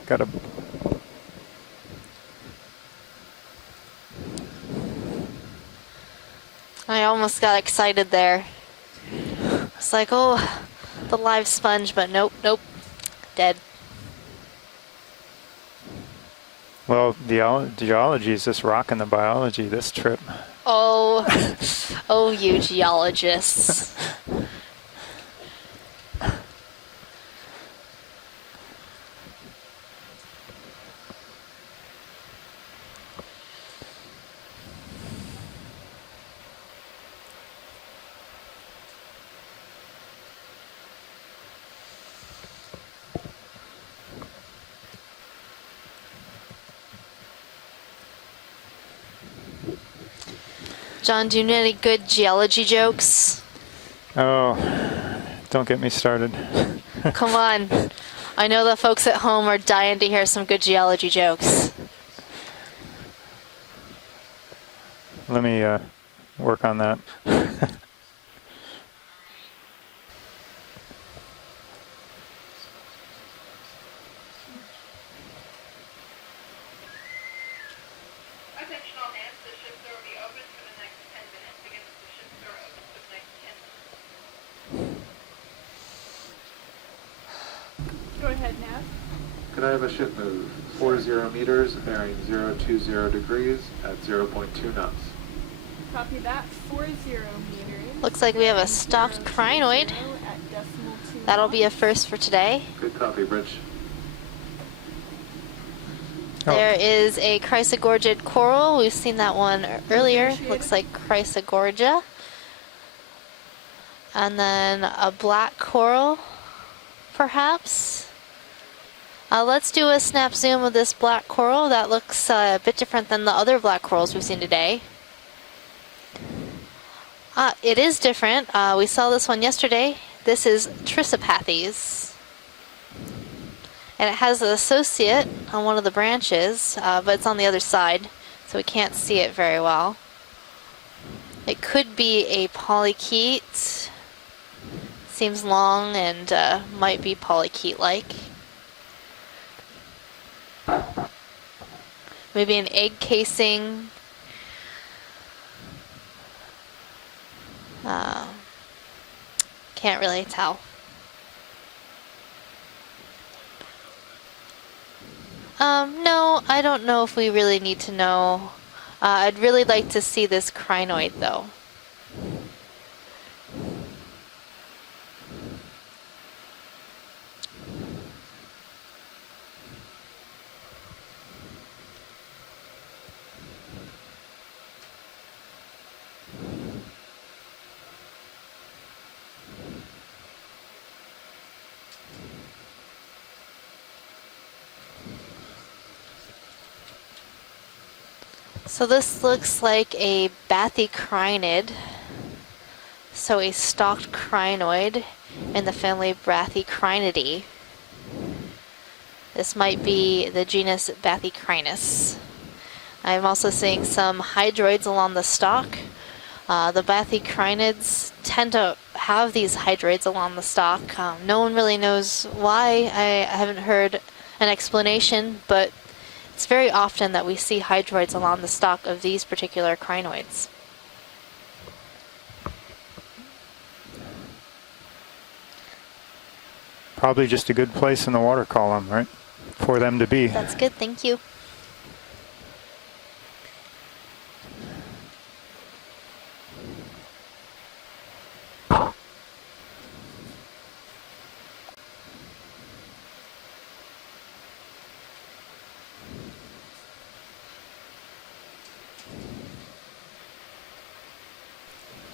Got to... I almost got excited there. It's like, oh, the live sponge, but nope, dead. Well, the geology is just rocking the biology this trip. Oh, oh, you geologists. John, do you know any good geology jokes? Oh, don't get me started. Come on. I know the folks at home are dying to hear some good geology jokes. Let me work on that. Go ahead, Nav. Could I have a ship move 40 meters, bearing 020 degrees at 0.2 knots? Copy that. 40 meters. Looks like we have a stocked crinoid. That'll be a first for today. Good copy, Rich. There is a chrysogorgid coral. We've seen that one earlier. Looks like chrysogorgia. And then a black coral, perhaps. Let's do a snap zoom of this black coral. That looks a bit different than the other black corals we've seen today. It is different. We saw this one yesterday. This is Trissopathes. And it has an associate on one of the branches, but it's on the other side, so we can't see it very well. It could be a polychaete. Seems long and might be polychaete-like. Maybe an egg casing. Can't really tell. No, I don't know if we really need to know. I'd really like to see this crinoid, though. So this looks like a bathycrinid, so a stalked crinoid in the family Bathycrinidae. This might be the genus Bathycrinus. I'm also seeing some hydroids along the stalk. The bathycrinids tend to have these hydroids along the stalk. No one really knows why. I haven't heard an explanation, but it's very often that we see hydroids along the stalk of these particular crinoids. Probably just a good place in the water column, right? For them to be. That's good, thank you.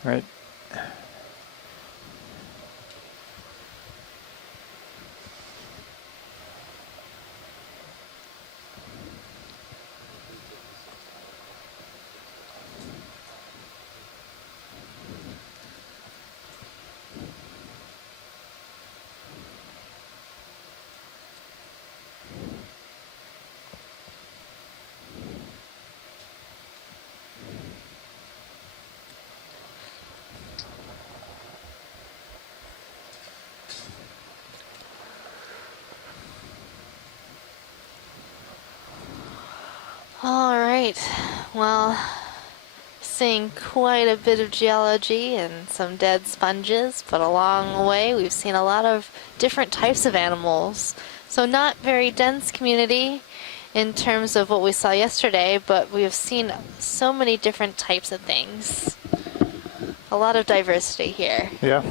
Right. All right, well, seeing quite a bit of geology and some dead sponges, but along the way we've seen a lot of different types of animals. So not very dense community in terms of what we saw yesterday, but we have seen so many different types of things. A lot of diversity here. Yeah.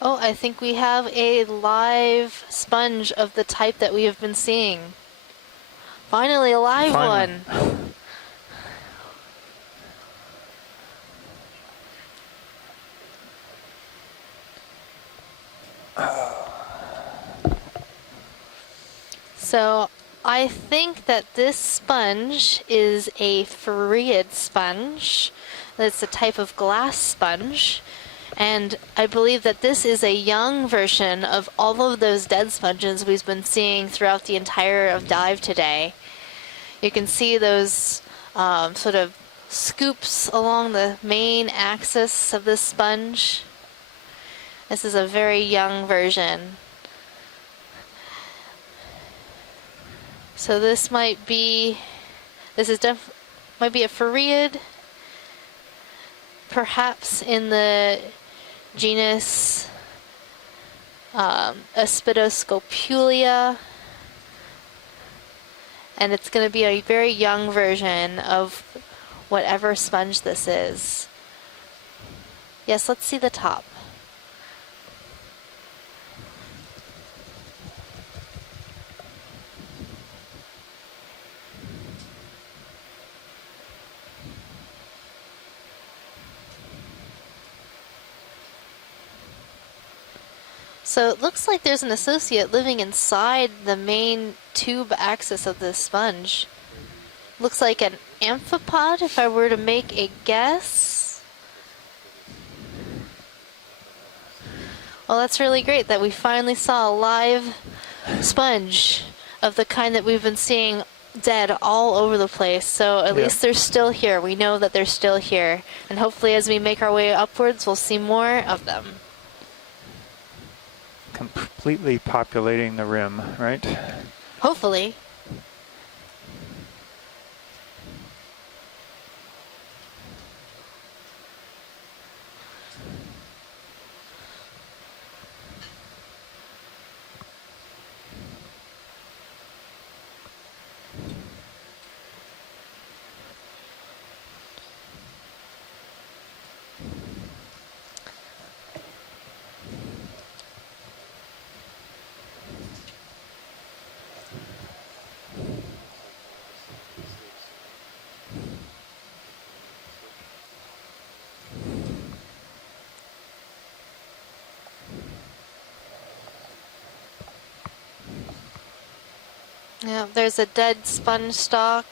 Oh, I think we have a live sponge of the type that we have been seeing. Finally, a live one. So I think that this sponge is a Farreid sponge. That's a type of glass sponge. And I believe that this is a young version of all of those dead sponges we've been seeing throughout the entire of dive today. You can see those sort of scoops along the main axis of this sponge. This is a very young version. So this might be a Farreid, perhaps in the genus Aspidoscopulia, and it's going to be a very young version of whatever sponge this is. Yes, let's see the top. So it looks like there's an associate living inside the main tube axis of this sponge. Looks like an amphipod, if I were to make a guess. Well, that's really great that we finally saw a live sponge of the kind that we've been seeing dead all over the place. So at least they're still here. We know that they're still here. And hopefully as we make our way upwards, we'll see more of them. Completely populating the rim, right? Hopefully. Yeah, there's a dead sponge stalk.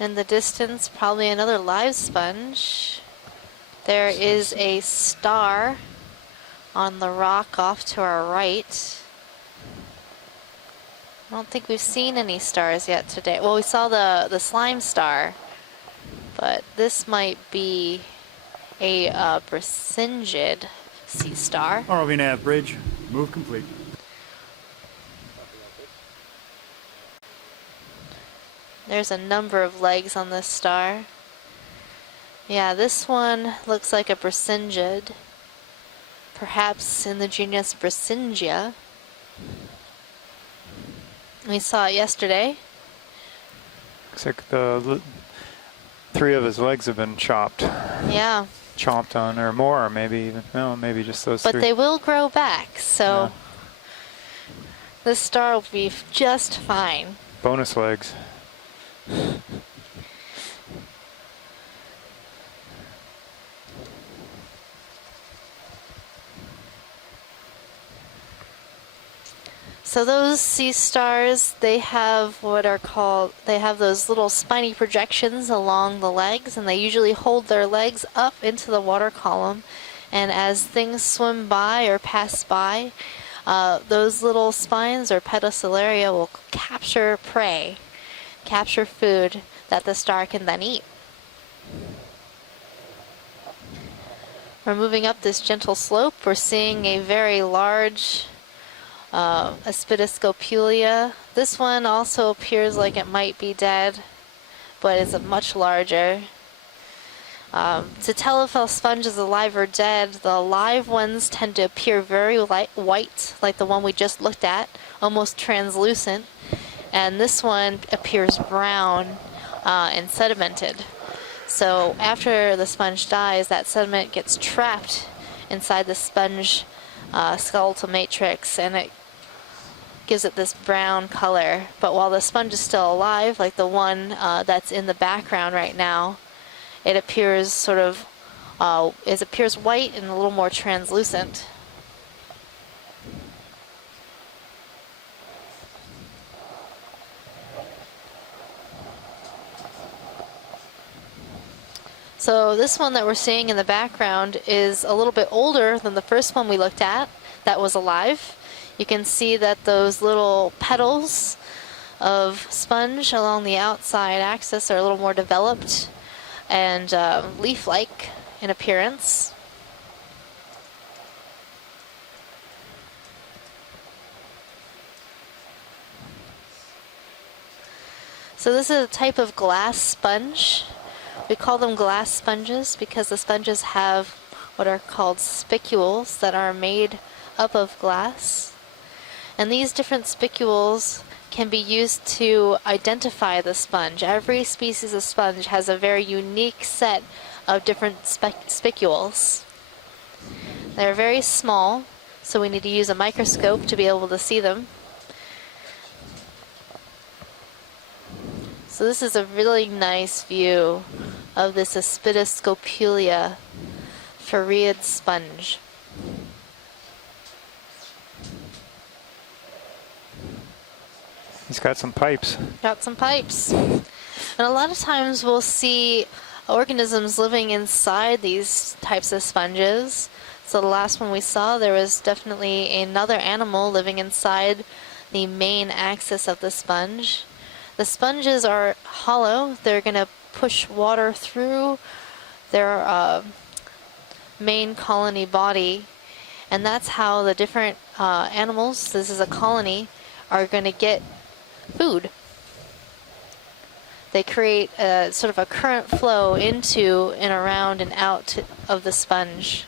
In the distance, probably another live sponge. There is a star on the rock off to our right. I don't think we've seen any stars yet today. Well, we saw the slime star, but this might be a Brisingid sea star. ROV nav bridge, move complete. There's a number of legs on this star. Yeah, this one looks like a Brisingid, perhaps in the genus Brisingia. We saw it yesterday. Looks like the 3 of his legs have been chopped. Yeah. Chomped on, or more, or maybe even, no, maybe just those 3. But they will grow back, so this star will be just fine. Bonus legs. So those sea stars, they have they have those little spiny projections along the legs, and they usually hold their legs up into the water column. And as things swim by or pass by, those little spines or pedicelaria will capture prey, capture food that the star can then eat. We're moving up this gentle slope. We're seeing a very large Aspidoscopulia. This one also appears like it might be dead, but is much larger. To tell if a sponge is alive or dead, the live ones tend to appear very white, like the one we just looked at, almost translucent. And this one appears brown and sedimented. So after the sponge dies, that sediment gets trapped inside the sponge skeletal matrix, and it gives it this brown color. But while the sponge is still alive, like the one that's in the background right now, it appears sort of, it appears white and a little more translucent. So this one that we're seeing in the background is a little bit older than the first one we looked at that was alive. You can see that those little petals of sponge along the outside axis are a little more developed and leaf-like in appearance. So this is a type of glass sponge. We call them glass sponges because the sponges have what are called spicules that are made up of glass. And these different spicules can be used to identify the sponge. Every species of sponge has a very unique set of different spicules. They're very small, so we need to use a microscope to be able to see them. So this is a really nice view of this Aspidoscopulia farreid sponge. He's got some pipes. Got some pipes. And a lot of times we'll see organisms living inside these types of sponges. So the last one we saw, there was definitely another animal living inside the main axis of the sponge. The sponges are hollow. They're going to push water through their main colony body. And that's how the different animals, this is a colony, are going to get food. They create a sort of a current flow into and around and out of the sponge,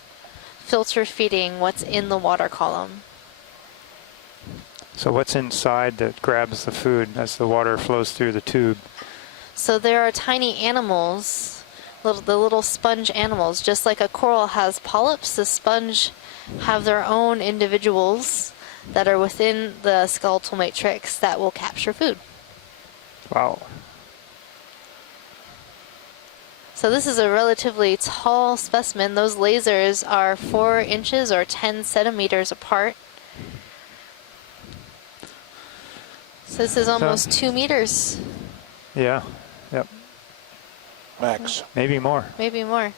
filter feeding what's in the water column. So what's inside that grabs the food as the water flows through the tube? So there are tiny animals, the little sponge animals. Just like a coral has polyps, the sponge have their own individuals that are within the skeletal matrix that will capture food. Wow. So this is a relatively tall specimen. Those lasers are 4 inches or 10 centimeters apart. So this is almost 2 meters. Yeah. Yep. Max. Maybe more. Maybe more.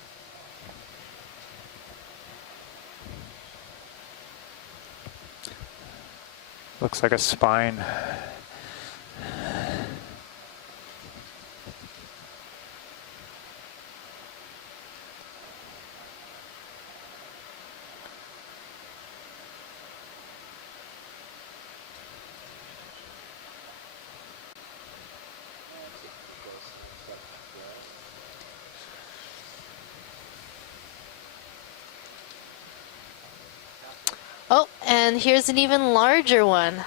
Looks like a spine. Oh, and here's an even larger one.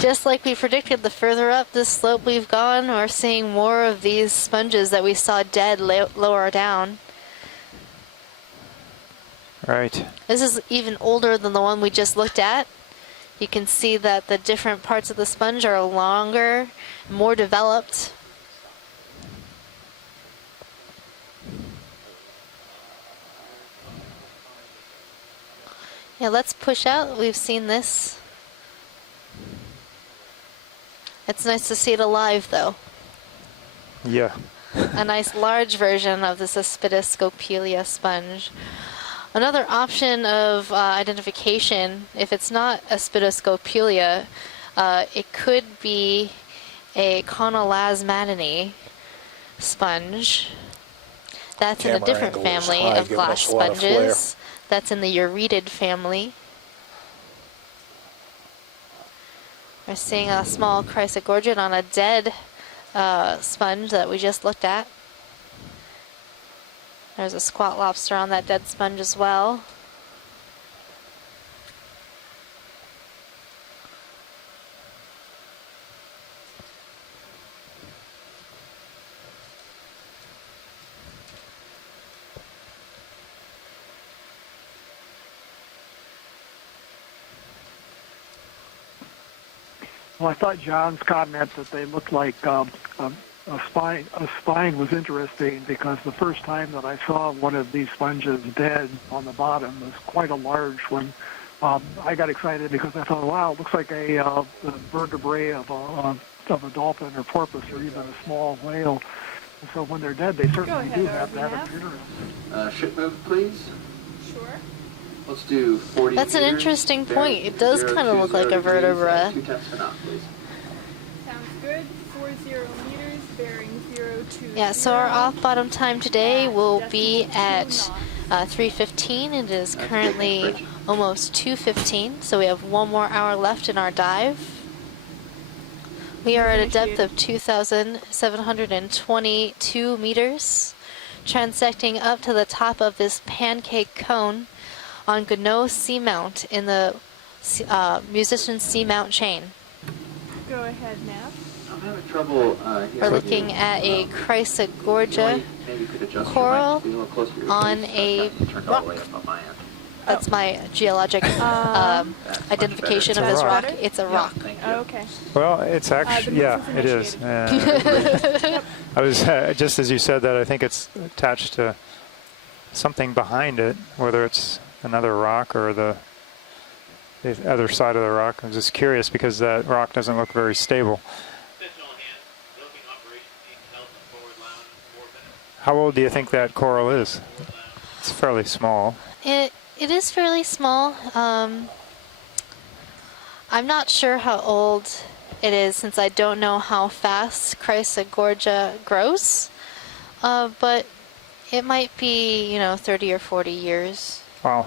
Just like we predicted, the further up this slope we've gone, we're seeing more of these sponges that we saw dead lower down. Right. This is even older than the one we just looked at. You can see that the different parts of the sponge are longer, more developed. Yeah, let's push out. We've seen this. It's nice to see it alive, though. Yeah. A nice large version of this Aspidoscopelia sponge. Another option of identification, if it's not Aspidoscopelia, it could be a Conolasmatine sponge. That's in a different family of glass sponges. That's in the Uretid family. We're seeing a small Chrysogorgiid on a dead sponge that we just looked at. There's a squat lobster on that dead sponge as well. Well, I thought John's comment that they looked like a spine was interesting because the first time that I saw one of these sponges dead on the bottom was quite a large one. I got excited because I thought, wow, it looks like a vertebrae of a dolphin or porpoise or even a small whale. And so when they're dead, they certainly do have that appearance. Ship move, please. Sure. Let's do 40 That's an interesting point. It does kind of look like a vertebra. 2 tenths of a knot, please. Sounds good. 40 meters, bearing 020. Yeah, so our off-bottom time today will be at 3:15. It is currently almost 2:15, so we have 1 more hour left in our dive. We are at a depth of 2,722 meters, transecting up to the top of this pancake cone on Gounod Seamount in the Musician Seamount chain. Go ahead, Nav. I'm having trouble We're looking at a Chrysogorgia coral on a rock. That's my geologic identification of this rock. It's a rock. Oh, okay. Well, it's actually, yeah, it is. I was, just as you said that, I think it's attached to something behind it, whether it's another rock or the other side of the rock. I'm just curious because that rock doesn't look very stable. How old do you think that coral is? It's fairly small. It is fairly small. I'm not sure how old it is since I don't know how fast Chrysogorgia grows, but it might be, 30 or 40 years. Wow.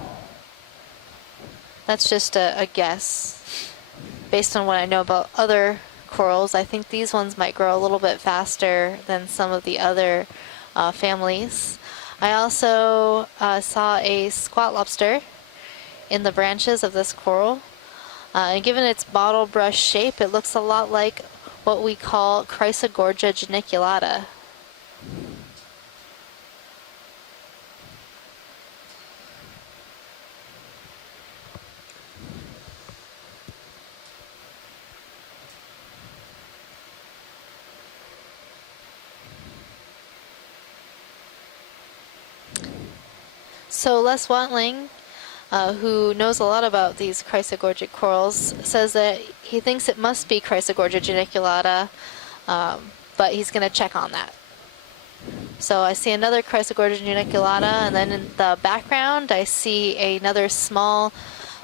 That's just a guess. Based on what I know about other corals, I think these ones might grow a little bit faster than some of the other families. I also saw a squat lobster in the branches of this coral. And given its bottle brush shape, it looks a lot like what we call Chrysogorgia geniculata. So Les Watling, who knows a lot about these chrysogorgic corals, says that he thinks it must be Chrysogorgia geniculata, but he's going to check on that. So I see another Chrysogorgia geniculata, and then in the background I see another small,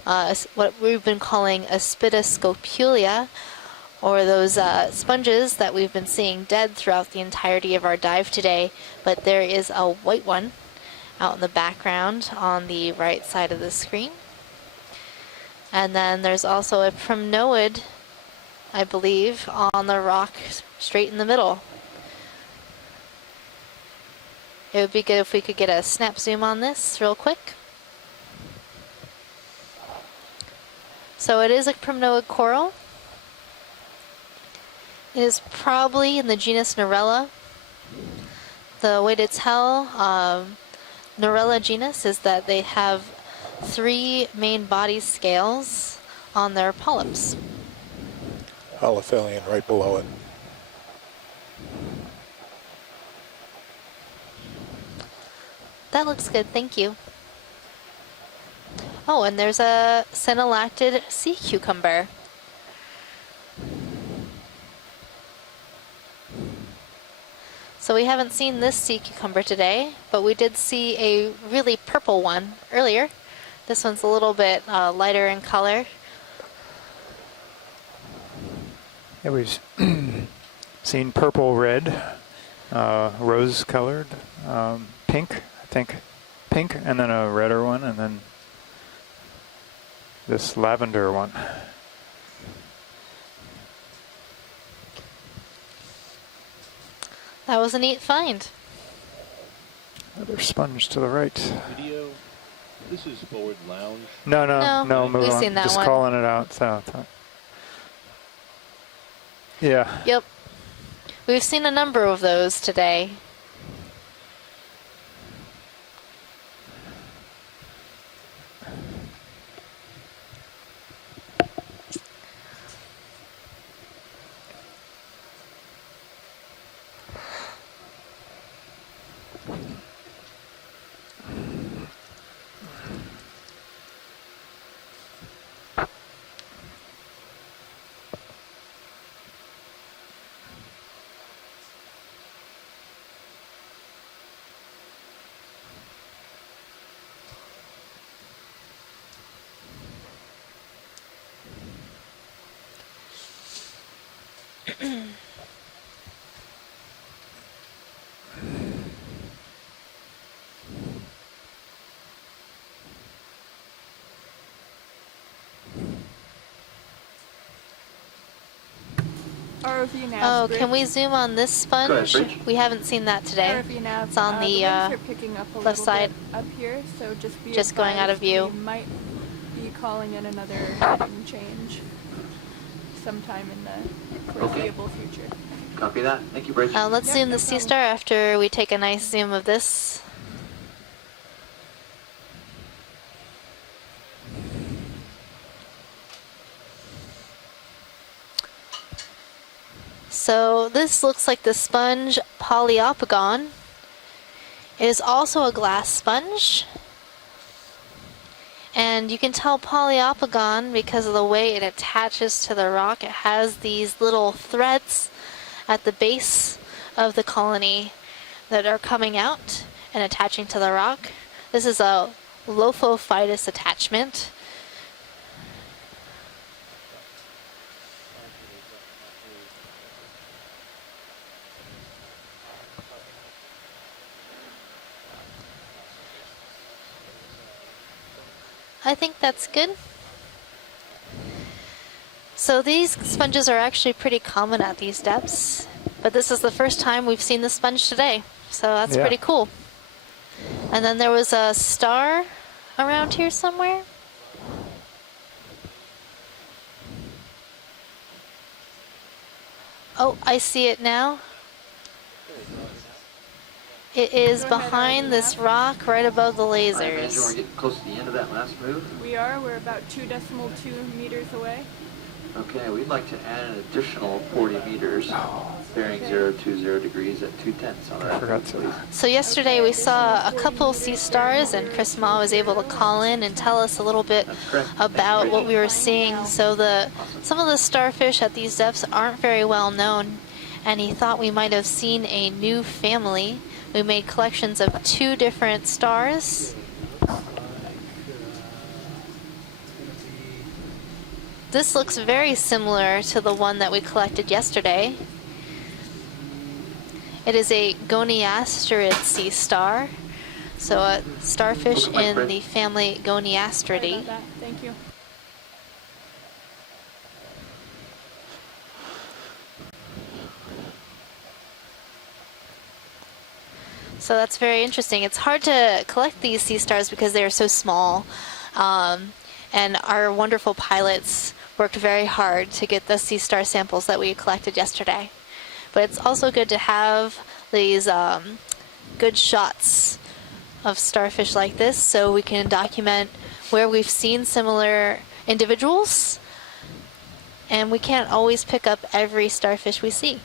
what we've been calling Aspidoscopulia, or those sponges that we've been seeing dead throughout the entirety of our dive today, but there is a white one out in the background on the right side of the screen. And then there's also a primnoid, I believe, on the rock straight in the middle. It would be good if we could get a snap zoom on this real quick. So it is a primnoid coral. It is probably in the genus Narella. The way to tell Narella genus is that they have 3 main body scales on their polyps. Holothelian right below it. That looks good, thank you. Oh, and there's a synallactid sea cucumber. So we haven't seen this sea cucumber today, but we did see a really purple one earlier. This one's a little bit lighter in color. Yeah, we've seen purple, red, rose-colored, pink, I think, pink, and then a redder one, and then this lavender one. That was a neat find. Another sponge to the right. Video. This is forward lounge. No, move we've on. seen that Just one. calling it out. So. Yeah. Yep. We've seen a number of those today. ROV nav. Oh, can we zoom on this sponge? We haven't seen that today. ROV nav. It's on the are picking up a left side. Bit up here, so just going out of view. We might be calling in another heading change sometime in the foreseeable future. Copy that. Thank you, Bridge. Let's zoom the sea star after we take a nice zoom of this. So this looks like the sponge Poliopogon. It is also a glass sponge. And you can tell Poliopogon because of the way it attaches to the rock. It has these little threads at the base of the colony that are coming out and attaching to the rock. This is a Lophophytus attachment. I think that's good. So these sponges are actually pretty common at these depths, but this is the first time we've seen the sponge today, so that's pretty cool. And then there was a star around here somewhere. Oh, I see it now. It is behind this rock right above the lasers. All right, manager, we're getting close to the end of that last move. We are. We're about 2.2 meters away. Okay, we'd like to add an additional 40 meters, bearing 020 degrees at 2/10 on our please. So yesterday we saw a couple sea stars, and Chris Ma was able to call in and tell us a little bit about what we were seeing. So some of the starfish at these depths aren't very well known, and he thought we might have seen a new family. We made collections of 2 different stars. This looks very similar to the one that we collected yesterday. It is a goniasterid sea star, so a starfish in the family Goniastridae. Thank you. So that's very interesting. It's hard to collect these sea stars because they are so small, and our wonderful pilots worked very hard to get the sea star samples that we collected yesterday. But it's also good to have these good shots of starfish like this so we can document where we've seen similar individuals, and we can't always pick up every starfish we see.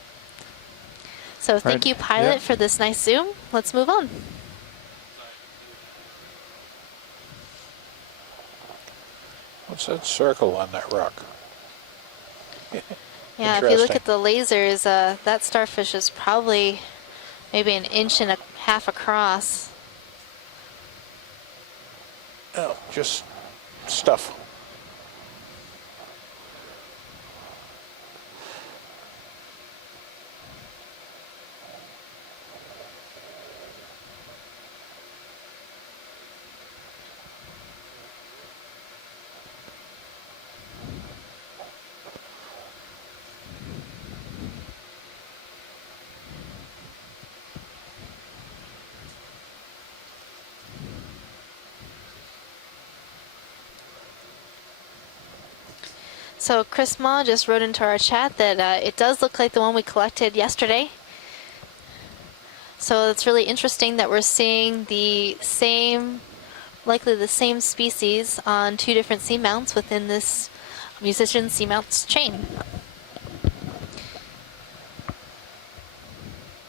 So thank you, pilot, for this nice zoom. Let's move on. What's that circle on that rock? Yeah, if you look at the lasers, that starfish is probably maybe 1.5 inches across. Oh, just stuff. So Chris Ma just wrote into our chat that it does look like the one we collected yesterday. So it's really interesting that we're seeing the same, likely the same species on 2 different seamounts within this musician seamounts chain.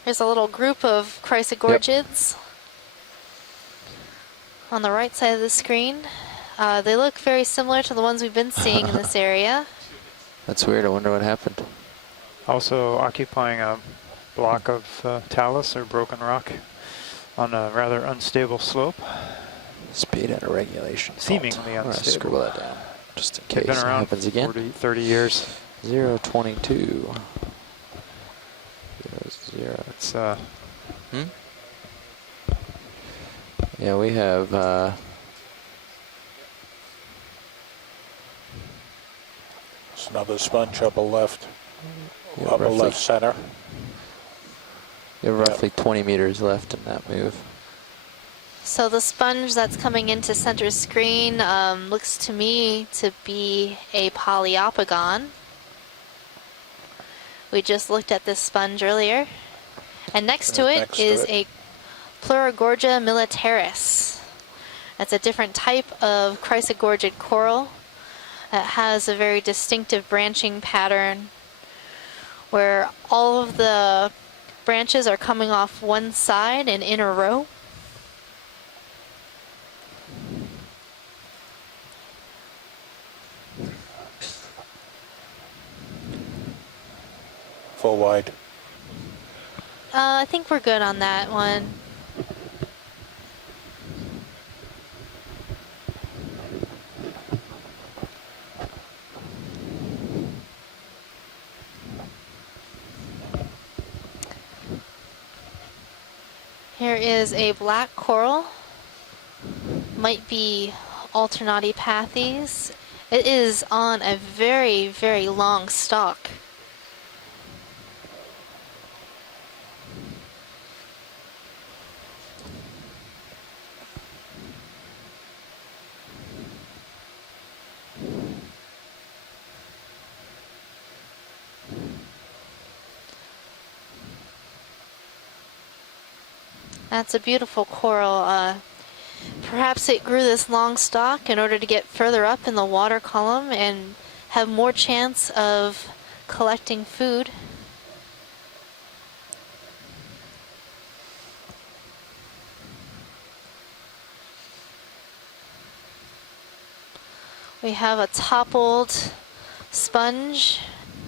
There's a little group of chrysogorgids on the right side of the screen. They look very similar to the ones we've been seeing in this area. That's weird. I wonder what happened. Also occupying a block of talus or broken rock on a rather unstable slope. Speed out of regulation. Seemingly unstable. Scribble that down just in case They've been it around happens again. 40, 30 years. 022. 0. It's Yeah, we have It's another sponge upper left, yeah, upper left center. You have roughly 20 meters left in that move. So the sponge that's coming into center screen looks to me to be a Poliopogon. We just looked at this sponge earlier. And next to it is a Pleurogorgia militaris. That's a different type of chrysogorgid coral. It has a very distinctive branching pattern where all of the branches are coming off one side and in a row. Full wide. I think we're good on that one. Here is a black coral. Might be Alternatipathes. It is on a very, very long stalk. That's a beautiful coral. Perhaps it grew this long stalk in order to get further up in the water column and have more chance of collecting food. We have a toppled sponge,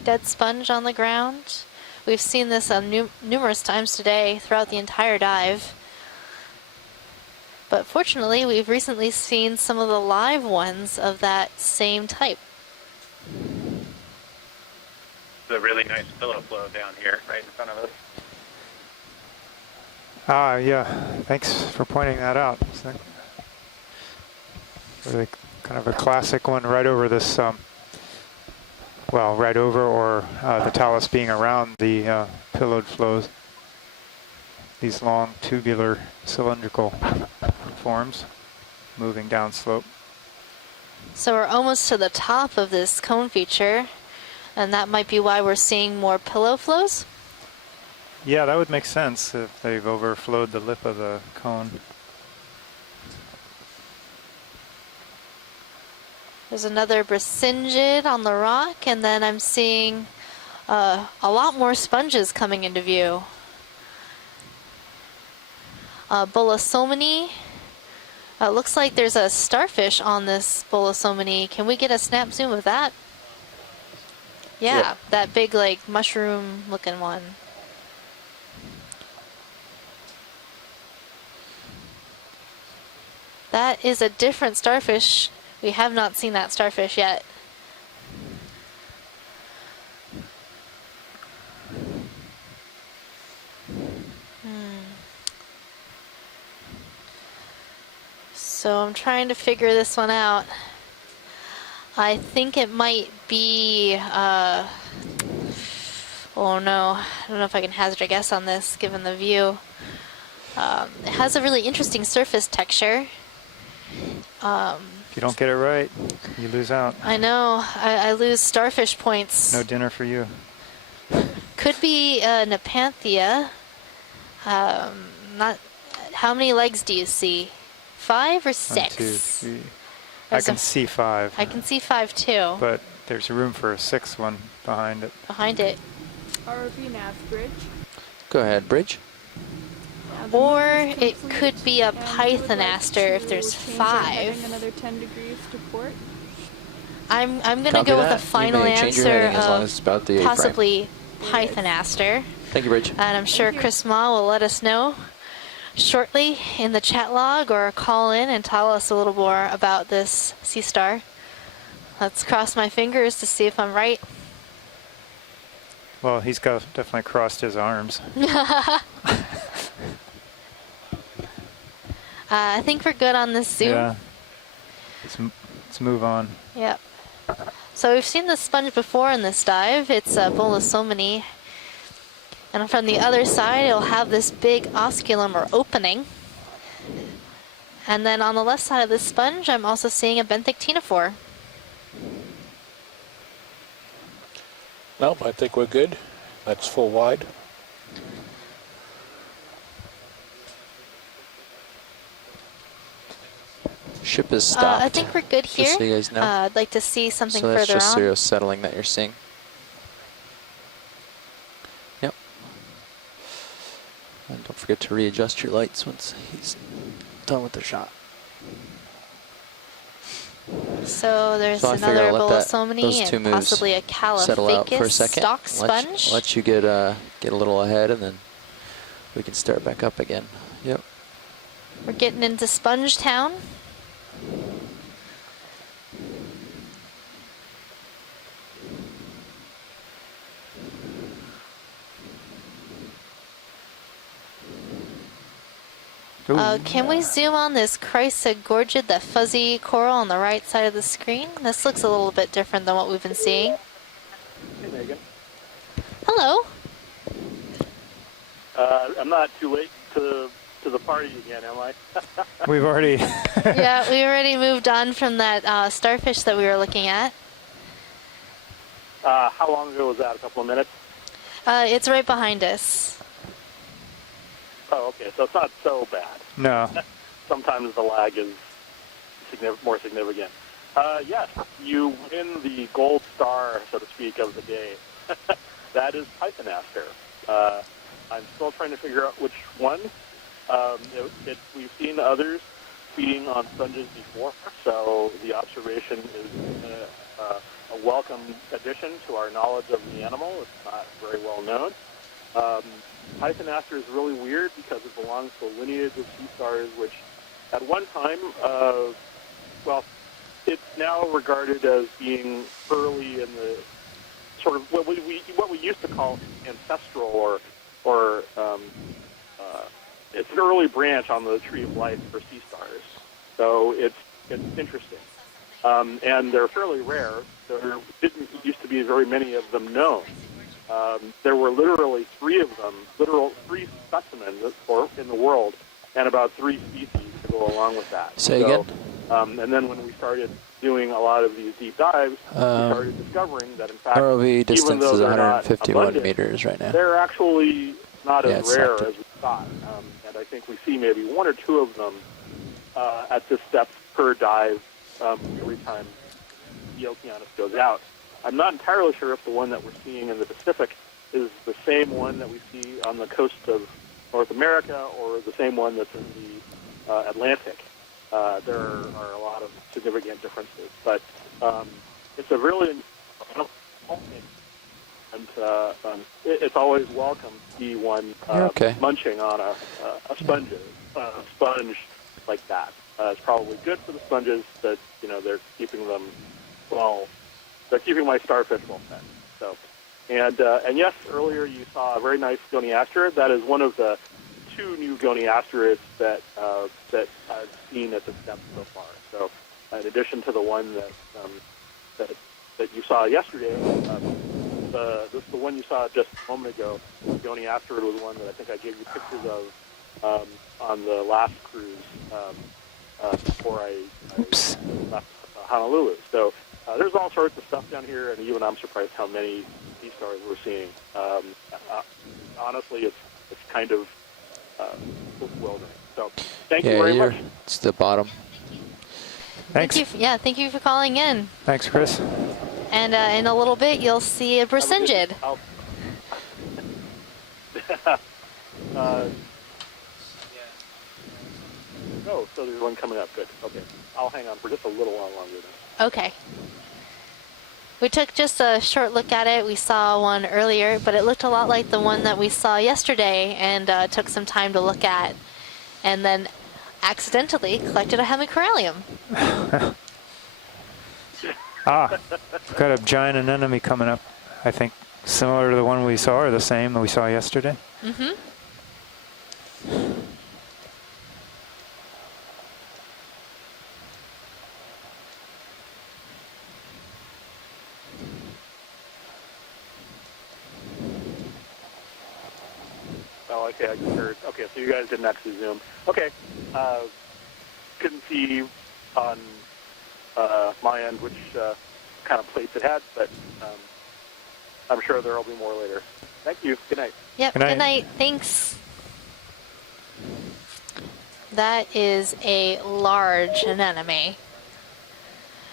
dead sponge on the ground. We've seen this numerous times today throughout the entire dive. But fortunately, we've recently seen some of the live ones of that same type. It's a really nice pillow flow down here, right in front of us. Yeah, thanks for pointing that out. It's really kind of a classic one right over this, well, right over or the talus being around the pillowed flows. These long tubular cylindrical forms moving down slope. So we're almost to the top of this cone feature, and that might be why we're seeing more pillow flows? Yeah, that would make sense if they've overflowed the lip of the cone. There's another bracingid on the rock, and then I'm seeing a lot more sponges coming into view. Bolosomini. Looks like there's a starfish on this Bolosomini. Can we get a snap zoom of that? Yeah, that big like mushroom looking one. That is a different starfish. We have not seen that starfish yet. So I'm trying to figure this one out. I think it might be, oh no, I don't know if I can hazard a guess on this given the view. It has a really interesting surface texture. If you don't get it right, you lose out. I know, I lose starfish points. No dinner for you. Could be Nepanthea. Not. How many legs do you see? 5 or 6? 1, 2, 3. I can see 5. I can see 5 too. But there's room for a 6th one behind it. Behind it. ROV nav bridge. Go ahead, bridge. Or it could be a pythonaster if there's 5. Another 10 degrees to port. I'm gonna go with a final answer of possibly pythonaster. Thank you, Bridge. And I'm sure Chris Ma will let us know shortly in the chat log or call in and tell us a little more about this sea star. Let's cross my fingers to see if I'm right. Well, he's definitely crossed his arms. I think we're good on this zoom. Yeah. Let's move on. Yep. So we've seen this sponge before in this dive. It's Bolosomini. And from the other side, it'll have this big osculum or opening. And then on the left side of this sponge, I'm also seeing a benthic ctenophore. Nope, I think we're good. That's full wide. Ship is stopped. I think we're good here. Just so you guys know. I'd like to see something further on. So that's just serial settling that you're seeing. Yep. And don't forget to readjust your lights once he's done with the shot. So there's another Bolosomini and possibly a settle out for a Caliphacus second. stalk sponge. Let you get a little ahead, and then we can start back up again. Yep. We're getting into Sponge Town. Can we zoom on this Chrysogorgid, that fuzzy coral on the right side of the screen? This looks a little bit different than what we've been seeing. Hey, Megan. Hello. I'm not too late to the party again, am I? We've already... Yeah, we already moved on from that starfish that we were looking at. How long ago was that? A couple of minutes? It's right behind us. Oh, okay. So it's not so bad. No. Sometimes the lag is more significant. Yes, you win the gold star, so to speak, of the day. That is Pythonaster. I'm still trying to figure out which one. We've seen others feeding on sponges before, so the observation is a welcome addition to our knowledge of the animal. It's not very well known. Pythonaster is really weird because it belongs to a lineage of sea stars, which at one time, it's now regarded as being early in the sort of what we used to call ancestral, or it's an early branch on the tree of life for sea stars. So it's interesting, and they're fairly rare. There didn't used to be very many of them known. There were literally three specimens in the world, and about 3 species to go along with that. Say again? And then when we started doing a lot of these deep dives, we started discovering that, in fact, ROV distance is 151 abundant, meters right now. they're actually not as rare as we thought. And I think we see maybe 1 or 2 of them at this depth per dive every time the Okeanos goes out. I'm not entirely sure if the one that we're seeing in the Pacific is the same one that we see on the coast of North America, or the same one that's in the Atlantic. There are a lot of significant differences, but it's a really, and it's always welcome to see one munching on a sponge like that. It's probably good for the sponges that they're keeping them well. They're keeping my starfish well fed. So, and yes, earlier you saw a very nice goniaster. That is one of the 2 new goniasterids that I've seen at this depth so far. So, in addition to the one that you saw yesterday, the one you saw just a moment ago, the goniasterid, was one that I think I gave you pictures of on the last cruise before I left Honolulu. So. There's all sorts of stuff down here, and even I'm surprised how many sea stars we're seeing. Honestly, it's kind of bewildering. So, thank you very much. It's the bottom. Thanks. Thank you for calling in. Thanks, Chris. And in a little bit, you'll see a Bracingid. So there's one coming up. Good. Okay. I'll hang on for just a little while longer then. Okay. We took just a short look at it. We saw one earlier, but it looked a lot like the one that we saw yesterday, and took some time to look at, and then accidentally collected a hemicorallium. We've got a giant anemone coming up, I think, similar to the one we saw, or the same that we saw yesterday. Mm-hmm. Oh, okay, I just heard. Okay, so you guys didn't actually zoom. Okay, couldn't see on my end which kind of plates it had, but I'm sure there will be more later. Thank you. Good night. Yep, good night. Thanks. That is a large anemone.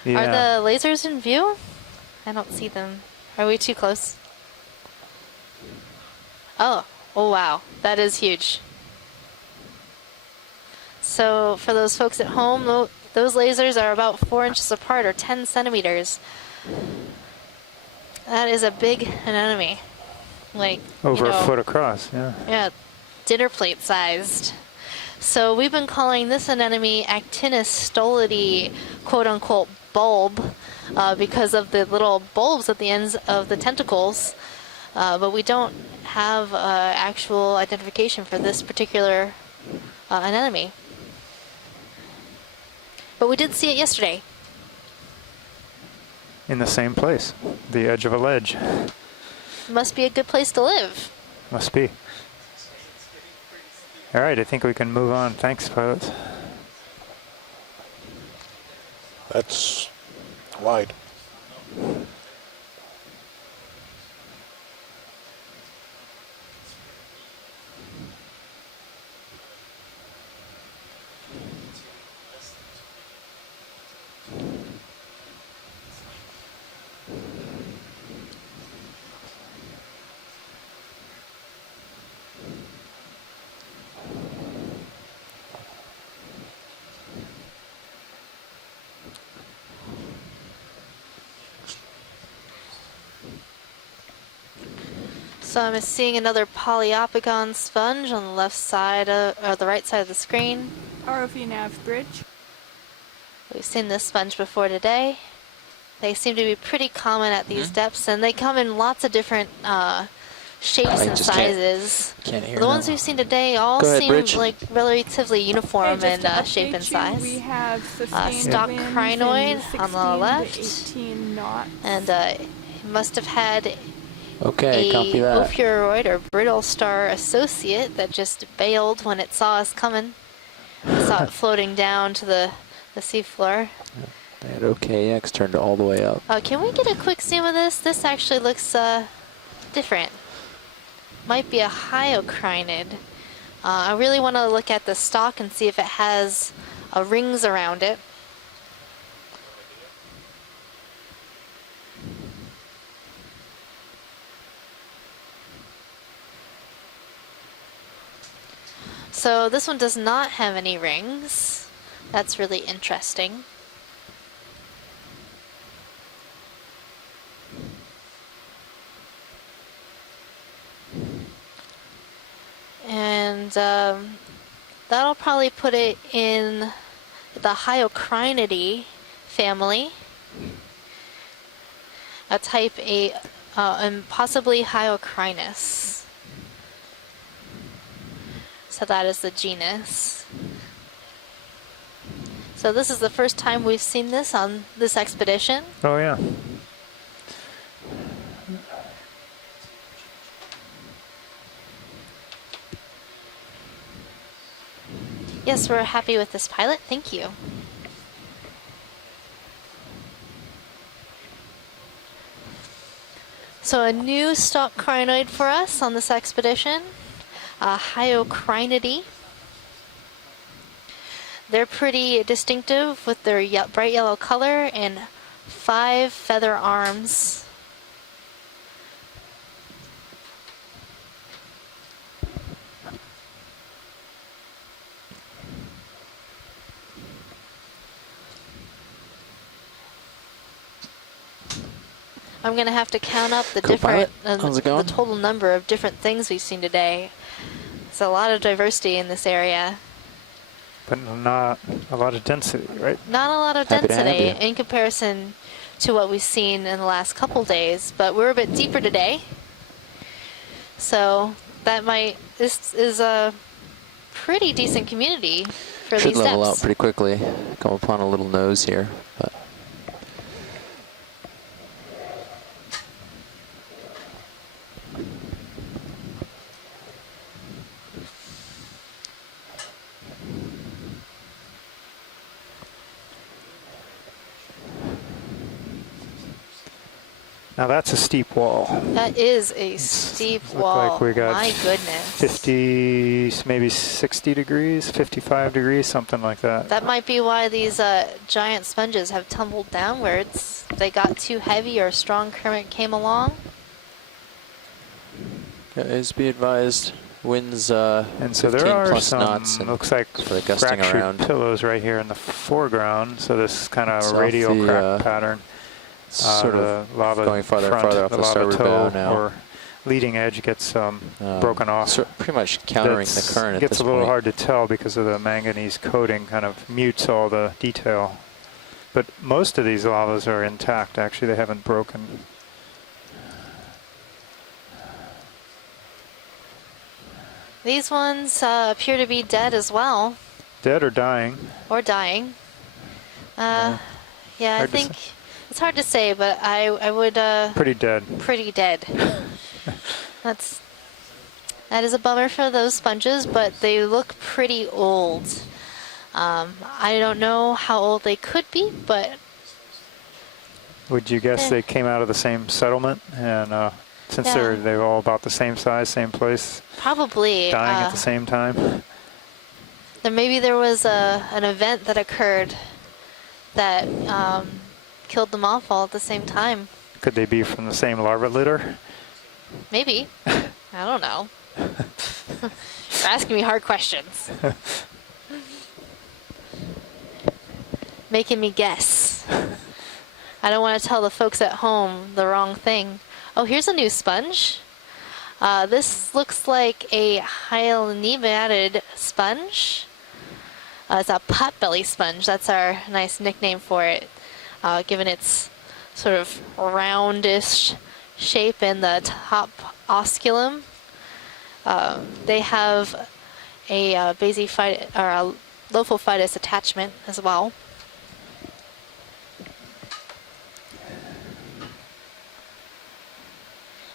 Yeah. Are the lasers in view? I don't see them. Are we too close? Oh wow, that is huge. So for those folks at home, those lasers are about 4 inches apart, or 10 centimeters. That is a big anemone. Like, over a foot across, yeah. Yeah, dinner plate sized. So we've been calling this anemone Actinus stolidi, quote unquote, bulb, because of the little bulbs at the ends of the tentacles. But we don't have actual identification for this particular anemone. But we did see it yesterday. In the same place, the edge of a ledge. Must be a good place to live. Must be. All right, I think we can move on. Thanks, pilots. That's wide. So I'm seeing another polyopogon sponge on the left side or the right side of the screen. ROV nav bridge. We've seen this sponge before today. They seem to be pretty common at these depths, and they come in lots of different shapes and sizes. Can't hear the ones we've seen today all seem like relatively uniform in shape and size. We have stock crinoid on the left, 18 knots. and it must have had Okay, copy that. ophiuroid or brittle star associate that just bailed when it saw us coming. Saw it floating down to the seafloor. They had OKX turned all the way up. Can we get a quick zoom of this? This actually looks different. Might be a hyocrinid. I really want to look at the stalk and see if it has rings around it. So this one does not have any rings. That's really interesting. And that'll probably put it in the Hyocrinidae family, a type A, and possibly Hyocrinus. So that is the genus. So this is the first time we've seen this on this expedition. Oh yeah. Yes, we're happy with this pilot. Thank you. So a new stock crinoid for us on this expedition, Hyocrinidae. They're pretty distinctive with their bright yellow color and 5 feather arms. I'm going to have to count up the different, the total number of different things we've seen today. There's a lot of diversity in this area. But not a lot of density, right? Not a lot of density in comparison to what we've seen in the last couple days, but we're a bit deeper today. So that this is a pretty decent community for these depths. Should level out pretty quickly. Come upon a little nose here, but. Now that's a steep wall. That is a steep wall. Like we got my goodness. 50, maybe 60 degrees, 55 degrees, something like that. That might be why these giant sponges have tumbled downwards. They got too heavy or a strong current came along. Guys, be advised, winds and so there are plus some, knots and looks like fractured pillows right here in the foreground. So this kind of radial crack pattern. Sort of lava going farther and front, farther off the lava starboard toe bow now. or leading edge gets broken off. So pretty much countering the current at this point. Gets a little hard to tell because of the manganese coating kind of mutes all the detail. But most of these lavas are intact. Actually, they haven't broken. These ones appear to be dead as well. Dead or dying? Or dying. Yeah, I think it's hard to say, but I would. Pretty dead. Pretty dead. That is a bummer for those sponges, but they look pretty old. I don't know how old they could be, but. Would you guess they came out of the same settlement, and since they're all about the same size, same place? Probably. Dying at the same time. Then maybe there was an event that occurred that killed them off all at the same time. Could they be from the same larva litter? Maybe. I don't know. You're asking me hard questions. Making me guess. I don't want to tell the folks at home the wrong thing. Oh, here's a new sponge. This looks like a hyalinimatid sponge. It's a potbelly sponge. That's our nice nickname for it, given its sort of roundish shape in the top osculum. They have a basiphytus or a lophophytus attachment as well.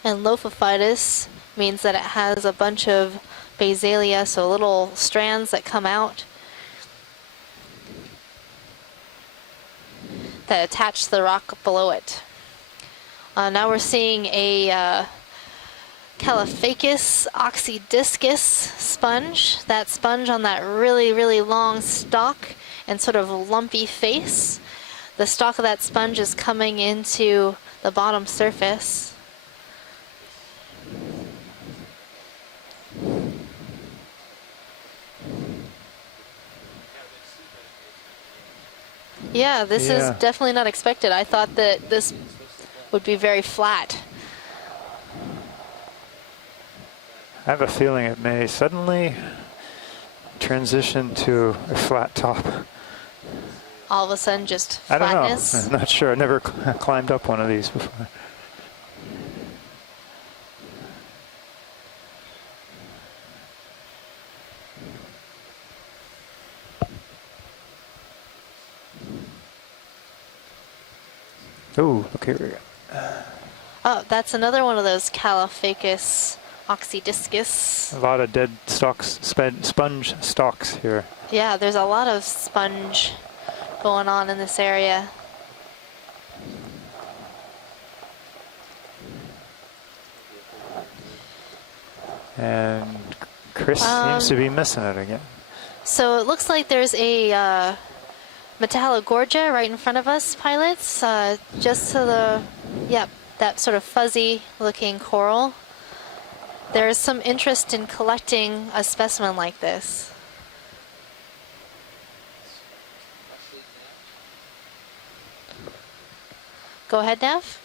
And lophophytus means that it has a bunch of basalia, so little strands that come out that attach to the rock below it. Now we're seeing a Caulophacus oxydiscus sponge. That sponge on that really, really long stalk and sort of lumpy face. The stalk of that sponge is coming into the bottom surface. Yeah, this is definitely not expected. I thought that this would be very flat. I have a feeling it may suddenly transition to a flat top. All of a sudden, just flatness? I don't know. I'm not sure. I never climbed up one of these before. Oh, okay, here we go. Oh, that's another one of those Caulophacus oxydiscus. A lot of dead stalks, sponge stalks here. Yeah, there's a lot of sponge going on in this area. And Chris seems to be missing it again. So it looks like there's a Metallogorgia right in front of us, pilots, just to the, that sort of fuzzy looking coral. There's some interest in collecting a specimen like this. Go ahead, Nav.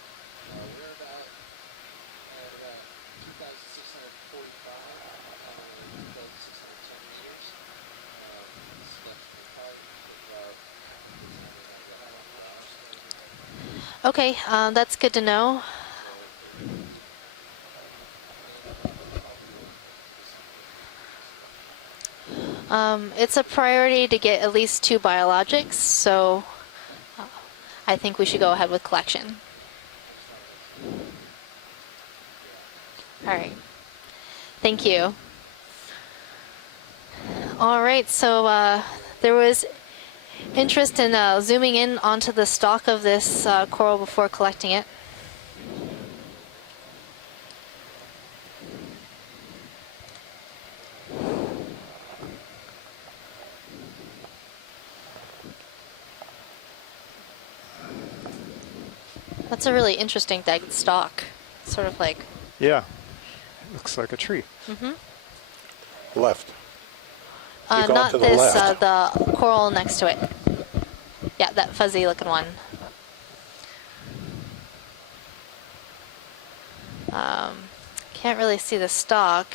Okay, that's good to know. It's a priority to get at least 2 biologics, so I think we should go ahead with collection. All right. Thank you. All right, so there was interest in zooming in onto the stalk of this coral before collecting it. That's a really interesting dead stalk. Sort of like... Yeah, it looks like a tree. Mm-hmm. Left. Not this, the coral next to it. Yeah, that fuzzy looking one. Can't really see the stalk.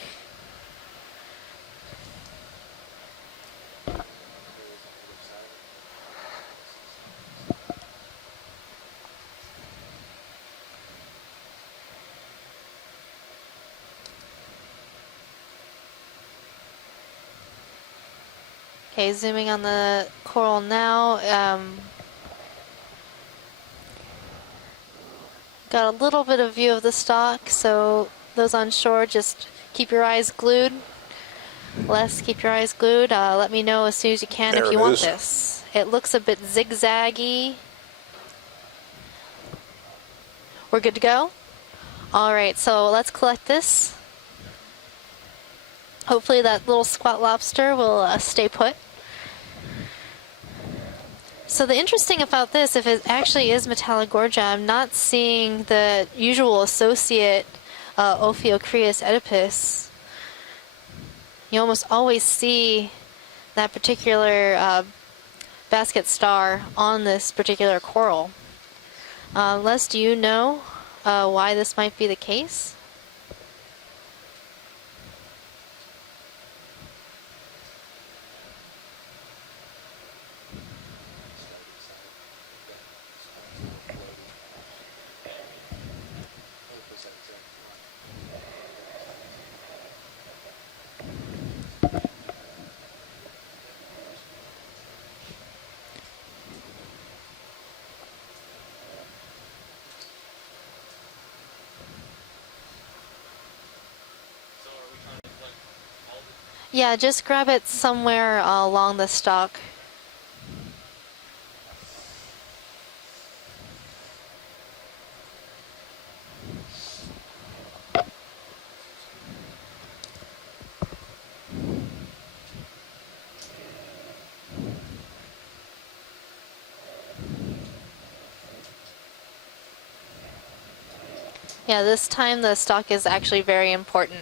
Okay, zooming on the coral now. Got a little bit of view of the stalk, so those on shore, just keep your eyes glued. Les, keep your eyes glued. Let me know as soon as you can if you want this. It looks a bit zigzaggy. We're good to go? All right, so let's collect this. Hopefully that little squat lobster will stay put. So the interesting about this, if it actually is Metallogorgia, I'm not seeing the usual associate Ophiocreus oedipus. You almost always see that particular basket star on this particular coral. Les, do you know why this might be the case? Yeah, just grab it somewhere along the stock. Yeah, this time the stock is actually very important.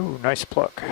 Ooh, nice pluck.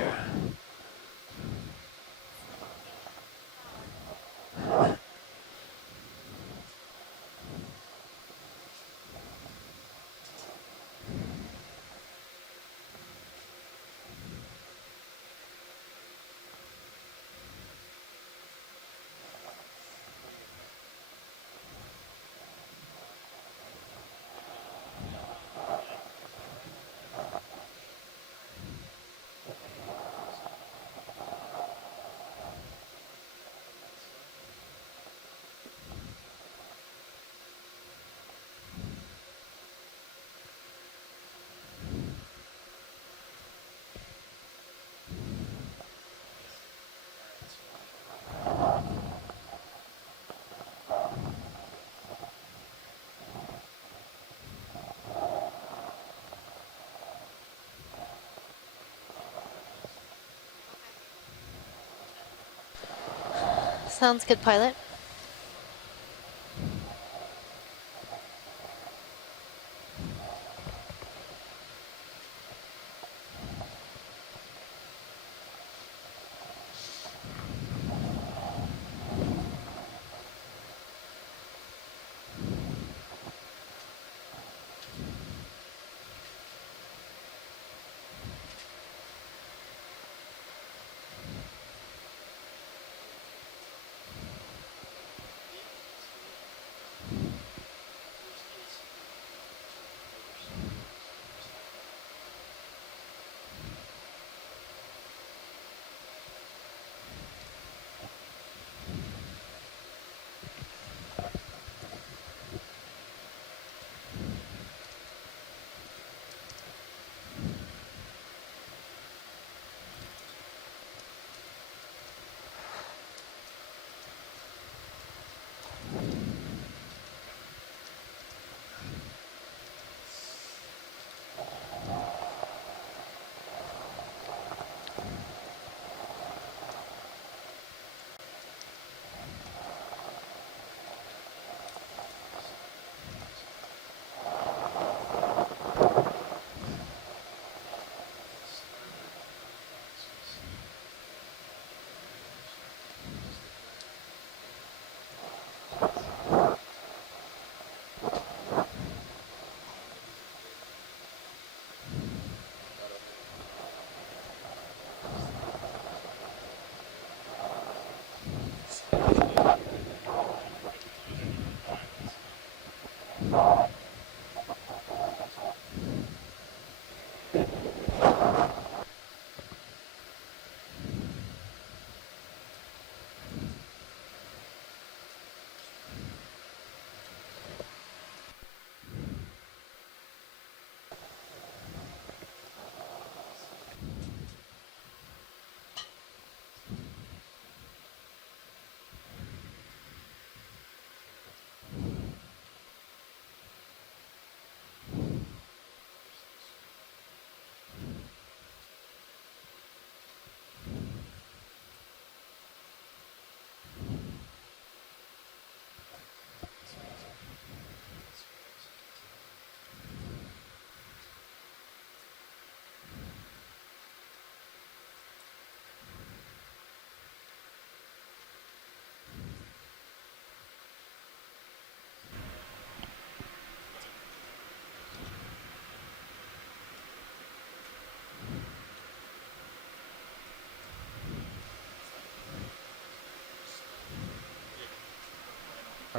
Sounds good, pilot.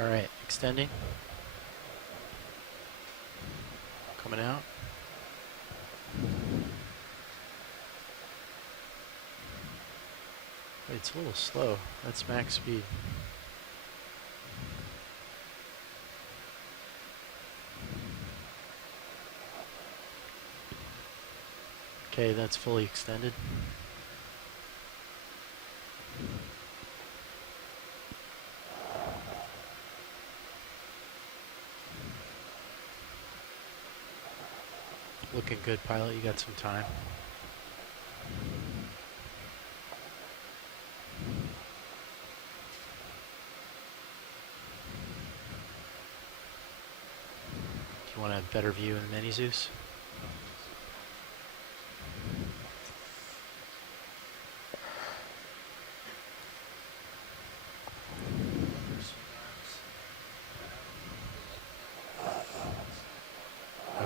All right, extending. Coming out. Wait, it's a little slow. That's max speed. Okay, that's fully extended. Looking good, pilot. You got some time. Do you want a better view in the Mini Zeus?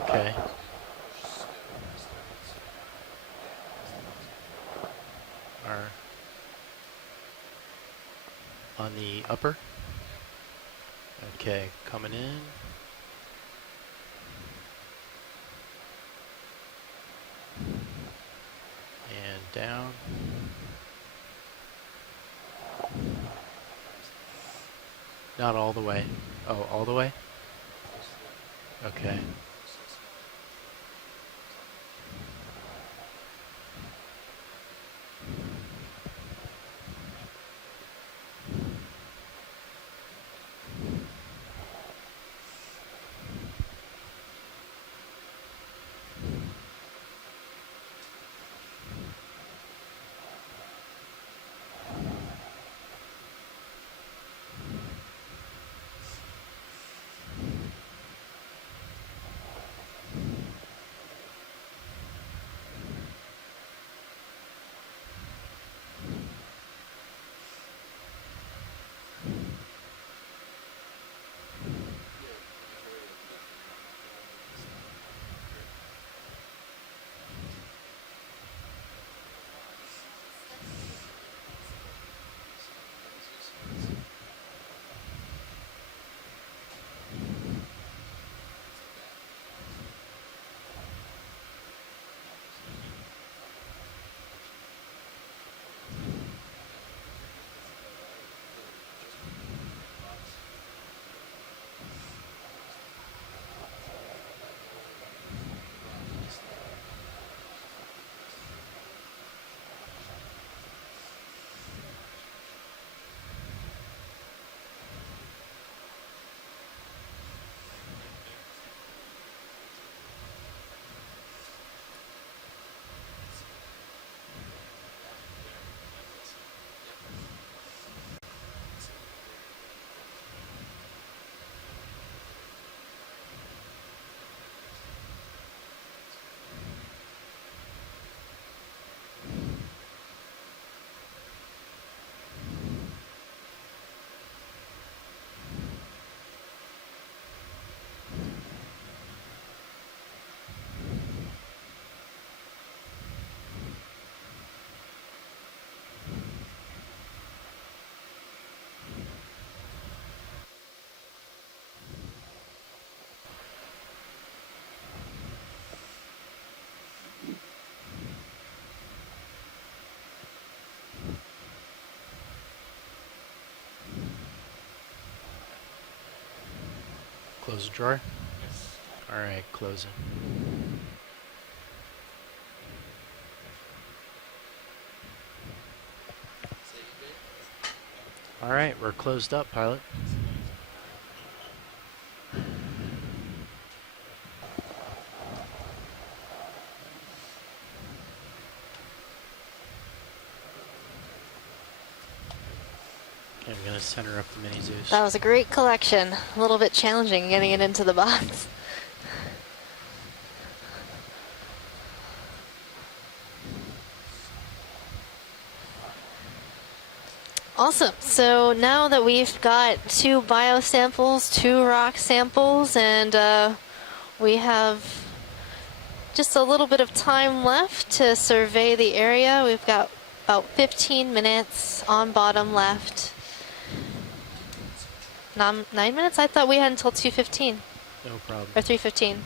Okay. Are on the upper. Okay, coming in. And down. Not all the way. Oh, all the way? Okay. Close the drawer? Yes. Alright, closing. Alright, we're closed up, pilot. Okay, I'm going to center up the Mini Zeus. That was a great collection. A little bit challenging getting it into the box. Awesome. So now that we've got 2 bio samples, 2 rock samples, and we have just a little bit of time left to survey the area. We've got about 15 minutes on bottom left. 9 minutes? I thought we had until 2:15. No problem. Or 3:15.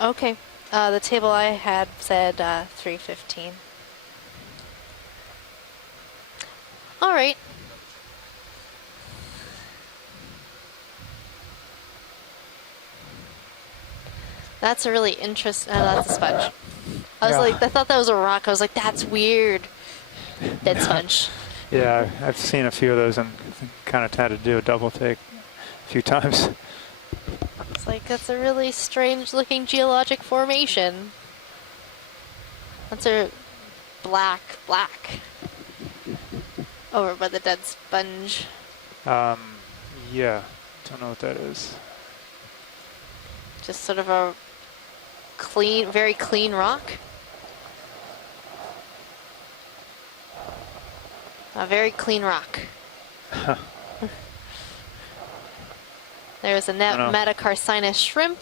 Okay. The table I had said 3:15. All right. That's a really interesting. That's a sponge. I was like, I thought that was a rock. I was like, that's weird. Dead sponge. Yeah, I've seen a few of those and kind of had to do a double take a few times. It's like, that's a really strange looking geologic formation. That's a black. Over by the dead sponge. Yeah, don't know what that is. Just sort of a clean, very clean rock. A very clean rock. There's a metacarcinus shrimp.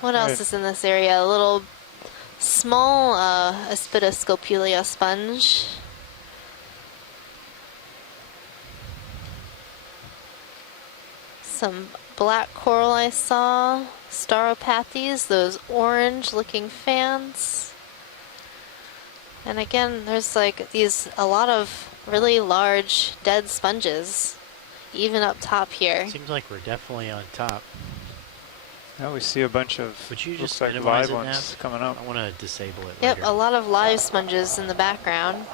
What else is in this area? A little small Aspidoscopulia sponge. Some black coral I saw. Stauropathes, those orange looking fans. And again, there's like a lot of really large dead sponges, even up top here. Seems like we're definitely on top. Now we see a bunch of looks like live ones coming up. I want to disable it Yep, later. a lot of live sponges in the background.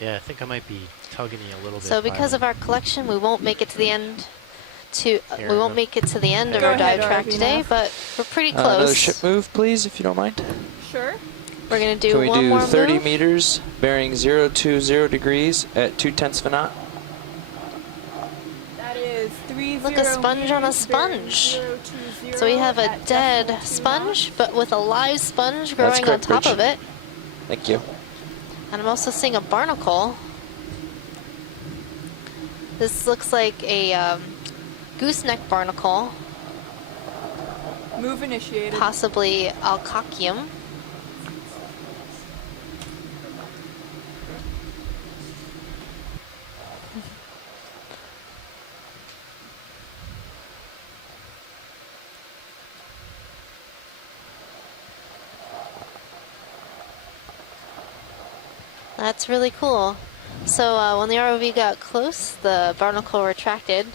Yeah, I think I might be tugging you a little bit. So because of our collection, we won't make it to the end. We won't make it to the end of Go our ahead, dive track RV today, now. but we're pretty close. Another ship move, please, if you don't mind. Sure. We're gonna do Can we one do more 30 move. meters, bearing 020 degrees at 2/10 of a knot? That is 30 Look, a sponge on a sponge. So we have a dead sponge, but with a live sponge growing on top of it. Thank you. And I'm also seeing a barnacle. This looks like a gooseneck barnacle. Move initiated. Possibly Alcochium. That's really cool. So when the ROV got close, the barnacle retracted,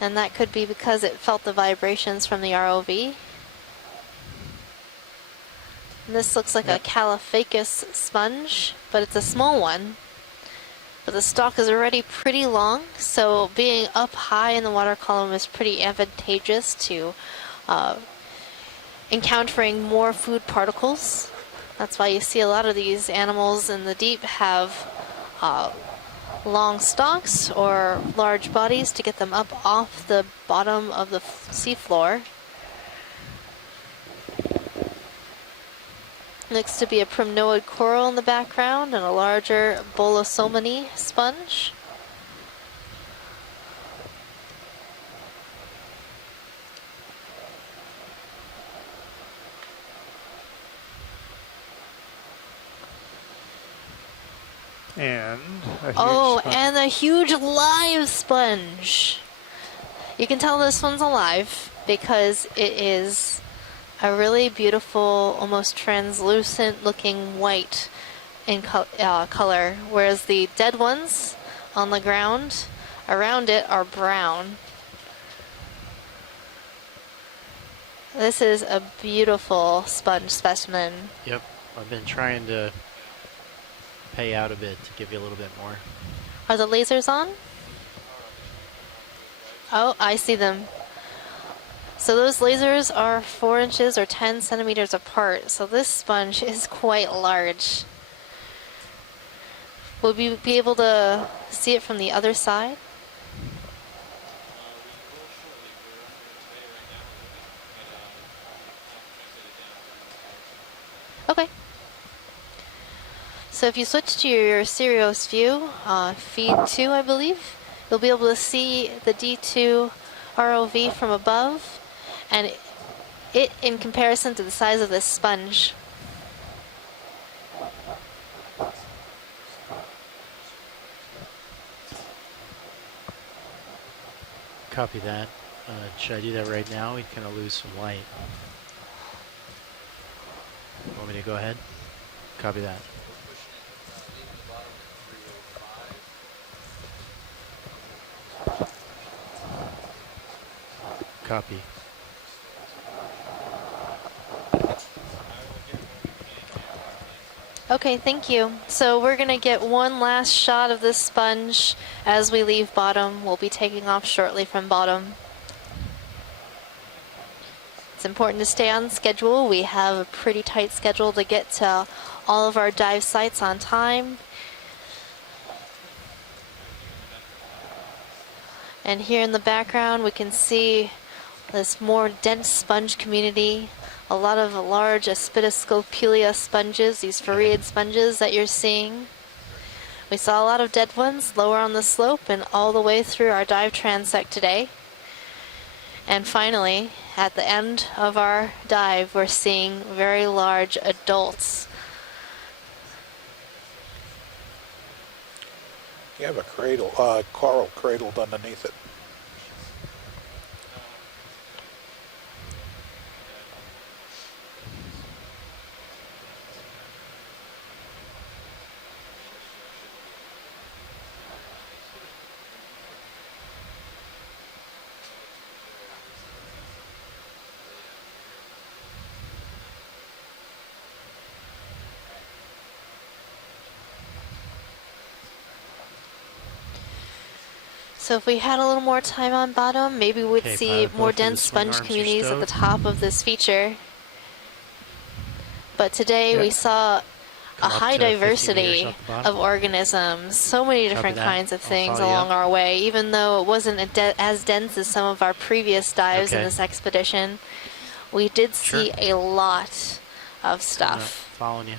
and that could be because it felt the vibrations from the ROV. And this looks like a Caliphacus sponge, but it's a small one. But the stalk is already pretty long, so being up high in the water column is pretty advantageous to encountering more food particles. That's why you see a lot of these animals in the deep have long stalks or large bodies to get them up off the bottom of the seafloor. Looks to be a primnoid coral in the background and a larger Bolosomini sponge. And a huge and a huge live sponge. You can tell this one's alive because it is a really beautiful, almost translucent looking white in color, whereas the dead ones on the ground around it are brown. This is a beautiful sponge specimen. Yep, I've been trying to pay out a bit to give you a little bit more. Are the lasers on? Oh, I see them. So those lasers are 4 inches or 10 centimeters apart. So this sponge is quite large. Will we be able to see it from the other side? Okay. So if you switch to your Sirius view, feed 2, I believe, you'll be able to see the D2 ROV from above, and it in comparison to the size of this sponge. Copy that. Should I do that right now? We kind of lose some light. Want me to go ahead? Copy that. Copy. Okay, thank you. So we're going to get one last shot of this sponge as we leave bottom. We'll be taking off shortly from bottom. It's important to stay on schedule. We have a pretty tight schedule to get to all of our dive sites on time. And here in the background, we can see this more dense sponge community. A lot of large Aspidoscopelia sponges, these farreid sponges that you're seeing. We saw a lot of dead ones lower on the slope and all the way through our dive transect today. And finally, at the end of our dive, we're seeing very large adults. You have a cradle, coral cradled underneath it. So if we had a little more time on bottom, maybe we'd see more dense sponge communities at the top of this feature. But today we saw a high diversity of organisms, so many different kinds of things along our way, even though it wasn't as dense as some of our previous dives in this expedition. We did see a lot of stuff. Following you.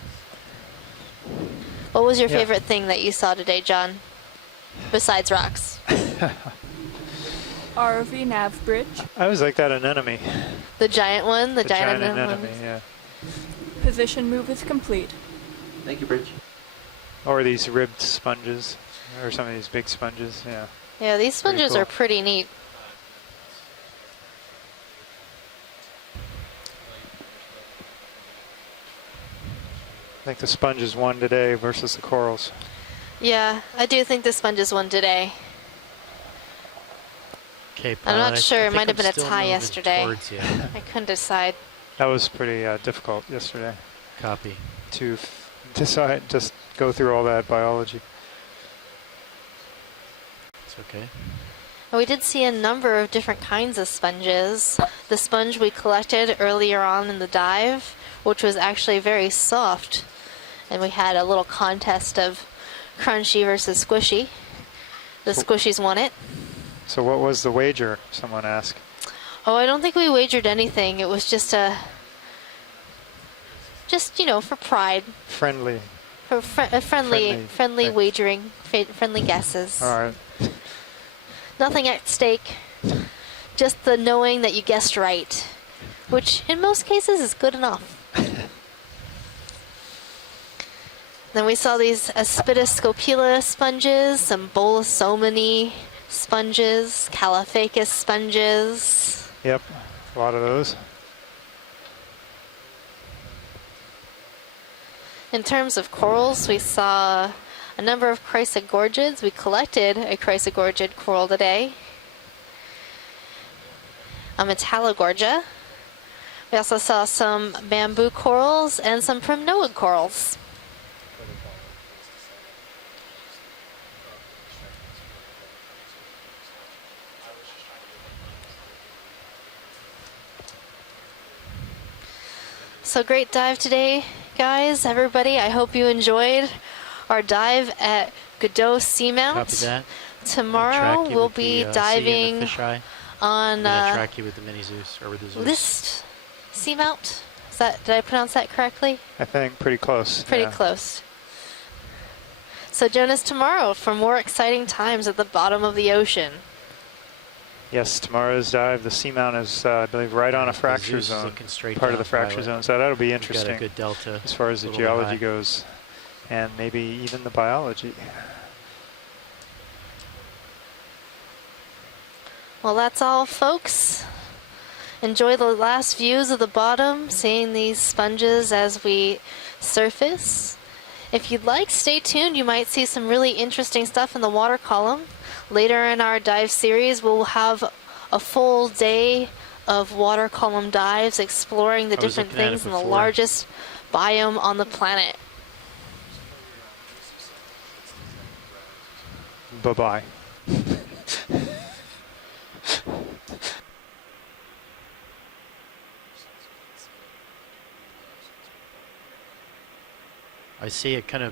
What was your favorite thing that you saw today, John? Besides rocks. ROV nav bridge. I was like that anemone. The giant one? The giant anemone, yeah. Position move is complete. Thank you, Bridge. Or these ribbed sponges, or some of these big sponges, yeah. Yeah, these sponges are pretty neat. I think the sponges won today versus the corals. Yeah, I do think the sponges won today. Okay, I'm not sure. It might have been a tie yesterday. I couldn't decide. That was pretty difficult yesterday. Copy. To decide, just go through all that biology. It's okay. We did see a number of different kinds of sponges. The sponge we collected earlier on in the dive, which was actually very soft. And we had a little contest of crunchy versus squishy. The squishies won it. So what was the wager, someone asked? Oh, I don't think we wagered anything. It was just you know, for pride. Friendly. For friendly wagering, friendly guesses. All right. Nothing at stake. Just the knowing that you guessed right, which in most cases is good enough. Then we saw these Aspidoscopelia sponges, some Bolosomini sponges, Caliphacus sponges. Yep, a lot of those. In terms of corals, we saw a number of chrysogorgids. We collected a chrysogorgid coral today. A Metallogorgia. We also saw some bamboo corals and some primnoid corals. So great dive today, guys, everybody. I hope you enjoyed our dive at Godot Seamount. Copy that. Tomorrow we'll be diving on track you with the mini Zeus or with the Zeus. List Seamount. Did I pronounce that correctly? I think pretty close. Pretty close. So join us tomorrow for more exciting times at the bottom of the ocean. Yes, tomorrow's dive, the seamount is, I believe, right on a fracture zone, looking straight part of down the fracture pilot. zone. So that'll be We've interesting got a good delta, as far as the a little bit geology high. goes, and maybe even the biology. Well, that's all, folks. Enjoy the last views of the bottom, seeing these sponges as we surface. If you'd like, stay tuned. You might see some really interesting stuff in the water column. Later in our dive series, we'll have a full day of water column dives exploring the different things in the largest biome on the planet. Bye-bye. I see it kind of